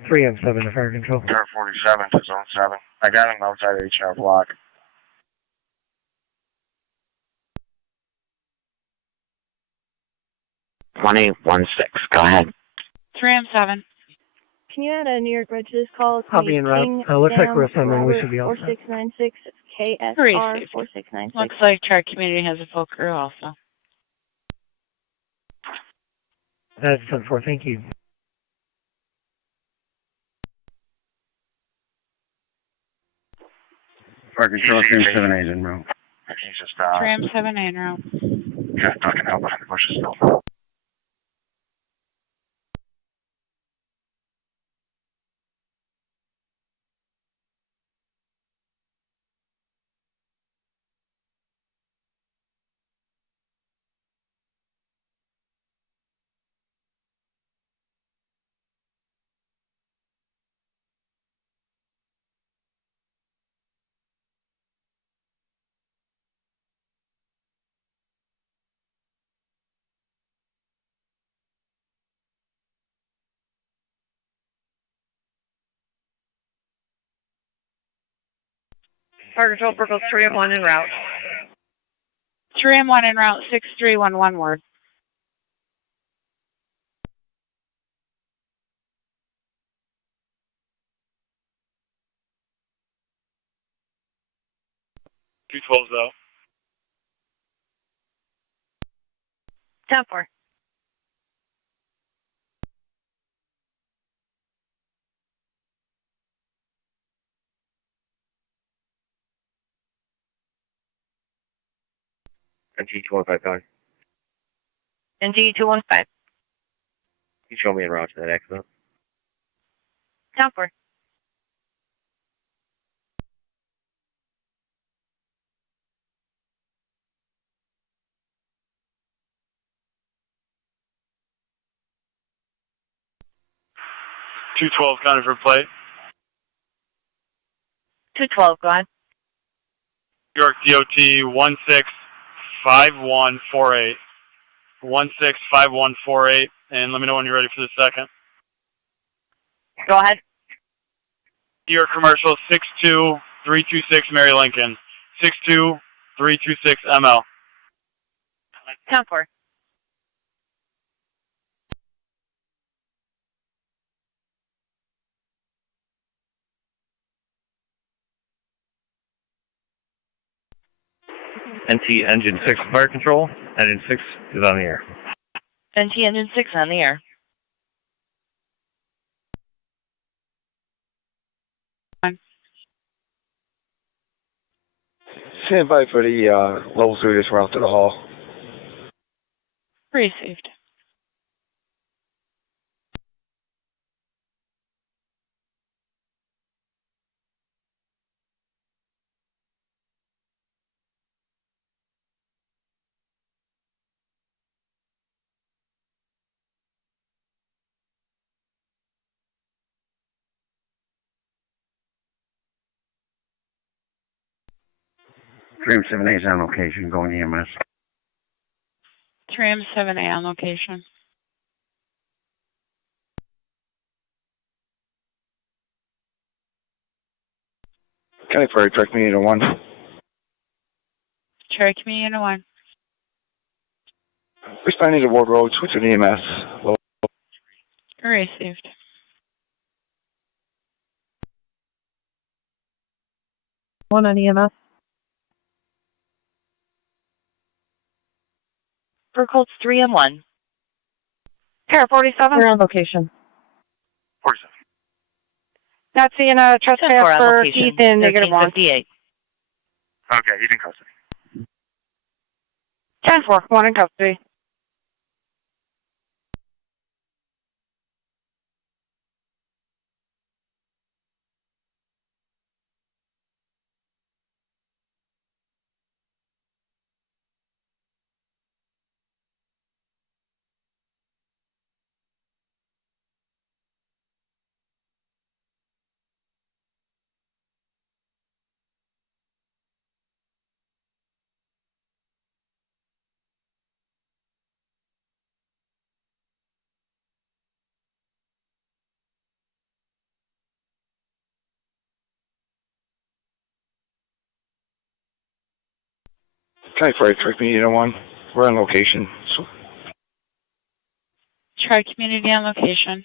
Three and 7 to fire control. Car 47 to zone 7. I got him outside HR block. 2016. Go ahead. Tram 7. Can you add a New York Regis call? It's Copy and route. Looks like we're assembling. We should be all set. 4696 KSR Received. 4696. Looks like Chart Community has a full crew also. That's 10-4. Thank you. Fire control, Tram 7A en route. He's just, Tram 7 en route. yeah, ducking out behind the bushes still. Fire control, Brookles, Tram 1 en route. Tram 1 en route, 6311 word. Two 12's out. 10-4. NT 215 County. NT 215. Can you show me en route to that accident? 10-4. Two 12 counted for plate. 212, go ahead. New York DOT 165148. 165148, and let me know when you're ready for the second. Go ahead. New York Commercial 62326 Mary Lincoln. 62326 ML. 10-4. NT Engine 6 fire control. Engine 6 is on the air. NT Engine 6 on the air. Stand by for the level 3 this route to the hall. Received. Tram 7A is on location, going EMS. Tram 7A on location. County Fire Truck Community 1. Cherry Community 1. Responding to Ward Road, switch to the EMS. Low. Received. One on EMS. Burkholz 3 and 1. Care 47. We're on location. 47. Not seeing a 10-4 trespass on for location. Keith in negative 1. 1358. Okay, he's in custody. 10-4, 1 in custody. County Fire Truck Community 1. We're on location. So, Tri Community on location.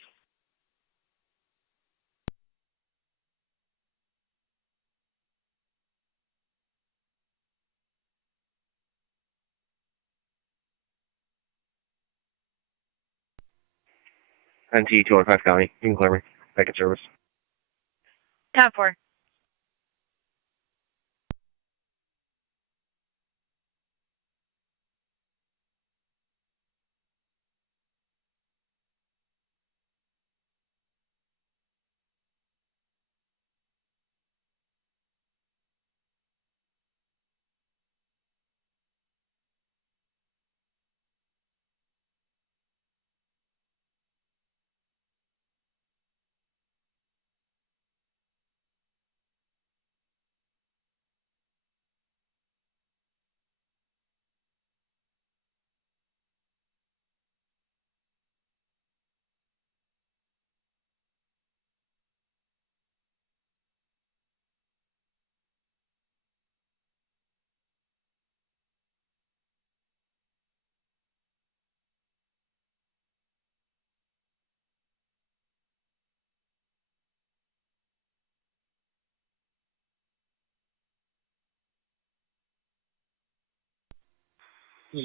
NT 205 County. You can clear me. Back in service. 10-4.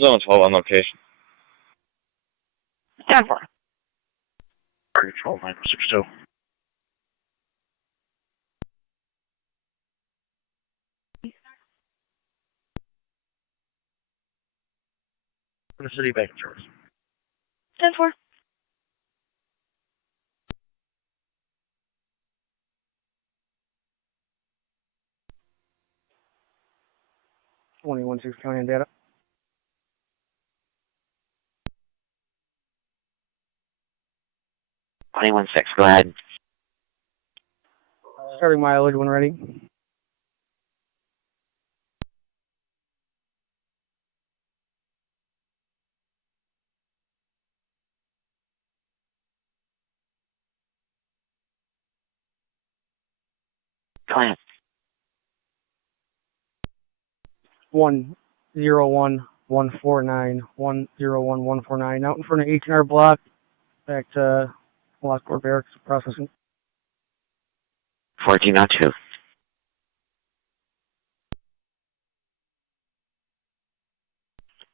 Zone 12 on location. 10-4. Fire Control 962. In the city, back in service. 10-4. Twenty-one 6 County and data. Twenty-one 6. Go ahead. Starting mileage when ready. Go ahead. 101-149, 101-149. Out in front of 18R block. Back to Lockport Barracks processing. 1402.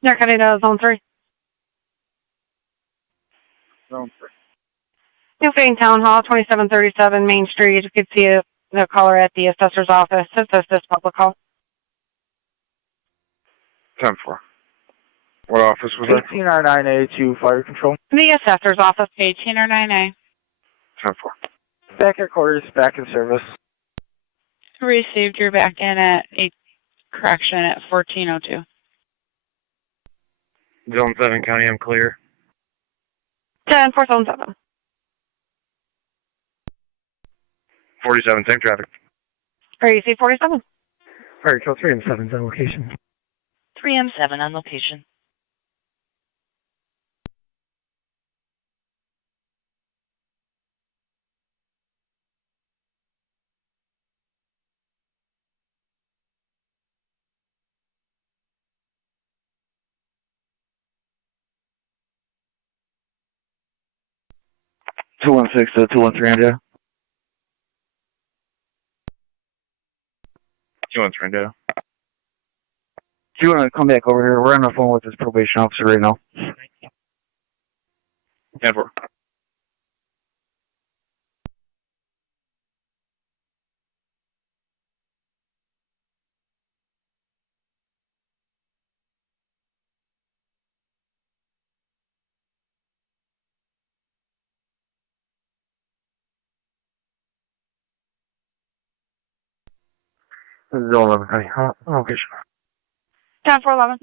They're cutting to zone 3. Zone 3. New Fane Town Hall, 2737 Main Street. You can see the caller at the assessor's office. This is this public call. 10-4. What office was that? 18R9A2 Fire Control. The assessor's office. 18 or 9A. 10-4. Back at quarters, back in service. Received. You're back in at 8 correction at 1402. Zone 7 County, I'm clear. 10-4 zone 7. 47, same traffic. REC 47. Fire Control 3 and 7's on location. 3M7 on location. 216 to 213, India. 213, India. Do you want to come back over here? We're on the phone with this probation officer right now. 10-4. This is 11, honey. Location. 10-4-11.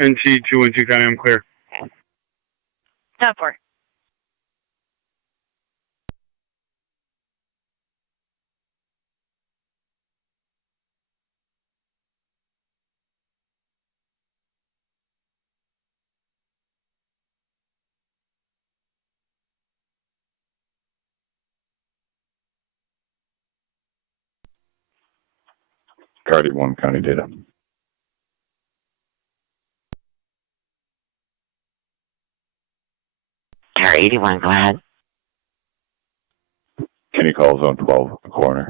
NC 212 County, I'm clear. 10-4. Guard 81 County data. Car 81, go ahead. Can you call zone 12, the coroner?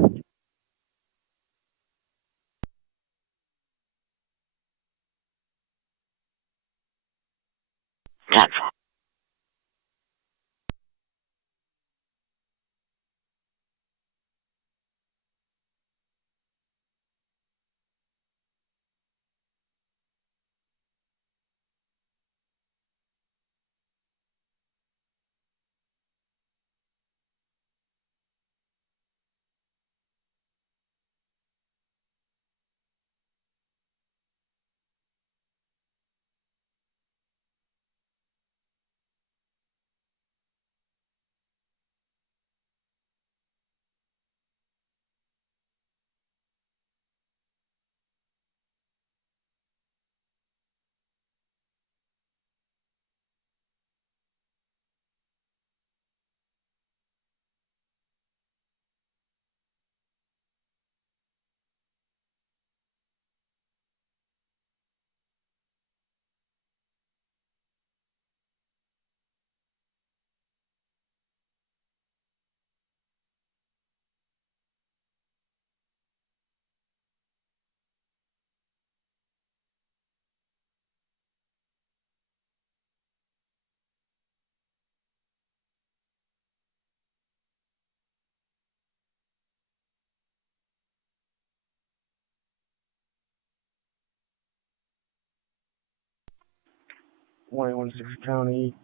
.16 County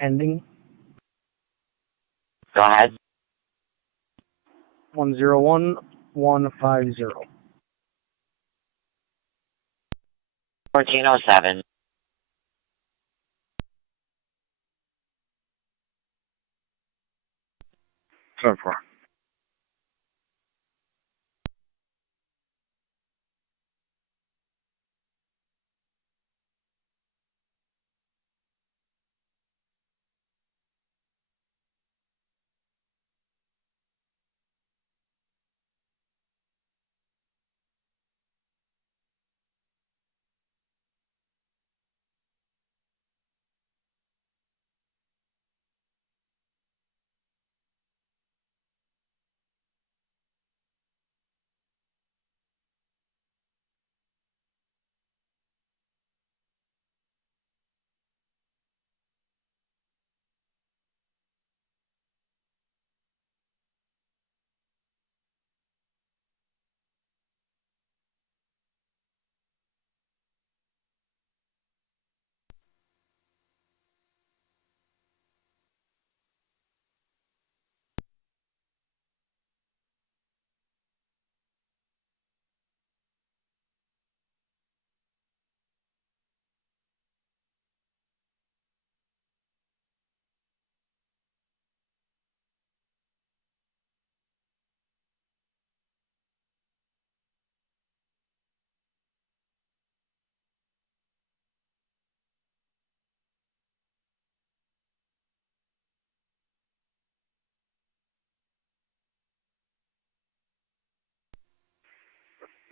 ending. Go ahead. 101150. 1407. 10-4.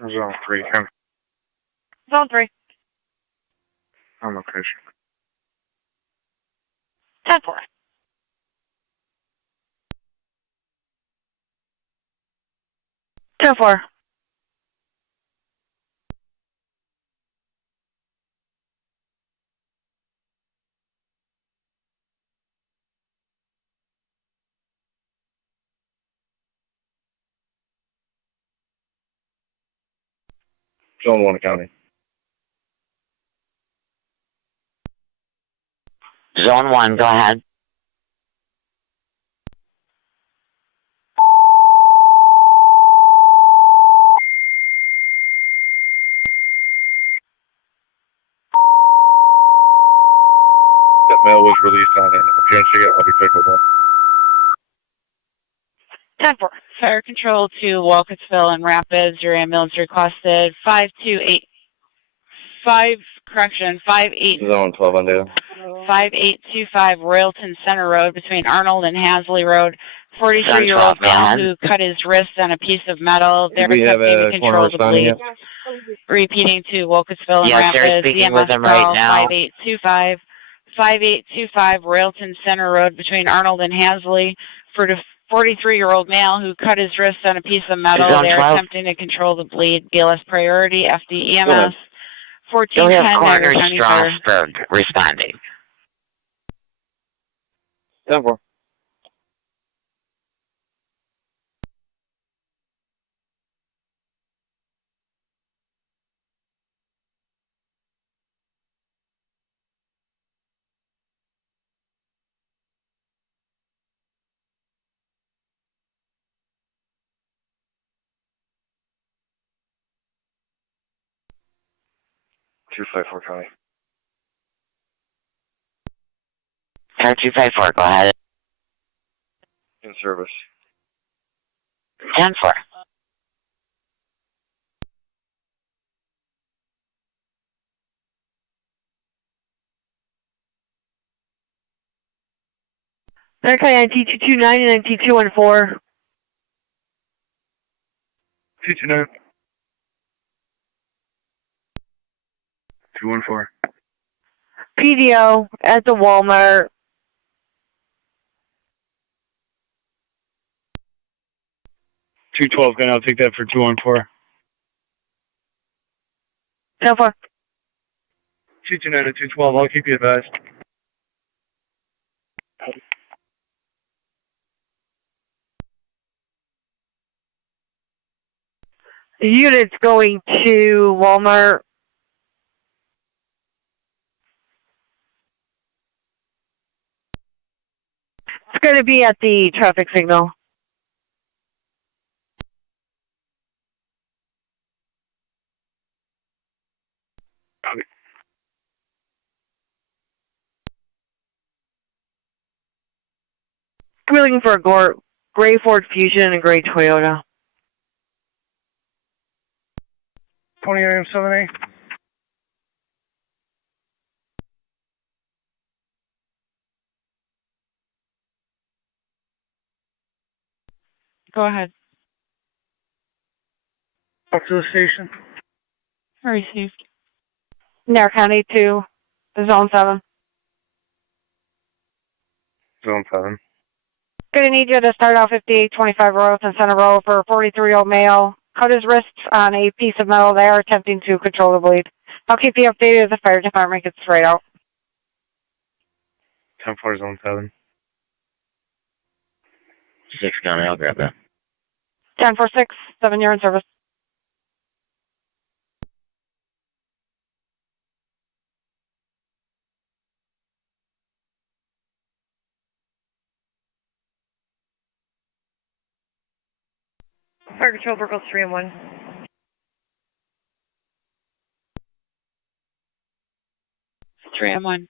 Zone 3, come Zone 3. on location. 10-4. Ten four. Zone 1 County. Zone 1, go ahead. That mail was released on an appearance ticket. I'll be clickable. 10-4. Fire control to Walcottsville and Rapids. Your ambulance requested 58. Zone 12 on data. 5825 Royalton Center Road between Arnold and Hasley Road. 43-year-old male who cut his wrist on a piece of metal. They're attempting to control the bleed. Repeating to Walcottsville and Yes, they're Rapids. speaking EMS with them call right now. 5825 Royalton Center Road between Arnold and Hasley for the 43-year-old male who cut his wrist on a piece of metal. They're 12. attempting to control the bleed. BLS priority, FD EMS. You'll 1410 have Coroner Niagara County Fire. Strasburg responding. 10-4. $254 County. Car 254, go ahead. In service. 10-4. Niagara County NT229 and NT214. 229. 214. PDO at the Walmart. $212, I'll take that for 214. 10-4. 229 and 212, I'll keep you advised. The unit's going to Walmart. It's going to be at the traffic signal. We're looking for a gray Ford Fusion and a gray Toyota. 29M7A. Go ahead. Up to the station. Received. Niagara County 2, Zone 7. Zone 7. Gonna need you to start out 5825 Royalton Center Road for a 43-year-old male. Cut his wrists on a piece of metal. They are attempting to control the bleed. I'll keep you updated as the fire department gets right out. 10-4, Zone 7. 6 County, I'll grab that. 10-4-6, 7, you're in service. Fire Control, Burkle 3 and 1. 3 and 1.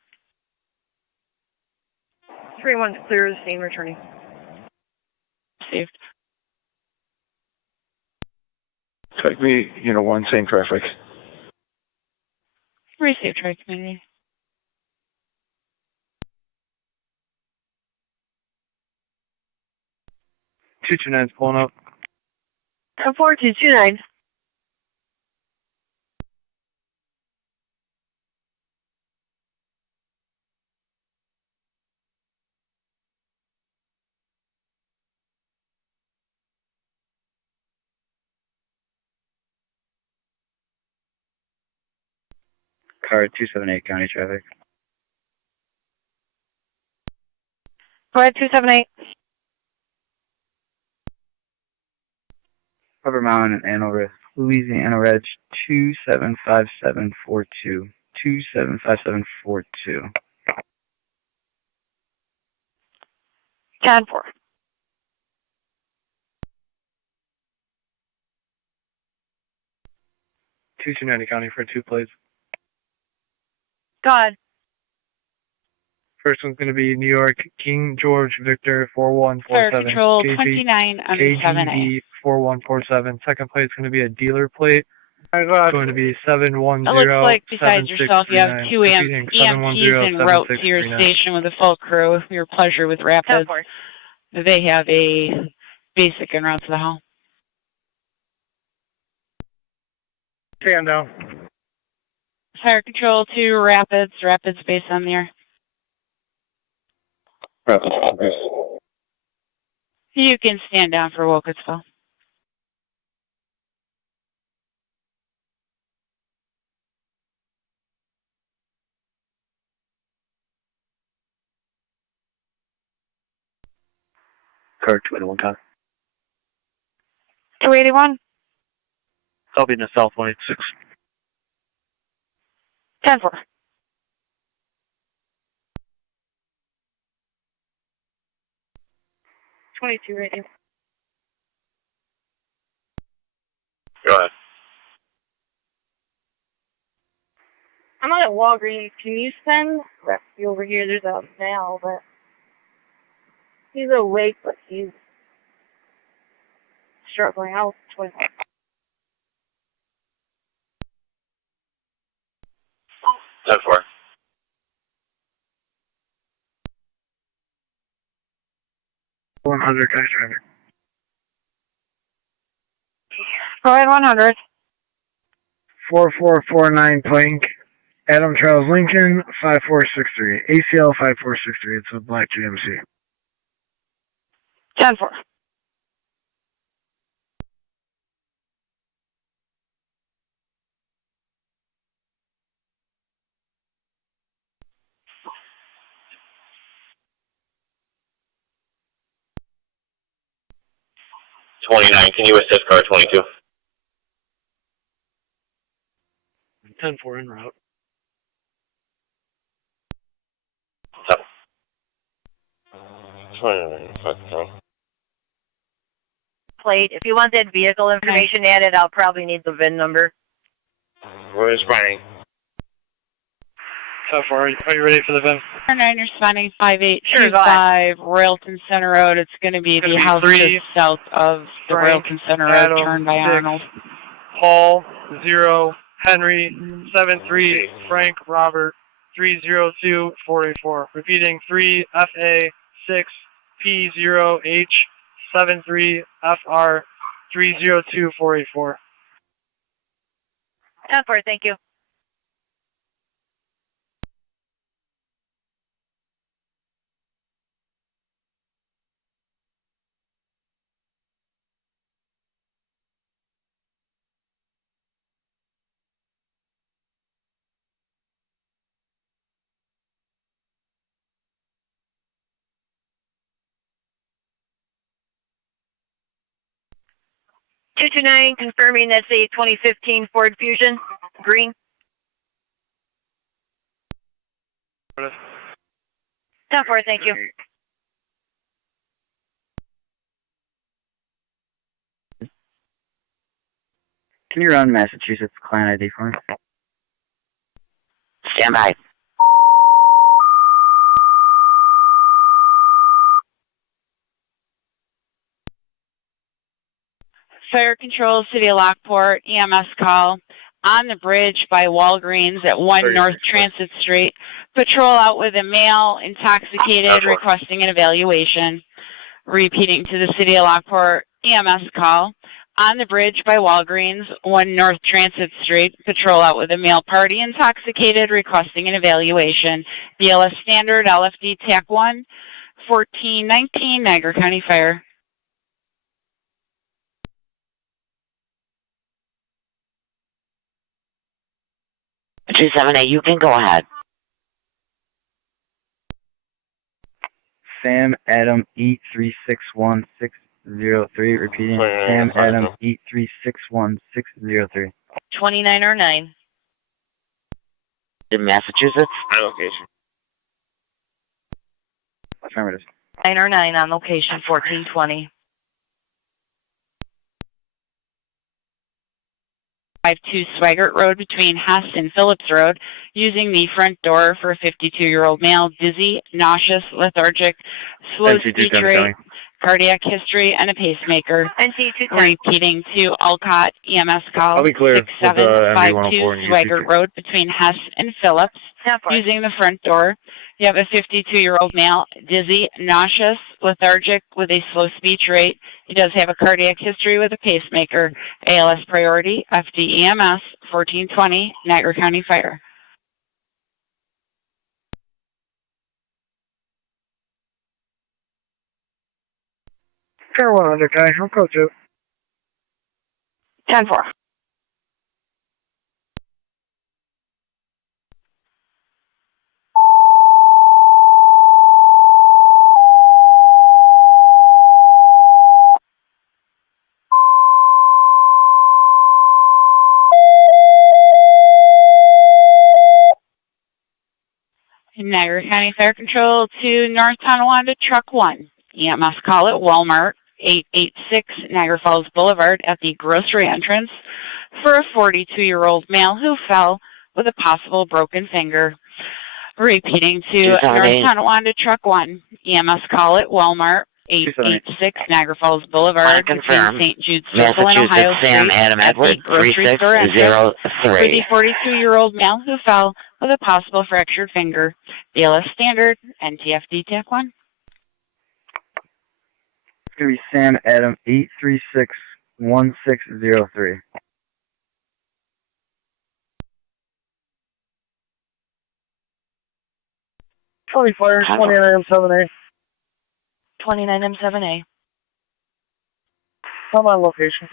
3 and 1's clear, the scene returning. Received. Take me, Unit 1, same traffic. Received, Tri Community. $229's pulling up. 10-4, 229. car 278 county traffic. Go ahead, 278. Upper Mountain, Andover, Louisiana Reg 275742. 275742. 10-4. 2290 county for 2 plates. Go ahead. First one's going to be New York King George Victor Fire 4147. Control 29 on the 7A. KGB 4147. Second plate is going to be a dealer plate. It's going to be 710. It looks like besides yourself, you have 2 Repeating, EMTs en route to your 7639. station with a full crew. Your pleasure with Rapids. They have a basic en route to the hall. Stand down. Fire Control to Rapids. Rapids base on the air. You can stand down for Wilkesville. Car 281 county. 281. I'll be in the south 186. 10-4. Radio. Go ahead. I'm not at Walgreens. Can you send Rescue over here? There's a male, but he's awake, but he's struggling. I'll 24. Ten four. County traffic. Go ahead, 100. 4449 Plank. Adam Charles Lincoln 5463. ACL 5463. It's a black GMC. 10-4. $29. Can you assist car 22? 10-4 en route. Plate. If you want that vehicle information added, I'll probably need the VIN number. We're responding. 10-4, are you ready for the VIN? 9, you're responding 5825 Royalton Center Road. It's going to be the house just south of the Royalton Center Road, turned by Arnold. Paul 0 Henry 73 Frank Robert 302 484. Repeating 3 FA 6 P0 H 73 FR 302 484. 10-4, thank you. $229, confirming that's a 2015 Ford Fusion, green. 10-4, thank you. Can you run Massachusetts client ID for me? Stand by. Fire Control, City of Lockport, EMS call. On the bridge by Walgreens at 1 North Transit Street. Patrol out with a male, intoxicated, requesting an evaluation. Repeating to the City of Lockport, EMS call. On the bridge by Walgreens, 1 North Transit Street. Patrol out with a male party, intoxicated, requesting an evaluation. BLS Standard, LFD TAC 1, 1419, Niagara County Fire. 278, you can go ahead. Sam Adam E361603. Repeating. Sam Adam E361603. 29 or 9. In Massachusetts? My location. Affirmative. 9 or 9 on location 1420. 52 Swigert Road between Hess and Phillips Road, using the front door for a 52-year-old male, dizzy, nauseous, lethargic, slow speech rate, cardiac history, and a pacemaker. Repeating to Alcott EMS call. I'll be clear with 6752 Swigert Road between Hess and Phillips, using the front door. You have a 52-year-old male, dizzy, nauseous, lethargic, with a slow speech rate. He does have a cardiac history with a pacemaker. ALS priority, FDEMS, 1420, Niagara County Fire. Car 100, guy. I'll go to. 10-4. Niagara County Fire Control to North Tonawanda, Truck 1. EMS call at Walmart, 886 Niagara Falls Boulevard at the grocery entrance for a 42-year-old male who fell with a possible broken finger. Repeating to North Tonawanda, Truck 1. EMS call at Walmart, 886 Niagara Falls Boulevard between St. Jude's Circle and Ohio Sam Street Adam at the Edward, grocery store entrance for 3603. the 42-year-old male who fell with a possible fractured finger. BLS standard, NTFD TAC 1. It's going to be Sam Adam 8361603. Fire 29M7A. 29M7A. I'm on location.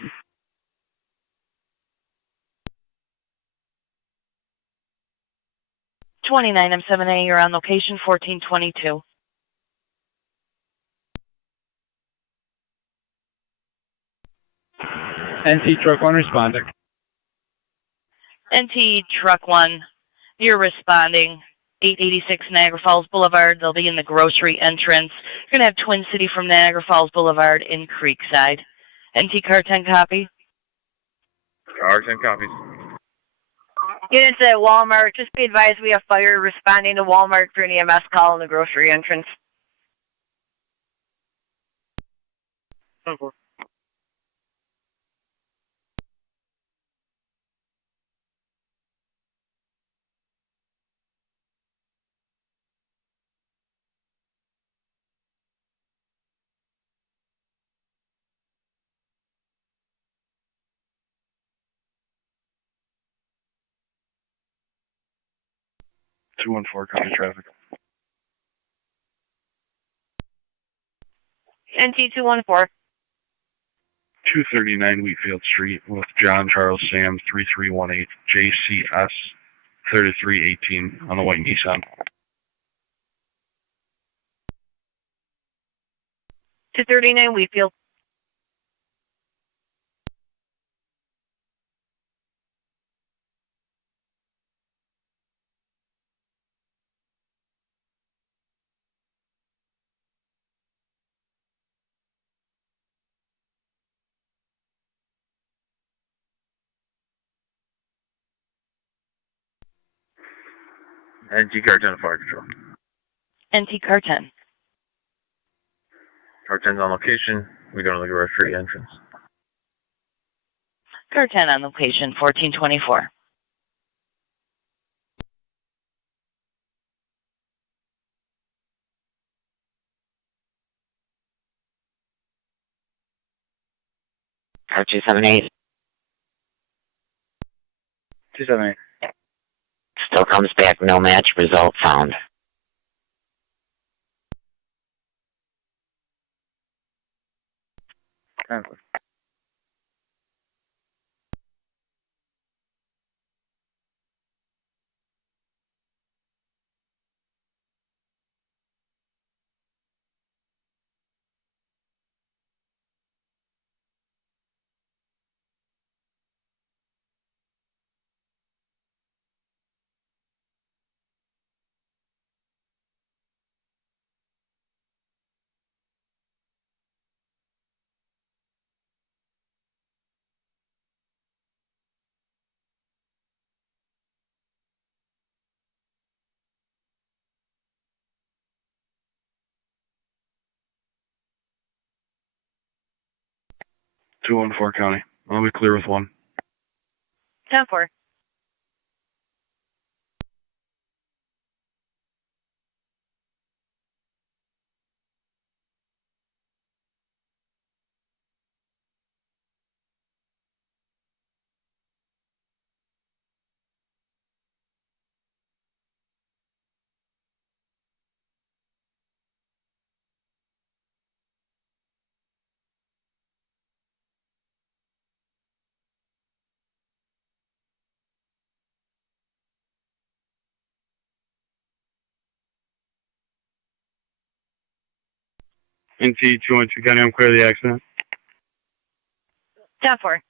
M7A, you're on location 1422. NT Truck 1 responding. NT Truck 1, you're responding. 886 Niagara Falls Boulevard. They'll be in the grocery entrance. You're going to have Twin City from Niagara Falls Boulevard in Creekside. NT Car 10 copy. Car 10 copies. Units at Walmart, just be advised we have fire responding to Walmart for an EMS call in the grocery entrance. Okay. Two one four county traffic. NT 214. 239 Wheatfield Street with John Charles Sam 3318 JCS 3318 on the white Nissan. 239 Wheatfield. NT Car 10 Fire Control. NT Car 10. Car 10's on location. We go to the grocery entrance. Car 10 on location 1424. Car 278. 278. Still comes back, no match, result found. 214 County. I'll be clear with 1. 10-4. NT 212 County, I'm clear of the accident. 10-4.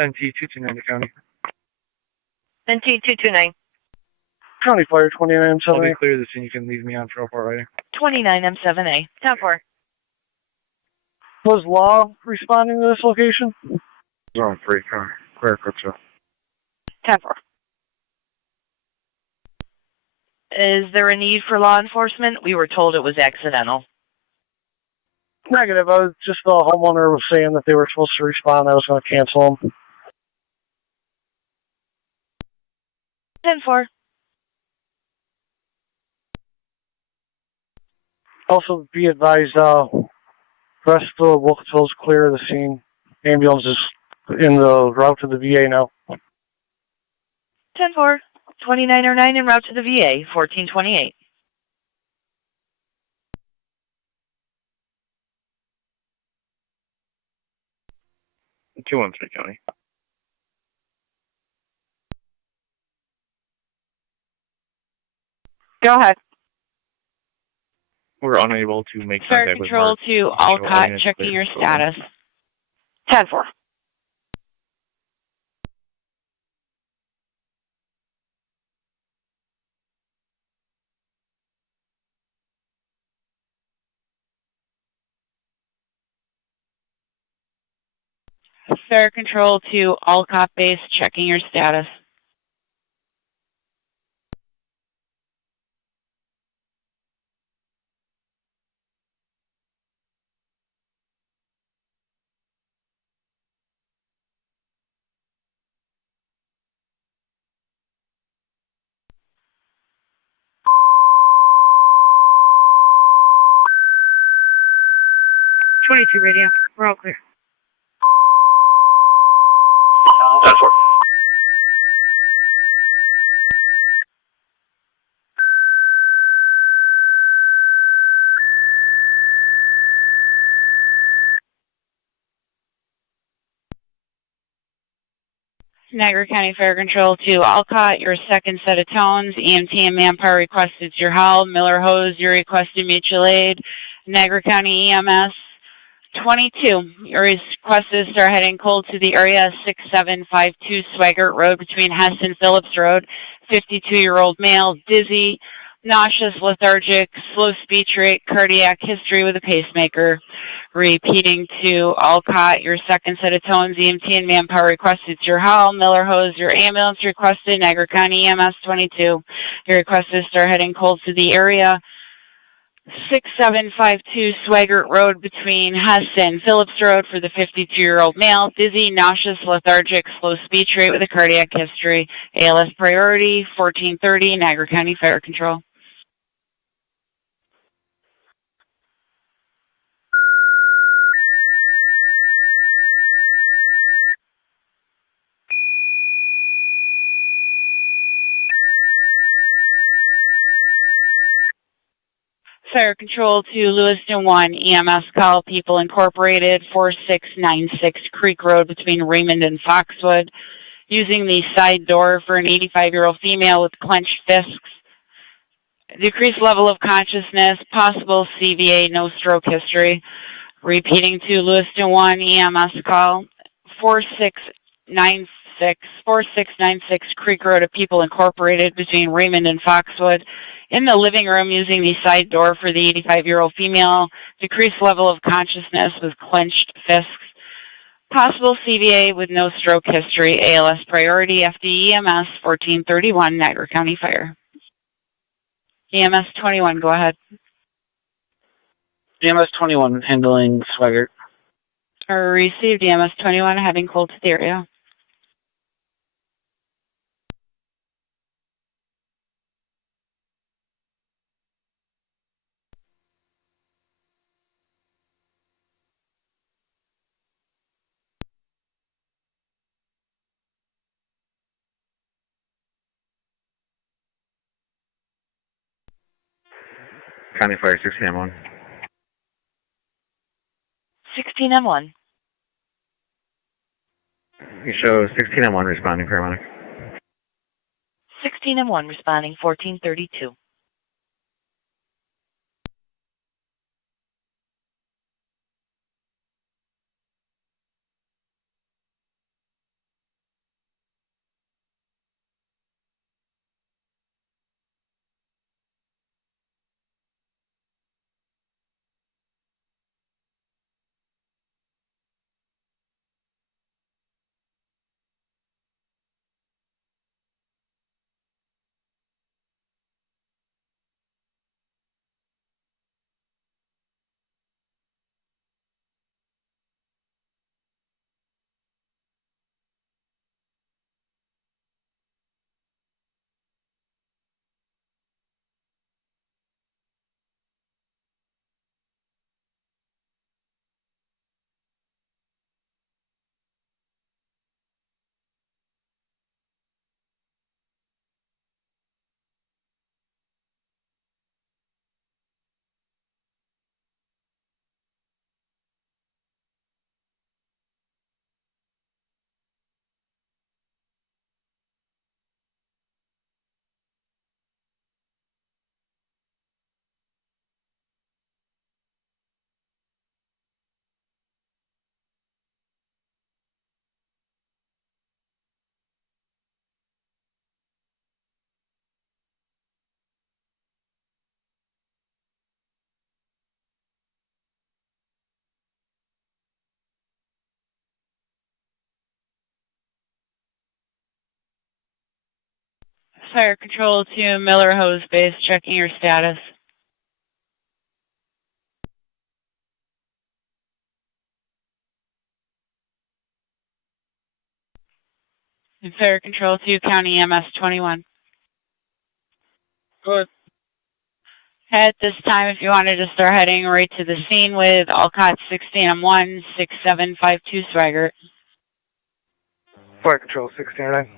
NT 229 County. NT 229. County Fire 29M7A. I'll be clear of the scene. You can leave me on for report writing. 29M7A. 10-4. Was Law responding to this location? Zone 3 County. Clear, Crooksville. 10-4. Is there a need for law enforcement? We were told it was accidental. Negative. I was just the homeowner was saying that they were supposed to respond. I was going to cancel them. 10-4. Also, be advised, rest of the Wilkesville's clear of the scene. Ambulance is in the route to the VA now. 10-4. 2909 en route to the VA. 1428. Two one three County. Go ahead. We're unable to make Fire contact with control Mark. to Alcott, checking your status. 10-4. Fire control to Alcott base, checking your status. Radio. We're all clear. 10-4. Niagara County Fire Control to Alcott, your second set of tones. EMT and manpower requested your help. Miller Hose, you requested mutual aid. Niagara County EMS 22, your request is start heading cold to the area 6752 Swigert Road between Hess and Phillips Road. 52-year-old male, dizzy, nauseous, lethargic, slow speech rate, cardiac history with a pacemaker. Repeating to Alcott, your second set of tones, EMT and manpower requested your help. Miller Hose, your ambulance requested. Niagara County EMS 22, your request is start heading cold to the area 6752 Swaggart Road between Hess and Phillips Road for the 52-year-old male. Dizzy, nauseous, lethargic, slow speech rate with a cardiac history. ALS priority, 1430, Niagara County Fire Control. Fire Control to Lewiston 1, EMS call, People Incorporated, 4696 Creek Road between Raymond and Foxwood, using the side door for an 85-year-old female with clenched fists. Decreased level of consciousness, possible CVA, no stroke history. Repeating to Lewiston 1, EMS call, 4696 Creek Road of People Incorporated between Raymond and Foxwood. In the living room using the side door for the 85-year-old female, decreased level of consciousness with clenched fists, possible CVA with no stroke history, ALS priority, FD EMS 1431, Niagara County Fire. EMS 21, go ahead. EMS 21 handling Swaggart. Received EMS 21 having cold to the area. County Fire 16M1. 16M1. You show 16M1 responding, paramedic. 16M1 responding 1432. Fire Control to Miller Hose Base, checking your status. And Fire Control to County EMS 21. Good. At this time, if you wanted to start heading right to the scene with Alcott 16M1, 6752 Swaggart. Fire Control 1609.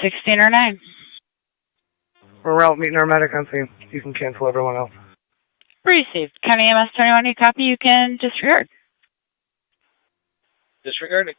16 or 9. We're out meeting our medic on scene. You can cancel everyone else. Received. County EMS 21, you copy, you can disregard. Disregarded.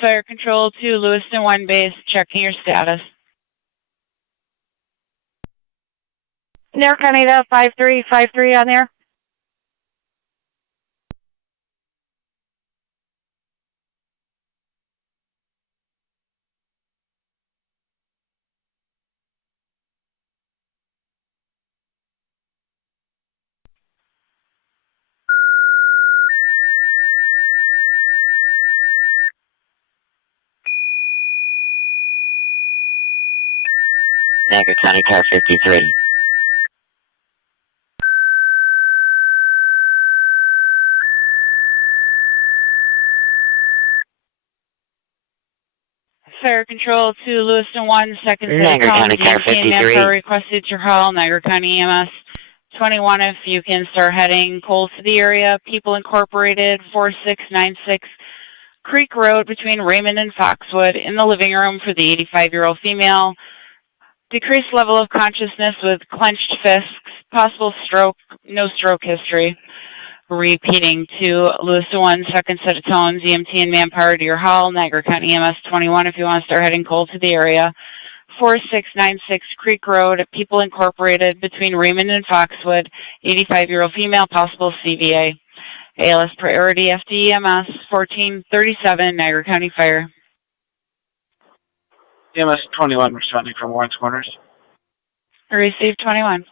Fire Control to Lewiston 1 base, checking your status. Niagara County to 5353 on there. Niagara County Car 53. Fire Control to Lewiston 1, second set of Niagara calls. County Car EMT and 53. manpower requested your call. Niagara County EMS 21, if you can start heading cold to the area. People Incorporated, 4696 Creek Road between Raymond and Foxwood, in the living room for the 85-year-old female. Decreased level of consciousness with clenched fists, possible stroke, no stroke history. Repeating to Lewiston 1, second set of tones, EMT and manpower to your hall. Niagara County EMS 21, if you want to start heading cold to the area. 4696 Creek Road, People Incorporated, between Raymond and Foxwood, 85-year-old female, possible CVA. ALS priority FDEMS 1437, Niagara County Fire. EMS 21 responding from Warren's Corners. Receive 21.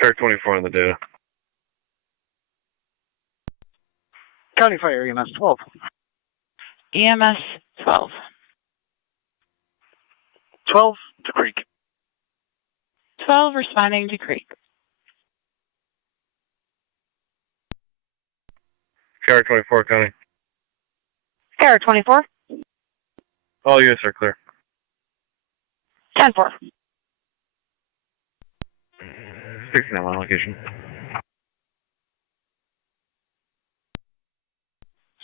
Car 24 on the data. County Fire, EMS 12. EMS 12. 12 to Creek. 12 responding to Creek. Car 24, County. Car 24. All units are clear. 10-4. 16 on location.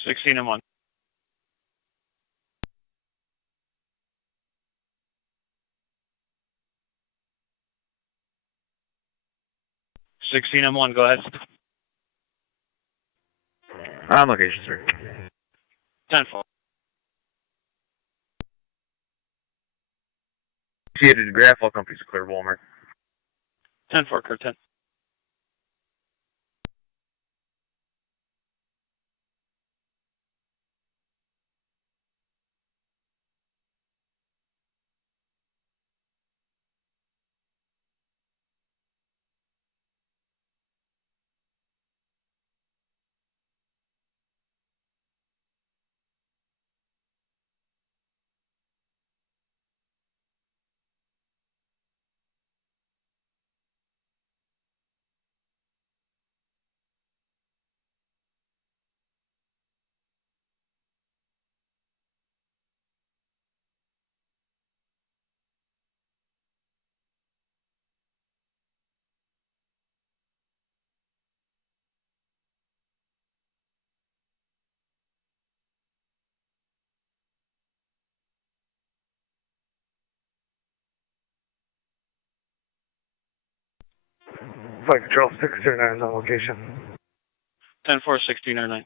16 and 1. 16 and 1, go ahead. On location, sir. 10-4. Initiated graph, all companies are clear, Walmart. 10-4, clear 10. Flight Control 609 is on location. 10-4, 1609.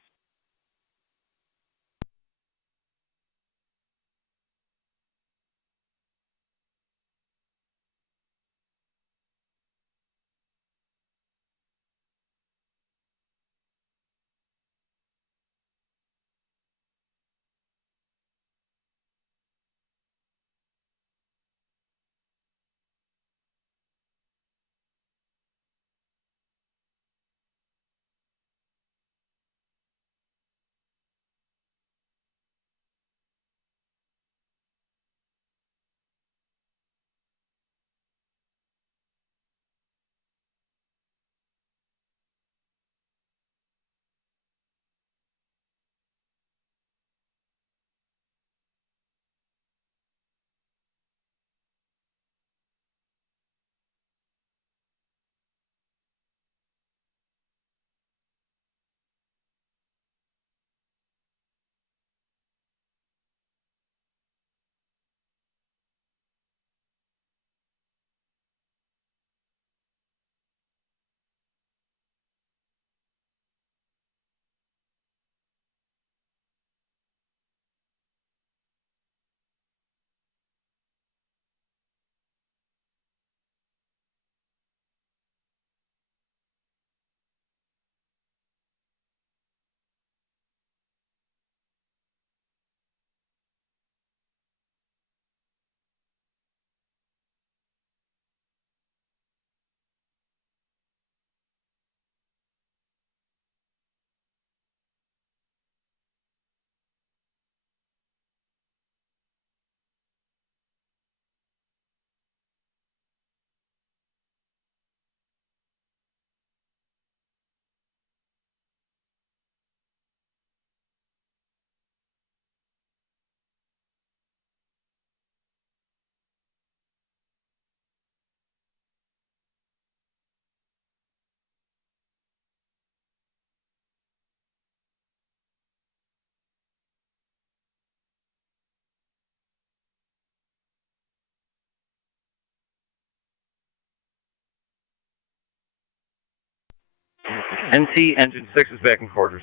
NT engine 6 is back in quarters.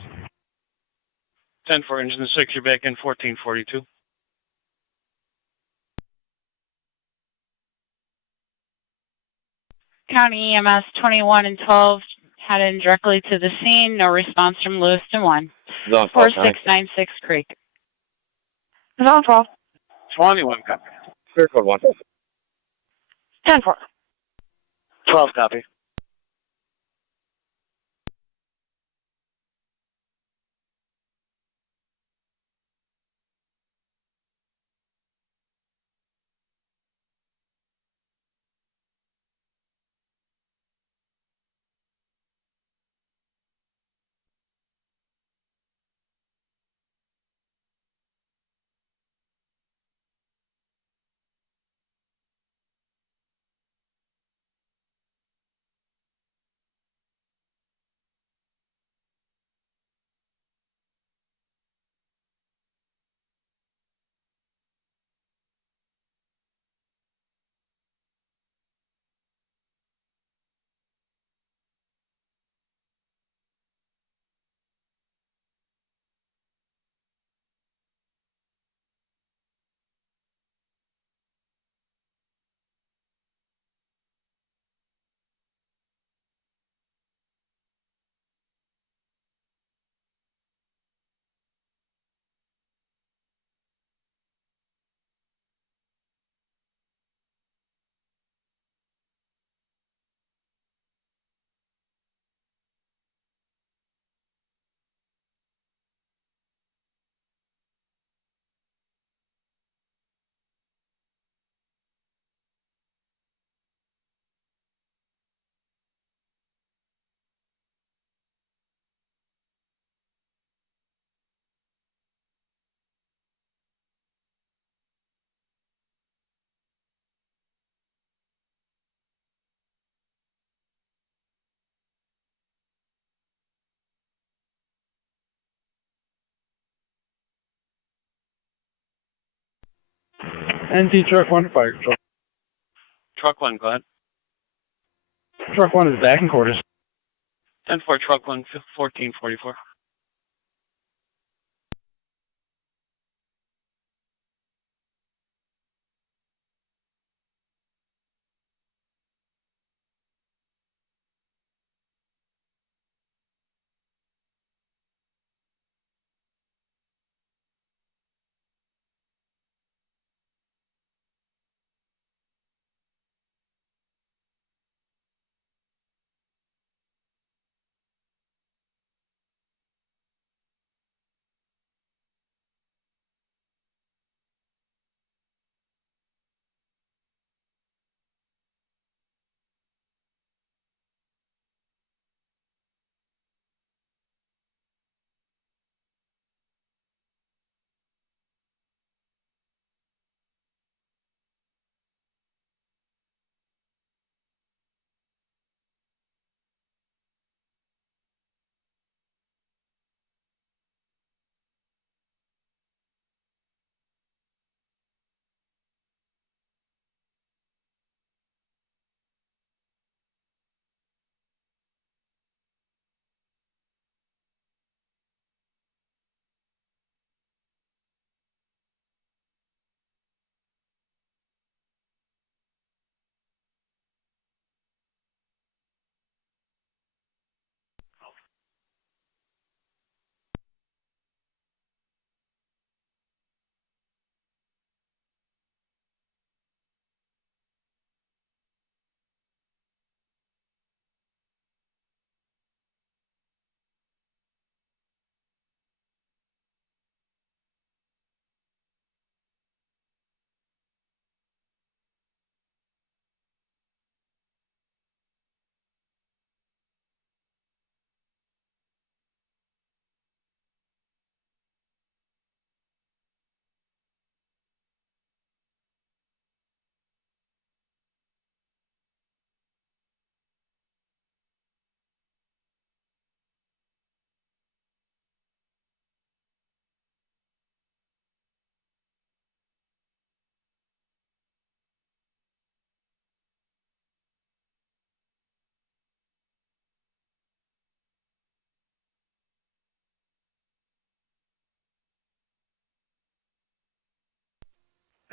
10-4 engine 6, you're back in 1442. County EMS 21 and 12 headed directly to the scene. No response from Lewiston 1. Zone 12. 4696 Creek. Zone 12. 21 copy. Clear code 1. 10-4. 12 copy. NT truck 1 fire control. Truck 1, go ahead. Truck 1 is back in quarters. 10-4 truck 1, 1444.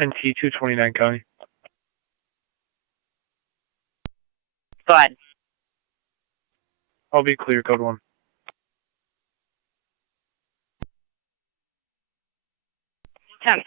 NT 229 County. Go ahead. I'll be clear, code 1. 10-4.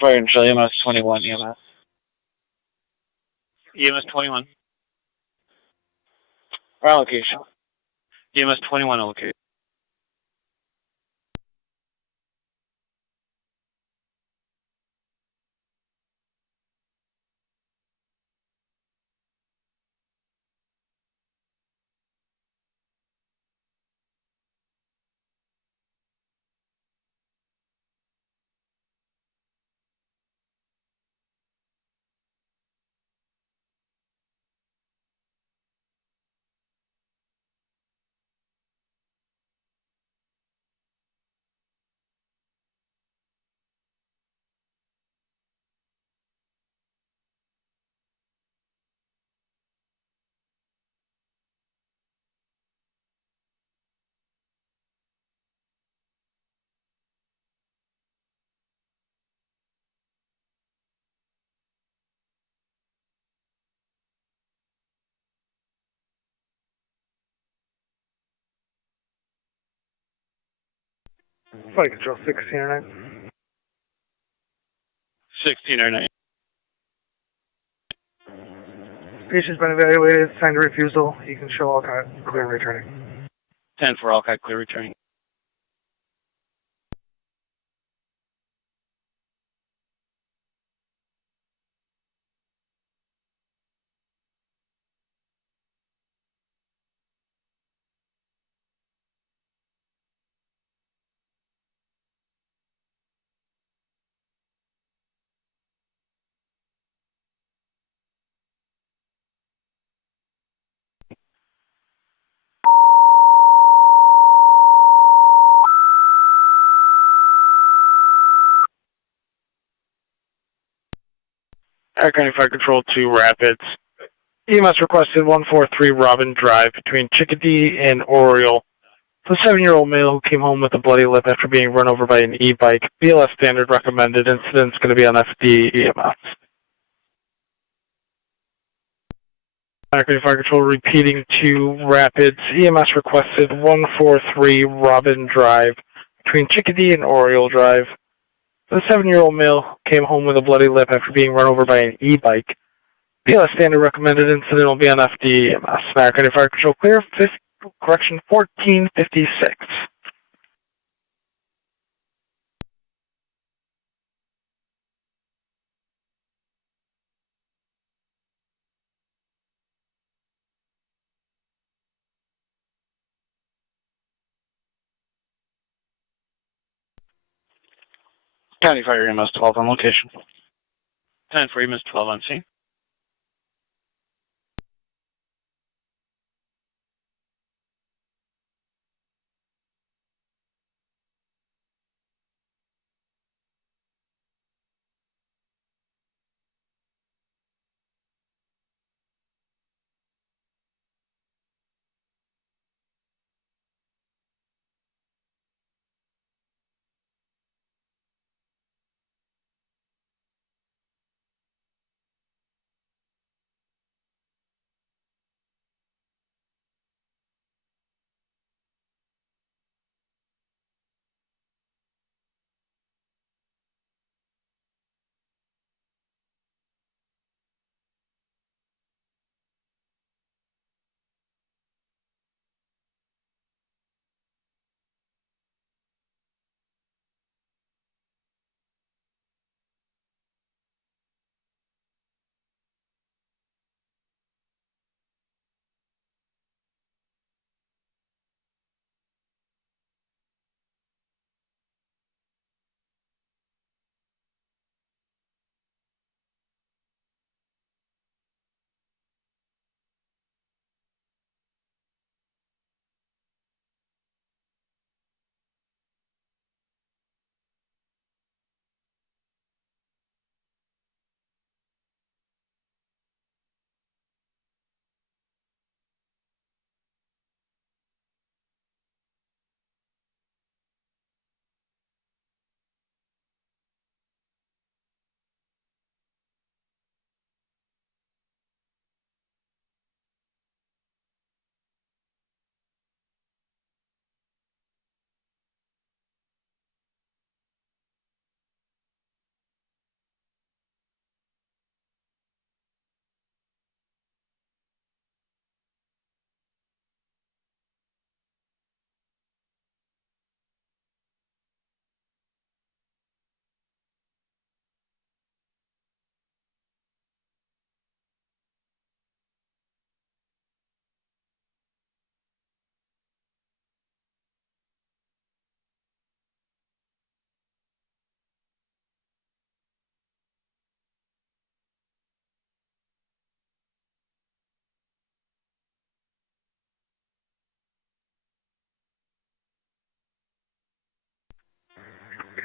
Fire control, EMS 21, EMS. EMS 21. Our location. EMS 21 location. Flight control 1609. 1609. Patient's been evaluated, signed a refusal. You can show all kind clear and returning. 10 for Alcott, clear returning. Niagara County Fire Control to Rapids. EMS requested 143 Robin Drive between Chickadee and Oriole. The 7-year-old male who came home with a bloody lip after being run over by an e-bike. BLS standard recommended. Incident's going to be on FD EMS. Niagara County Fire Control repeating to Rapids. EMS requested 143 Robin Drive between Chickadee and Oriole Drive. The 7-year-old male came home with a bloody lip after being run over by an e-bike. BLS standard recommended. Incident will be on FD EMS. Niagara County Fire Control clear. Correction 1456. County Fire EMS 12 on location. 10 for EMS 12 on scene.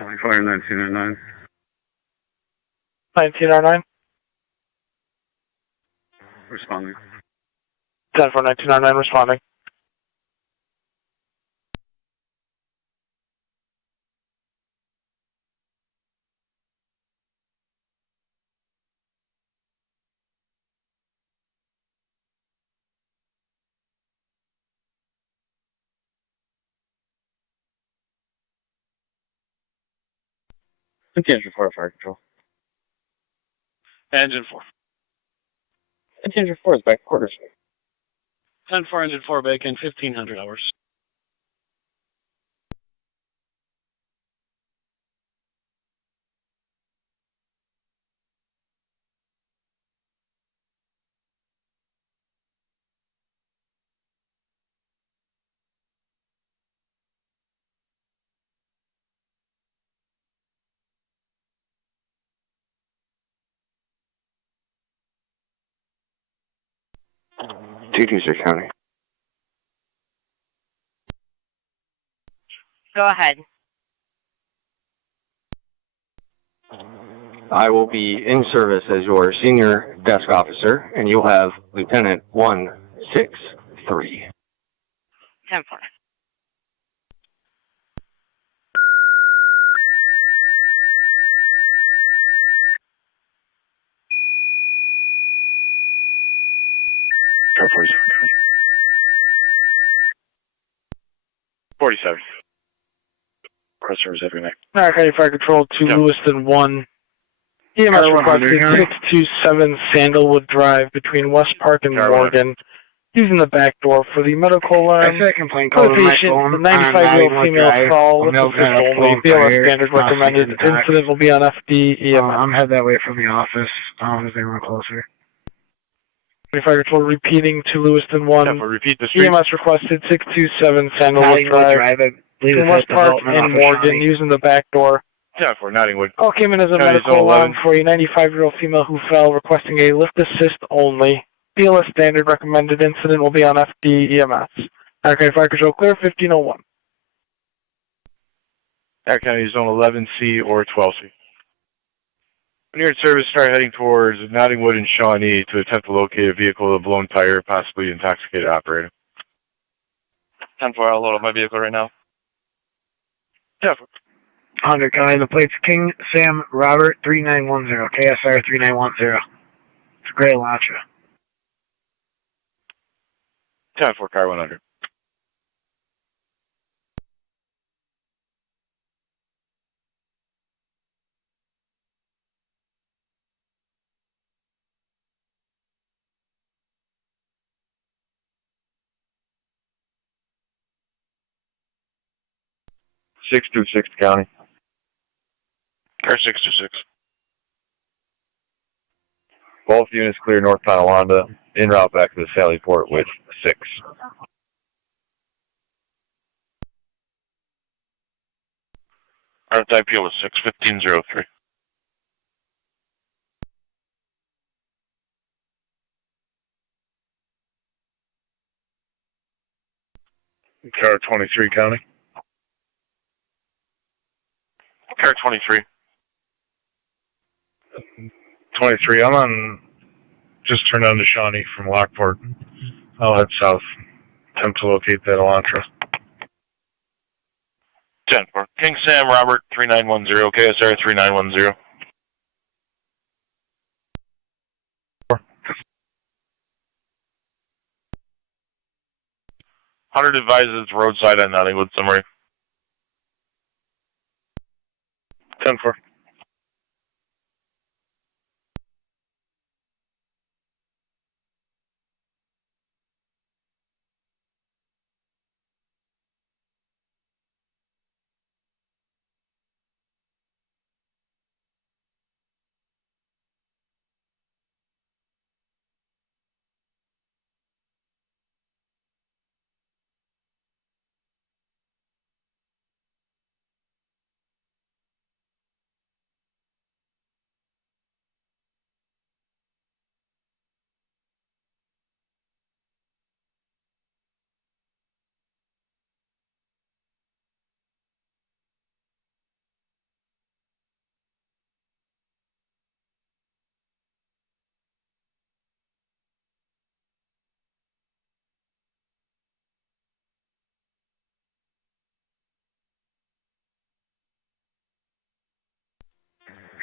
Fire 1909. 1909. Responding. 10 for 1909 responding. Engine 4, fire control. Engine 4. Engine 4 is back quarters. 10-4, engine 4, back in 1500 hours. Teacher County. Go ahead. I will be in service as your senior desk officer, and you'll have Lieutenant 163. 10-4. Star 47 County. 47. Cross service every night. Niagara County Fire Control to Lewiston 1. EMS requested 627 Sandalwood Drive between West Park and Morgan, using the back door for the medical alarm. I said complaint For code the on my patient, phone. the 95-year-old female crawl with assist only. BLS standard recommended. Incident will be on FD EMS. I'm headed that way from the office as they run closer. Fire Control repeating to Lewiston 1. Repeat the street. EMS requested 627 Sandalwood Drive between West Park and Morgan, using the back door. 10-4, Nottingwood. All came in as a County medical Zone 11. alarm for a 95-year-old female who fell, requesting a lift assist only. BLS standard recommended. Incident will be on FD EMS. Niagara County Fire Control clear 1501. Niagara County Zone 11C or 12C. When you're in service, start heading towards Nottingwood and Shawnee to attempt to locate a vehicle with a blown tire, possibly intoxicated operator. 10-4, I'll load up my vehicle right now. 10-4. 100 County, the plate's King Sam Robert 3910, KSR 3910. It's a gray Elantra. 10-4, car 100. Six through 6 County. Car 626. Both units clear North Tonawanda, en route back to the Sally Port with 6. RFI PO was 61503. Car 23 County. Car 23. 23, I'm on, just turned on to Shawnee from Lockport. I'll head south, attempt to locate that Elantra. 10-4. King Sam Robert 3910, KSR 3910. 100 advises it's roadside on Nottingwood Summary. 10-4.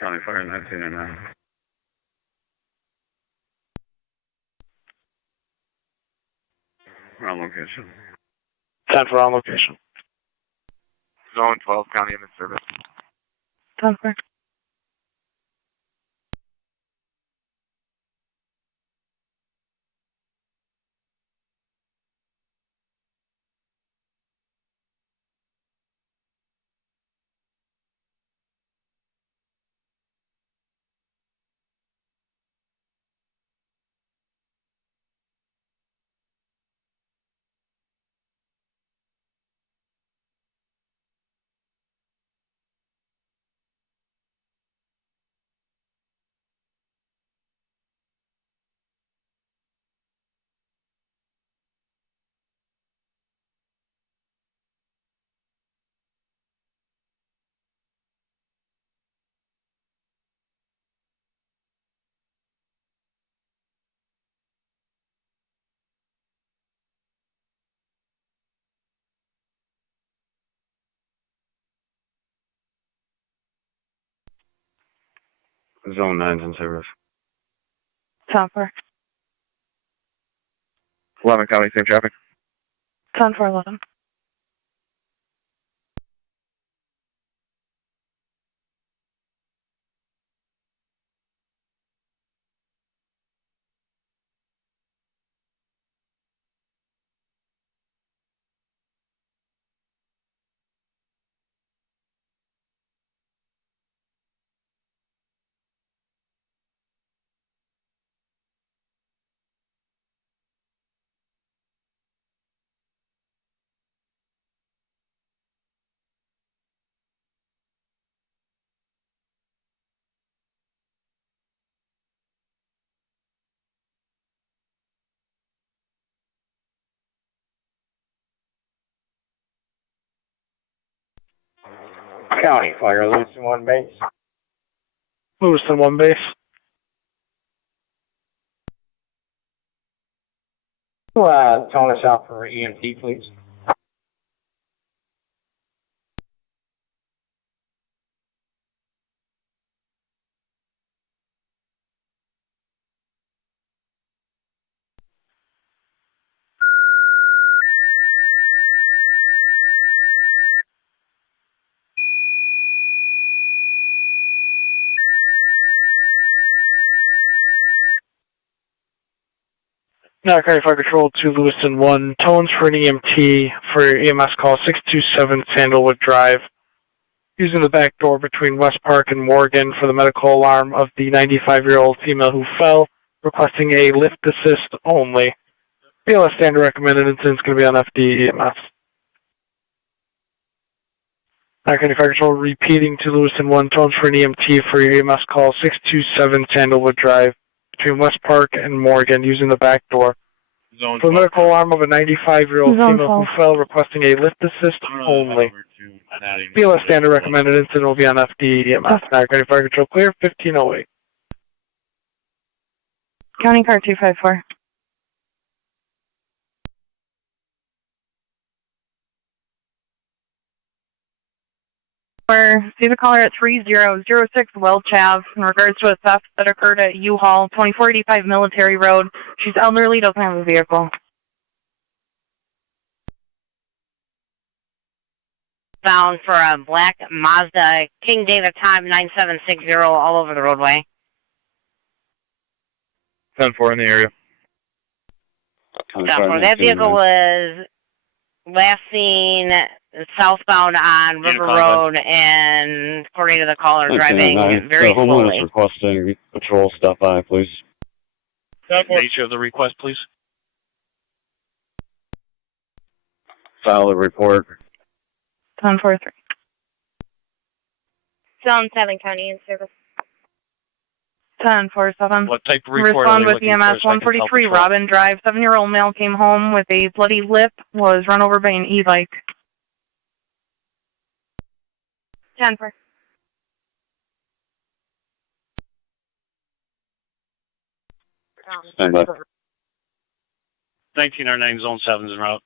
County Fire 1909. 10. On location. 10 for on location. Zone 12, County EMS service. 10 for. Zone 9's in service. 10 for. 11 County, same traffic. 10 for 11. County Fire, Lewiston 1 base. Lewiston 1 base. Tone us out for EMT, please. Niagara County Fire Control to Lewiston 1. Tones for an EMT for EMS call 627 Sandalwood Drive. Using the back door between West Park and Morgan for the medical alarm of the 95-year-old female who fell, requesting a lift assist only. BLS standard recommended incident is going to be on FD EMS. Niagara County Fire Control repeating to Lewiston 1. Tones for an EMT for your EMS call 627 Sandalwood Drive between West Park and Morgan using the back door. Zone For the medical alarm of a 95-year-old female who fell, requesting a lift assist only. BLS standard recommended incident will be on FD EMS. Niagara County Fire Control clear, 1508. County car 254. See the caller at 3006 Welch Ave in regards to a theft that occurred at U-Haul, 2485 Military Road. She's elderly, doesn't have a vehicle. Bound for a black Mazda King David time 9760 all over the roadway. 10-4 in the area. That vehicle was last seen southbound on River Road, and according to the caller, driving very slowly. Requesting patrol stop by, please. Nature of the request, please. File the report. 1043. Zone 7 County in service. 1047. What type of report Respond are with they looking EMS for, so I can tell 143 patrol? Robin Drive. 7-year-old male came home with a bloody lip, was run over by an e-bike. 10 for. Stand by. 1909 Zone 7's en route.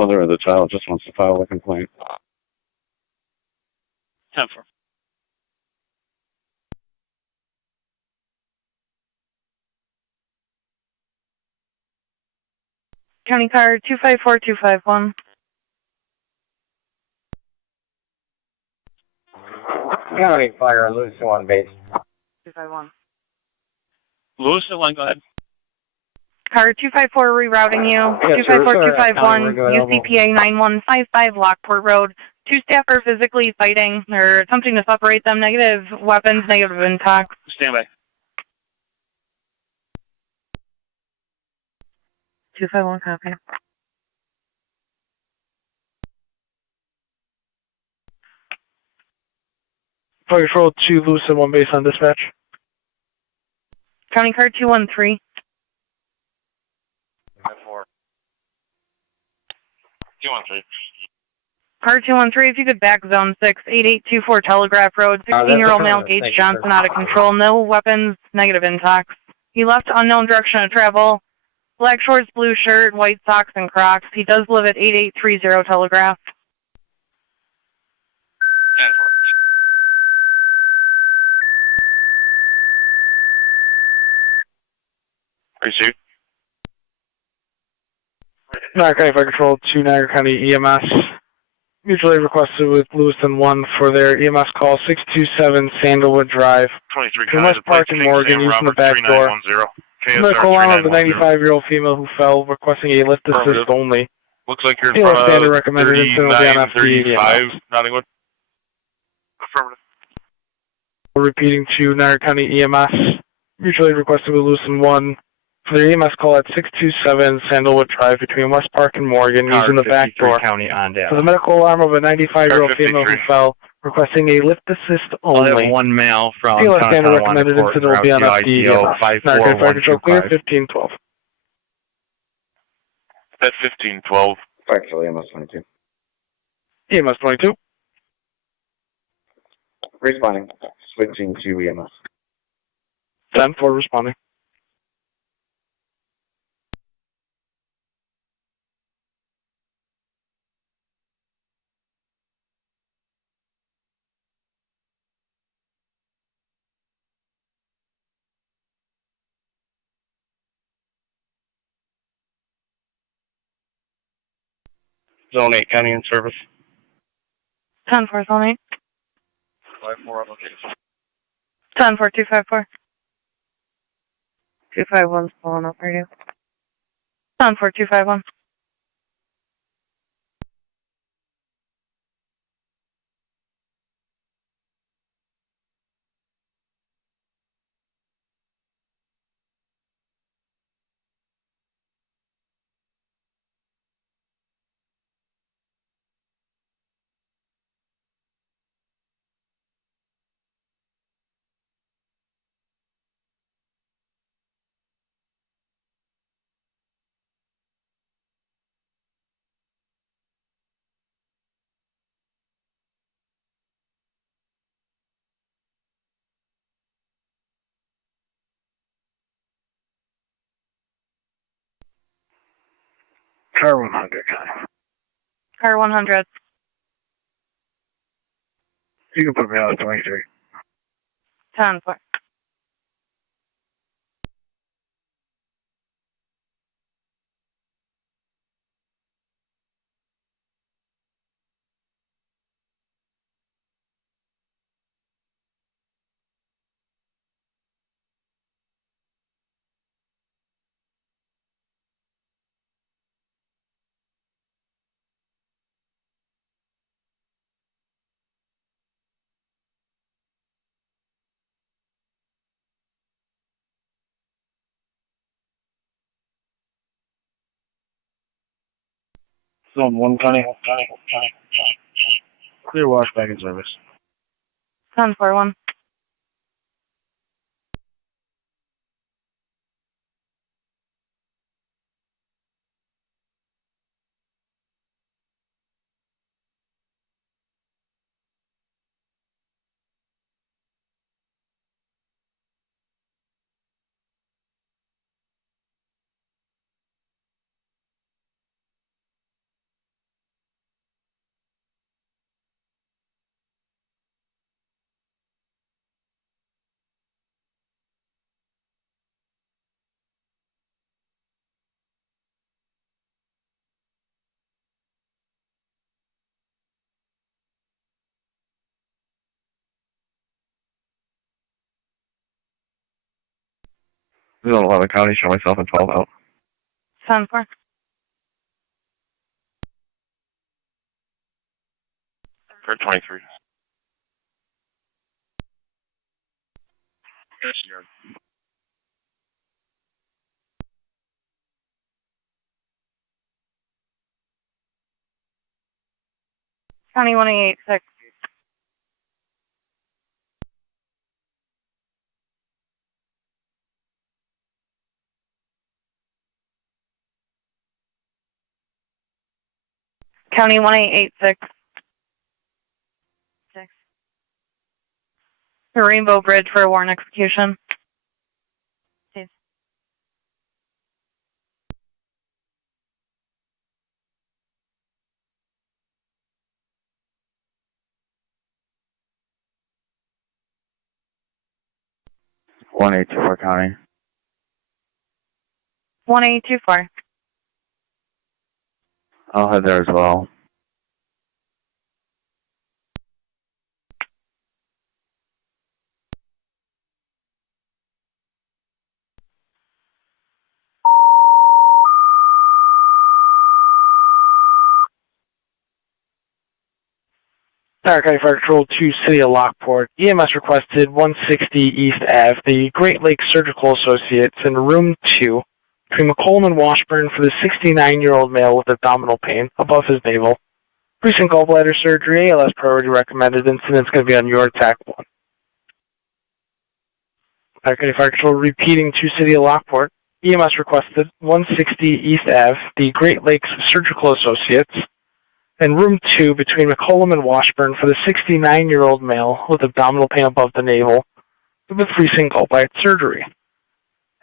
mother or the child just wants to file a complaint. 10-4. County car 254251. County Fire, Lewis 1 base. 251. Lewis at 1, go ahead. Car 254 rerouting you. Yes, sir. 254251, Sorry, UCPA 9155 Lockport Road. 2 staff are physically fighting. They're attempting to separate them. Negative weapons, negative impact. Stand by. 251, copy. Fire Patrol 2, Lewis at 1 base on dispatch. County car 213. 213. Car 213, if you could back zone 6, 8824 Telegraph Road. 16-year-old male Gage Johnson out of control. No weapons, negative impacts. He left unknown direction of travel. Black shorts, blue shirt, white socks, and Crocs. He does live at 8830 Telegraph. 10-4. Pursuit. Niagara County Fire Control 2, Niagara County EMS. Mutually requested with Lewiston 1 for their EMS call 627 Sandalwood Drive. 23 We must park in Morgan using the back door. Medical line of the 95-year-old female who fell, requesting a lift assist only. Looks like you're in Taylor front Standard of recommended incident will be on FD. 3935 Nottingwood. Affirmative. Repeating to Niagara County EMS. Mutually requested with Lewiston 1 for their EMS call at 627 Sandalwood Drive between West Park and Morgan using the back door. County on data. For the medical alarm of a 95-year-old female who fell, requesting a lift assist only. I'll have one male from Taylor Standard Tonawanda recommended Court incident will be on FD. Niagara County Fire Control clear 1512. At 1512. Actually, EMS 22. EMS 22. Responding. Switching to EMS. 10 for responding. Zone 8, County in service. 10-4, zone 8. 5-4 location. 10-4, 254. 251's pulling up radio. 10-4, 251. Car 100. Car 100. You can put me out at 23. 10-4. Zone 1, County. Clear wash back in service. 10-4, 1. Zone 11 County, show myself in 12 out. 10-4. For 23. County 186. County 1886. The Rainbow Bridge for a warrant execution. 1824 County. 1824. I'll head there as well. Niagara County Fire Control to City of Lockport. EMS requested 160 East Ave, the Great Lakes Surgical Associates in room 2, between McCollum and Washburn for the 69-year-old male with abdominal pain above his navel. Recent gallbladder surgery, ALS priority recommended. Incident's going to be on your TAC 1. Niagara County Fire Control repeating to City of Lockport. EMS requested 160 East Ave, the Great Lakes Surgical Associates, in room 2 between McCollum and Washburn for the 69-year-old male with abdominal pain above the navel with recent gallbladder surgery.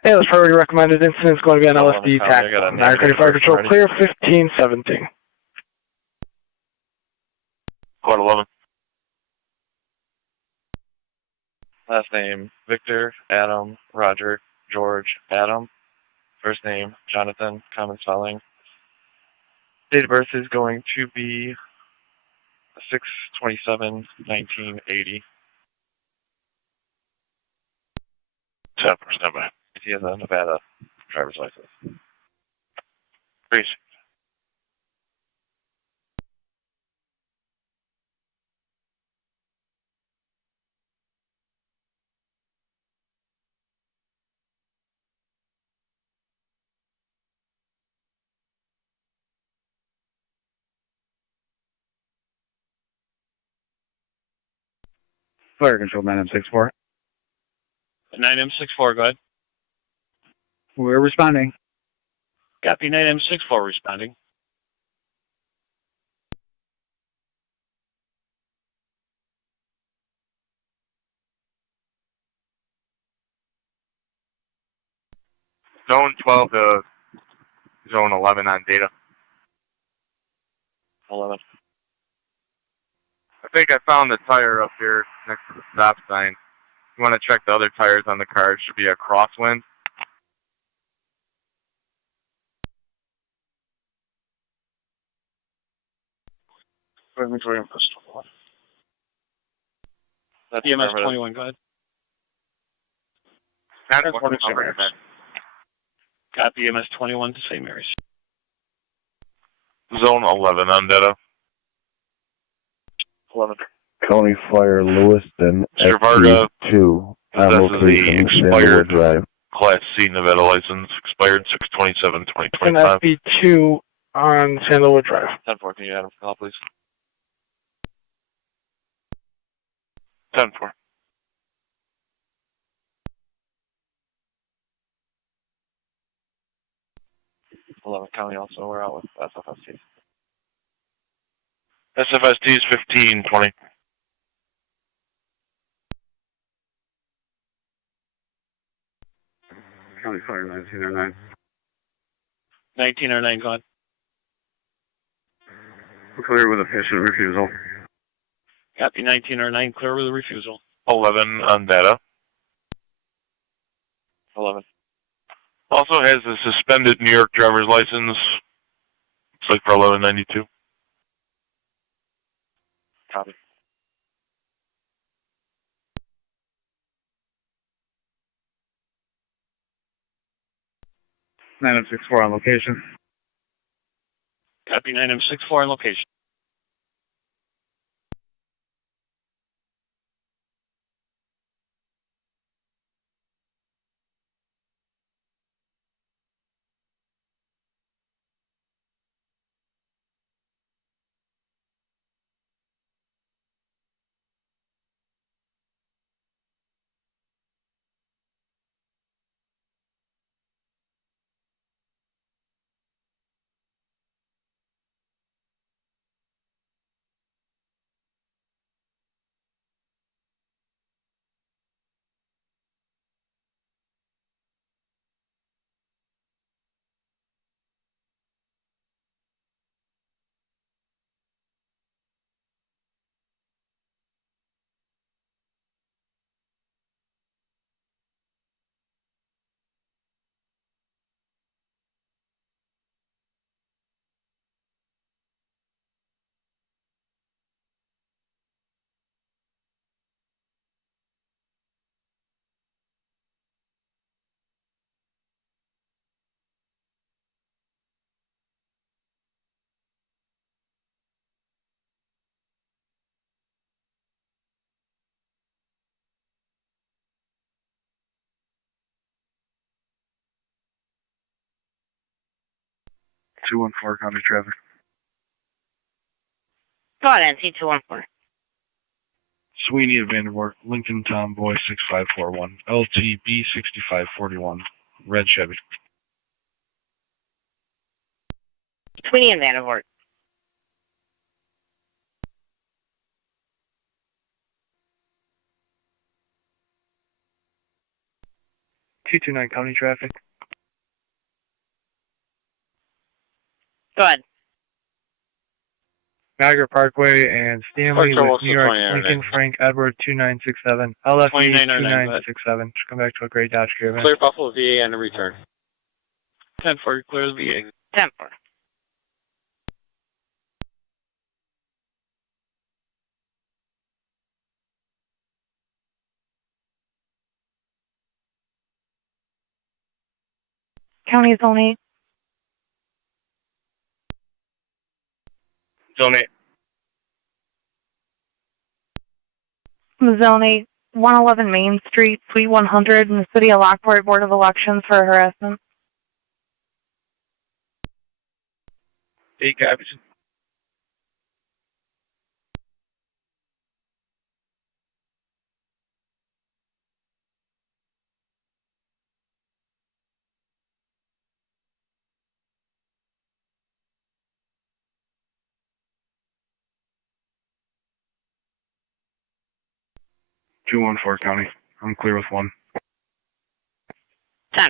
ALS priority recommended. Incident is going to be on LSD TAC. Niagara County Fire Control clear 1517. Quad 11. Last name, Victor, Adam, Roger, George, Adam. First name, Jonathan, common spelling. Date of birth is going to be 6/27/1980. 10%. He has a Nevada driver's license. Please. Fire Control 9M64. 9M64, go ahead. We're responding. Copy 9M64 responding. Zone 12 to Zone 11 on data. 11. I think I found the tire up here next to the stop sign. You want to check the other tires on the car. It should be a crosswind. Inventory and pistol. That's EMS 21, go ahead. Copy EMS 21 to St. Mary's. Zone 11 on data. 11. County Fire Lewiston, Varga SC2, on possesses location, the expired Drive. Class C Nevada license, expired 6/27/2025. And SB2 on Sandalwood Drive. 10-4, can you add him call, please? 10-4. County also, we're out with SFST. SFST is 1520. County Fire 1909. 1909, go ahead. We're clear with a patient refusal. Copy 1909, clear with a refusal. 11 on data. 11. Also has a suspended New York driver's license. Looks like for 1192. Copy. 9M64 on location. Copy 9M64 on location. Two one four county traffic. Go ahead, NC 214. Sweeney at Vanderborg, Lincoln Tomboy 6541, LTB 6541, red Chevy. Sweeney and Vandervoort. Two two nine county traffic. Go ahead. Niagara Parkway and Stanley with New York, 20 Lincoln, Frank, Edward 2967, LFE 2967. Just come back to a gray Dodge Caravan. Clear Buffalo VA and a return. 10-4, clear the VA. 10-4. County Zone 8. Zone 8. Zone 8, 111 Main Street, Suite 100 in the City of Lockport Board of Elections for harassment. 8 copies. Two one four county. I'm clear with one. 10-4.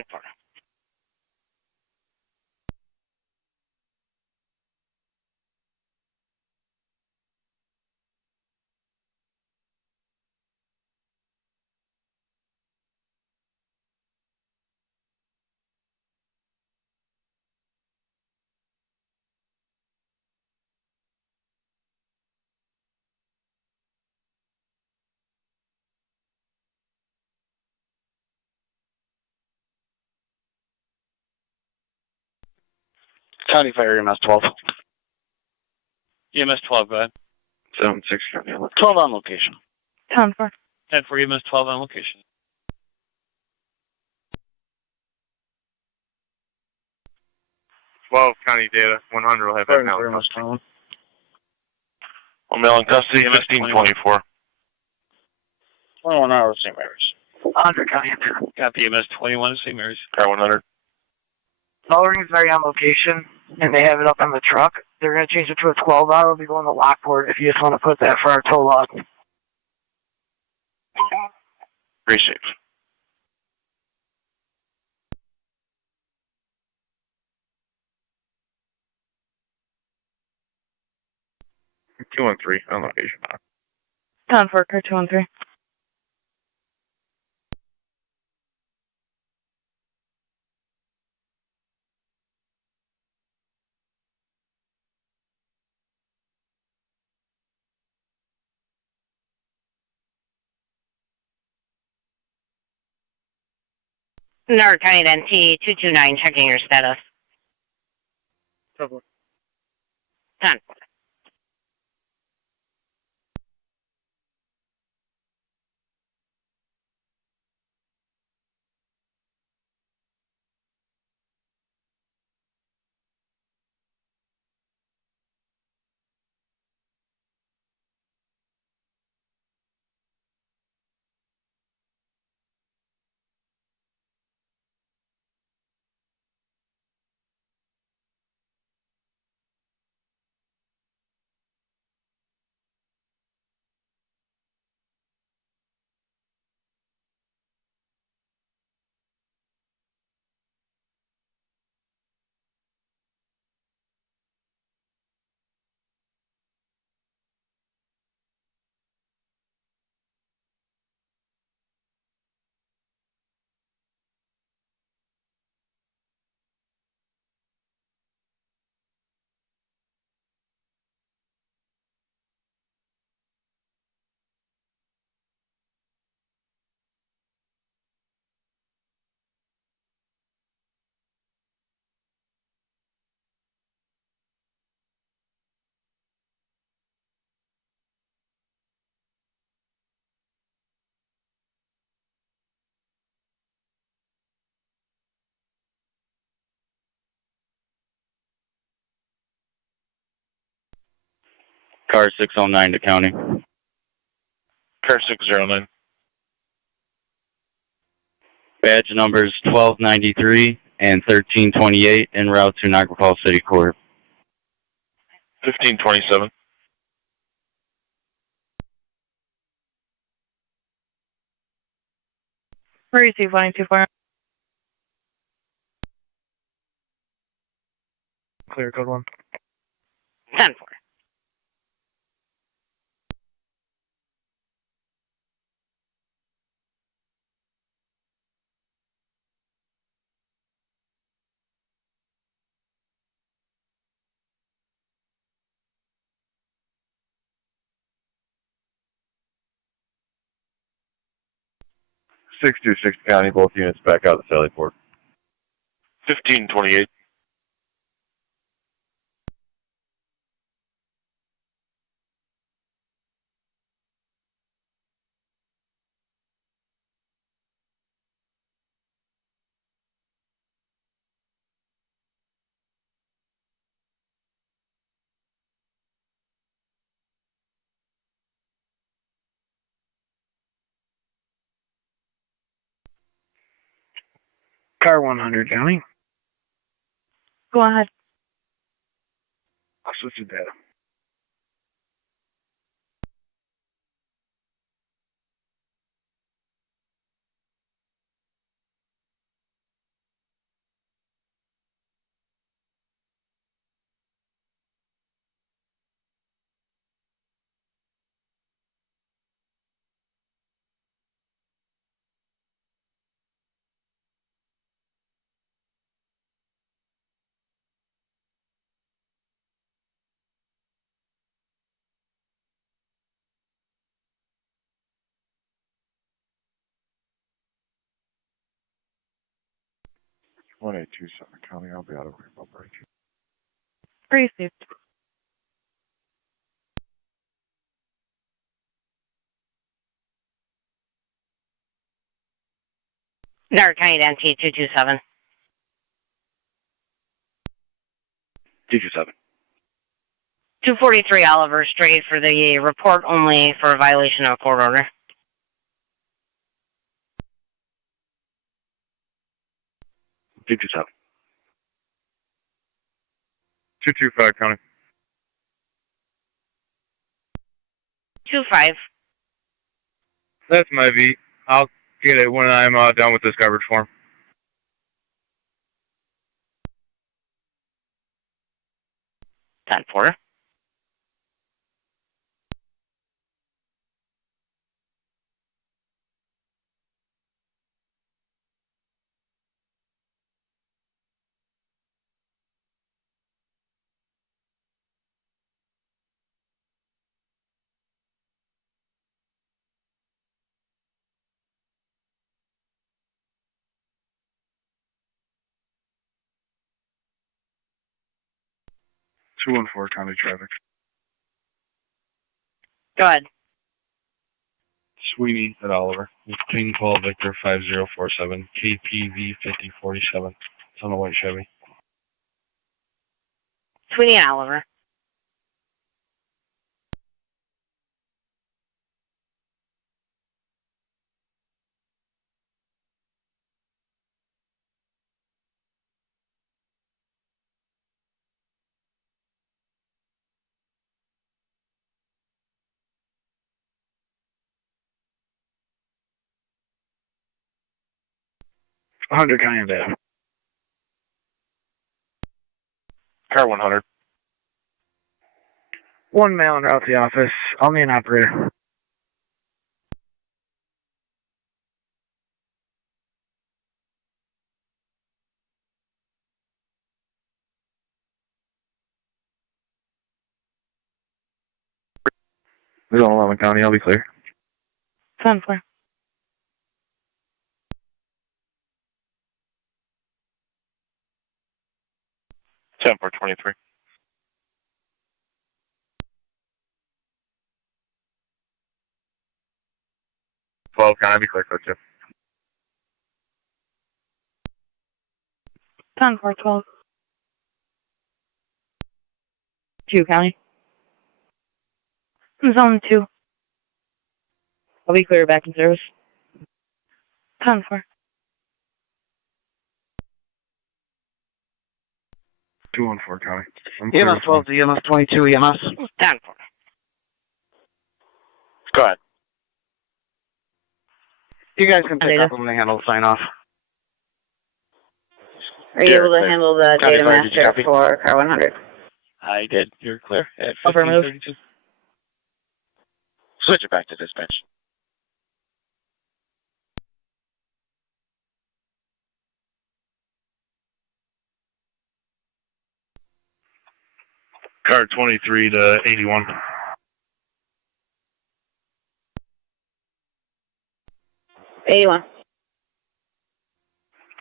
County Fire EMS 12. EMS 12, go ahead. 7-6. 12 on location. 10-4. 10-4, EMS 12 on location. County data. 100 will have that now. 1 male in custody, 1524. 21 hours, St. Mary's. 100 county. Copy EMS 21 St. Mary's. Car 100. Lowering is already on location, and they have it up on the truck. They're going to change it to a 12-hour. We'll be going to Lockport if you just want to put that for our tow log. Appreciate it. Two one three on location. 10-4, car 213. Niagara County NT 229, checking your status. 10. Car 609 to county. Car 609. Badge numbers 1293 and 1328 en route to Niagara Falls City Court. 1527. Receive 124. Clear code 1. 10-4. Six two six county, both units back out to Sallyport. 1528. Car 100 county. Go ahead. I'll switch to data. One eight two seven county, I'll be out of remote break. Receive. Niagara County NT 227. 227. 243 Oliver Street for the report only for a violation of a court order. 227. 225 county. 25. That's my V. I'll get it when I'm done with this coverage form. Ten four. 214 county traffic. Go ahead. Sweeney at Oliver. King Paul Victor 5047, KPV 5047. It's on a white Chevy. Sweeney and Oliver. $100 county available. Car 100. One male en route to the office. I'll need an operator. We're on 11 County, I'll be clear. 10-4. Temper 23. Can I be clear, Coach? 10-4-12. 2 County. Zone 2. I'll be clear back in service. 10-4. 214 county. EMS 12 to EMS 22 EMS. 10-4. Go ahead. You guys can pick up when they handle the sign off. Are you able to handle the County data Fire, did you master copy? for car 100? I did. You're clear at Affirmative. 1532. Switch it back to dispatch. Car 23 to 81.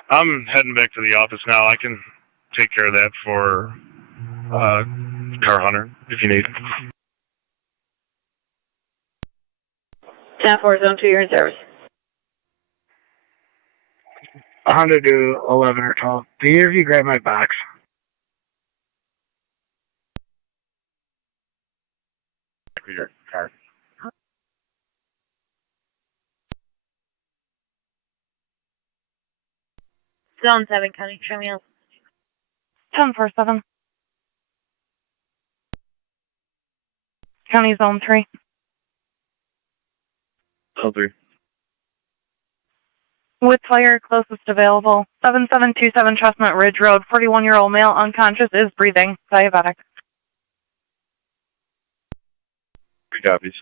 I'm heading back to the office now. I can take care of that for Car Hunter if you need. 10-4, zone 2, you're in service. 100 to 11 or 12. Do either of you grab my box? For your car. Zone 7, County, show me out. 10-4-7. County Zone 3. Zone 3. With fire closest available. 7727 Chestnut Ridge Road. 41-year-old male unconscious is breathing. Diabetic. 3 copies.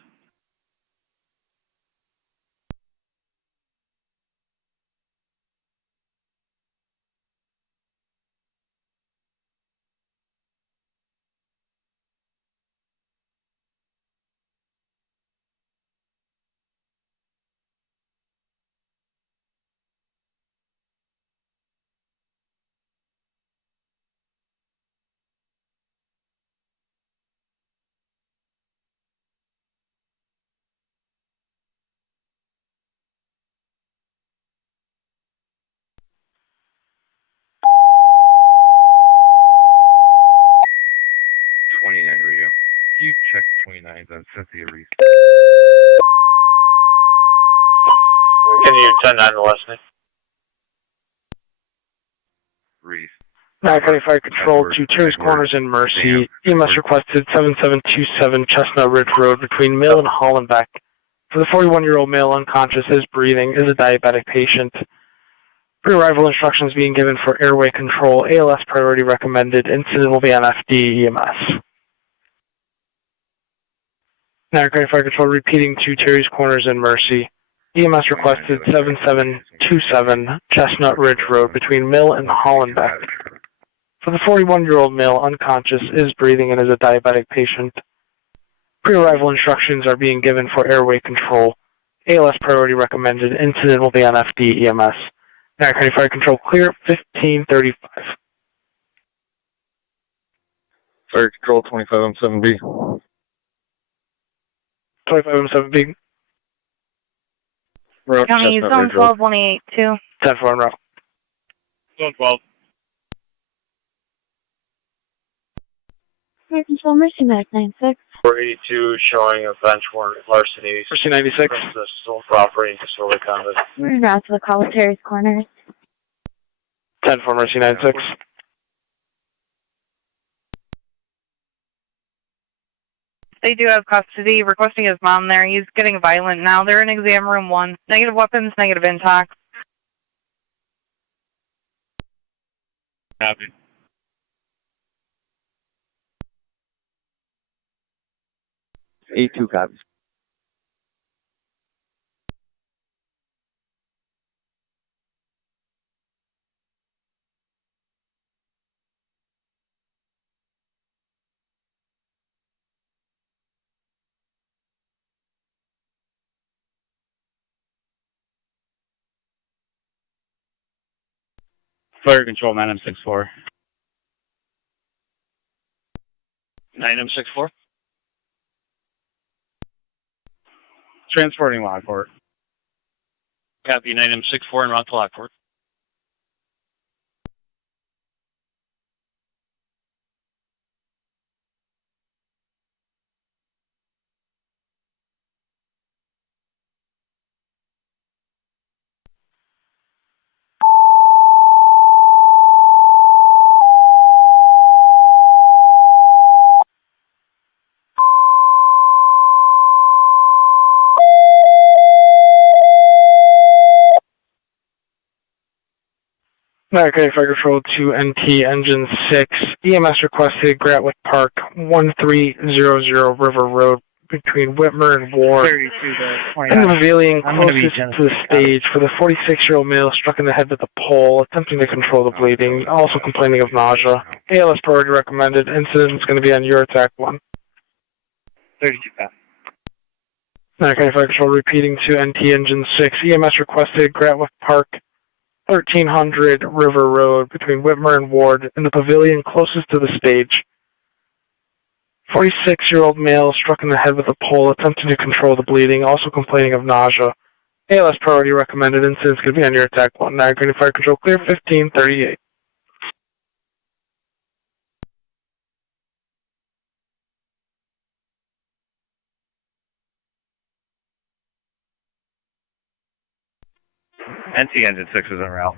Radio. You check 29s on Cynthia Reese. Can you turn on the listening? Reese. Niagara County Fire Control to Terry's Corners in Mercy. EMS requested 7727 Chestnut Ridge Road between Mill and Hollenbeck. For the 41-year-old male unconscious is breathing, is a diabetic patient. Pre-arrival instructions being given for airway control. ALS priority recommended. Incident will be on FD EMS. Niagara County Fire Control repeating to Terry's Corners in Mercy. EMS requested 7727 Chestnut Ridge Road between Mill and Hollenbeck. For the 41-year-old male unconscious is breathing and is a diabetic patient. Pre-arrival instructions are being given for airway control. ALS priority recommended. Incident will be on FD EMS. Niagara County Fire Control clear 1535. Fire Control 25M7B. 25M7B. Route County Chestnut Zone Ridge Road. 12182. 10-4 en route. Zone 12. Fire Control Mercy Mac 96. 482 showing a bench warrant larceny. Mercy 96. The sole property and disorderly conduct. We're en route to the Call of Terry's Corners. 10-4 Mercy 96. They do have custody, requesting his mom there. He's getting violent now. They're in exam room 1. Negative weapons, negative intox. Copy. A2 copies. Fire Control 9M64. 9M64. Transporting Lockport. Copy 9M64 and route to Lockport. Okay, Fire Control 2 NT Engine 6. EMS requested Gratwick Park, 1300 River Road, between Whitmer and Ward. 32 to 29. And revealing I'm gonna be closest Genesis. to the stage for the 46-year-old male struck in the head with a pole, attempting to control the bleeding, also complaining of nausea. ALS priority recommended. Incident is going to be on your attack 1. 32 pass. Okay, Fire Control repeating to NT Engine 6. EMS requested Gratwick Park, 1300 River Road, between Whitmer and Ward, in the pavilion closest to the stage. 46-year-old male struck in the head with a pole, attempting to control the bleeding, also complaining of nausea. ALS priority recommended. Incidents could be on your attack 1. Niagara County Fire Control clear 1538. NT Engine 6 is en route.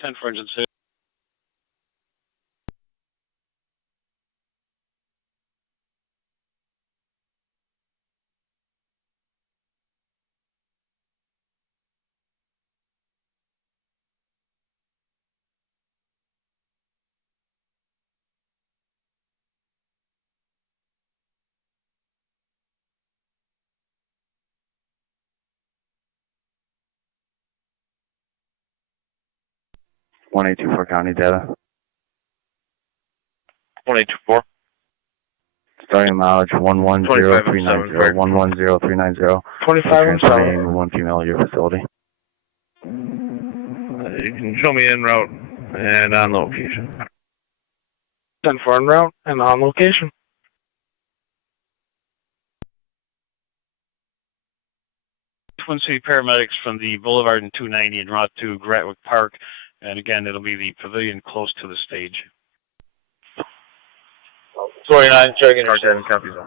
10 for Engine 6. One eight two four county data. 184. Starting mileage 110390. 110390. 25 and 7. One female at your facility. You can show me en route and on location. 10-4 en route and on location. Twin City paramedics from the Boulevard and 290 en route to Gratwick Park. And again, it'll be the pavilion close to the stage. 29, checking your status, copy zone.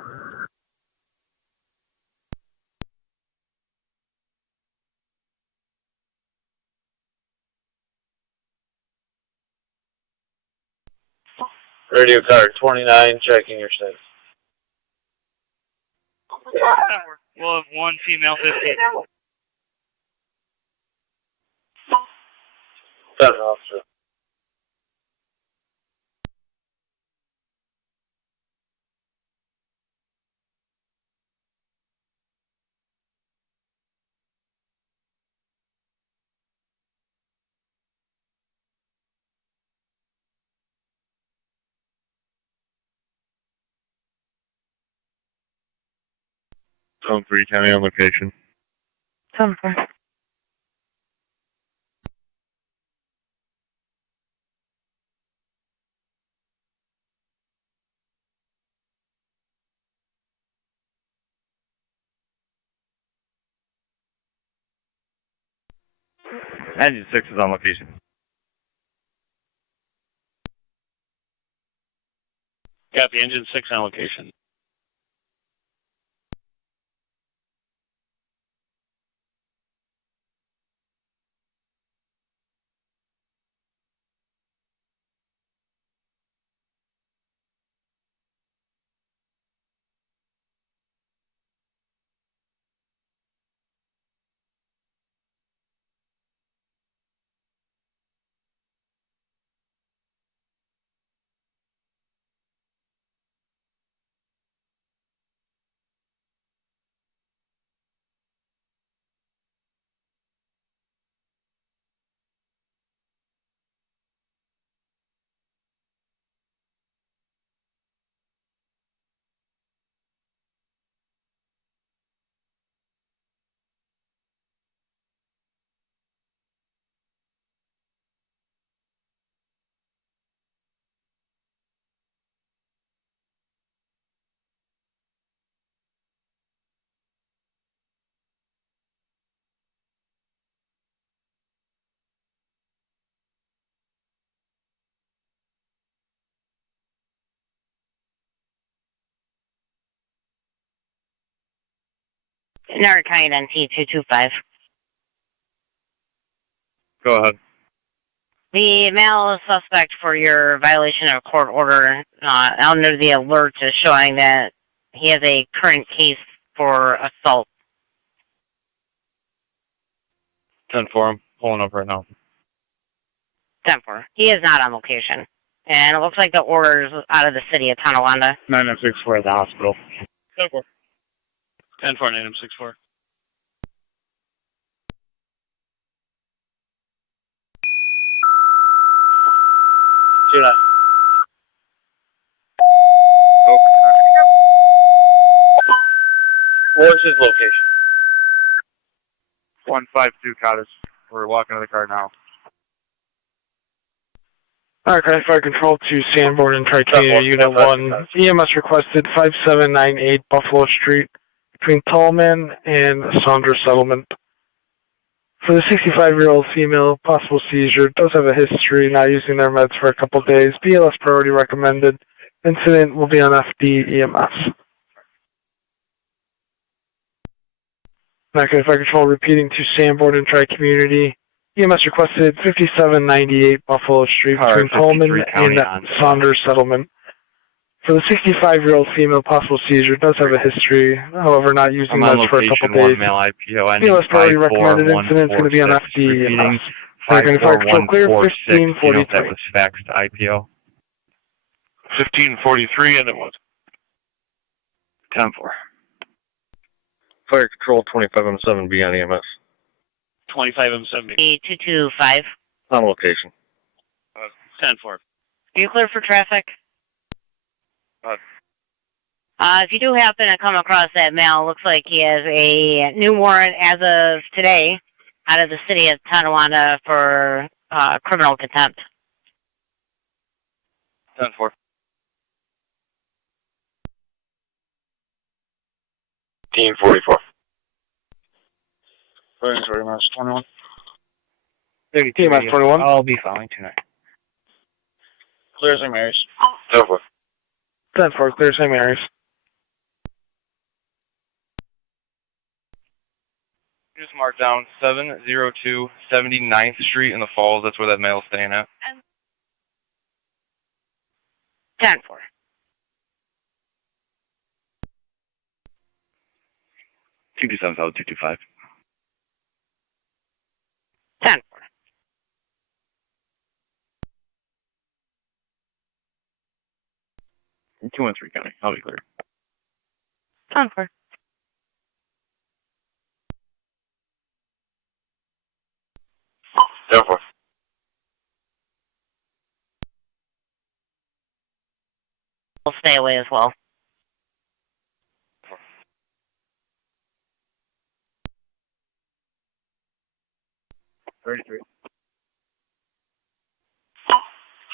Radio card 29, checking your status. We'll have one female 50. Seven officer. Zone 3 county on location. 10-4. Engine 6 is on location. Got the engine 6 on location. Niagara County NY 225. Go ahead. The male suspect for your violation of court order under the alert is showing that he has a current case for assault. 10-4, I'm pulling up right now. 10-4. He is not on location. And it looks like the order is out of the city of Tonawanda. 9-6-4 at the hospital. 10-4. 10-4, 9-6-4. What's his location? 152 Cottage. We're walking to the car now. Niagara Fire Control to Sanborn and Tri-Community Unit 1. EMS requested 5798 Buffalo Street between Tallman and Saunders Settlement. For the 65-year-old female, possible seizure, does have a history, not using their meds for a couple days. BLS priority recommended. Incident will be on FD EMS. Niagara Fire Control repeating to Sanborn and Tri-Community. EMS requested 5798 Buffalo Street between Tallman and Saunders Settlement. For the 65-year-old female, possible seizure, does have a history, however, not using meds for a couple days. BLS priority recommended. Incident is going to be on FD EMS. Niagara Fire Control clear 1543. Faxed IPO. 1543, and it was 10-4. Fire Control 25M7 be on EMS. 25M7. 225. On location. 10-4. Are you clear for traffic? If you do happen to come across that male, looks like he has a new warrant as of today out of the city of Tonawanda for criminal contempt. 10-4. 1544. Sorry, March 21. 32, March 21. I'll be following tonight. Clear St. Mary's. 10-4. 10-4, clear St. Mary's. just marked down 702 79th Street in the Falls. That's where that male's staying at. 10-4. 227 South 225. 10-4. 213 County. I'll be clear. 10-4. Therefore. We'll stay away as well. Can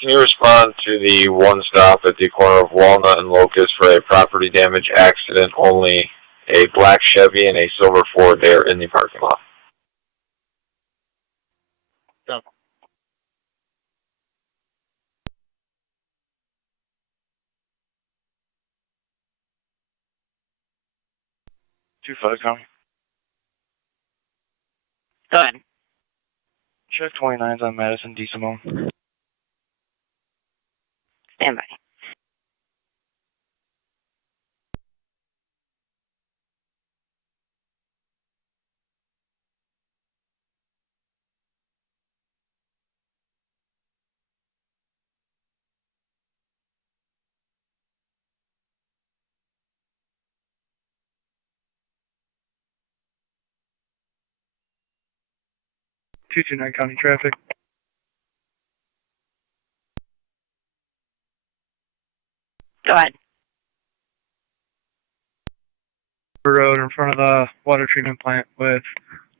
you respond to the one stop at the corner of Walnut and Locust for a property damage accident? Only a black Chevy and a silver Ford there in the parking lot. 25 County. Go ahead. Check 29's on Madison D. Simone. Stand by. Nine County traffic. Go ahead. Road in front of the water treatment plant with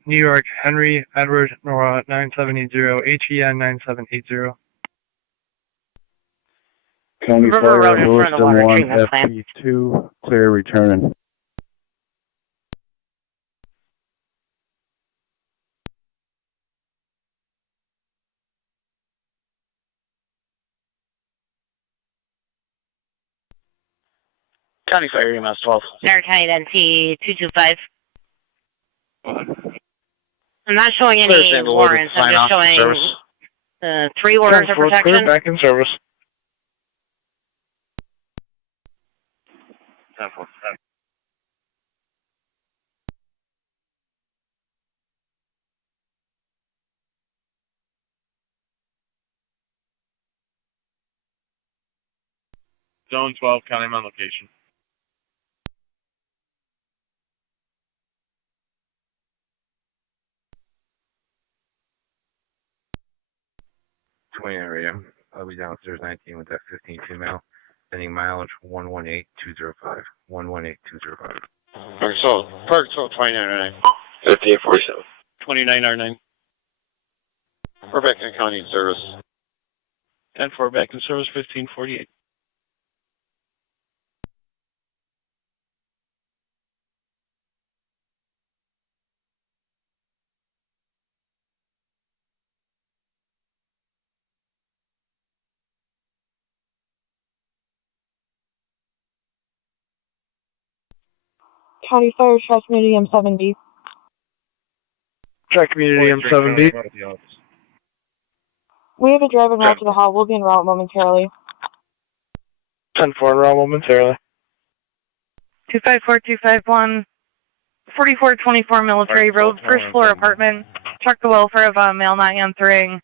New York Henry Edward Nora 9780 HEN 9780. County River Road Fire in front of the water Lewiston 1 treatment plant. FP2 clear returning. County Fire EMS 12. Niagara County NT 225. I'm not showing any warrants. I'm just showing 3 orders of protection. Back in service. 10-4. Zone 12, county on location. area. I'll be downstairs 19 with that 15 mile. Sending mileage 118205. 118205. Park 29R9. 1547. 29R9. We're back in county in service. 10-4 back in service, 1548. County Fire Truck Medium 7B. Check community M7B. We have a driver en route to the hall. We'll be en route momentarily. 10-4 en route momentarily. 254251, 4424 Military Road, first floor apartment. Check the welfare of a male not answering.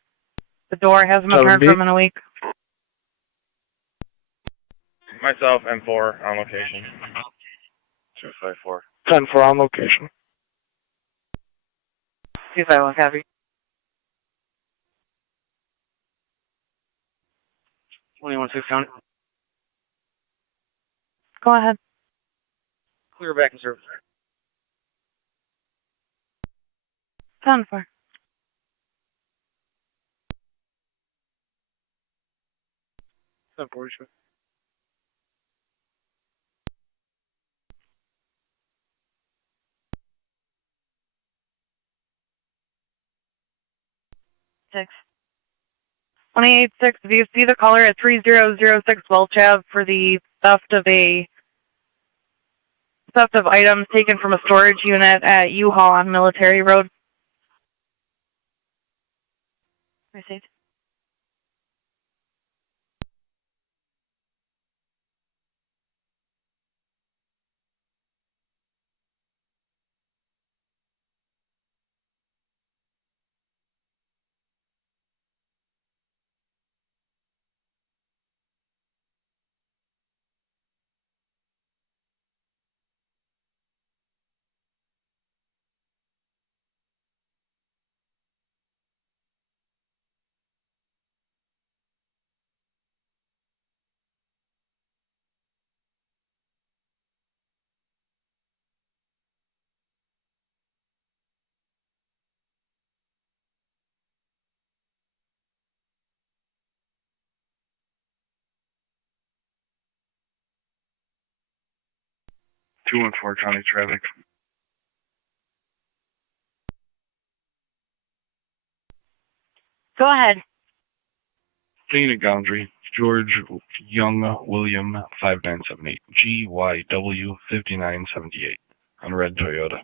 The door hasn't been heard from in a week. Myself, M4 on location. 254. 10-4 on location. 251 copy. 21-6 County. Go ahead. Clear back in service. 10-4. Six. 286. Do you see the caller at 3006 Welch Ave for the theft of items taken from a storage unit at U-Haul on Military Road? Received. Two and four county traffic. Go ahead. Dana Gondry, George Young William 5978, GYW 5978. on a red Toyota.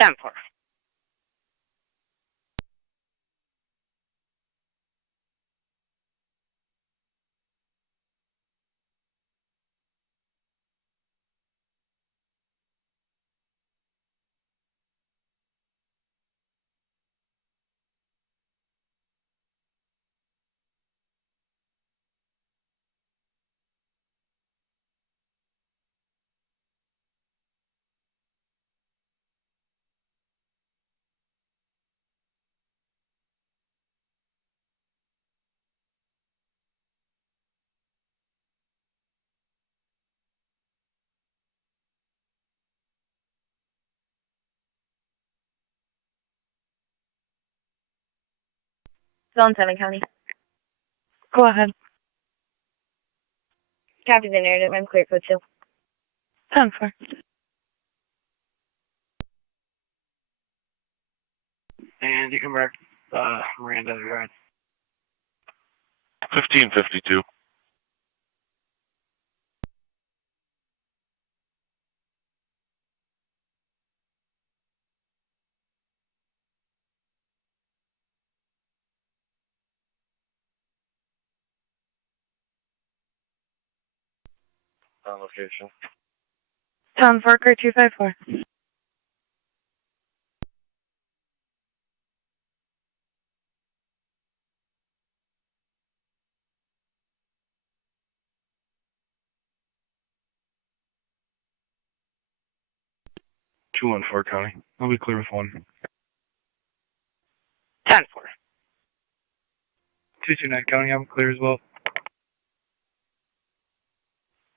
10-4. Still in 7 County. Go ahead. Copy the narrative. I'm clear code 2. 10-4. And you can mark Miranda as red. 1552. On location. 10-4, car 254. Two on 4 County. I'll be clear with 1. 10-4. 229 County, I'm clear as well.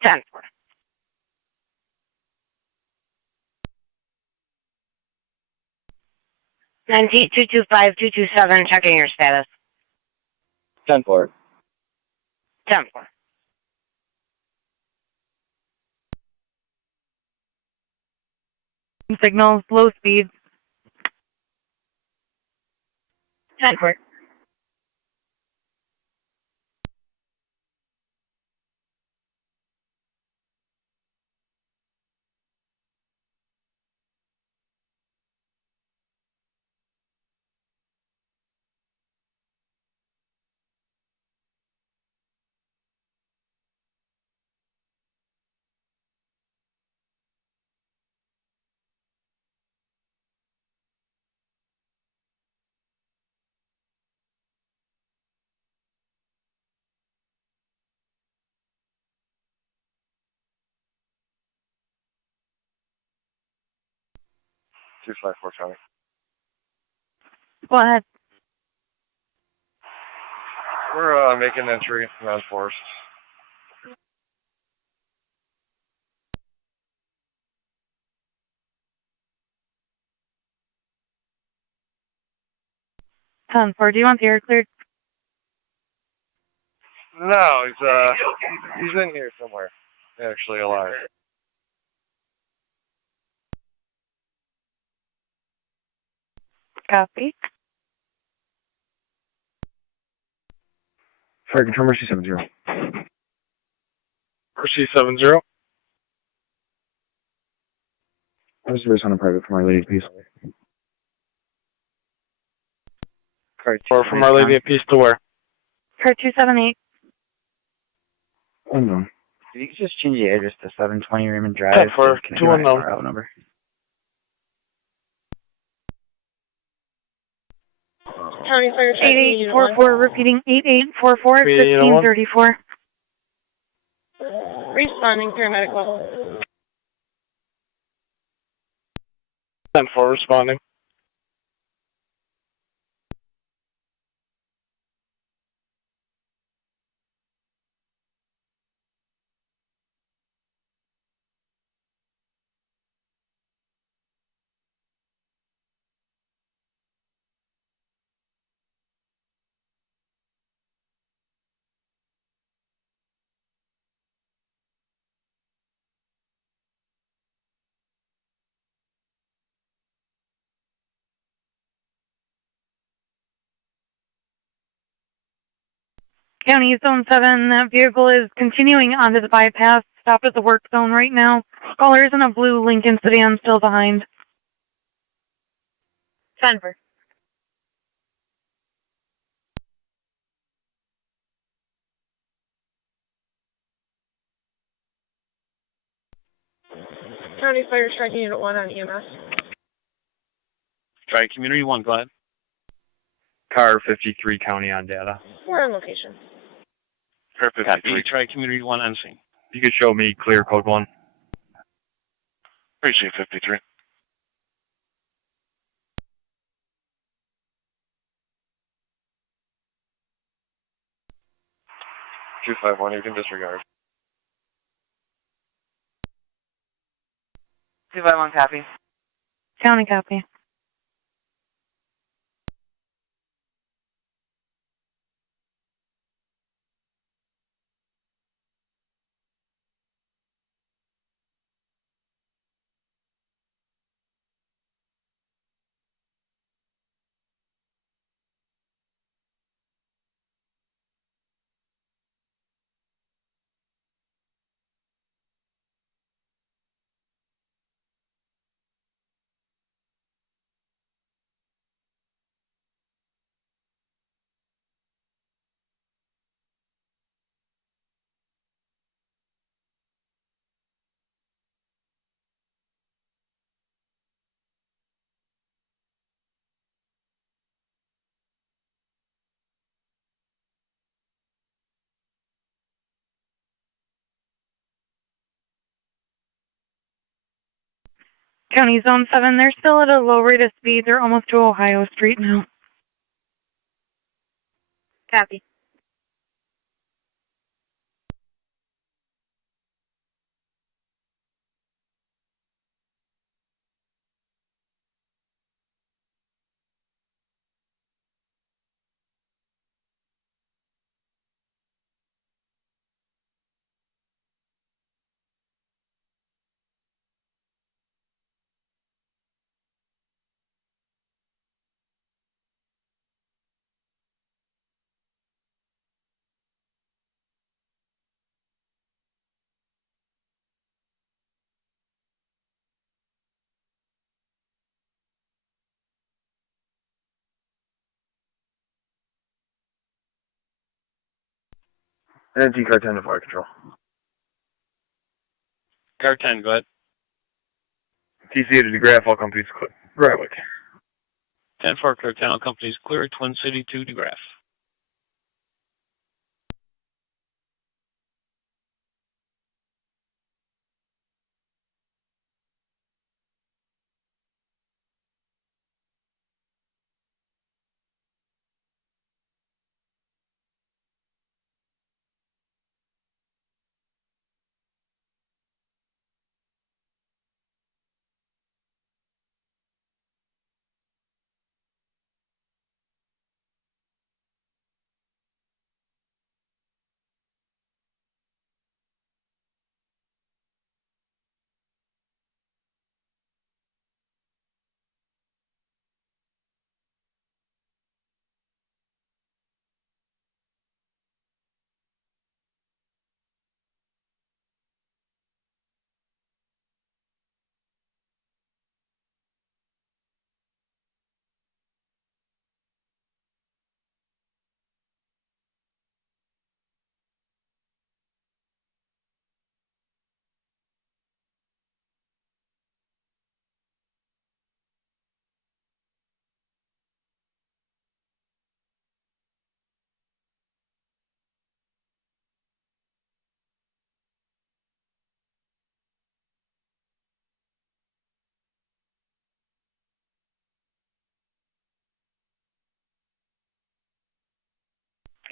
10-4. Nineteen 225-227, checking your status. 10-4. 10-4. Signals, low speed. 10-4. Two five four County. Go ahead. We're making entry non-forced. 10-4. Do you want the air cleared? No, he's in here somewhere. Actually alive. Copy. Fire control, Mercy 70. Mercy 70. I was race on a private for My Lady, please. Or from Our Lady of Peace to where? Car 278. Unknown. If you could just change the address to 720 Raymond Drive. 10-4, Can I 2 get my unknown. RO number? County Fire Check. 8844, repeating 8844, 1534. Responding paramedic level. 10-4 responding. County Zone 7, that vehicle is continuing onto the bypass stopped at the work zone right now. Caller is in a blue Lincoln sedan still behind. Denver. County Fire Strike Unit 1 on EMS. Try Community 1, go ahead. Car 53 County on data. We're on location. Car 53, try Community 1 on scene. You could show me clear code 1. Appreciate 53. Two 5-1, you can disregard. 251 copy. County copy. County Zone 7, they're still at a low rate of speed. They're almost to Ohio Street now. Copy. NT Car 10 to Fire Control. Car 10, go ahead. TC to DeGraff, all companies clear. Greenwick. 10-4, clear 10, all companies clear, Twin City to DeGraff.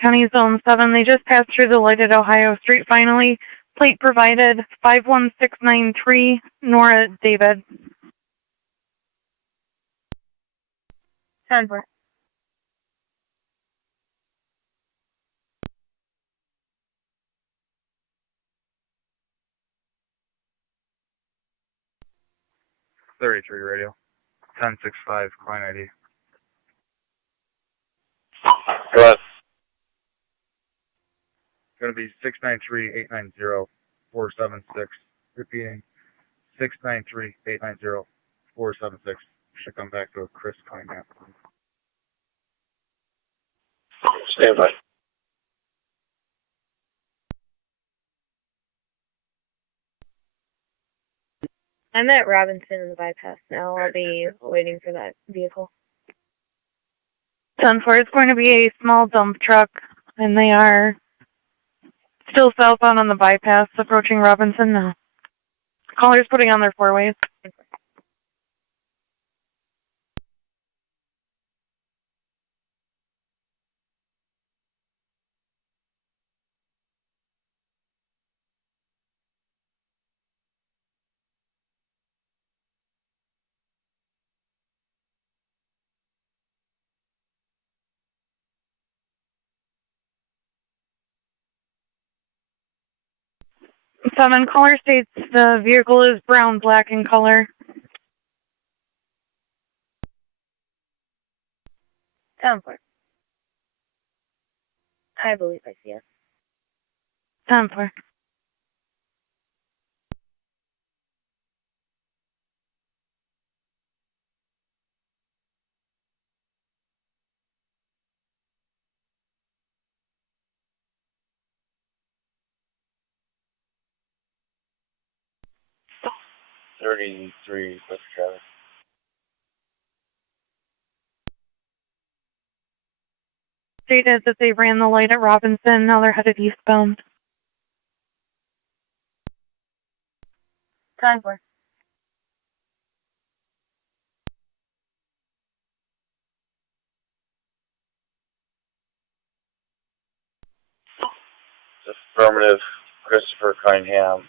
County Zone 7, they just passed through the light at Ohio Street finally. Plate provided 51693, Nora David. Denver. .33 radio. 1065, client ID. Go ahead. It's going to be 693-890 476. Repeating 693-890-476. Should come back to a Chris Cunningham. Stand by. I'm at Robinson in the bypass now. I'll be waiting for that vehicle. 10-4, it's going to be a small dump truck, and they are still southbound on the bypass, approaching Robinson now. Caller's putting on their four-ways. Seven, caller states the vehicle is brown black in color. 10-4. I believe I see it. 10-4. Stop. 33 with traffic. Stated that they ran the light at Robinson, now they're headed eastbound. 10-4. Affirmative. Christopher Cunningham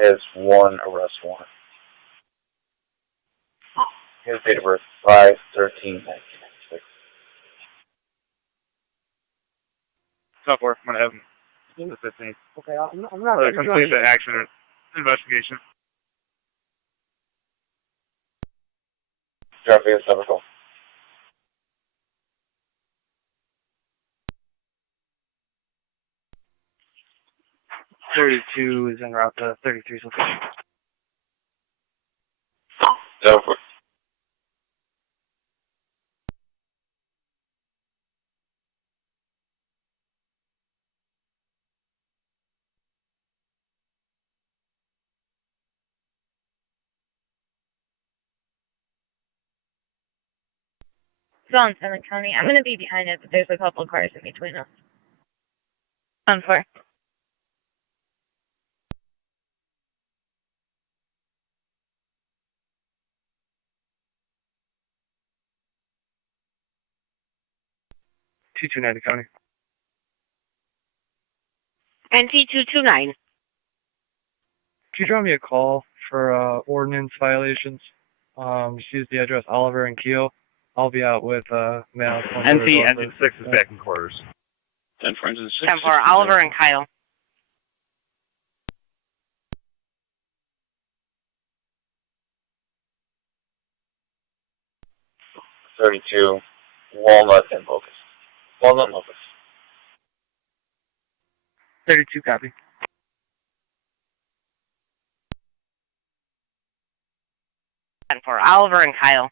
has one arrest warrant. His date of birth 5/13/1996. 10-4. I'm gonna have him. The 15th. Okay, I'm not. Complete the accident investigation. Traffic is typical. .32 is en route to 33's location. 10-4. Still in Summit County. I'm going to be behind it, but there's a couple of cars in between us. 10-4. Niagara County. NT229. Could you draw me a call for ordinance violations? Just use the address Oliver and Keel. I'll be out with mail. Engine 6 is back in quarters. 10-4, engine 6. 10-4, Oliver and Kyle. .32, Walnut and Locust. Walnut and Locust. 32 copy. For Oliver and Kyle.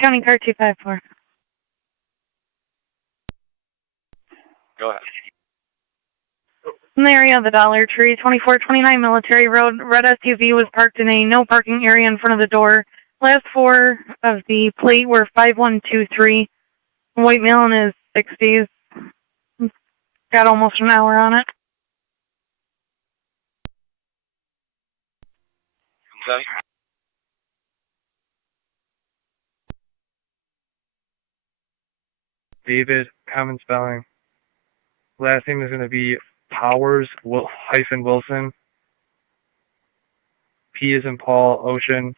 County car 254. Go ahead. In the area of the Dollar Tree, 2429 Military Road, red SUV was parked in a no parking area in front of the door. Last four of the plate were 5123. White male in his 60s. Got almost an hour on it. David, common spelling. Last name is going to be Powers hyphen Wilson. P is in Paul, Ocean,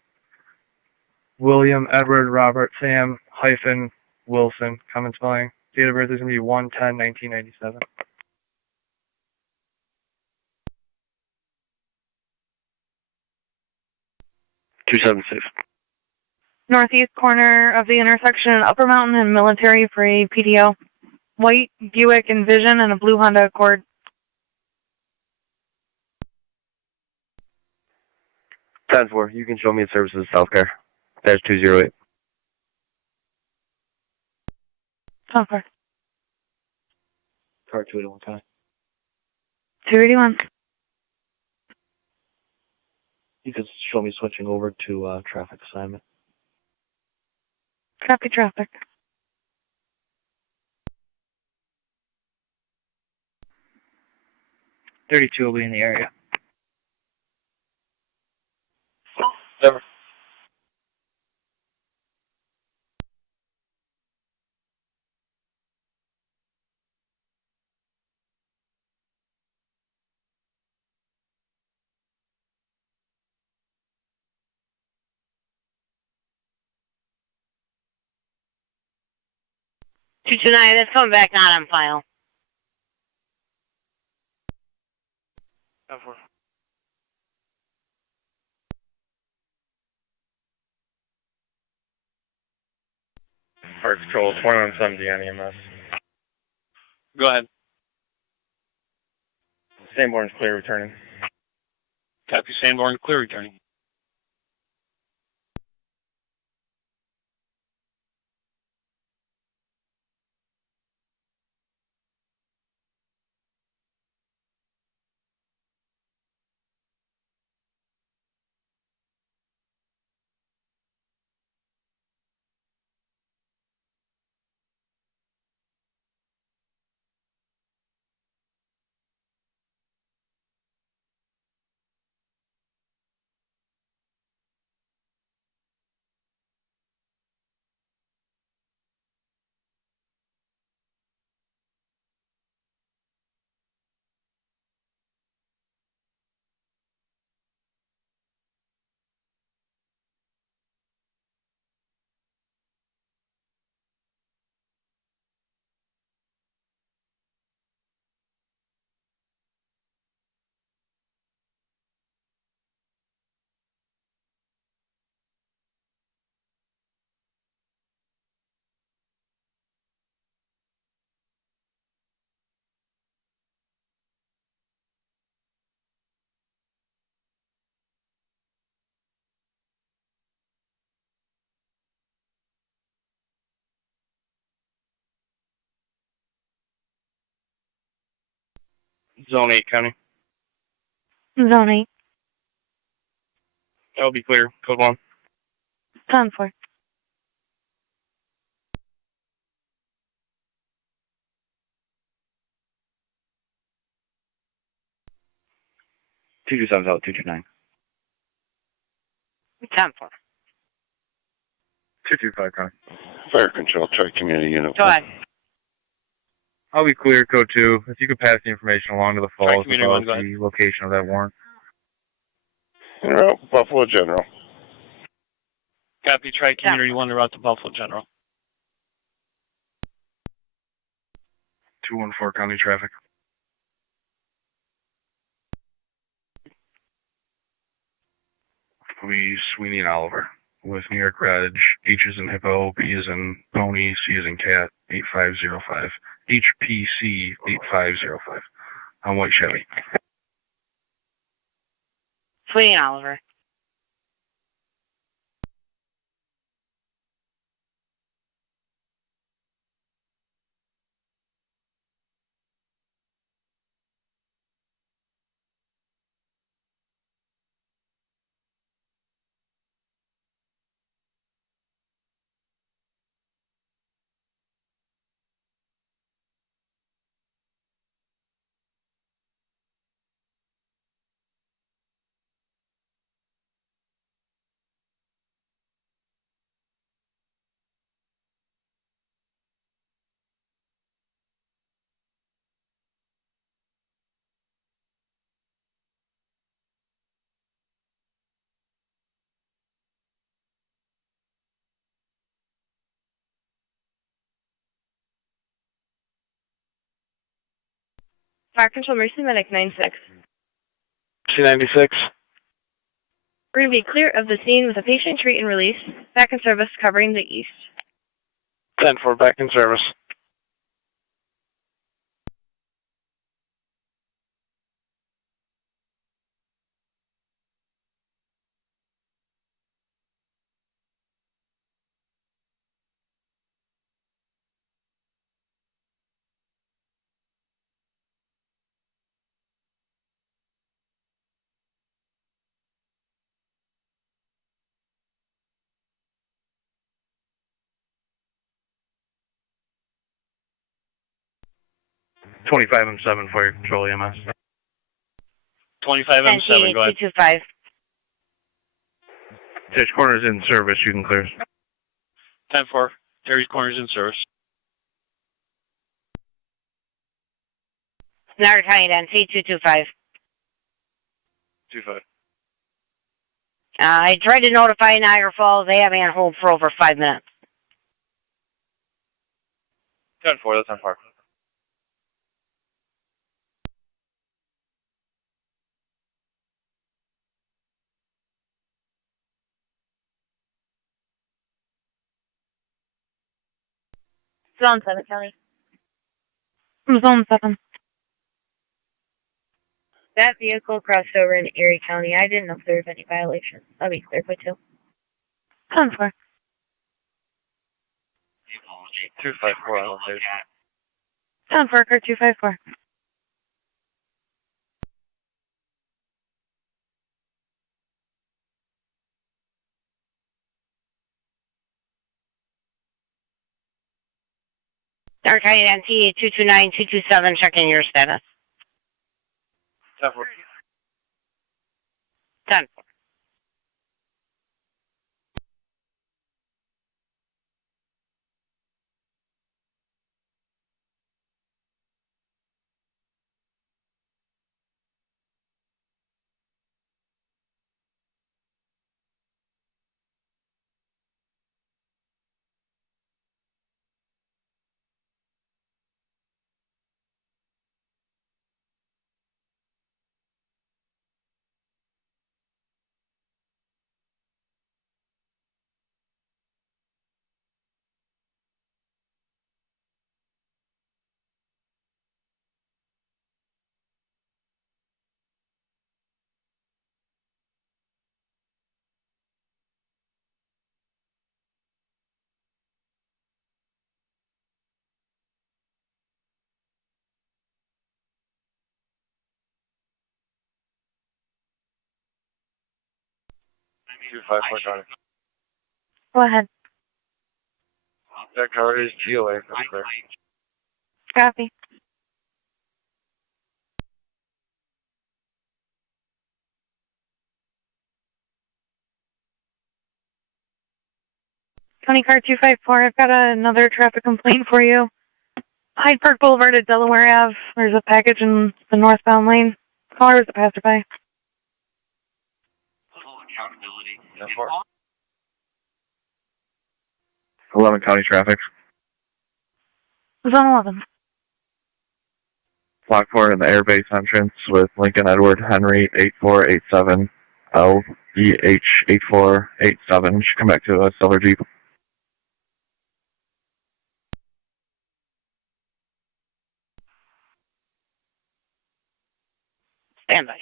William, Edward, Robert, Sam, hyphen Wilson. Common spelling. Date of birth is going to be 1/10/1997. Northeast corner of the intersection, Upper Mountain and Military for a PDO. White Buick Envision and a blue Honda Accord. 10-4, you can show me the services, South Car. Dash 208. Car 281, County. 281. You can show me switching over to traffic assignment. Copy traffic. .32 will be in the area. Never. Tonight, that's coming back not on file. Park Control 2170 on EMS. Go ahead. Sanborn's clear returning. Copy Sanborn, clear returning. Zone 8, County. Zone 8. That'll be clear. Code 1. 10-4. Two 227's out, 229. 10-4. 225, County. Fire Control, Tri-Community Unit. Go ahead. I'll be clear, Code 2. If you could pass the information along to the falls Community about one, the location of that warrant. En route, Buffalo General. Copy Tri-Community 1 route to Buffalo General. 214, County traffic. We Sweeney and Oliver with New York Reg. H is in Hippo, P is in Pony, C is in Cat, 8505. HPC 8505. On White Chevy. Sweeney and Oliver. Fire Control Emergency Medic 96. C96. We're going to be clear of the scene with a patient treat and release. Back in service covering the east. 10-4, back in service. M7 Fire Control EMS. 25 10 M7, go ahead. 225. Ditch corners in service, you can clear. 10-4, Terry's Corners in service. Niagara County NC 225. 25. I tried to notify Niagara Falls. They have me on hold for over 5 minutes. 10-4, that's on par. Zone 7, County. Zone 7. That vehicle crossed over in Erie County. I didn't observe any violations. I'll be clear for 2. 10-4. 254 on location. 10-4, car 254. Niagara County NC 229, 227, checking your status. 10-4. 10. Go ahead. That car is GOA. That's clear. Copy. County Car 254, I've got another traffic complaint for you. Hyde Park Boulevard at Delaware Ave. There's a package in the northbound lane. Caller was a passerby. 11 County traffic. Zone 11. Lockport in the airbase entrance with Lincoln Edward Henry 8487 LEH8487. Should come back to a silver Jeep. Stand by.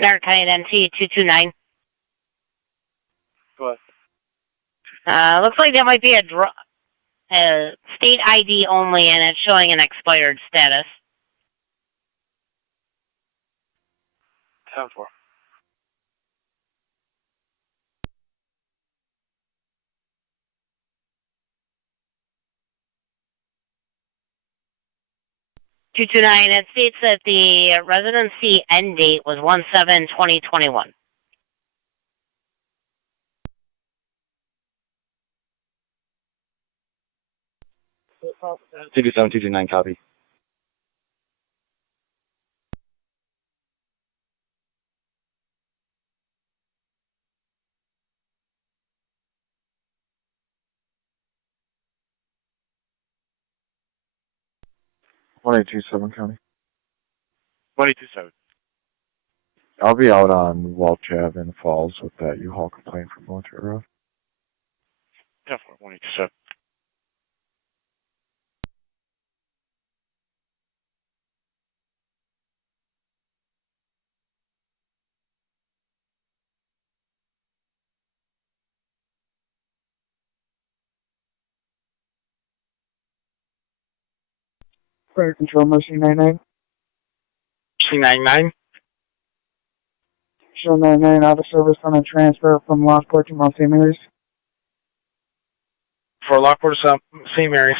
Niagara County NC 229. Go ahead. Looks like that might be a state ID only, and it's showing an expired status. 10-4. 229, it states that the residency end date was 1/7/2021. Two two seven 229 copy. One eight two seven County. 127. I'll be out on Welch Ave in Falls with that U-Haul complaint from Military Road. 187. Fire Control, Mercy 99. C99. Show 99, out of service on a transfer from Lockport to Mount St. Mary's. For Lockport, St. Mary's.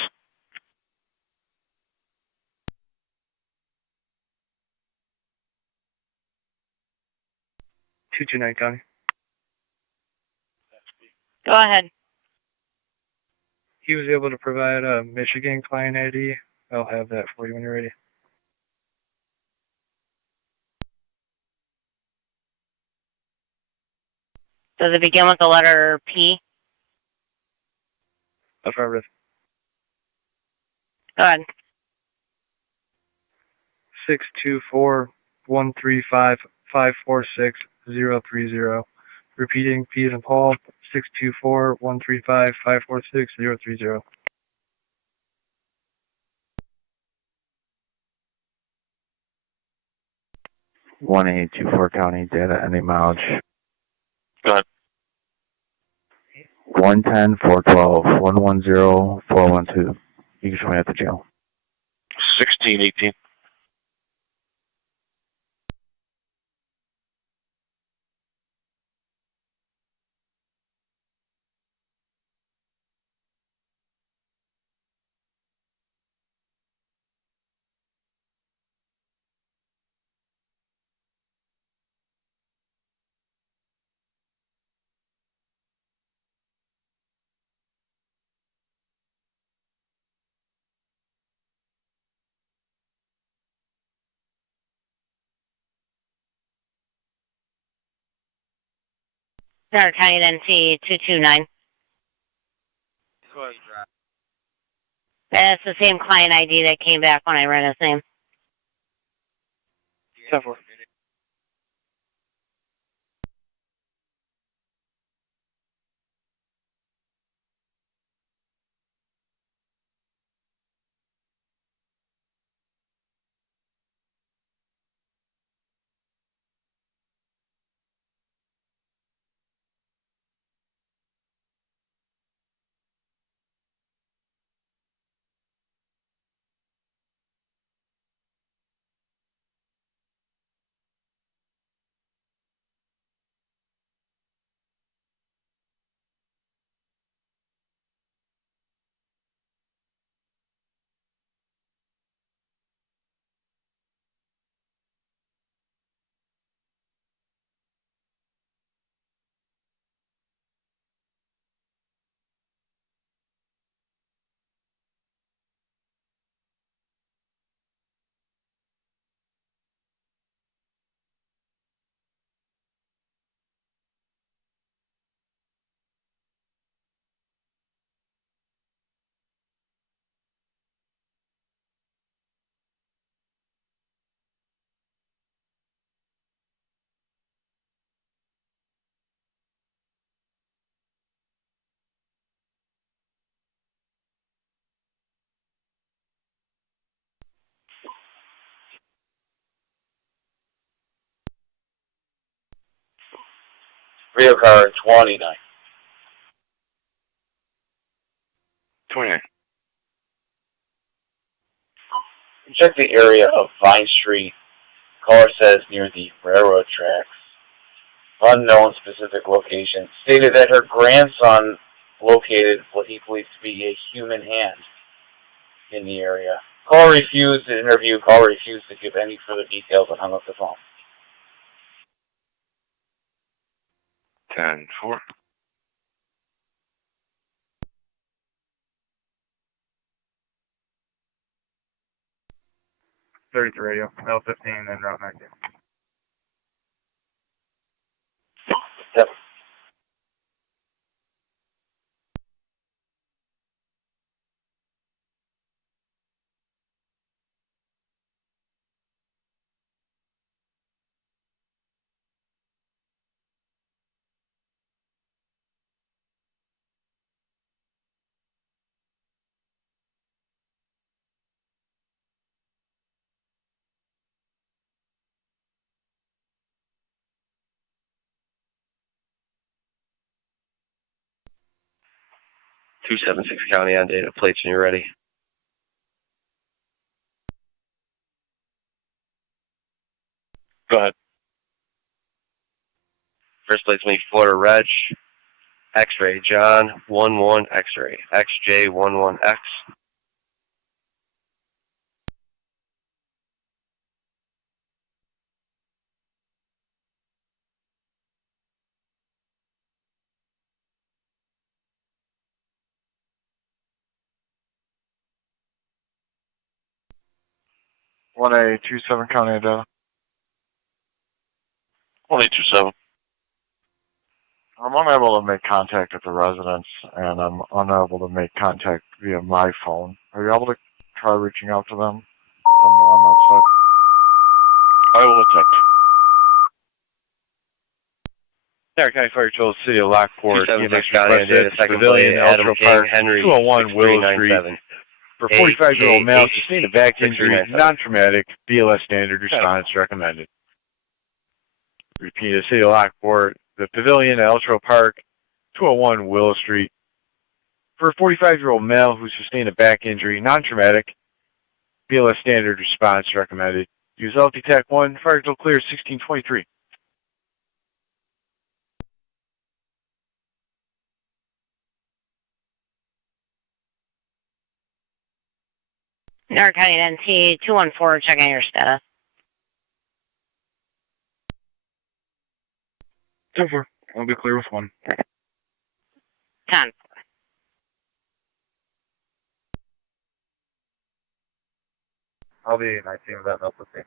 County. Go ahead. He was able to provide a Michigan client ID. I'll have that for you when you're ready. Does it begin with the letter P? Affirmative. Go ahead. 624-135-546-030. Repeating, P as in Paul, 624-135-546-030. One 824 County, data ending mileage. Go ahead. 110-412, 110-412. You can show me at the jail. 1618. Niagara County NT 229. That's the same client ID that came back when I ran his name. 10-4. Real car 29. 29. Check the area of Vine Street. Caller says near the railroad tracks. Unknown specific location. Stated that her grandson located what he believes to be a human hand in the area. Call refused to interview. Call refused to give any further details and hung up the phone. 10-4. Radio, L15 and Route 19. Yep. County on data plates when you're ready. Go ahead. First plate's me Florida Reg, X-ray John 11 X-ray, XJ11X. One A 27 County on data. 1827. I'm unable to make contact with the residents, and I'm unable to make contact via my phone. Are you able to try reaching out to them? Let them know I'm outside. I will attempt. Niagara County Fire Patrol, City of Lockport, 276 EMS County on data, requested, second Pavilion, plate, Adam Ultra King, Park, Henry, 201 Willow Street, 6397. for 45-year-old male, AKH, sustained a back injury, 6397. non-traumatic, BLS standard response recommended. Repeat, City of Lockport, the Pavilion at Ultra Park, 201 Willow Street, for a 45-year-old male who sustained a back injury, non-traumatic, BLS standard response recommended. Use LT-TAC 1, fire till clear 1623. Niagara County NT 214, checking your status. 10-4. I'll be clear with 1. 10. I'll be 19 with that up with me.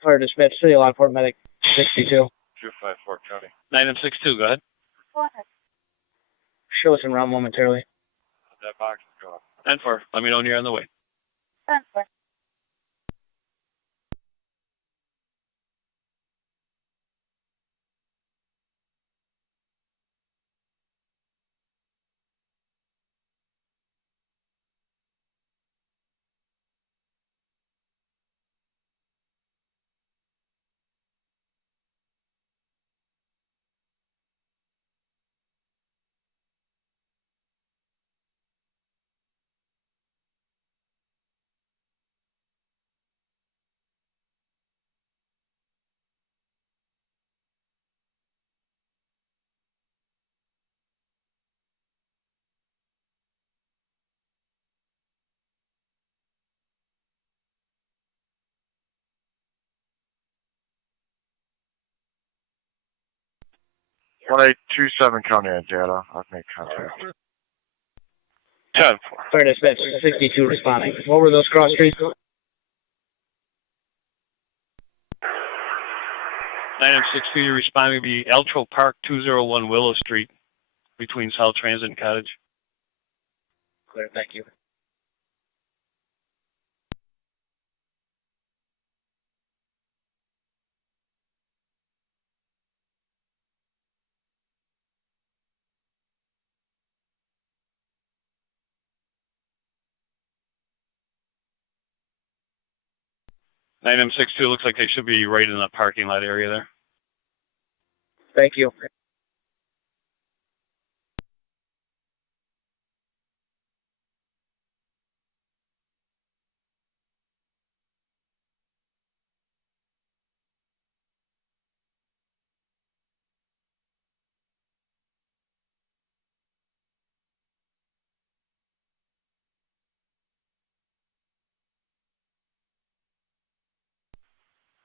Fire dispatch, City of Lockport, medic 62. 254 County. 9M62, go ahead. Go ahead. Show us en route momentarily. That box is going. 10-4, let me know when you're on the way. 10-4. One A 27 County on data. I've made contact. 10-4. Fire dispatch 62 responding. What were those cross streets? 9M62, you're responding to the Eltro Park 201 Willow Street between South Transit and Cottage. Clear, thank you. 9M62 looks like they should be right in the parking lot area there. Thank you.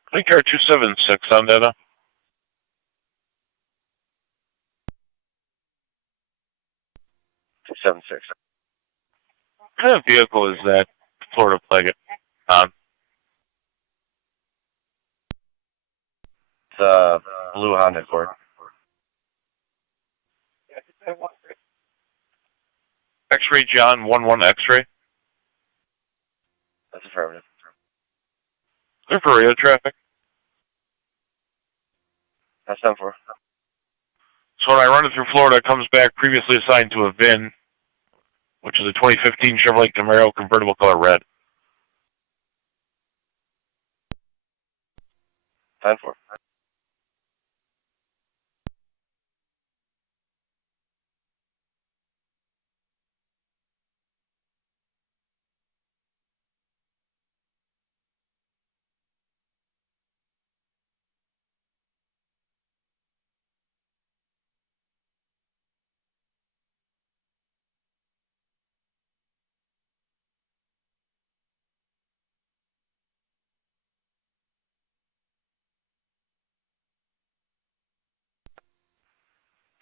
I think you're 276 on data. Two 76. What kind of vehicle is that Florida flag on? It's a blue Honda Accord. X-ray John 11 X-ray. That's affirmative. Clear for radio traffic. That's 10-4. So when I run it through Florida, it comes back previously assigned to a VIN, which is a 2015 Chevrolet Camaro convertible color red. 10-4.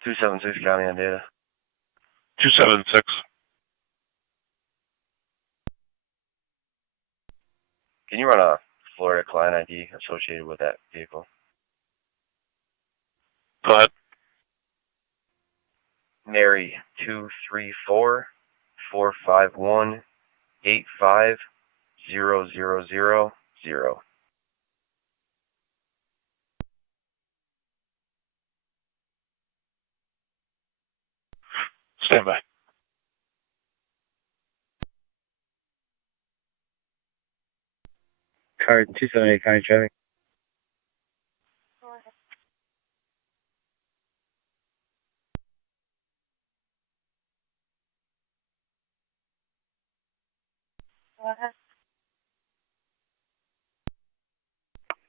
Two 76 County on data. 276. Can you run a Florida client ID associated with that vehicle? Go ahead. Mary 234-451-85000. Stand by. Car 278 County traffic.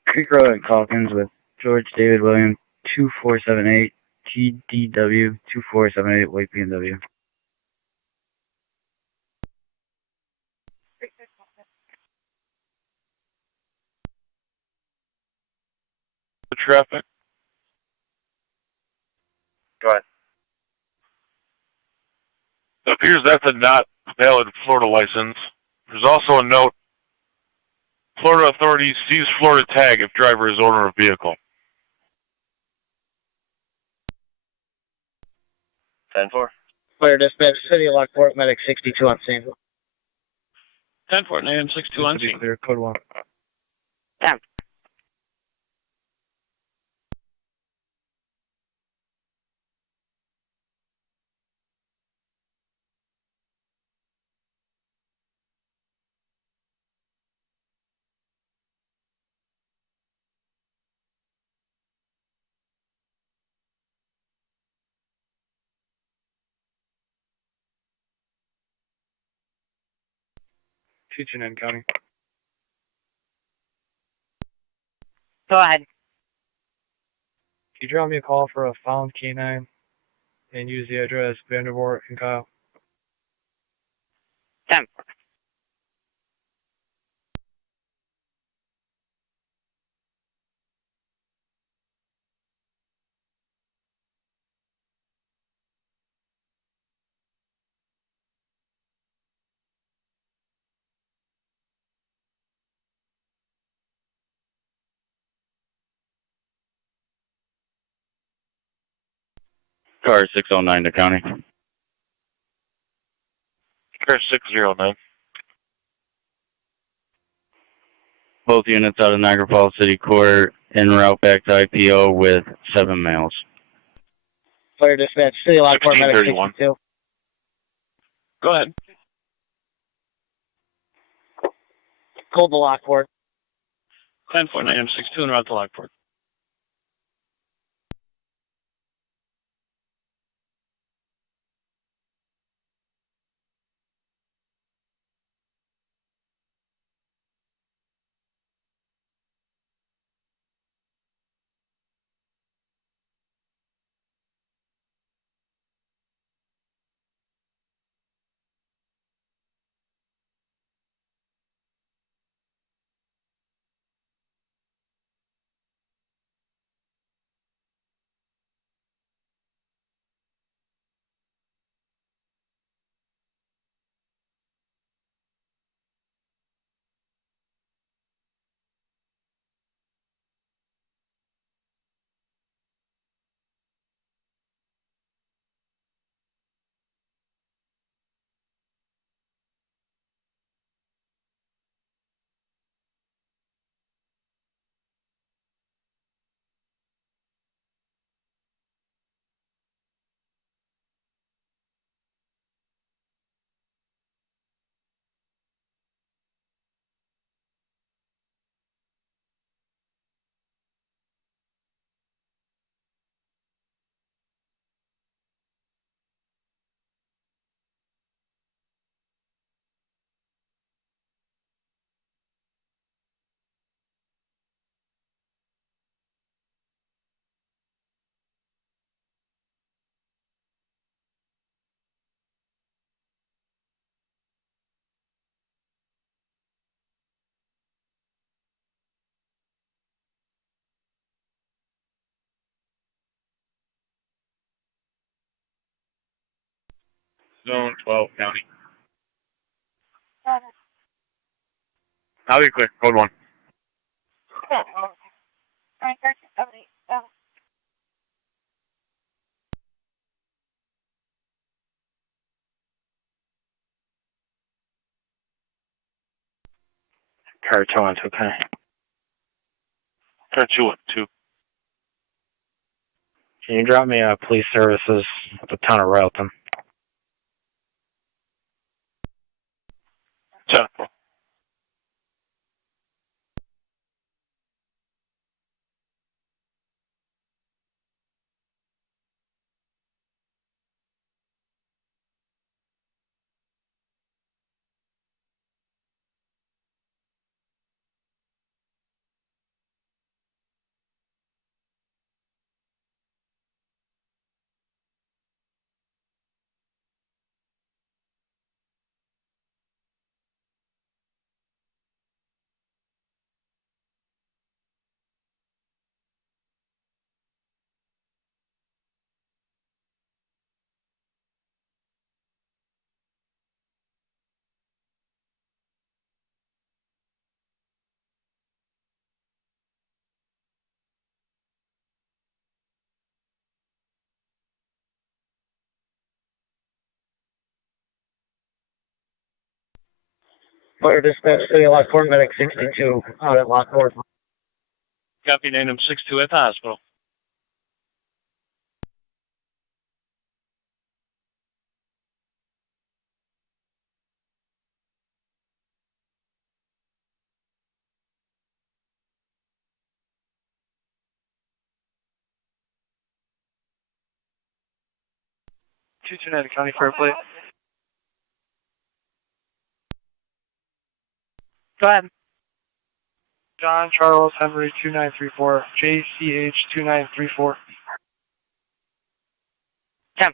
Creek Road at Calkins with George David William 2478 GDW 2478 White BMW. The traffic. Go ahead. It appears that's a not valid Florida license. There's also a note. Florida authorities seize Florida tag if driver is owner of vehicle. 10-4. Clear dispatch, City of Lockport, medic 62 on scene. 10-4, 9M62 on scene. Clear, code 1. 10. Teaching in County. Go ahead. Can you drop me a call for a found K9 and use the address Vandervoort and Kyle? 10. Car 609 to County. Car 609. Both units out of Niagara Falls City Court en route back to IPO with 7 males. Clear dispatch, City of Lockport, medic 1631. 62. Go ahead. Cold to Lockport. 10.9 M62 and route to Lockport. Zone 12, County. I'll be clear. Code 1. Car 212, okay. Car 212. Can you drop me police services at the town of Railton? 10. Fire dispatch, City of Lockport, medic 62, out at Lockport. Copy 9 M62 at the hospital. Tonawanda County Fair Plate. Go ahead. John Charles Henry 2934, JCH 2934. 10.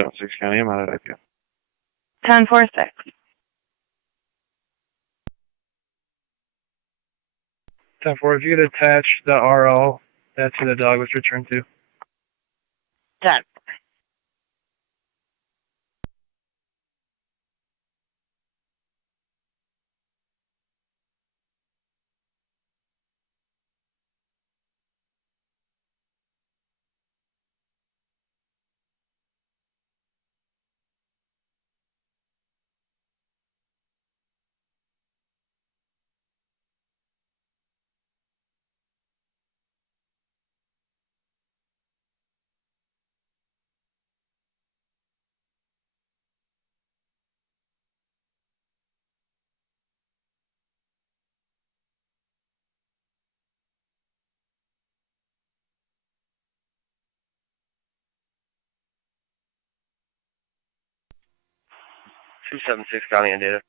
Zone 6, County. I'm out of IPO. 10-4-6. 10-4, if you could attach the RL, that's who the dog was returned to. 10. 276 County on data.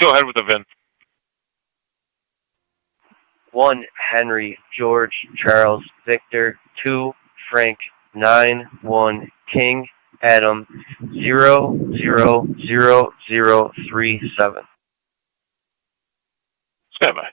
Go ahead with the VIN. 1 Henry George Charles Victor 2 Frank 9 1 King Adam 000037. Stand by.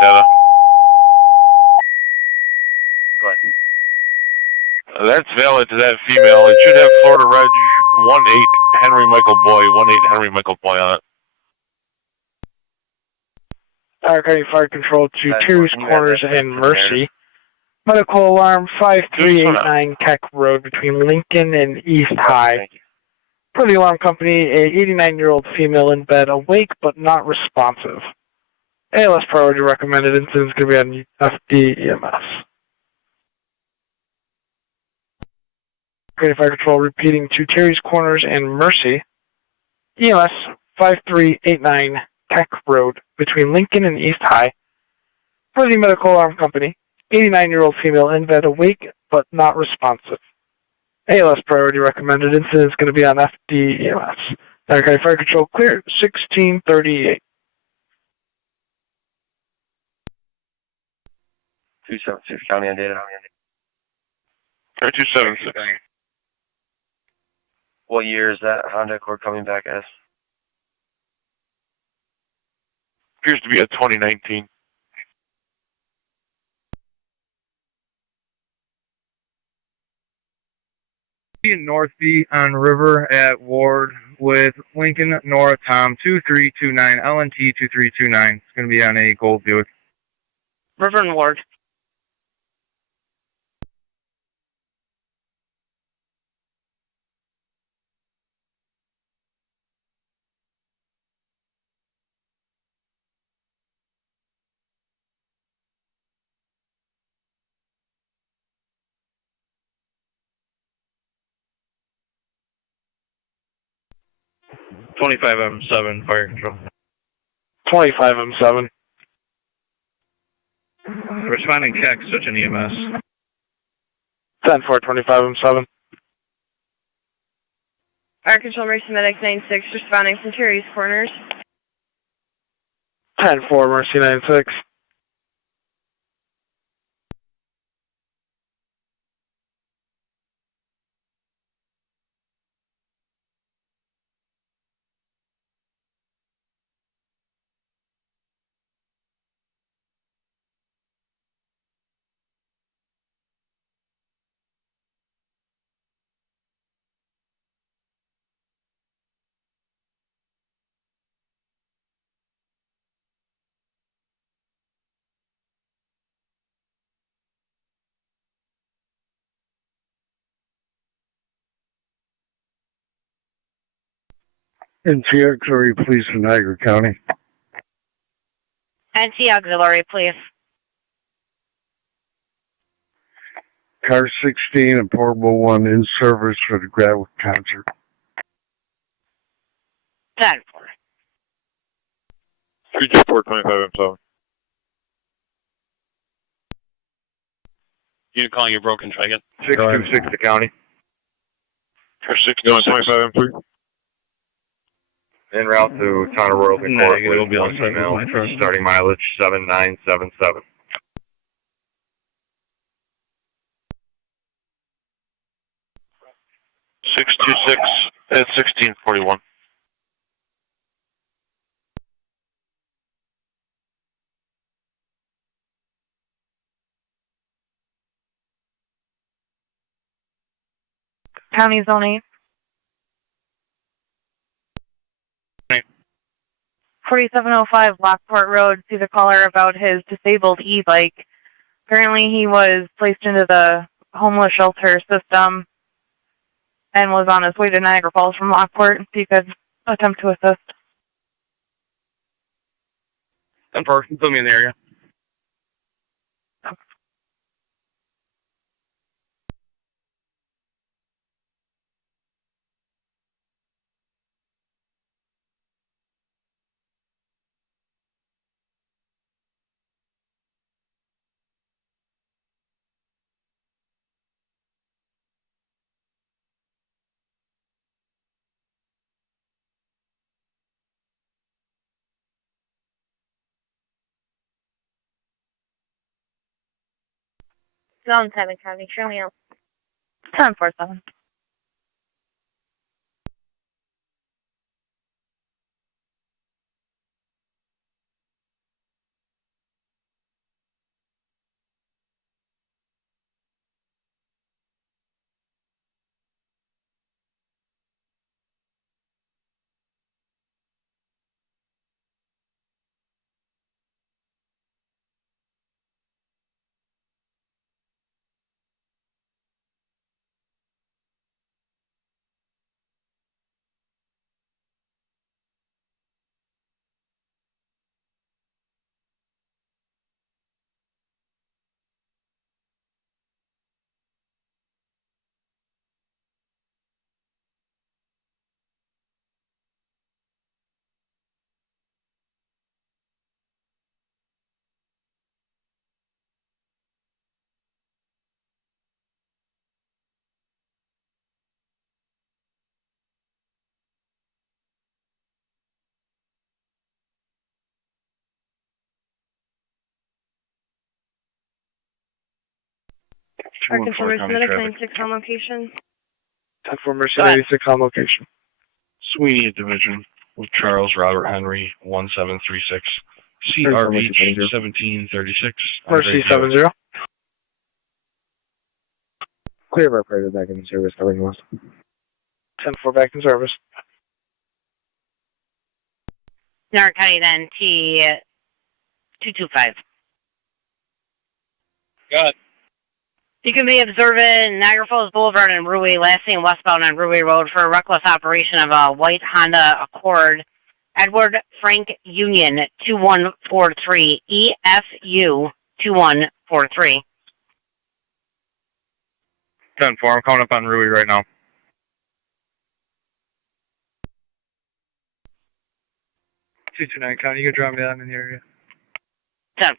Data. Go ahead. That's valid to that female. It should have Florida Reg 18 Henry Michael Boy, 18 Henry Michael Boy on it. Niagara County Fire Control to Terry's Corners and Mercy. Medical alarm 5389 Keck Road between Lincoln and East High. For the alarm company, a 89-year-old female in bed, awake but not responsive. ALS priority recommended incident is going to be on FDEMS. County Fire Control repeating to Terry's Corners and Mercy. EMS 5389 Keck Road between Lincoln and East High. For the medical alarm company, 89-year-old female in bed, awake but not responsive. ALS priority recommended incident is going to be on FDEMS. Niagara County Fire Control clear 1638. 276 County on data. 276. What year is that Honda Accord coming back as? Appears to be a 2019. Northby on River at Ward with Lincoln Nora Tom 2329 LNT 2329. It's going to be on a gold Buick. River and Ward. M7 Fire Control. 25 M7. Responding check, switch an EMS. 10-4, 25 M7. Fire Control Mercy Medic 96 responding from Terry's Corners. 10-4, Mercy 96. NC Auxiliary Police in Niagara County. NC Auxiliary, please. Car 16 and Portable 1 in service for the Gradwick concert. 10-4. 324 25 M7. You calling your broken, try again. 626 the county. Car 16 25 M3. En route to Tonawanda Negative, with be on one site female, with my truck. starting mileage 7977. 626 at 1641. County Zone 8. 4705 Lockport Road to the caller about his disabled e-bike. Apparently he was placed into the homeless shelter system and was on his way to Niagara Falls from Lockport. If you could attempt to assist. 10-4, put me in the area. Zone 7 County, show me out. 10-4-7. Arkansas Medics 96 on location. 10-4 Mercy 96 on location. Sweeney at Division with Charles Robert Henry 1736. CRH 1736. Mercy 70. Clear of our operator back in service, covering west. 10-4 back in service. Niagara County then T225. Got. You can be observing Niagara Falls Boulevard and Ruey, last seen westbound on Ruey Road for a reckless operation of a white Honda Accord. Edward Frank Union 2143, EFU 2143. 10-4, I'm coming up on Ruey right now. 229 County, you can drop me down in the area. 10-4.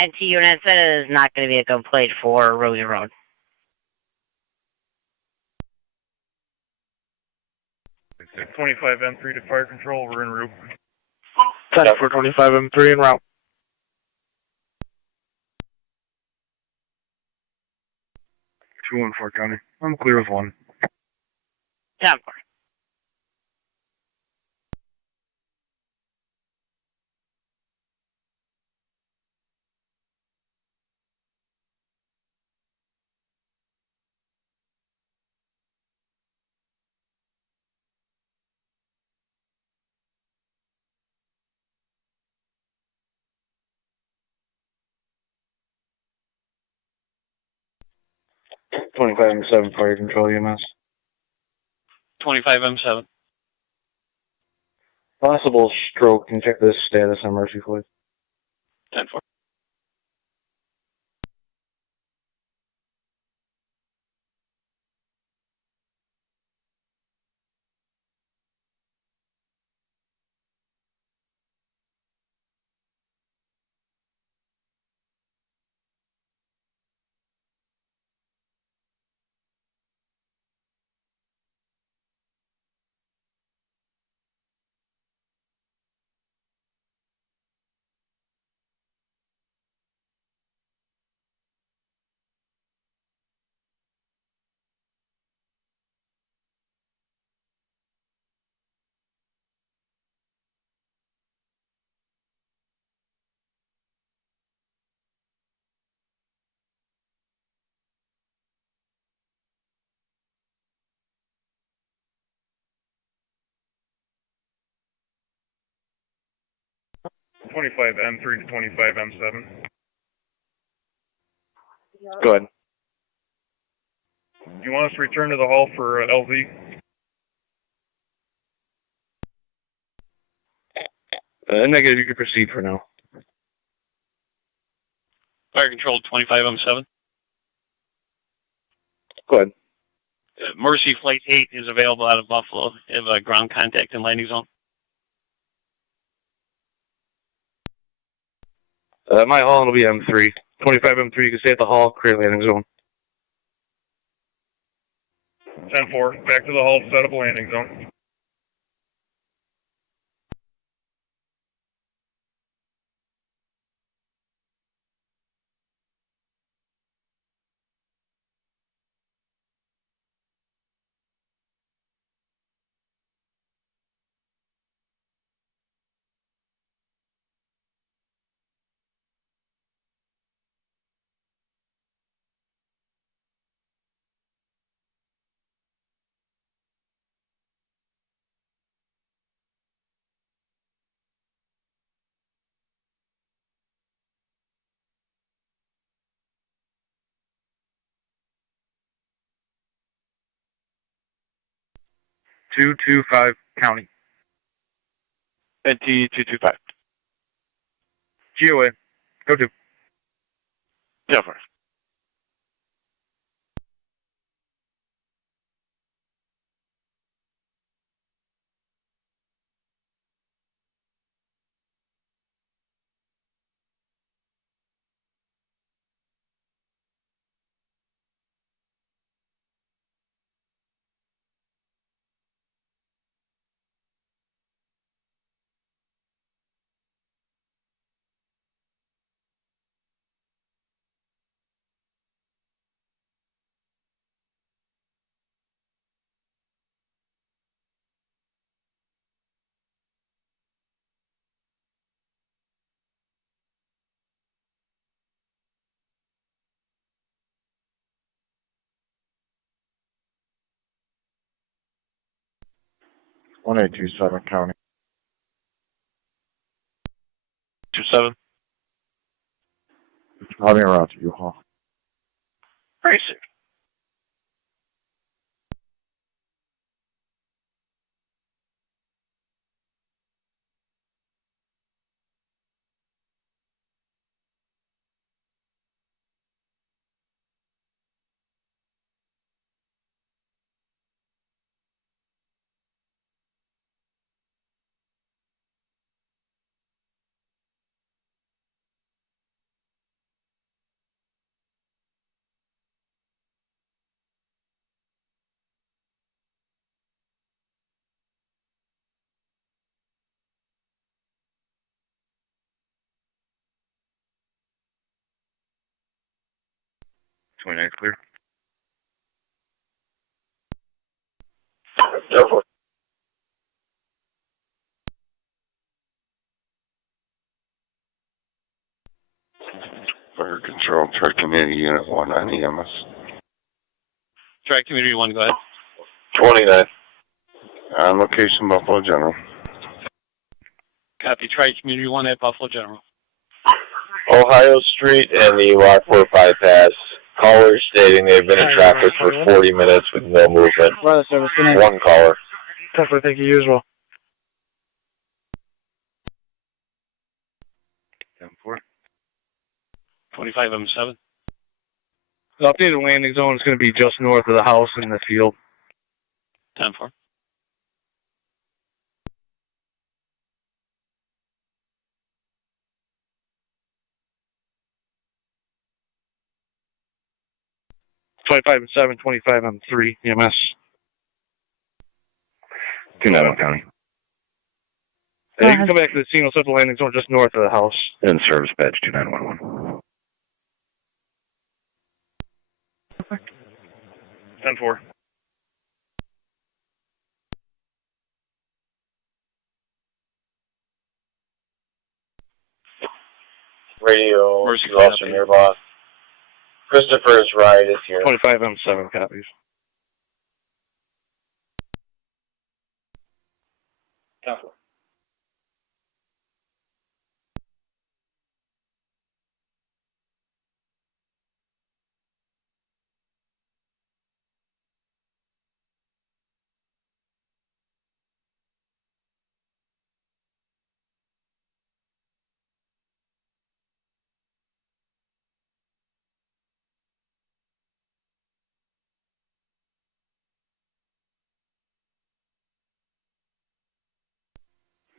NT unit said it is not going to be a complaint for Ruey Road. 25 M3 to fire control, we're en route. 10-4 25 M3 en route. 214 County. I'm clear with 1. 10-4. M7 fire control EMS. 25 M7. Possible stroke. Can you check this status on Mercy, please? 10-4. 25M3 to 25M7. Go ahead. Do you want us to return to the hall for LZ? Negative, you can proceed for now. Fire Control 25M7. Go ahead. Mercy Flight 8 is available out of Buffalo. They have a ground contact and landing zone. My hall will be M3. 25M3, you can stay at the hall, create landing zone. 10-4, back to the hall, set up a landing zone. .225 County. NT 225. GOA. Go to. Yeah, first. One 827 County. 27. I'll be around to you, hall. Very sick. Clear. Fire Control, Tri-Community Unit 1 on EMS. Tri Community 1, go ahead. 29. On location, Buffalo General. Copy. Tri Community 1 at Buffalo General. Ohio Street and the Lockport bypass. Callers stating they've been in traffic for 40 minutes with no movement. One caller. Definitely thank you, usual. 10-4. 25M7. The updated landing zone is going to be just north of the house in the field. 10-4. .25M7, 25M3, EMS. 291 County. You can come back to the scene. We'll set the landing zone just north of the house. And service badge 2911. 10-4. Radio, Mercy Officer nearby. Christopher's ride is here. 25M7 copies. 10-4.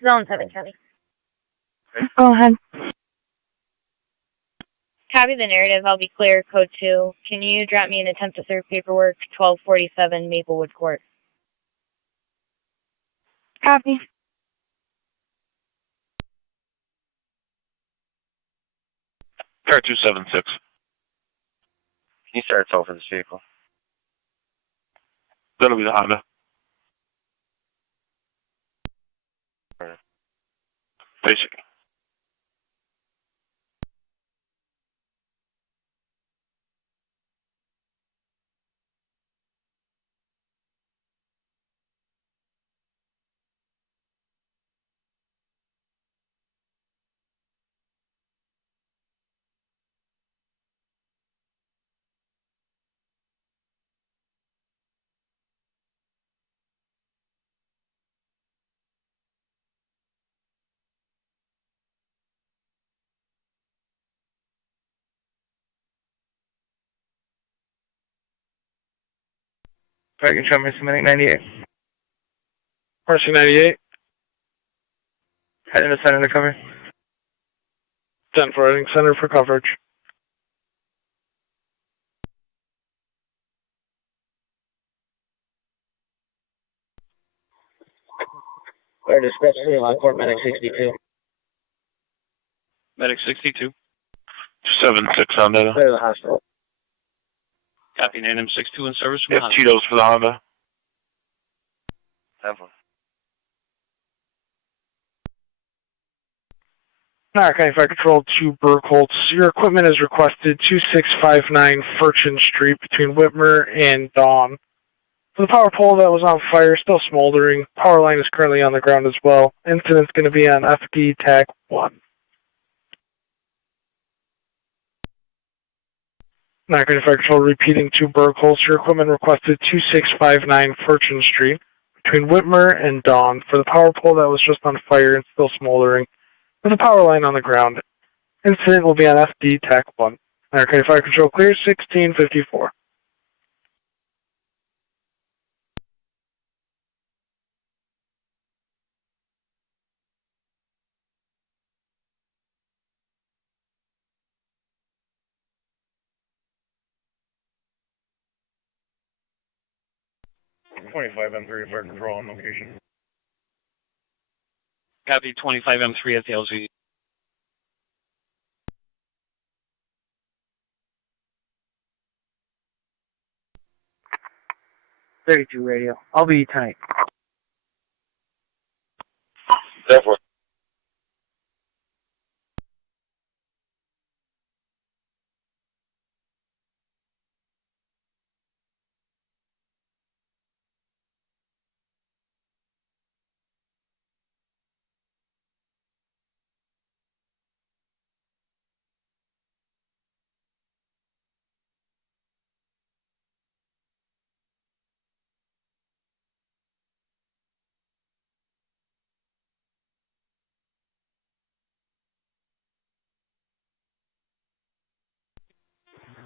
Zone 7, Kelly. Go ahead. Copy the narrative. I'll be clear. Code 2. Can you drop me an attempt to serve paperwork, 1247 Maplewood Court? Copy. Car 276. Can you start a tow for this vehicle? That'll be the Honda. Basic. Parking Trump, submitting 98. Mercy 98. Heading to center to cover. 10 for heading center for coverage. Clear dispatch to Lockport, medic 62. Medic 62. 276 Honda. Clear the hospital. Copy, NM 62 in service from Yes, Honda. Cheetos for the Honda. 10-4. Niagara County Fire Control to Burkholtz. Your equipment is requested 2659 Furchin Street between Whitmer and Dawn. The power pole that was on fire is still smoldering. Power line is currently on the ground as well. Incident's going to be on FD TAC 1. Niagara County Fire Control repeating to Burkholtz. Your equipment requested 2659 Furchin Street between Whitmer and Dawn for the power pole that was just on fire and still smoldering. With a power line on the ground. Incident will be on FD TAC 1. Niagara County Fire Control clear 1654. M3 Fire Control on location. Copy 25 M3 at the LZ. .32 radio. I'll be tonight. 10-4.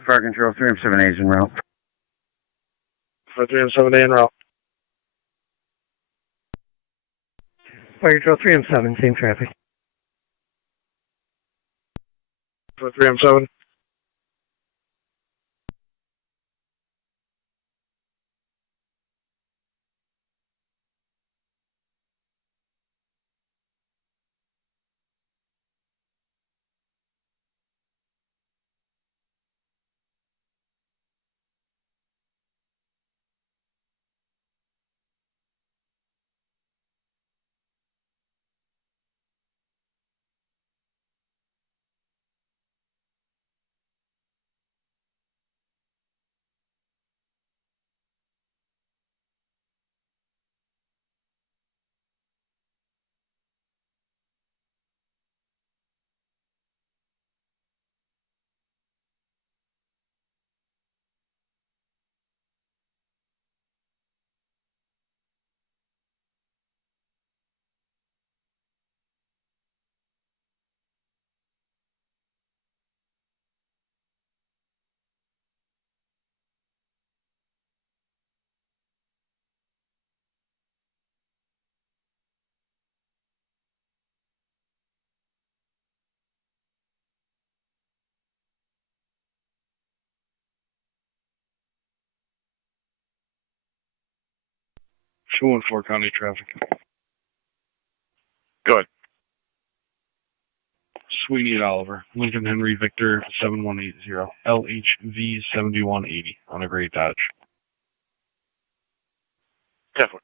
Fire Control 3M7A is en route. For 3M7A en route. Fire Control 3M7, same traffic. For 3M7. 214 County traffic. Good. Sweeney at Oliver, Lincoln Henry Victor 7180, LHV 7180 on a gray Dodge. 10-4.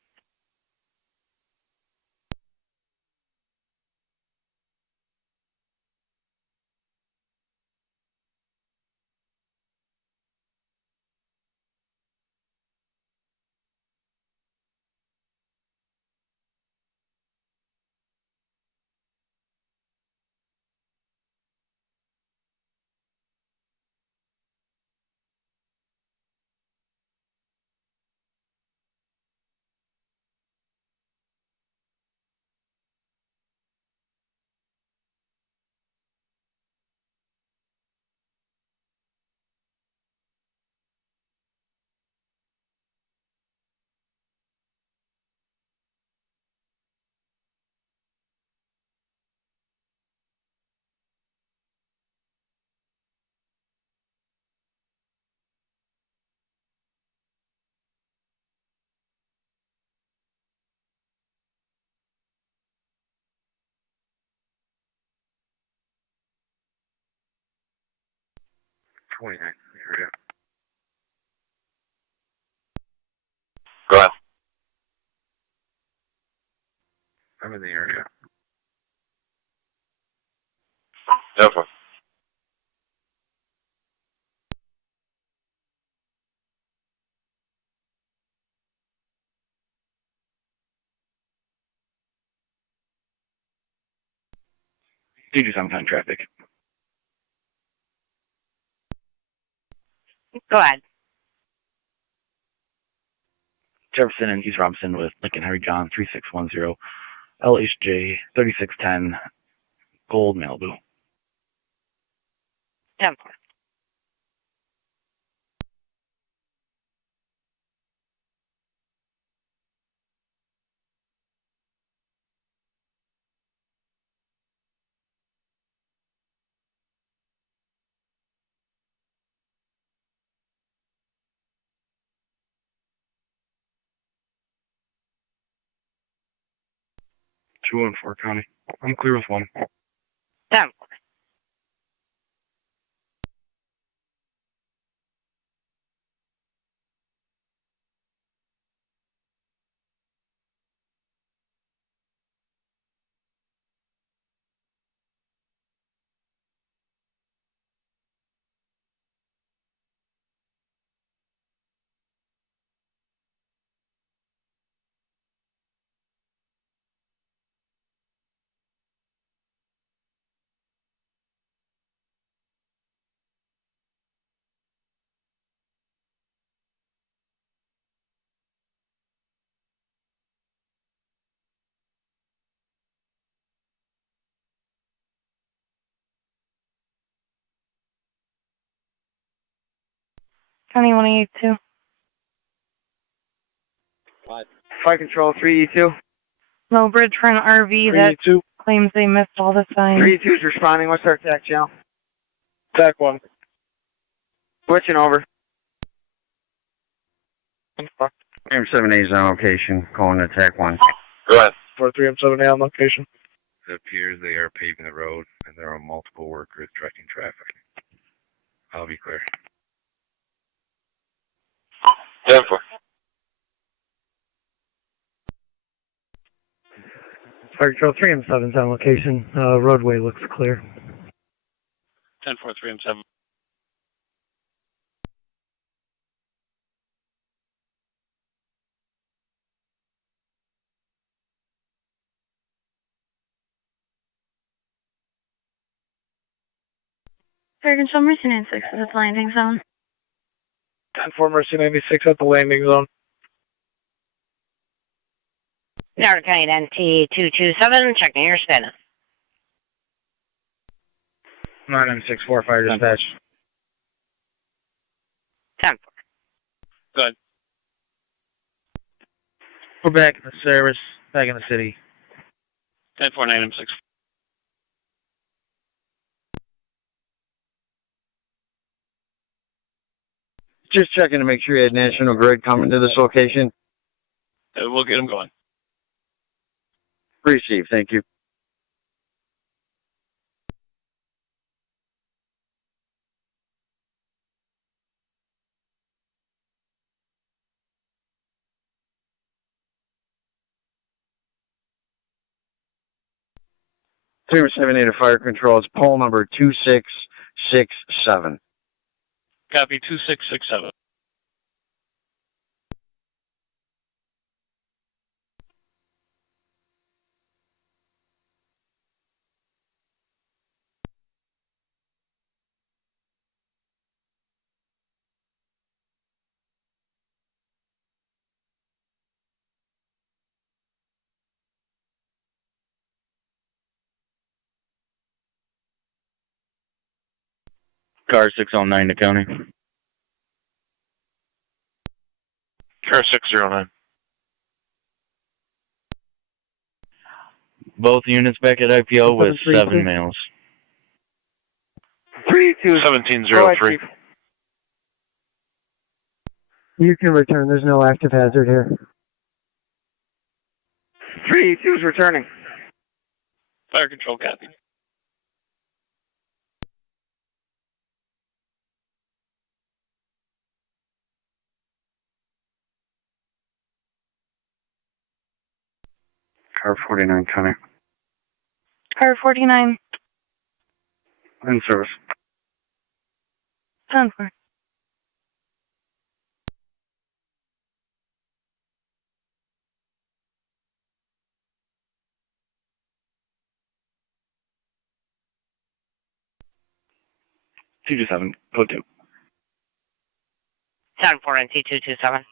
Area. Go ahead. I'm in the area. 10-4. DD sometime traffic. Go ahead. Jefferson and East Robinson with Lincoln Henry John 3610, LHJ 3610, Gold Malibu. 10-4. Two and 4 County. I'm clear with 1. 10-4. County 182. Fire Control 3E2. Low bridge for an RV that 3E2. claims they missed all the signs. 3E2 is responding. What's our TAC channel? TAC 1. Switching over. M7A is on location, calling attack 1. Go ahead. 43M7A on location. It appears they are paving the road, and there are multiple workers directing traffic. I'll be clear. 10-4. Fire Control 3M7's on location. Roadway looks clear. 10-4, 3 and 7. Fire Control Mercy 96 is its landing zone. 10-4 Mercy 96 at the landing zone. Niagara County NT 227, checking your status. 9M64 Fire Dispatch. 10-4. Good. We're back in the service, back in the city. 10-4, 9M6. Just checking to make sure you had National Grid coming to this location. We'll get them going. Received. Thank you. Three 78 Fire Control. It's pole number 2667. Copy 2667. Car 609 to county. Car 609. Both units back at IPO with 7 males. 1703. You can return. There's no active hazard here. 382's returning. Fire control, copy. Car 49 county. Car 49. In service. 10-4. Two two seven. Code 2. 10-4 and T227.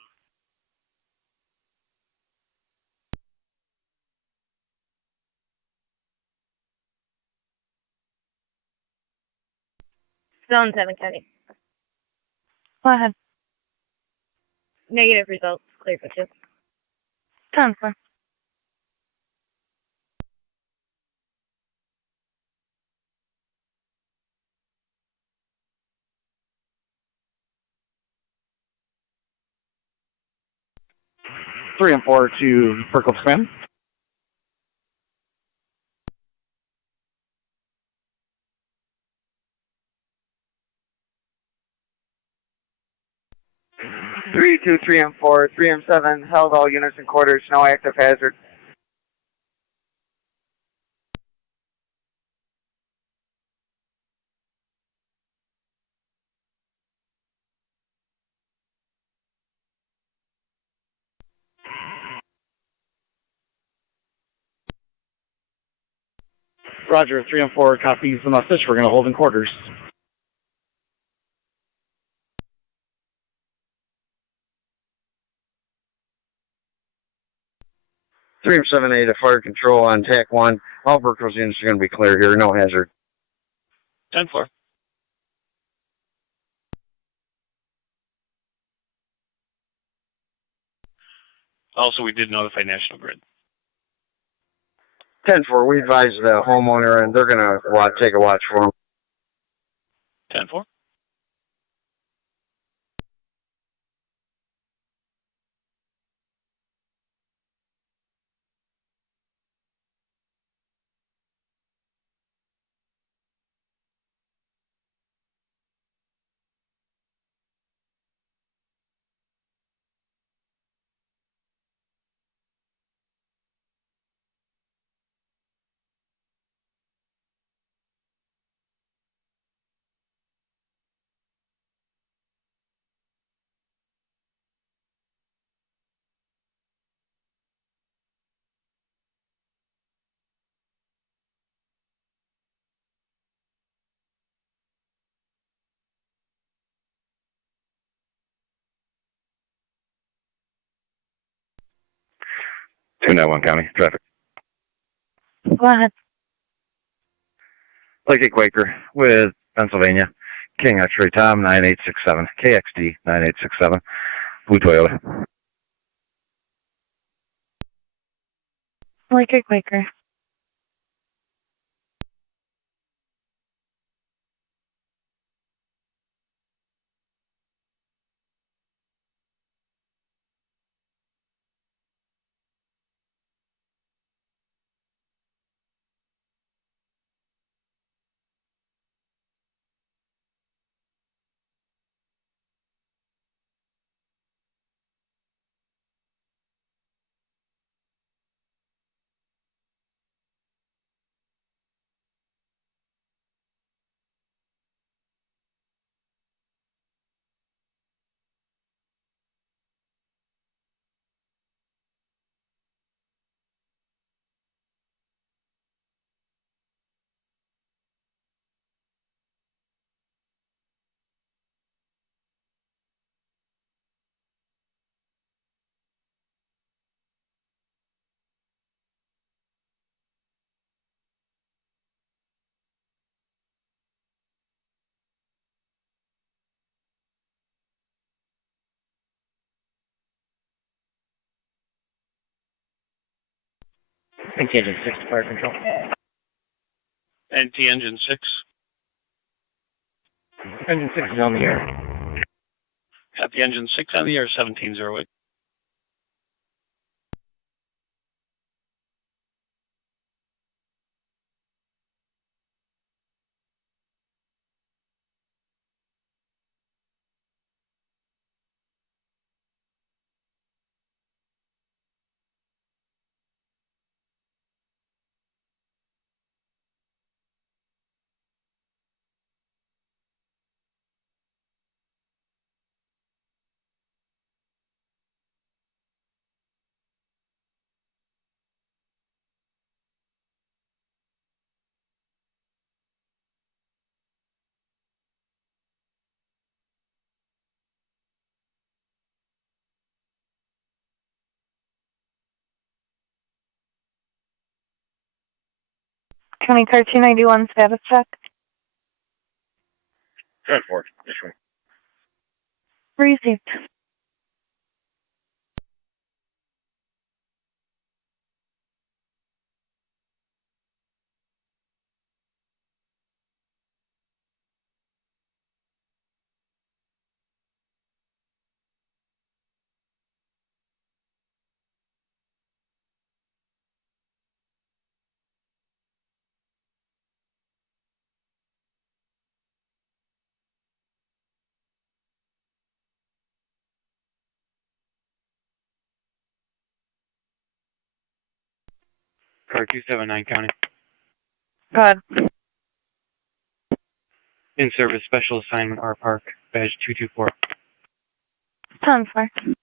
Still in 7 County. Go ahead. Negative results. Clear for 2. 10-4. Three and 4 to Circle Command. Three, 2, 3, and 4. 3 and 7 held all units and quarters. No active hazard. Roger, 3 and 4 copies the message. We're going to hold in quarters. Three 78 Fire Control on TAC 1. All Burkos units are going to be clear here. No hazard. 10-4. Also, we did notify National Grid. 10-4. We advise the homeowner, and they're going to take a watch for him. 10-4. Two 291 County traffic. Go ahead. Lake Quaker with Pennsylvania. King X-ray Tom 9867. KXD 9867. Blue Toyota. Like a Quaker. NT engine 6 to fire control. NT engine 6. Engine 6 is on the air. Got the engine 6 on the air, 1708. County Car 291 status check. Transport, issuing. Received. Car 279 County. Go ahead. In service special assignment R Park, badge 224. 10-4.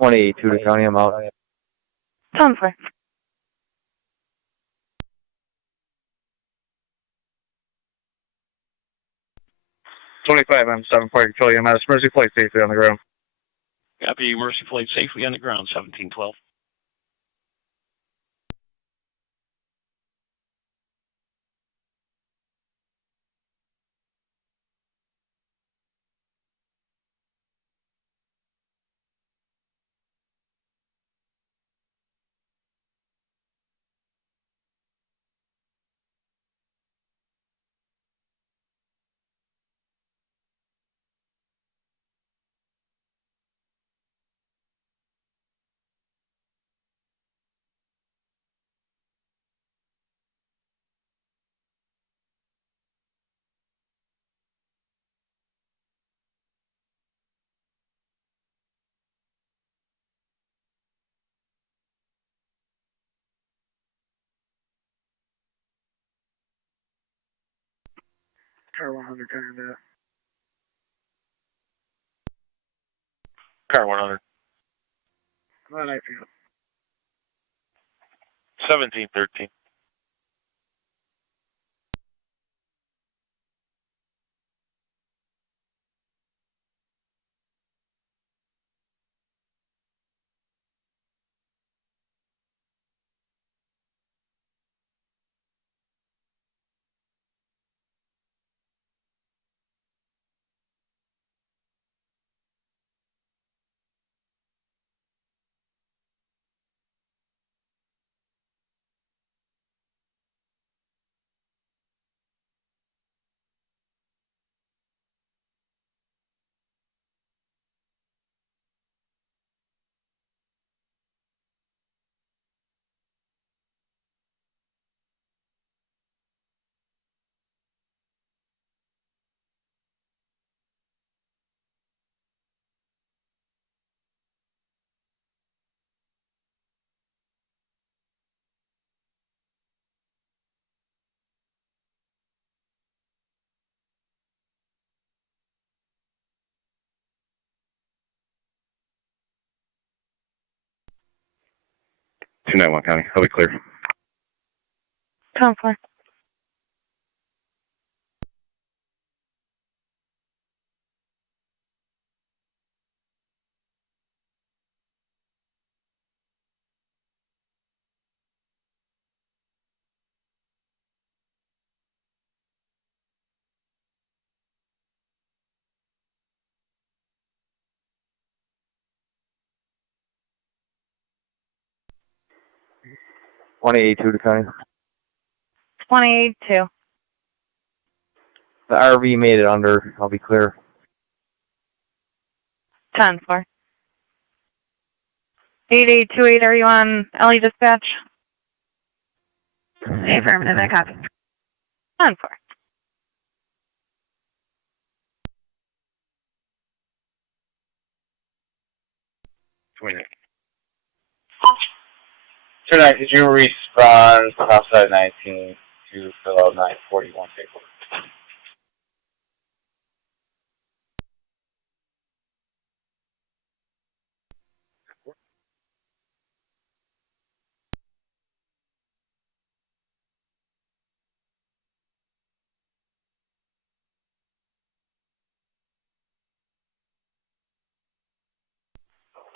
To the county, I'm out. 10-4. I'm 7 Fire Control. I'm at a Mercy Flight safely on the ground. Copy, Mercy Flight safely on the ground, 1712. Car 100, turn that. Car 100. Glad I feel. 1713. 291 County. I'll be clear. 10-4. $28.2 to County. 28-2. The RV made it under. I'll be clear. 10-4. 8828, are you on LE dispatch? Affirmative, I copy. 10-4. Tonight, did you respond outside 19 to fill out 941 paperwork?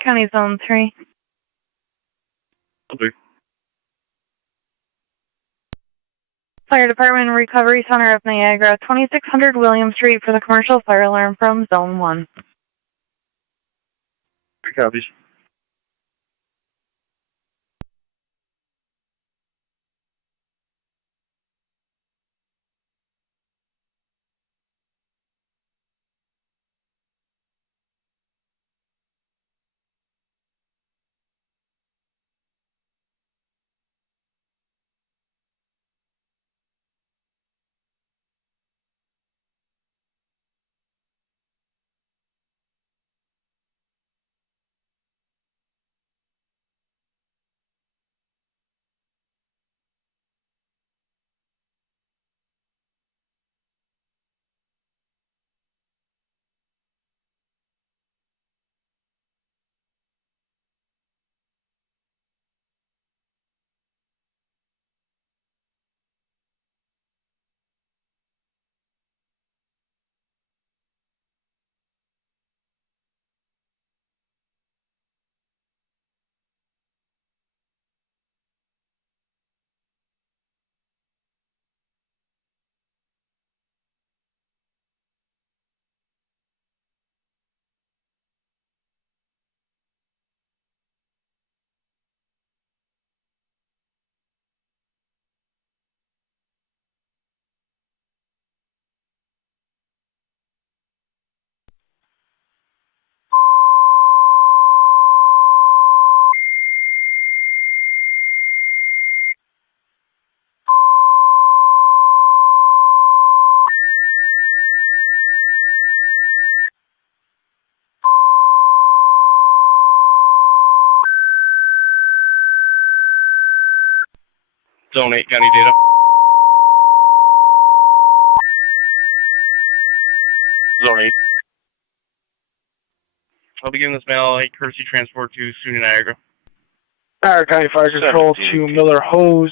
County Zone 3. Okay. Fire Department Recovery Center of Niagara, 2600 William Street for the commercial fire alarm from Zone 1. Copies. Zone 8 County data. Zone 8. I'll begin this mail a courtesy transport to SUNY Niagara. Niagara County Fire Control to Miller Hose,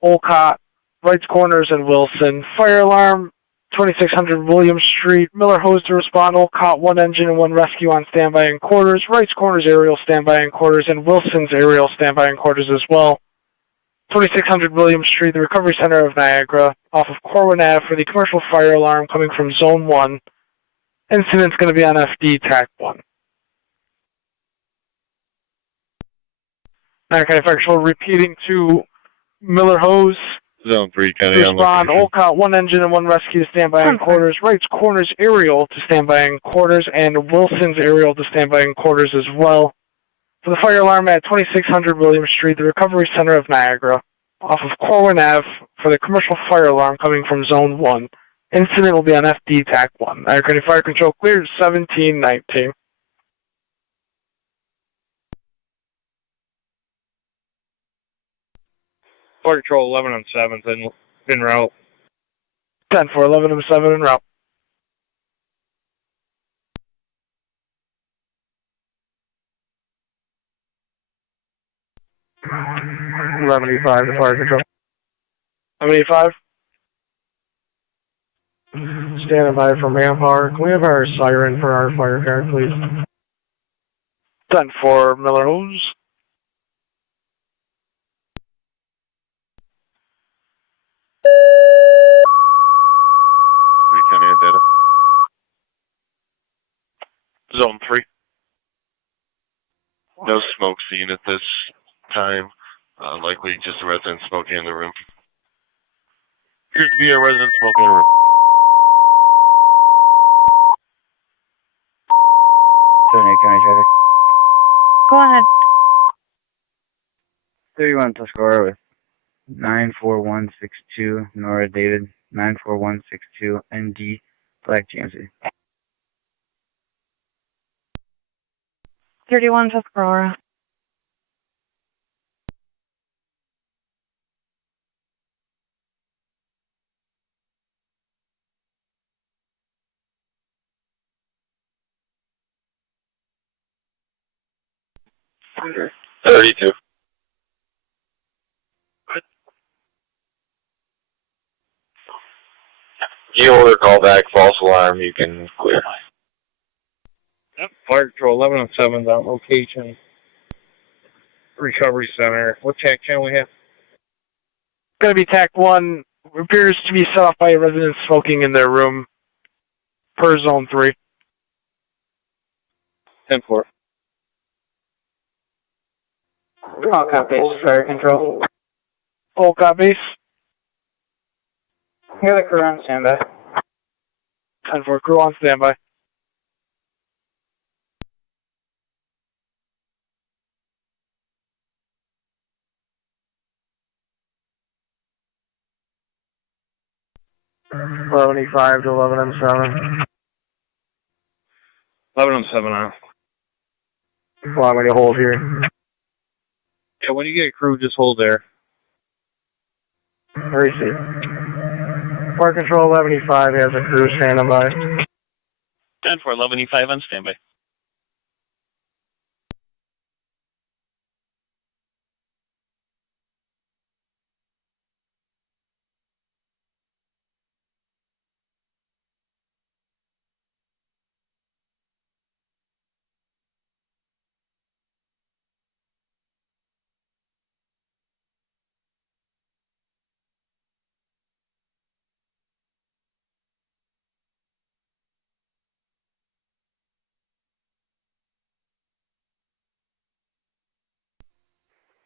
Olcott, Wrights Corners, and Wilson. Fire alarm, 2600 William Street. Miller Hose to respond. Olcott, 1 engine and 1 rescue on standby in quarters. Wrights Corners aerial standby in quarters, and Wilson's aerial standby in quarters as well. 2600 William Street, the Recovery Center of Niagara, off of Corwin Ave for the commercial fire alarm coming from Zone 1. Incident's going to be on FD TAC 1. Niagara County Fire Control repeating to Miller Hose. Zone 3 County. Respond. Olcott, 1 engine and 1 rescue to standby in quarters. Wrights Corners aerial to standby in quarters, and Wilson's aerial to standby in quarters as well. For the fire alarm at 2600 William Street, the Recovery Center of Niagara, off of Corwin Ave for the commercial fire alarm coming from Zone 1. Incident will be on FD TAC 1. Niagara County Fire Control cleared 1719. Fire Control 11 on 7th en route. 10-4, 11 and 7 en route. 1185 to fire control. 1185. Standing by for manpower. Can we have our siren for our fire car, please? 10-4 Miller Hose. County data. Zone 3. No smoke seen at this time. Likely just a resident smoking in the room. Appears to be a resident smoking in the room. County traffic. Go ahead. 31 Tuscarora with 94162 Nora David 94162 ND Black GMC. 31 Tuscarora. Under 32. You order call back, false alarm, you can clear. Yep. Fire Control 11 and 7 on location. Recovery Center. What TAC channel we have? Going to be TAC 1. Appears to be set off by a resident smoking in their room. Per Zone 3. 10-4. All copies, fire control. All copies. Here the crew on standby. 10-4 crew on standby. $11.85 to 11M7. 11M7 on. Allow me to hold here. Yeah, when you get a crew, just hold there. Receive. Fire Control 1185 has a crew standing by. 10-4 1185 on standby.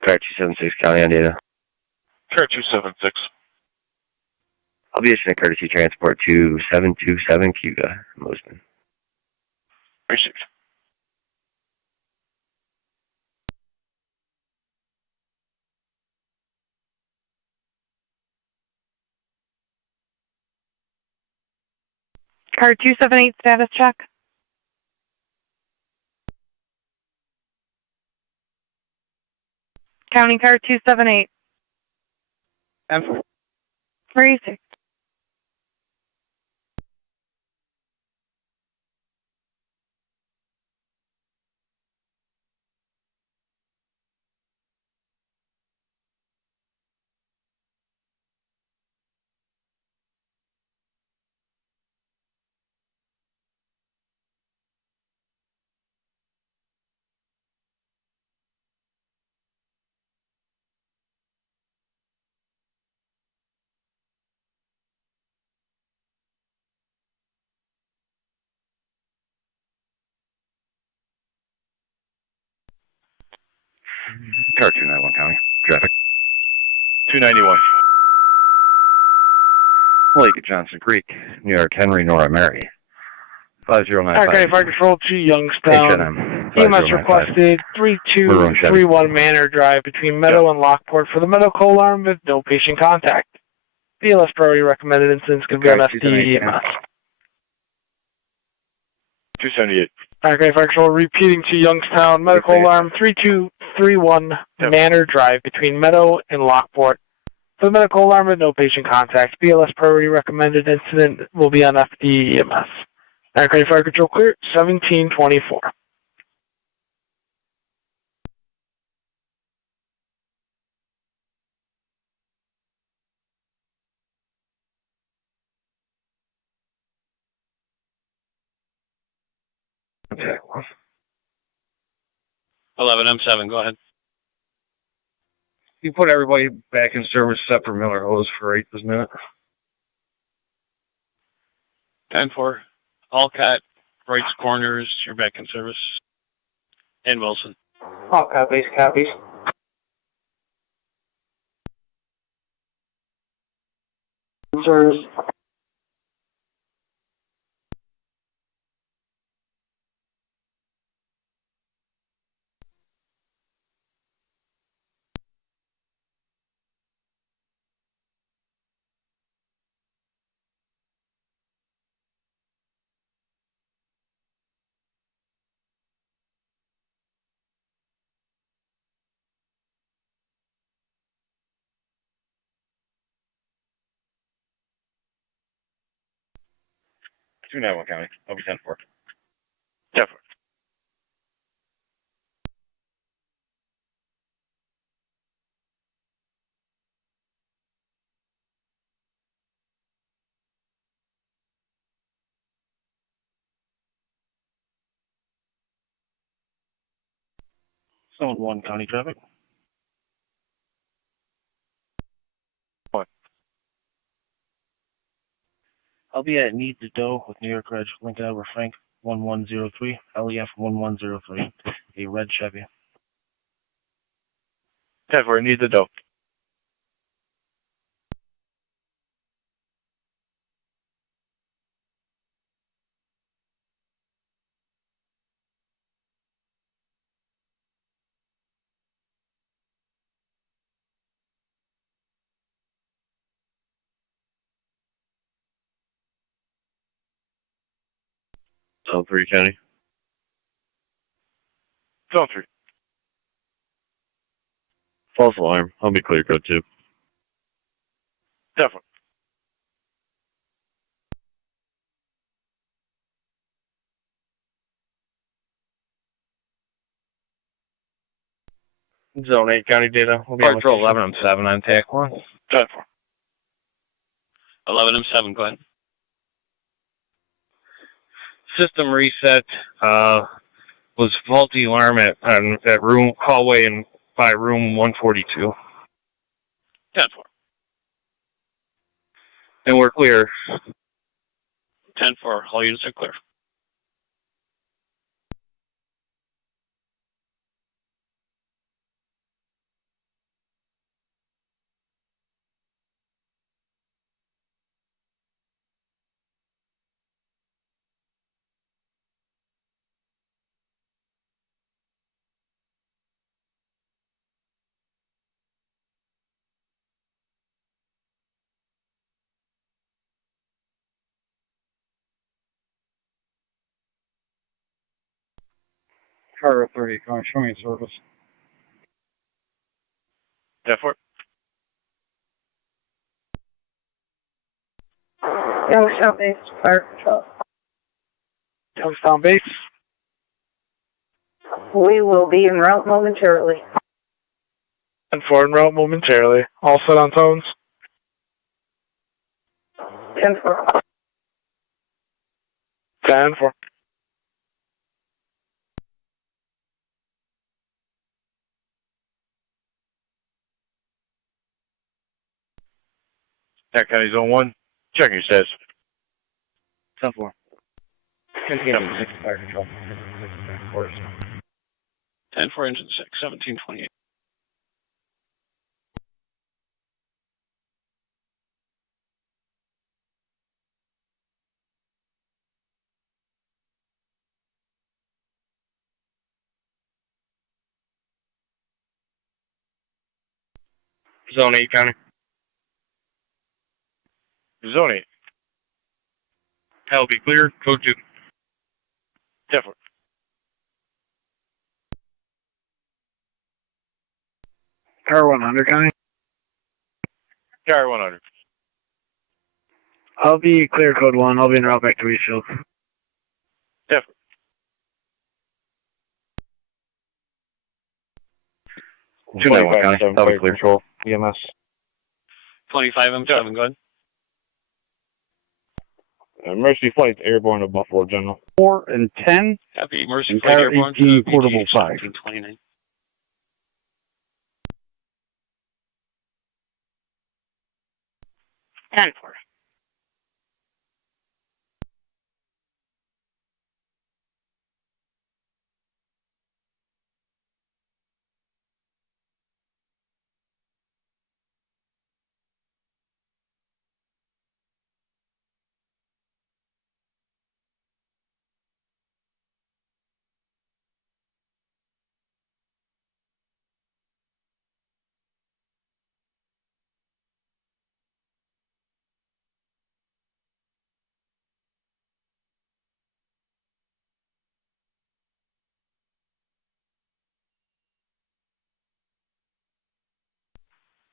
Car 276 County on data. Car 276. I'll be issuing a courtesy transport to 727 Cuba, Mosman. Received. Car 278 status check. County car 278. And 36. Car 291 County. Traffic. 291. Lake at Johnson Creek, New York, Henry, Nora Mary. 5095. Okay, Fire Control to Youngstown. EMS requested 3231 Manor Drive between Meadow and Lockport for the medical alarm with no patient contact. BLS priority recommended incidents could be on FD EMS. 278. Okay, Fire Control repeating to Youngstown. Medical alarm 3231 Manor Drive between Meadow and Lockport. For the medical alarm with no patient contact, BLS priority recommended incident will be on FD EMS. Okay, Fire Control clear, 1724. TAC 1. 11M7, go ahead. You put everybody back in service except for Miller Hose for 8 this minute. 10-4. Alcott, Wright's Corners, you're back in service. And Wilson. All copies, copies. Service. Two Navajo County. I'll be 10-4. 10-4. Zone 1 County traffic. I'll be at Need to Doe with New York Red, Lincoln Edward Frank 1103, LEF 1103, a red Chevy. 10-4, Need to Doe. Zone 3 County. Zone 3. False alarm. I'll be clear code 2. 10-4. Zone 8 County data. We'll be on patrol 11M7 on TAC 1. 10-4. 11M7, go ahead. System reset was faulty alarm at room hallway and by room 142. 10-4. And we're clear. 10-4, all units are clear. Carter 30, going show me service. 10-4. Youngstown base, fire control. Youngstown base. We will be en route momentarily. And 4 en route momentarily. All set on tones. 10-4. 10-4. TAC County Zone 1. Checking your status. 10-4. Continue 6 fire control. 10-4, engine 6, 1728. Zone 8 County. Zone 8. I'll be clear. Code 2. 10-4. Car 100 County. Car 100. I'll be clear code 1. I'll be en route back to East Shield. 10-4. 2 Navajo County. I'll be clear. Control. EMS. 25M7, go ahead. Mercy Flight's airborne to Buffalo General. 4 and 10. Copy. Mercy And Flight Tower Airborne 18 to portable 5. 1729. 10-4.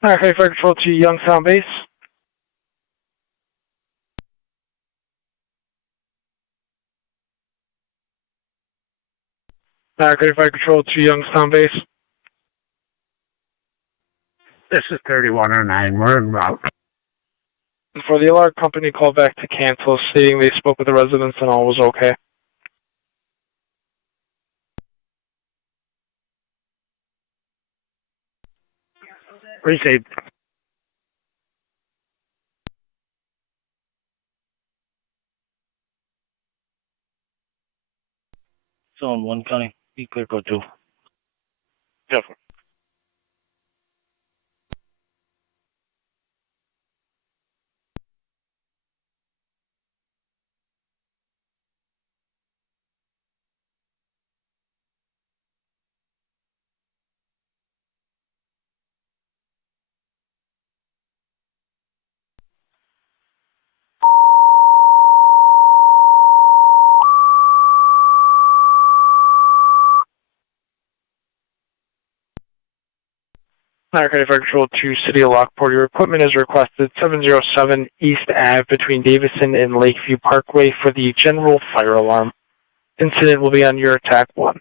Okay, Fire Control to Youngstown Base. Okay, Fire Control to Youngstown Base. This is 3109. We're en route. For the alarm company, call back to cancel, stating they spoke with the residents and all was okay. Received. Zone 1 County. Be clear code 2. Careful. Okay, Fire Control to City of Lockport. Your equipment is requested 707 East Ave between Davison and Lakeview Parkway for the general fire alarm. Incident will be on your attack 1.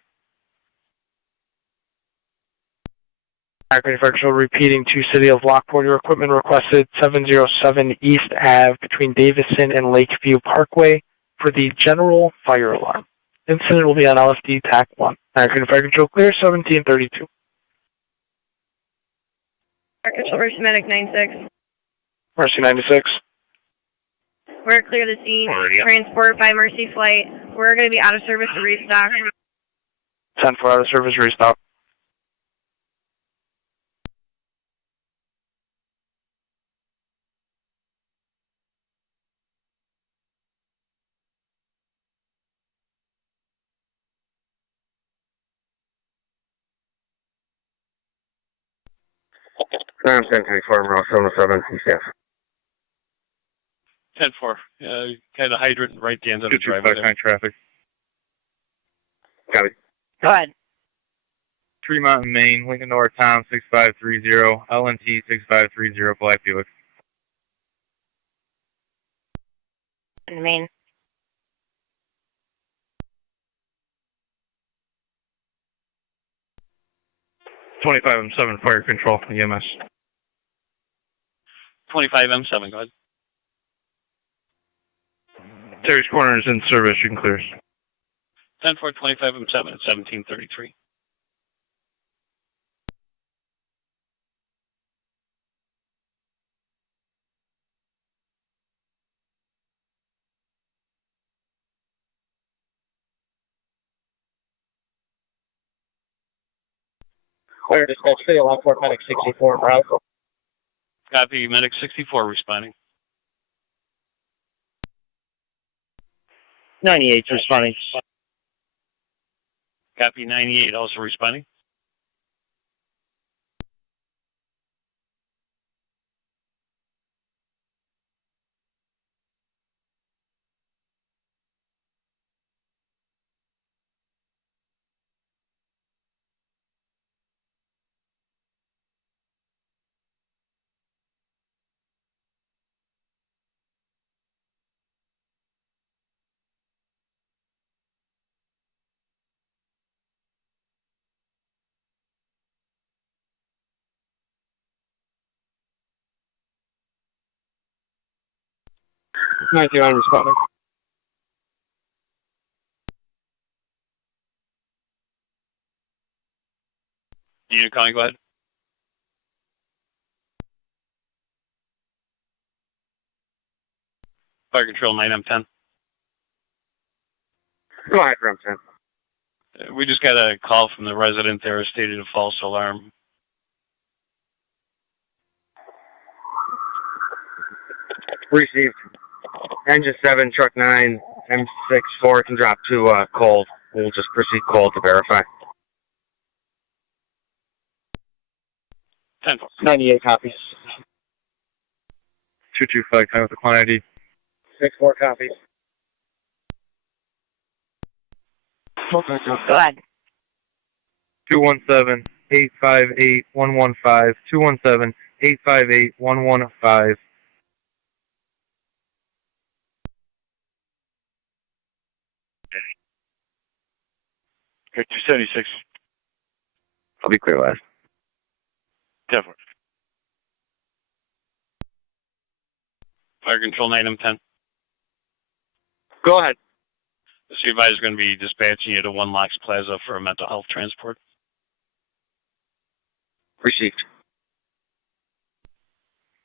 Okay, Fire Control repeating to City of Lockport. Your equipment requested 707 East Ave between Davison and Lakeview Parkway for the general fire alarm. Incident will be on LFD TAC 1. Okay, Fire Control clear 1732. Fire Control, Mercy Medic 96. Mercy 96. We're clear the scene. Transport by Mercy Flight. We're going to be out of service to restock. 10 for out of service restock. I'm 1024, Route 707, East Ave. 10-4. Kind of hydrant right at the end of the driveway. 225 traffic. Copy. Go ahead. Tremont, Maine, Lincoln North, Tom 6530, LNT 6530, Black Felix. In Maine. M7 Fire Control, EMS. 25 M7, go ahead. Terry's Corner is in service, you can clear. 10-4, 25 M7 at 1733. Clear dispatch, City of Lockport, Medic 64, route. Copy, Medic 64 responding. 98 responding. Copy, 98 also responding. Responding. Union County, go ahead. Fire Control 9M10. Go ahead, from 10. We just got a call from the resident there stated a false alarm. Received. Engine 7, truck 9, M6 4 can drop to cold. We'll just proceed cold to verify. 10-4. 98 copies. 225, time with the quantity. 6-4 copies. Go ahead. 217-858-115. 217-858-115. Okay, 276. I'll be clear last. 10-4. Fire Control 9M10. Go ahead. The supervisor is going to be dispatching you to One Locks Plaza for a mental health transport. Received.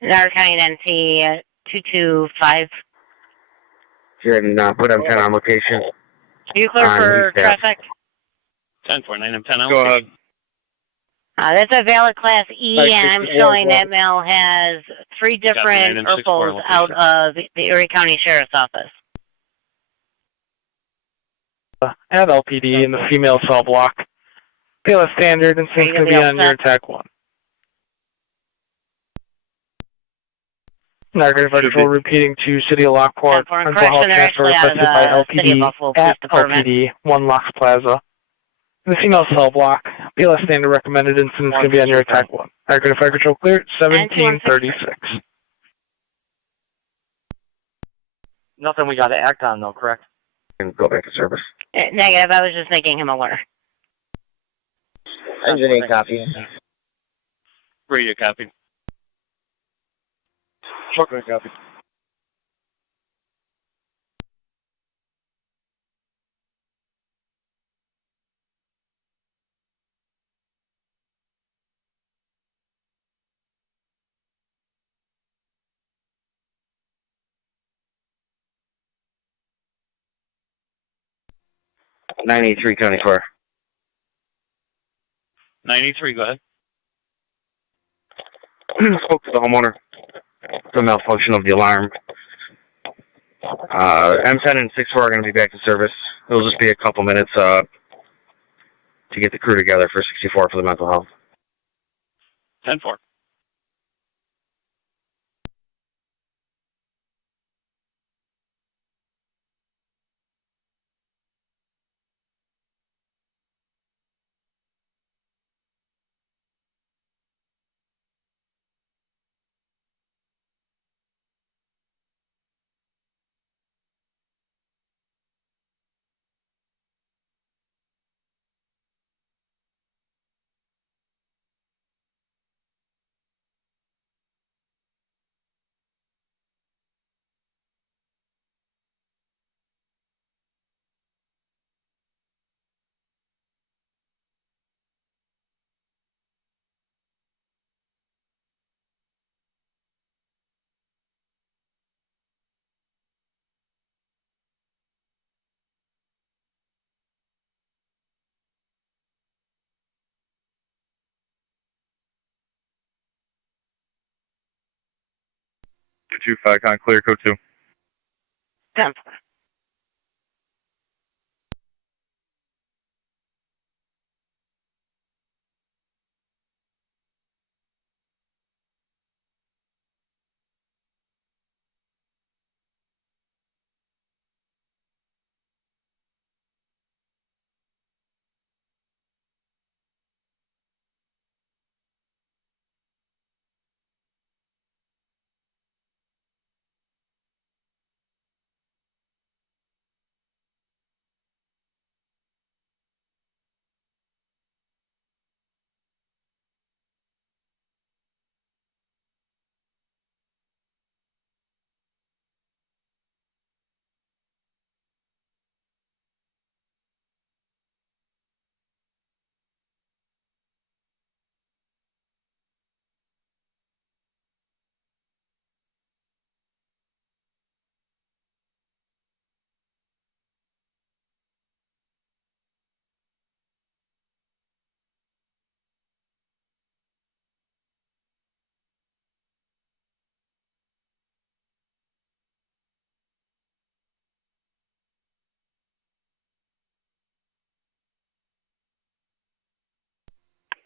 Niagara County NC 225. Go ahead and put M10 on location. Are you clear for traffic? 10-4, 9M10. Go ahead. That's a valid Class E, and I'm showing that mail has 3 different URPLs out of the Erie County Sheriff's Office. At LPD in the female cell block. PLS standard and seems to be on your TAC 1. Niagara Fire Patrol repeating to City of Lockport. Mental health transfer requested by LPD at LPD, One Locks Plaza. In the female cell block, PLS standard recommended incidents going to be on your TAC 1. Niagara Fire Patrol clear, 1736. Nothing we got to act on, though, correct? And go back to service. Negative, I was just making him aware. Engine 8 copy. Radio copy. Truck 9 copy. $93 County 4. 93, go ahead. Spoke to the homeowner. The malfunction of the alarm. M10 and 6-4 are going to be back in service. It'll just be a couple minutes to get the crew together for 64 for the mental health. 10-4. Two five, con clear, code 2. 10-4.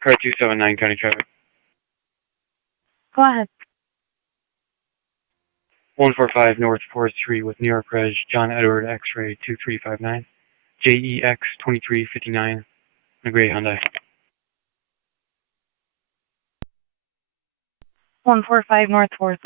Car 279, county traffic. Go ahead. 145 North 4th Street with New York Reg, John Edward X-ray 2359, JEX 2359, a gray Hyundai. 145 North 4th.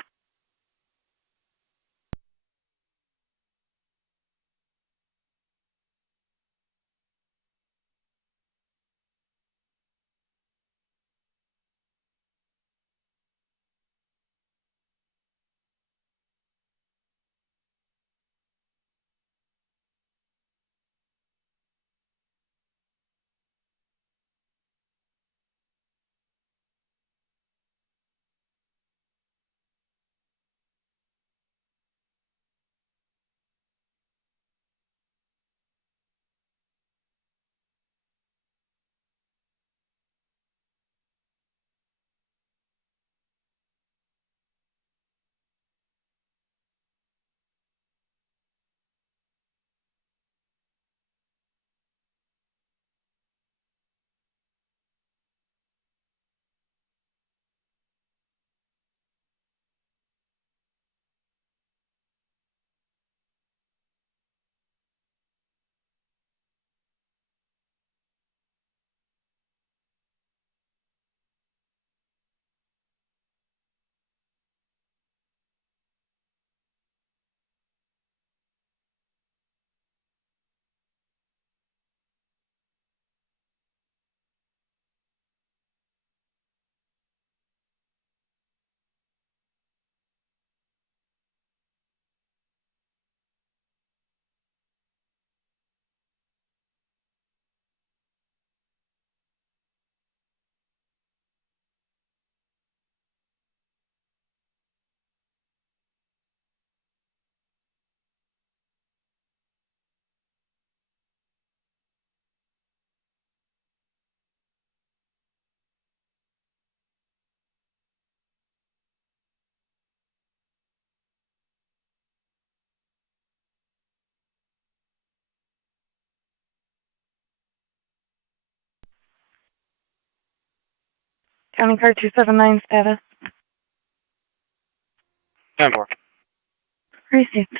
County car 279 status. 10-4. Received.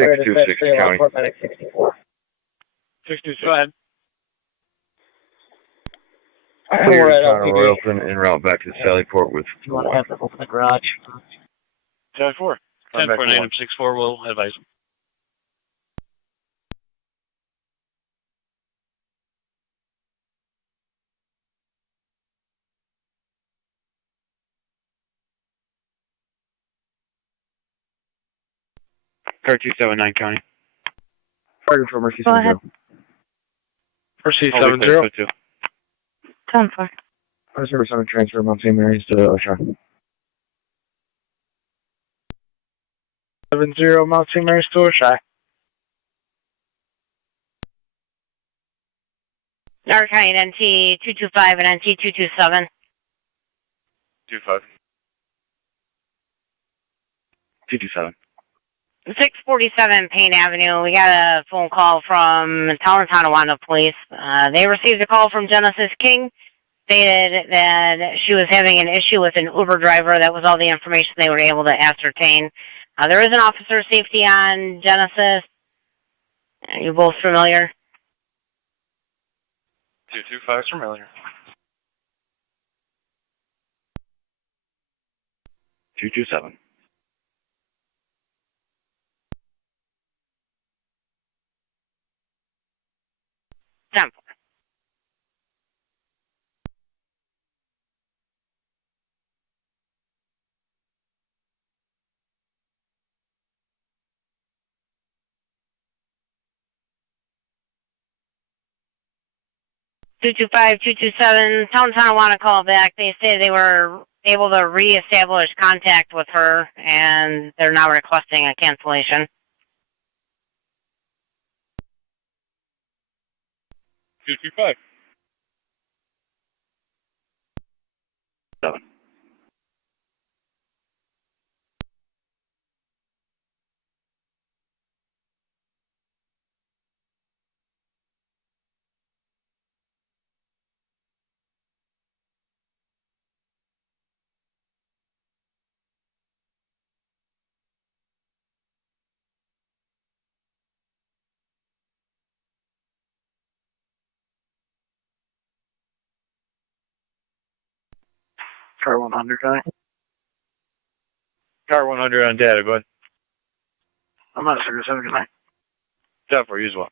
626 County. Lockport medic 64. 66. Go ahead. Clear We're at town of LPD. Royalton en route back to Sallyport with You want to have to open the garage? 10-4. 10-4, will advise. Car 279 County. Fire Control, Mercy Go 70. ahead. Mercy Oh, 70. 10-4. Fire Service 7 transfer Mount St. Mary's to Ocean. 70 Mount St. Mary's to Oshai. Niagara County NT 225 and NT 227. 25. 227. 647 Payne Avenue. We got a phone call from Town of Tonawanda Police. They received a call from Genesis King, stated that she was having an issue with an Uber driver. That was all the information they were able to ascertain. There is an officer of safety on Genesis. Are you both familiar? 225 is familiar. 227. Temple. Two 227. Town Tonawanda called back. They said they were able to reestablish contact with her, and they're now requesting a cancellation. 225. 7. Car 100, guy. Car 100 on data, go ahead. I'm out of service. Have a good night. 10-4, you as well.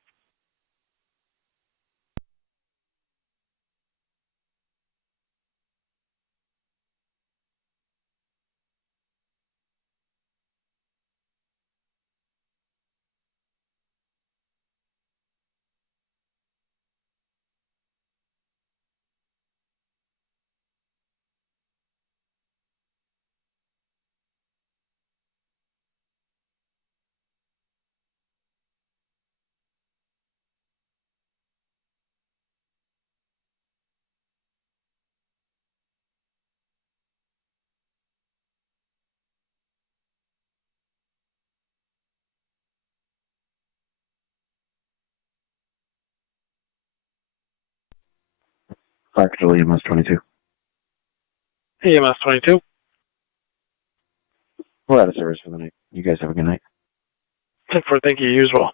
Fire Control EMS 22. EMS 22. We're out of service for the night. You guys have a good night. 10-4, thank you. You as well.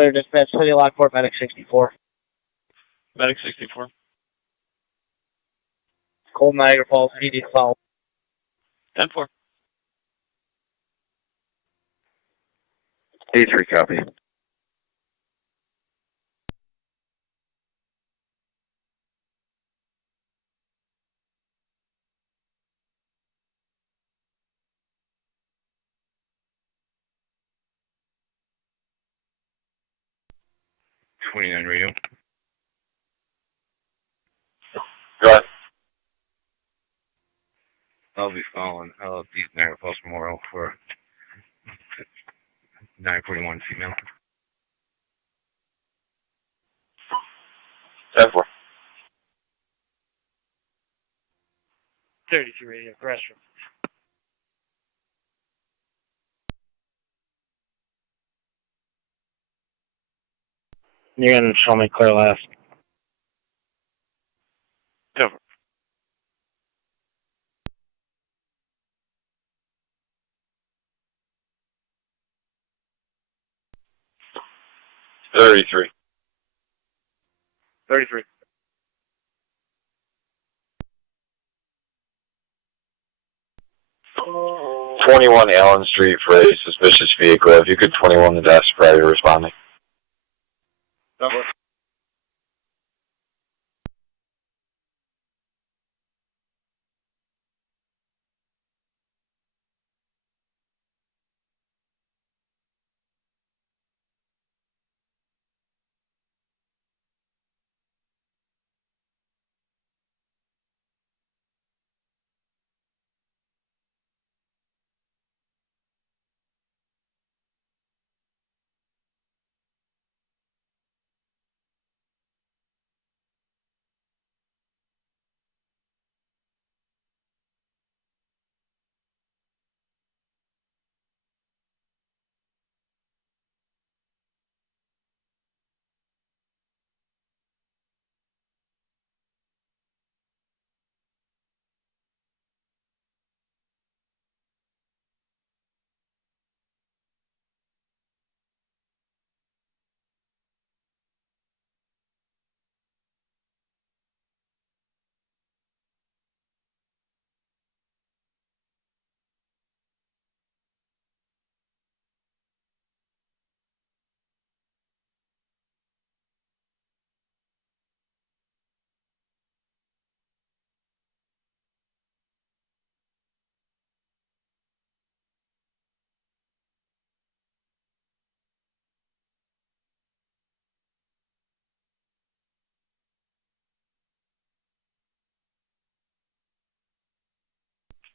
clear, dispatch, City Lockport, medic 64. Medic 64. Cold Niagara Falls, PD follow. 10-4. A3 copy. '29 radio. Go ahead. I'll be following LFD Niagara Falls Memorial for 941 female. 10-4. 32 radio, restroom. You're going to show me clear last. Cover. $33. 33. $21 Allen Street for a suspicious vehicle. If you could 21 the desk prior to responding. Number.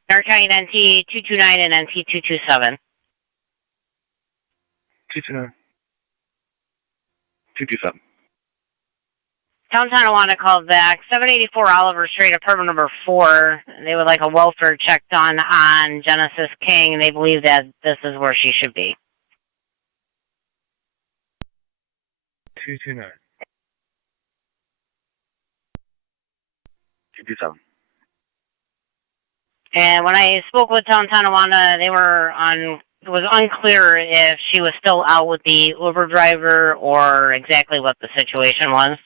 Niagara County NT 229 and NT 227. 229. 227. Town Tonawanda called back. 784 Oliver Street, apartment number 4. They would like a welfare check done on Genesis King, and they believe that this is where she should be. 229. 227. And when I spoke with Town Tonawanda, they were on. It was unclear if she was still out with the Uber driver or exactly what the situation was.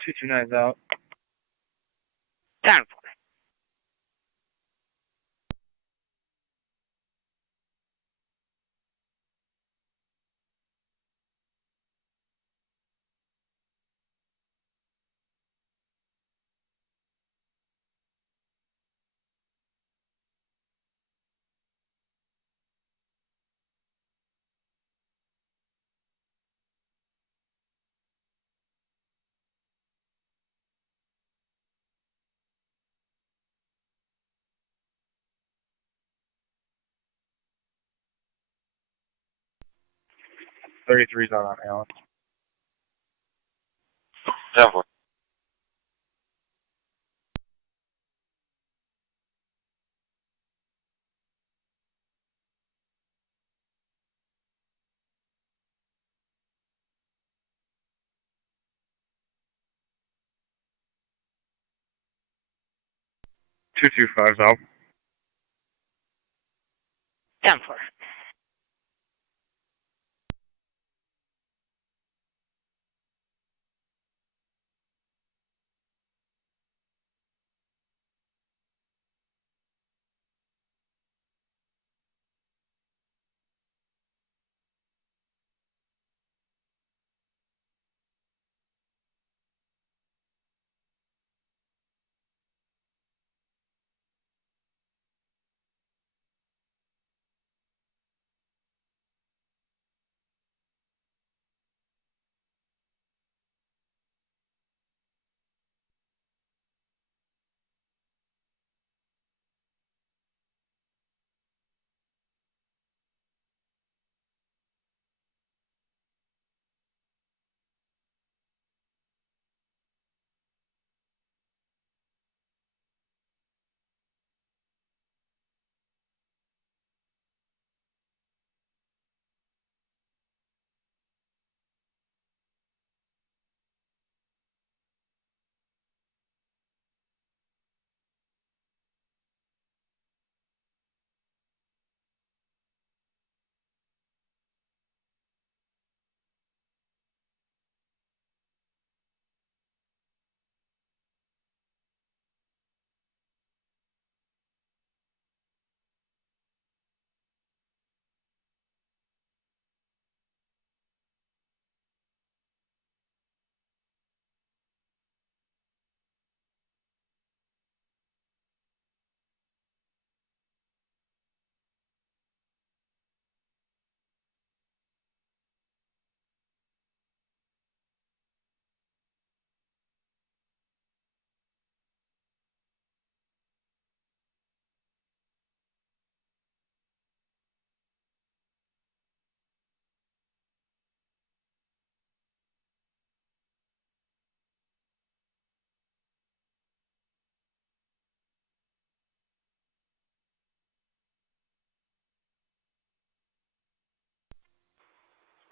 229's out. 10-4. $33's out on Allen. 10-4. $225's out. 10-4.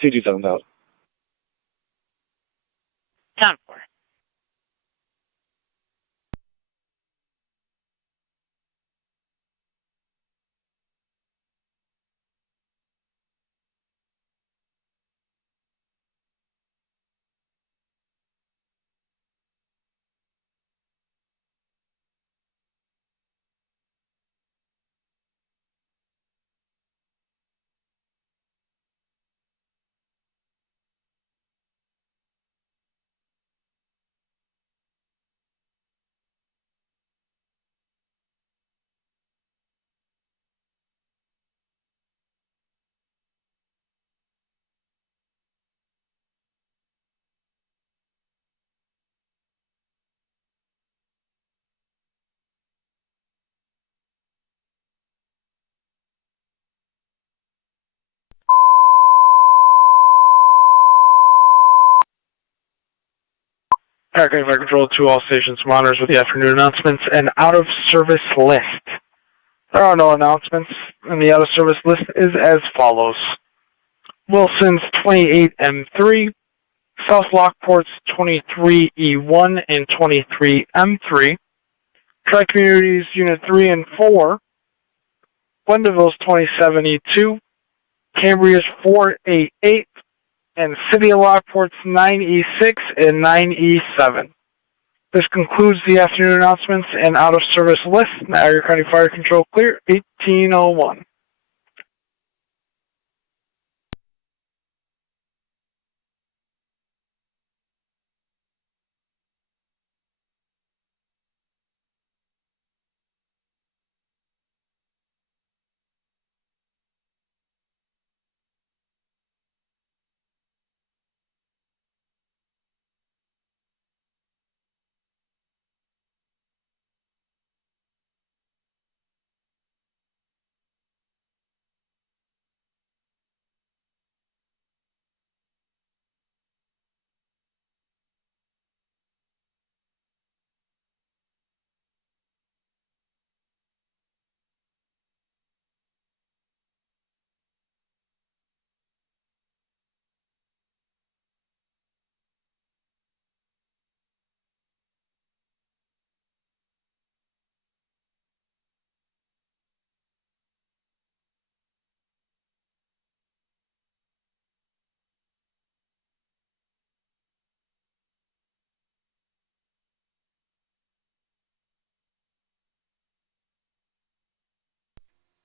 $227's out. 10-4. Niagara County Fire Control to all stations, monitors with the afternoon announcements and out-of-service list. There are no announcements, and the out-of-service list is as follows. Wilson's 28M3, South Lockport's 23E1 and 23M3, Tri-Communities Unit 3 and 4, Glendeville's 27E2, Cambria's 488, and City of Lockport's 9E6 and 9E7. This concludes the afternoon announcements and out of service list. Niagara County Fire Control clear 1801.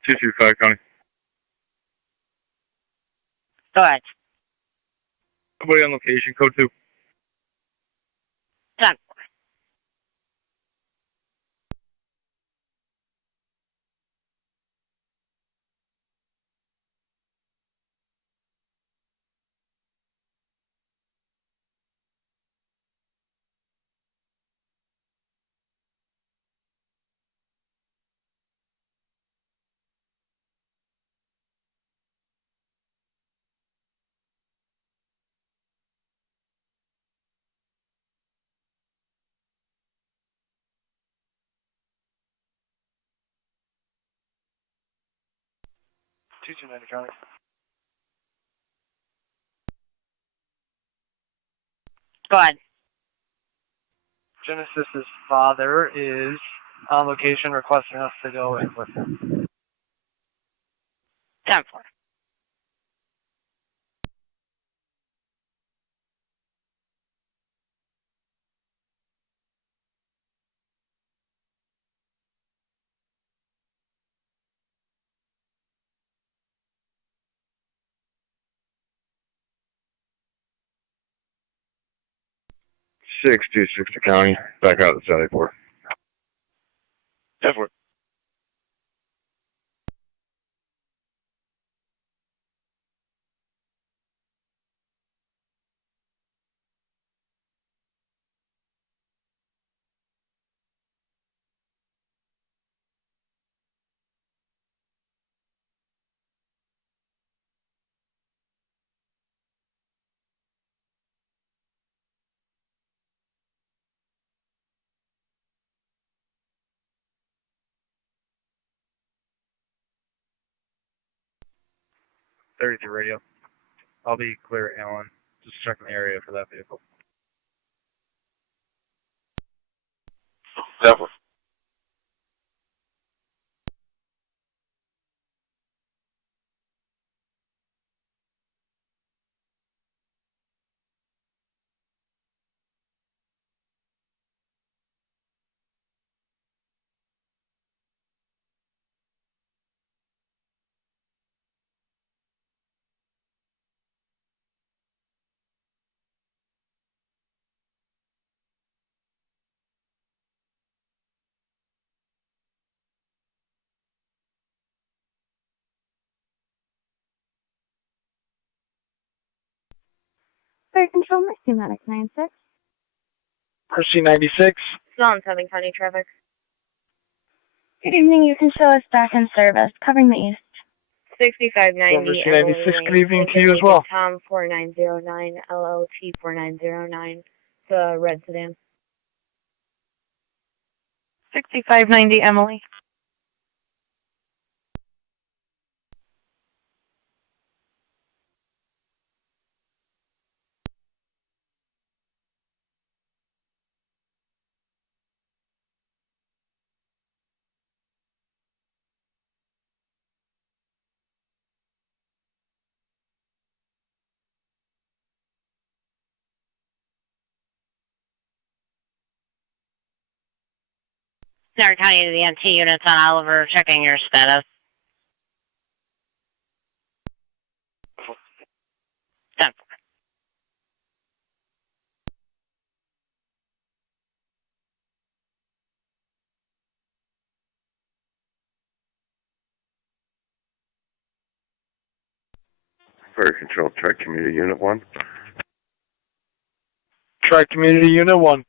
Two two five County. Go ahead. Somebody on location, code 2. 10. County. Go ahead. Genesis's father is on location requesting us to go in with him. 10-4. Six two six to County. Back out to Sally 4. 10-4. Radio. I'll be clear, Alan. Just checking the area for that vehicle. 10-4. Fire Control, Mercy Medic 96. Mercy 96. Still on Southern County traffic. Good evening, you can show us back in service, covering the east. 6590 Mercy 96, good evening to you as well. Tom 4909, LLT 4909, the red sedan. 6590 Emily. Niagara County to the NT units on Oliver, checking your status. 10-4. Fire Control, Track Community Unit 1. Tri Community Unit 1.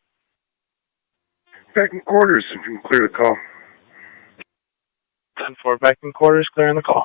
Back in quarters, if you can clear the call. 10-4, back in quarters, clearing the call.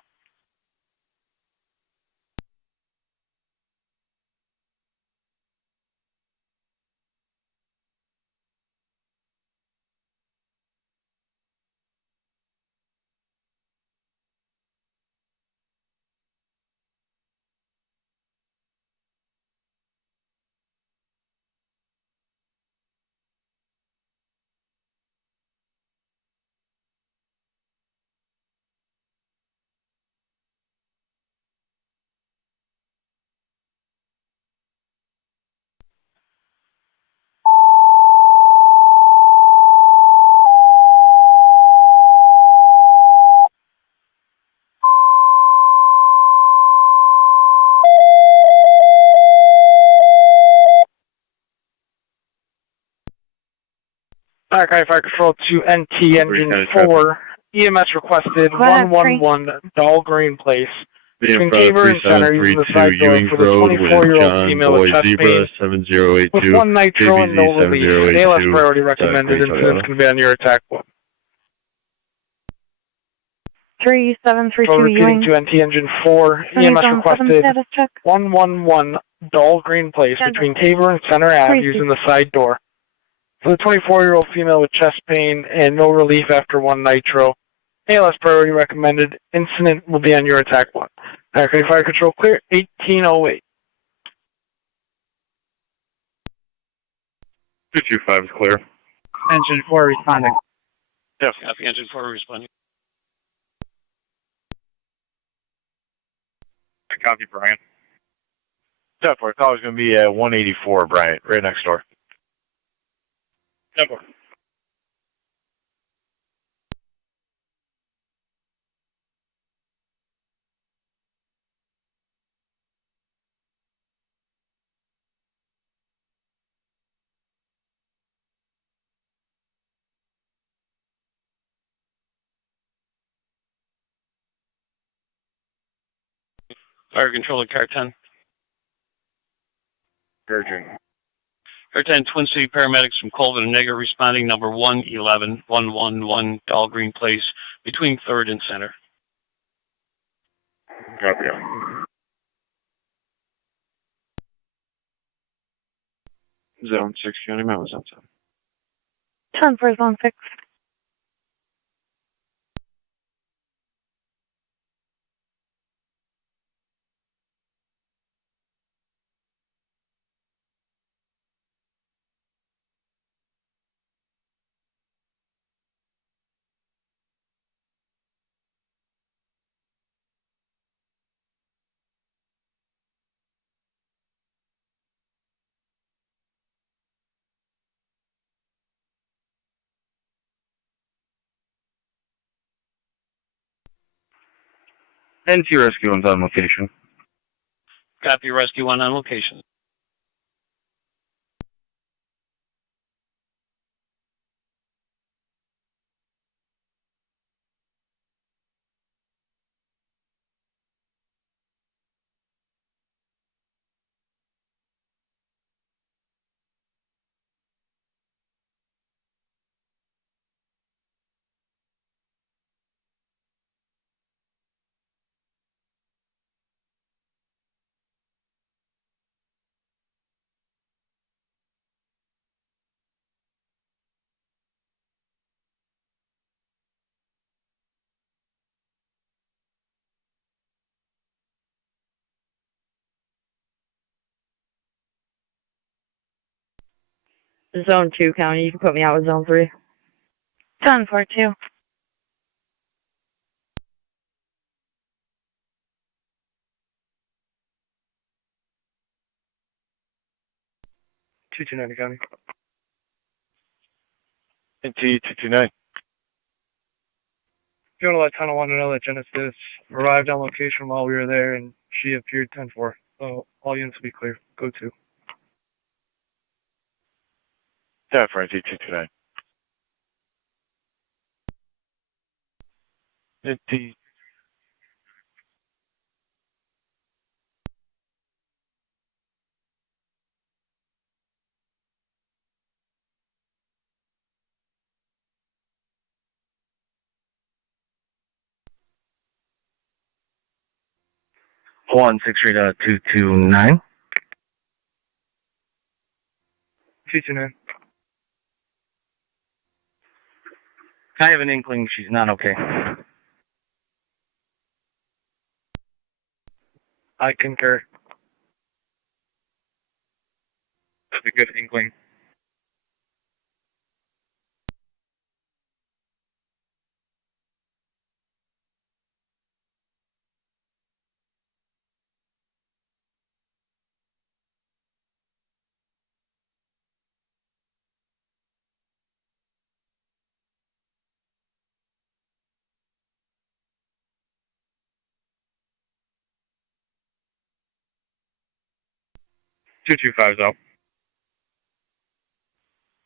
Niagara County Fire Control to NT Engine 4. EMS requested 111 Dahlgreen Place. Between Tabor and Center using the side door for the 24-year-old female with chest pain with 1 nitro and no relief. ALS priority recommended. Incidents can be on your attack one. 3732 repeating to NT Engine 4. EMS requested 111 Dahlgreen Place between Tabor and Center Ave using the side door. For the 24-year-old female with chest pain and no relief after 1 nitro. ALS priority recommended. Incident will be on your attack one. Niagara County Fire Control clear, 1808. 225 is clear. Engine 4 responding. Yes, copy. Engine 4 responding. Copy, Brian. 10-4, call is going to be at 184, Bryant, right next door. 10-4. Fire Control at Car 10. Urgent. Car 10, Twin City paramedics from Colvin and Nigger responding, number 111, 111 Dahlgreen Place, between 3rd and Center. Copy. Zone 6, County Mountain Zone 10 for zone 6. NT Rescue one's on location. Copy, Rescue 1 on location. Zone 2, County. You can put me out with zone 3. 10 for 2. County. NT 229. If you want to let Tonawanda know that Genesis arrived on location while we were there, and she appeared 10-4. So all units will be clear. Go to. Yeah, for NT229. NT. One 63229. 229. I have an inkling she's not okay. I concur. That's a good inkling. Two-two-five's out.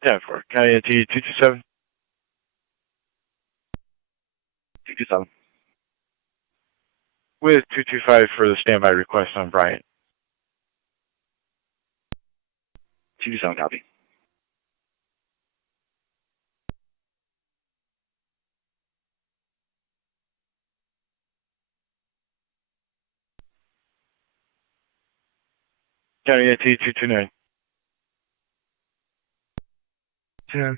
Yeah, for County NT227. 227. With 225 for the standby request on Bryant. 227 copy. County NT229. 229.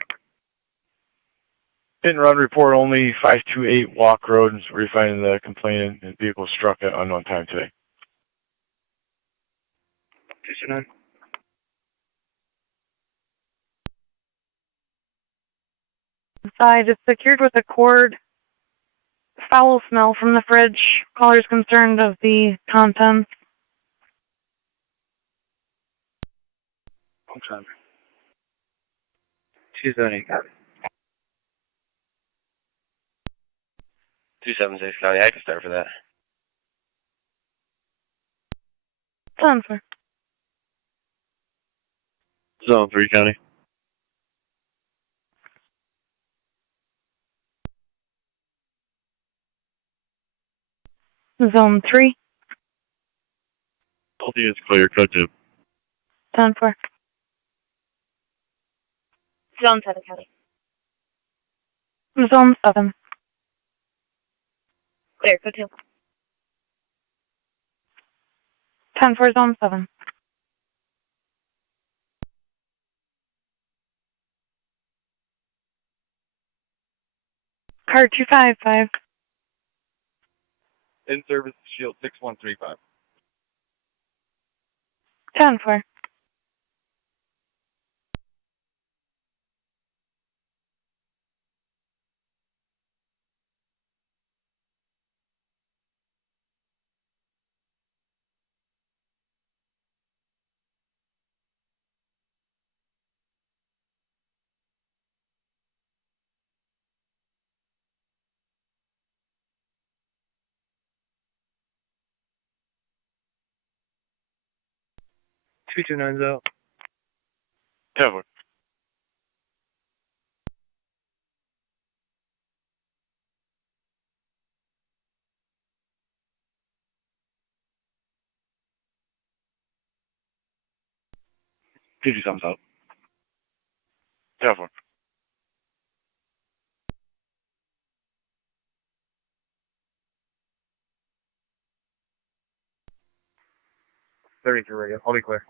Hit and run report only 528 Walk Road. We're finding the complainant and vehicle struck at unknown time today. 229. Inside is secured with a cord. Foul smell from the fridge. Caller's concerned of the contents. Okay. 278 copy. 276 County, I can start for that. Zone 4. Zone 3 County. Zone 3. All units clear, code 2. Zone 4. Zone 7 County. Zone 7. Clear, go to. 10-4, Zone 7. Car 255. In service, Shield 6135. 10-4. Two two nine's out. Cover. Two thumbs out. Cover. Radio. I'll be clear.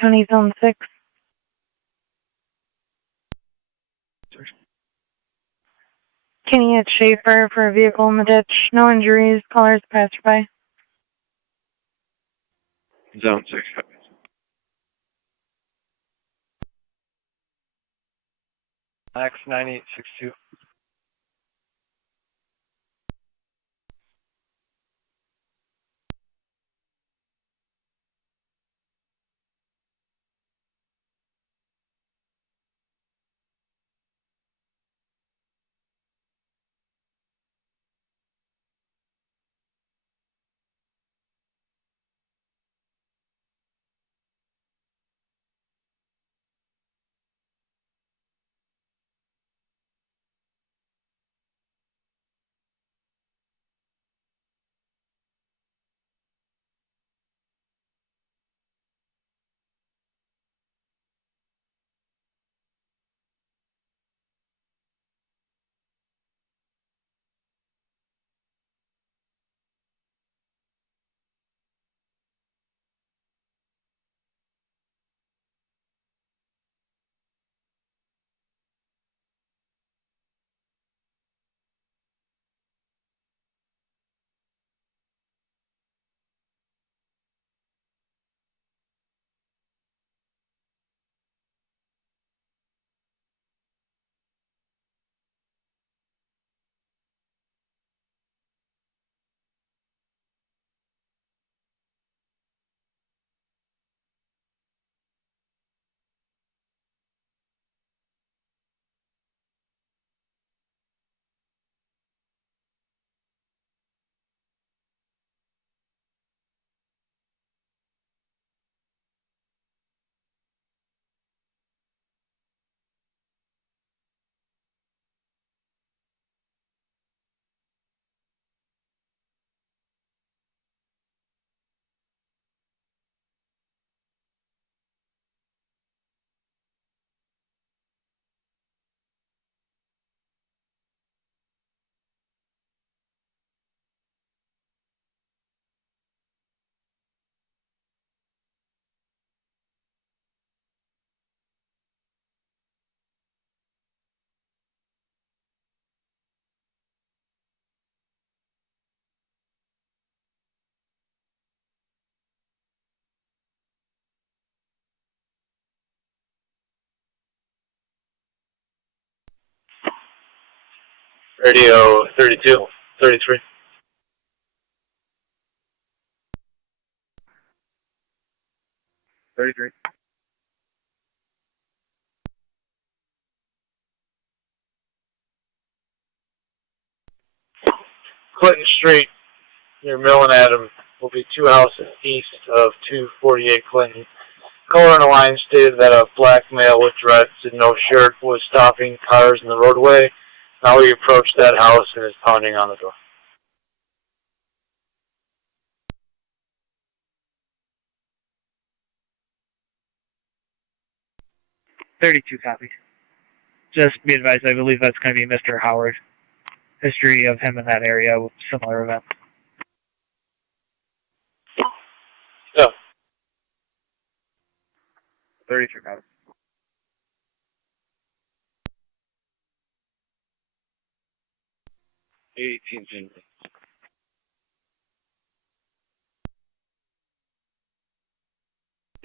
County Zone 6. Kenny at Schaefer for a vehicle in the ditch. No injuries. Callers passerby. Zone 6. Max 9862. Radio 32, 33. Clinton Street near Mill and Adam will be 2 houses east of 248 Clinton. Caller on the line stated that a black male with dreads and no shirt was stopping cars in the roadway. Now he approached that house and is pounding on the door. Copy. Just be advised, I believe that's going to be Mr. Howard. History of him in that area with similar events. Yeah. 33 copy.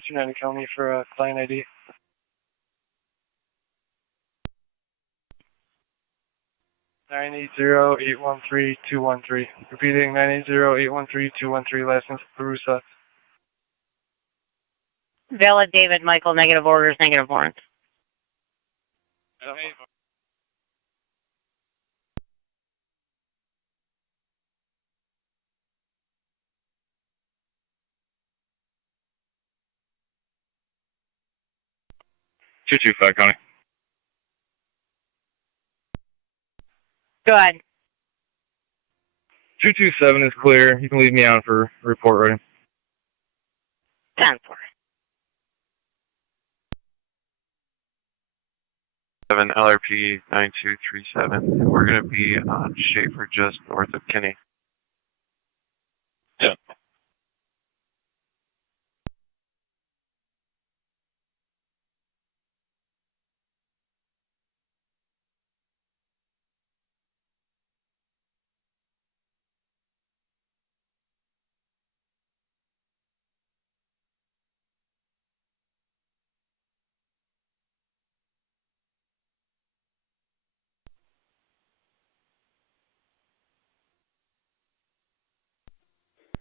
Niagara County for a client ID. Nine 980-813-213. Repeating 980-813-213. License Perusa. Valid David Michael, negative orders, negative warrants. Two two five County. Go ahead. 227 is clear. You can leave me on for report ready. 10-4. 7 LRP 9237. We're going to be on Schaefer just north of Kinney. Yeah.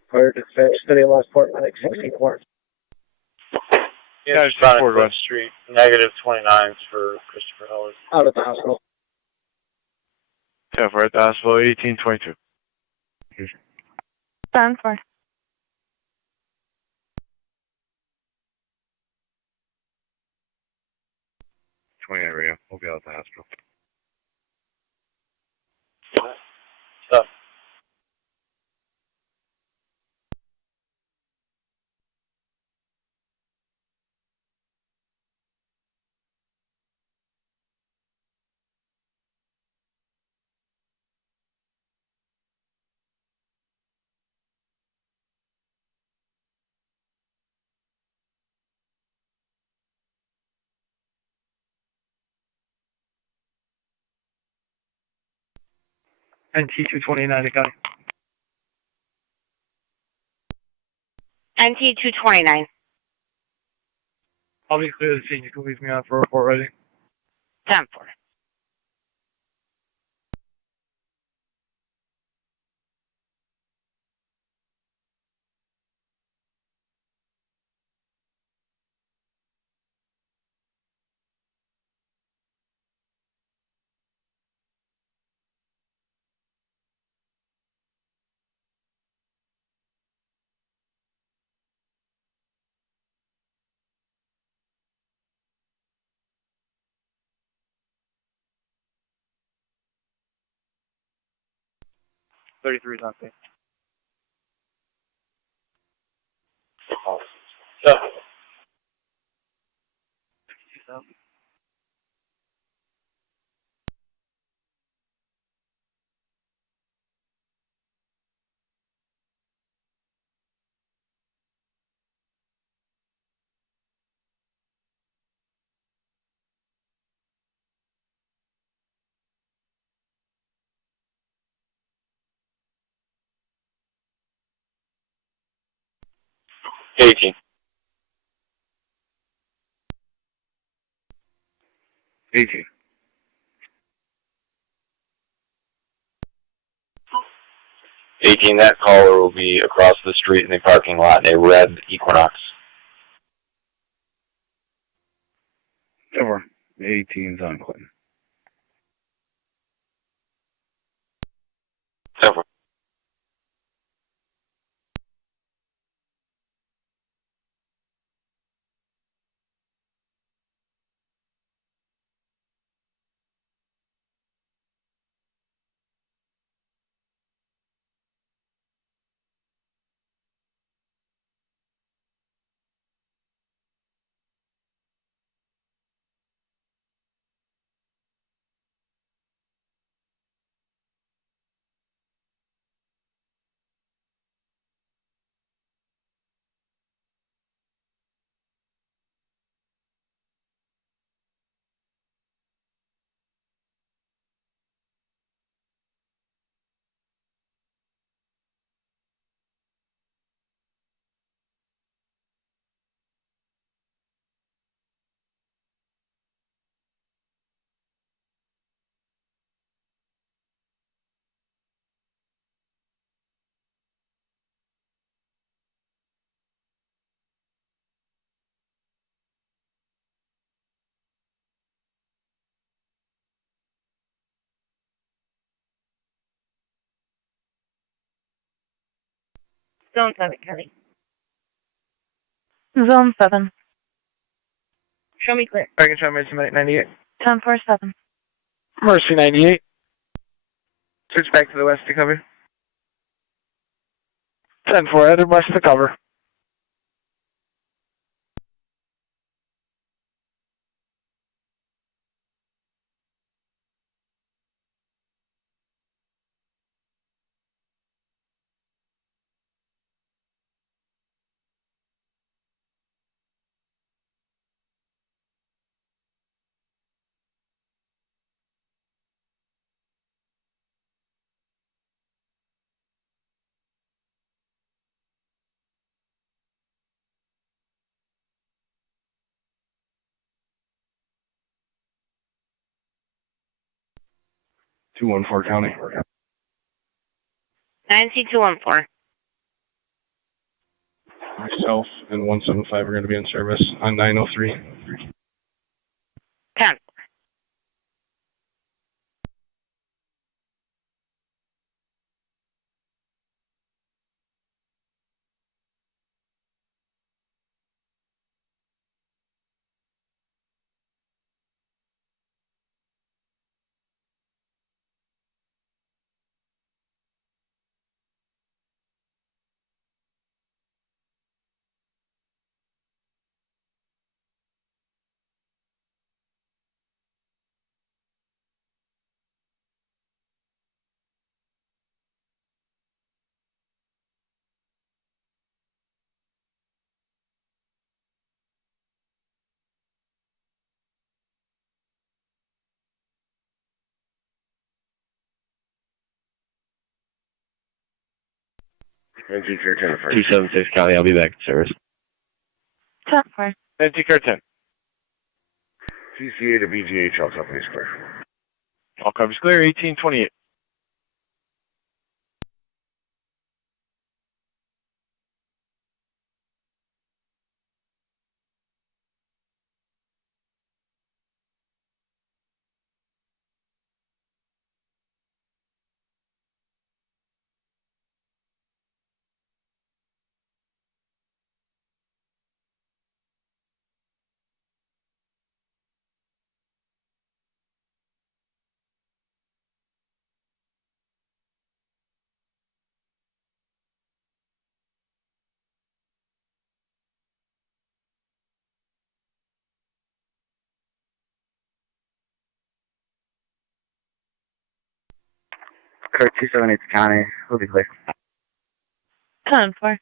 Prior to City of Lockport, like 64. Yeah, It's just on West Street, negative 29 for Christopher Howard. Out at the hospital. Yeah, for at the hospital, 1822. 10-4. 29 radio. We'll be out at the hospital. Stop. NT-229 to County. NT-229. I'll be clear to the scene. You can leave me on for report ready. 10-4. Thirty-three is on scene. Stop. 18. 18. 18, that caller will be across the street in the parking lot in a red Equinox. Over. 18's on Clinton. Over. Zone 7, Kelly. Zone 7. Show me clear. I can try Mercy 98. 10-4-7. Mercy 98. Switch back to the west to cover. 10-4, headed west to cover. Two one four County. NT-214. South and 175 are going to be in service on 903. 10. NT Car 10 first. 276 Cali, I'll be back in service. 10 4. NT Car 10. CCA to BGH, all companies clear. All companies clear, 1828. Car 278 County, we'll be clear. 10 4.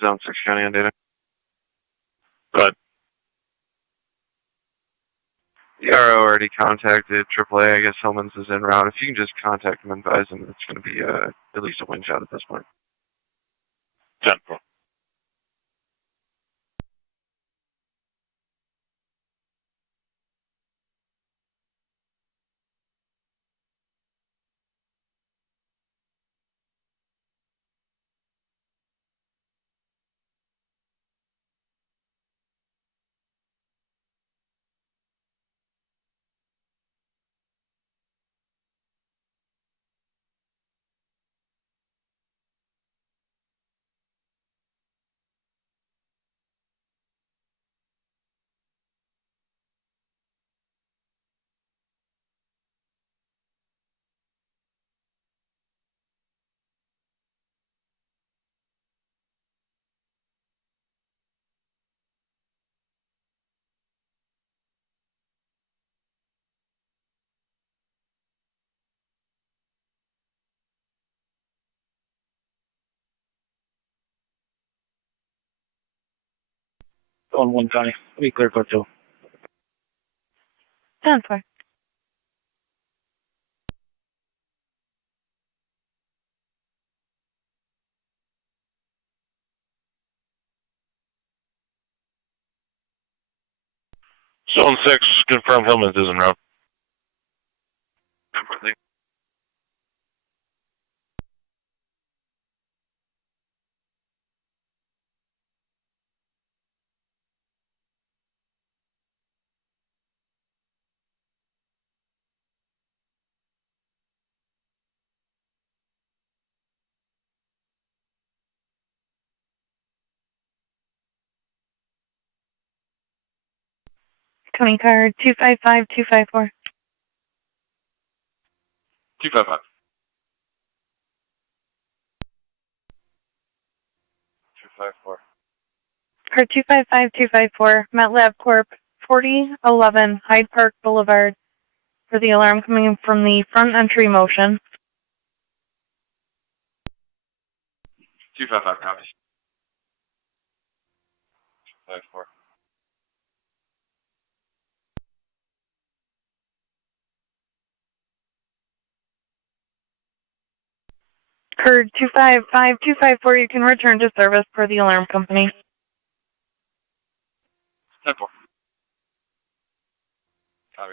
Zone 6 County on data. But the RO already contacted AAA. I guess Hillman's is en route. If you can just contact them and advise them, it's going to be at least a wind shot at this point. 10 4. On 1 County, we'll be clear code 2. 10 4. Zone 6, confirm Hillman's is en route. County card 255254. 255. 254. Card 255254, MetLab Corp. 4011 Hyde Park Boulevard. For the alarm coming from the front entry motion. 255 copies. 254. Card 255254, you can return to service per the alarm company. 10-4. Copy.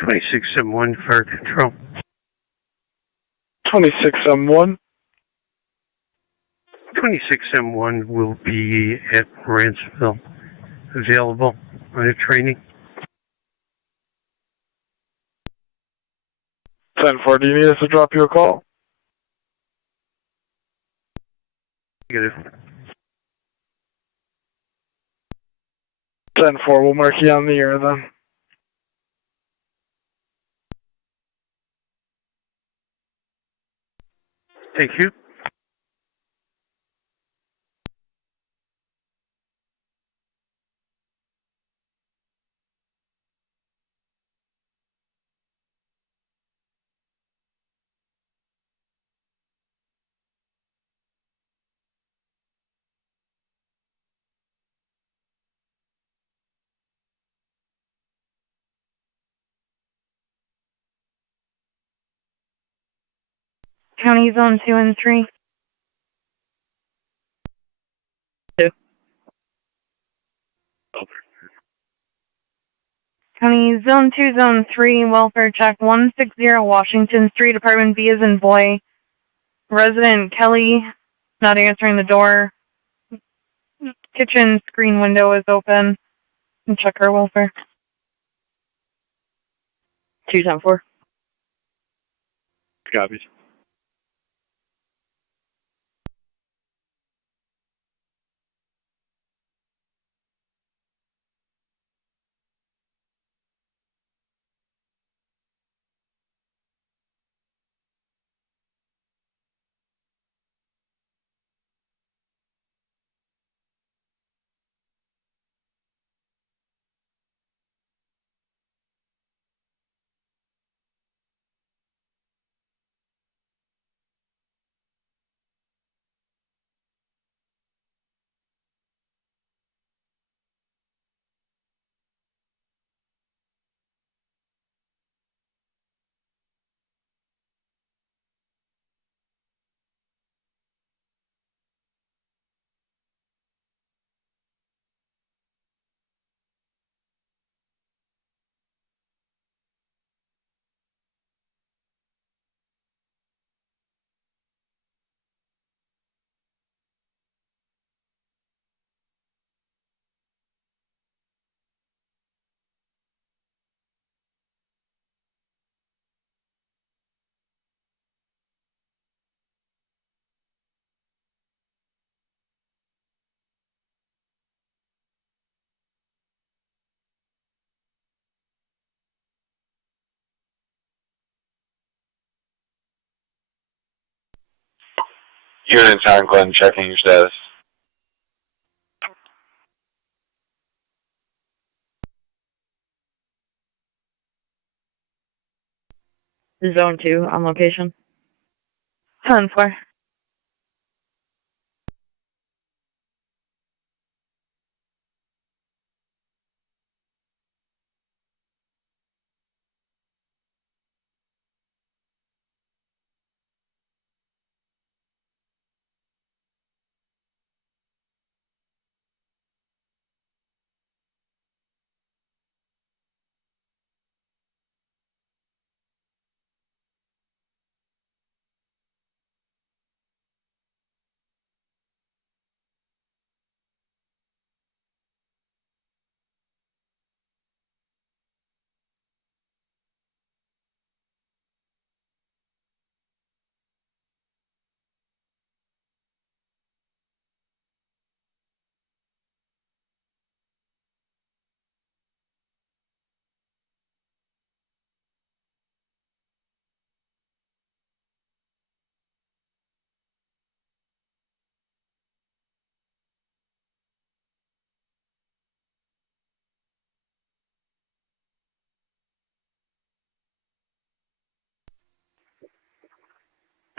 $2671 fire control. 2671. 2671 will be at Ransville, available on a training. 10-4, do you need us to drop you a call? Negative. 10-4, we'll mark you on the air then. Thank you. County Zone 2 and 3. 2. County Zone 2, Zone 3, welfare check 160 Washington Street, apartment B as in boy. Resident Kelly, not answering the door. Kitchen screen window is open. And check her welfare. 210-4. Copies. Unit time, Glenn, checking your status. Zone 2 on location. 10-4.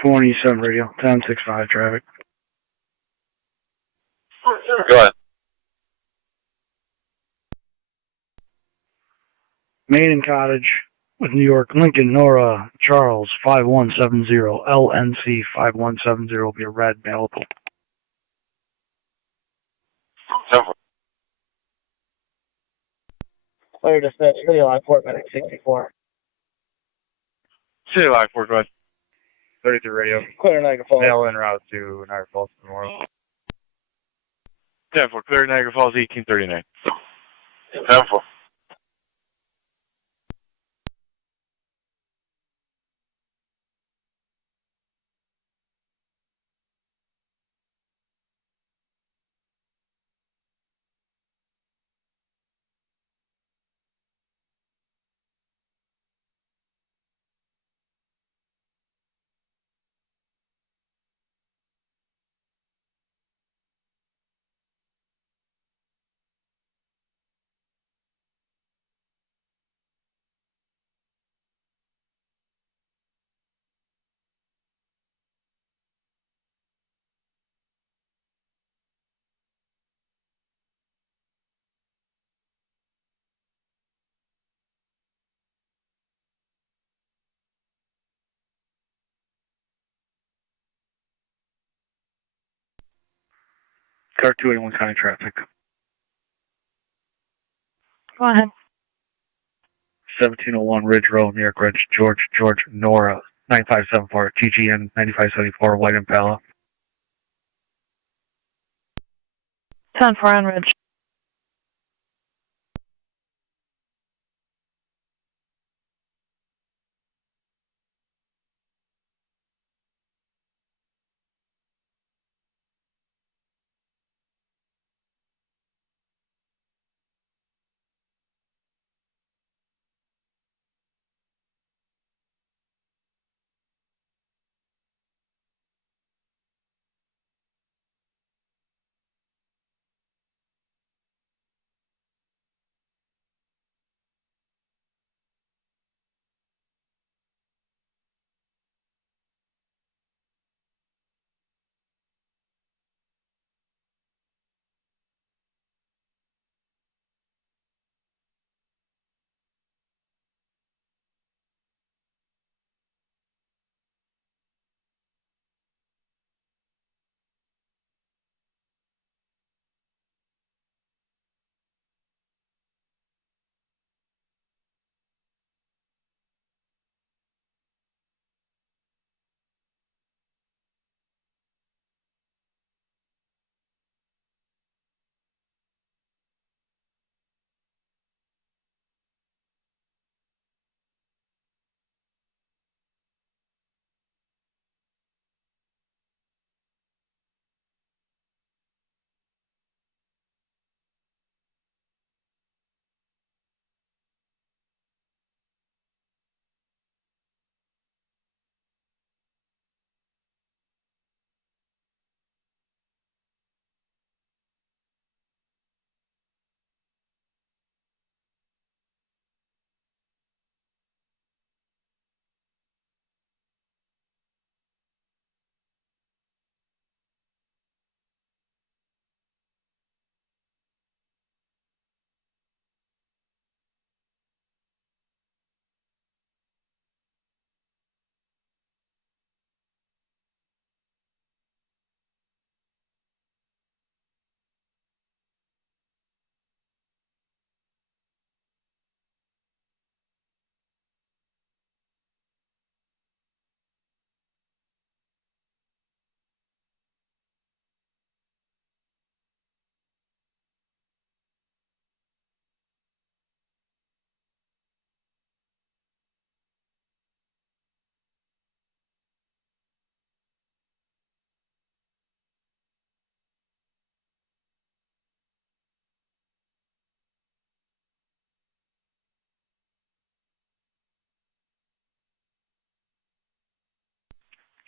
'27 radio, 1065 traffic. Go ahead. Main Cottage with New York, Lincoln, Nora, Charles, 5170, LNC 5170 will be a red available. Clear dispatch, City Lockport, medic 64. City Lockport, go ahead. 33 radio. Clear Niagara Falls. Mail en route to Niagara Falls tomorrow. 10-4, clear Niagara Falls, 1839. 10-4. Car 281 County traffic. Go ahead. 1701 Ridge Road, New York Ridge, George, Nora, 9574, TGN 9574, White Impala. 10-4 on Ridge.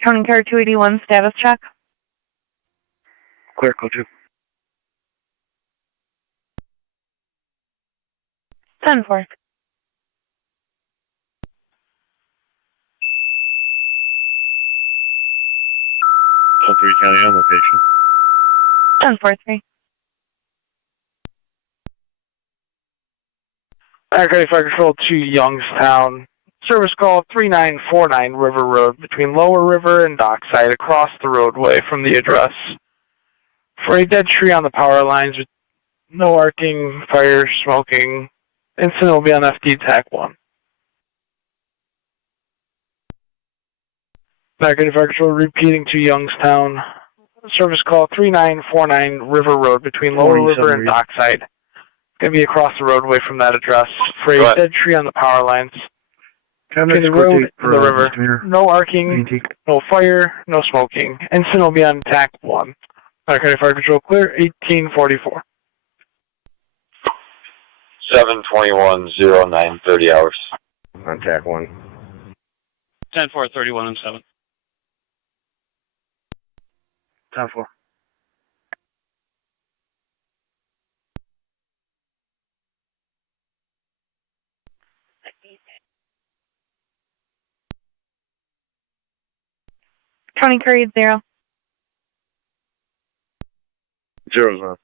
County car 281, status check. Clear, code 2. 10-4. Three County on location. 10-4-3. Niagara Fire Control to Youngstown. Service call 3949 River Road between Lower River and Dockside across the roadway from the address. For a dead tree on the power lines with no arcing, fire, smoking. Incident will be on FD TAC 1. Niagara Fire Control repeating to Youngstown. Service call 3949 River Road between Lower River and Dockside. Going to be across the roadway from that address for a dead tree on the power lines. Between the road and the river. No arcing, no fire, no smoking. Incident will be on TAC 1. Niagara Fire Control clear, 1844. 721 0930 hours. On TAC 1. 10-4, 31 and 7. 10-4. County car 80. 0's on.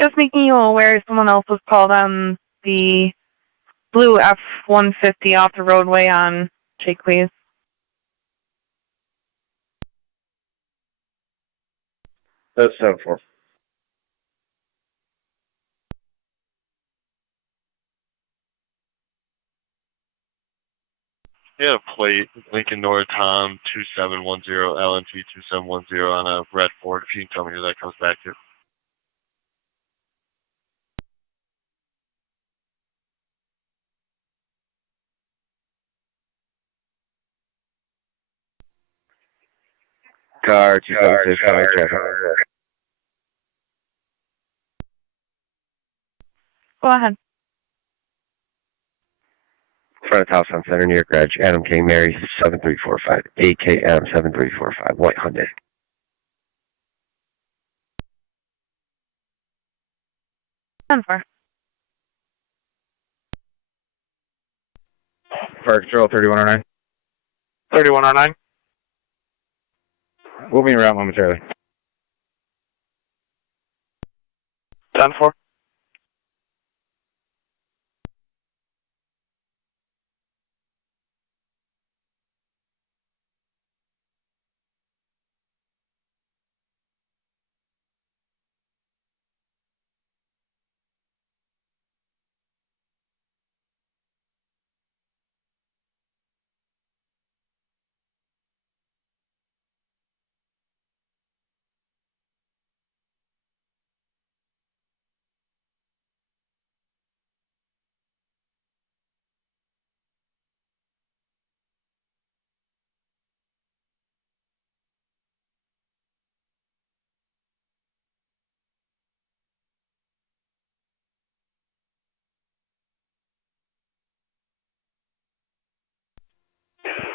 Just making you aware someone else was called on the blue F-150 off the roadway on Shakeways. That's 10-4. He had a plate, Lincoln North Tom 2710, LNT 2710 on a red Ford. If you can tell me who that comes back to. Car 276, Go ahead. front of house on Center near garage. Adam King, Mary 7345. AK Adam 7345. White Hyundai. Fire Control 3109. 3109. We'll be around momentarily. 10-4.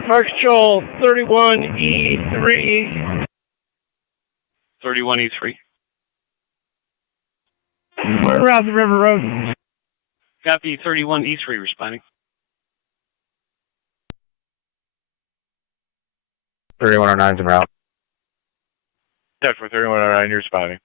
Fire Control 31E3. 31E3. We're around the River Road. Copy 31E3 responding. 3109's en route. Yeah, for 3109, you're responding.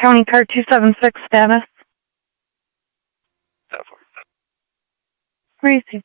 County car 276 status. Where is he?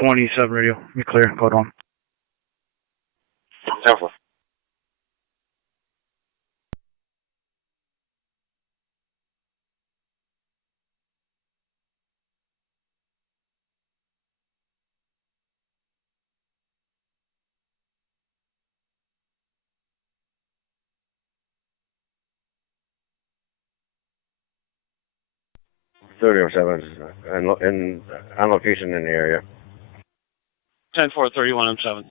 27 radio. You're clear. Code 1. 10-4. and on location in the area. 10-4, 31 and 7.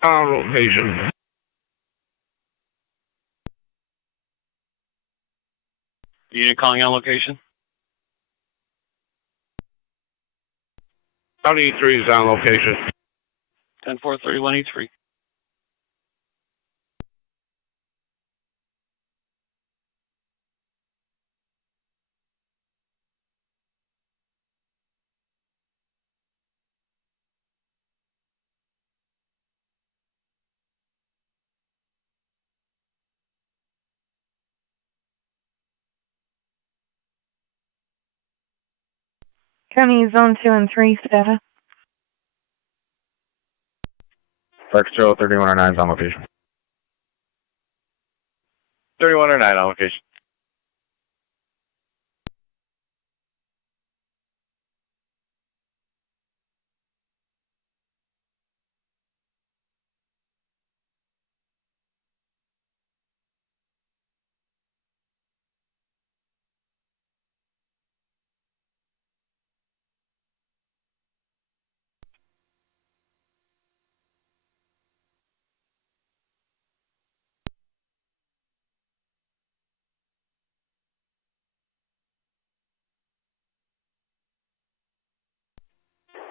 On location. Unit calling on location. County E3 is on location. 10-4, 31 E3. County Zone 2 and 3, status. Fire Control 3109 is on location. 3109 on location.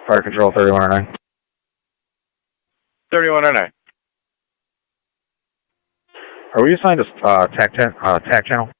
Fire Control 3109. 3109. Are we assigned a TAC channel?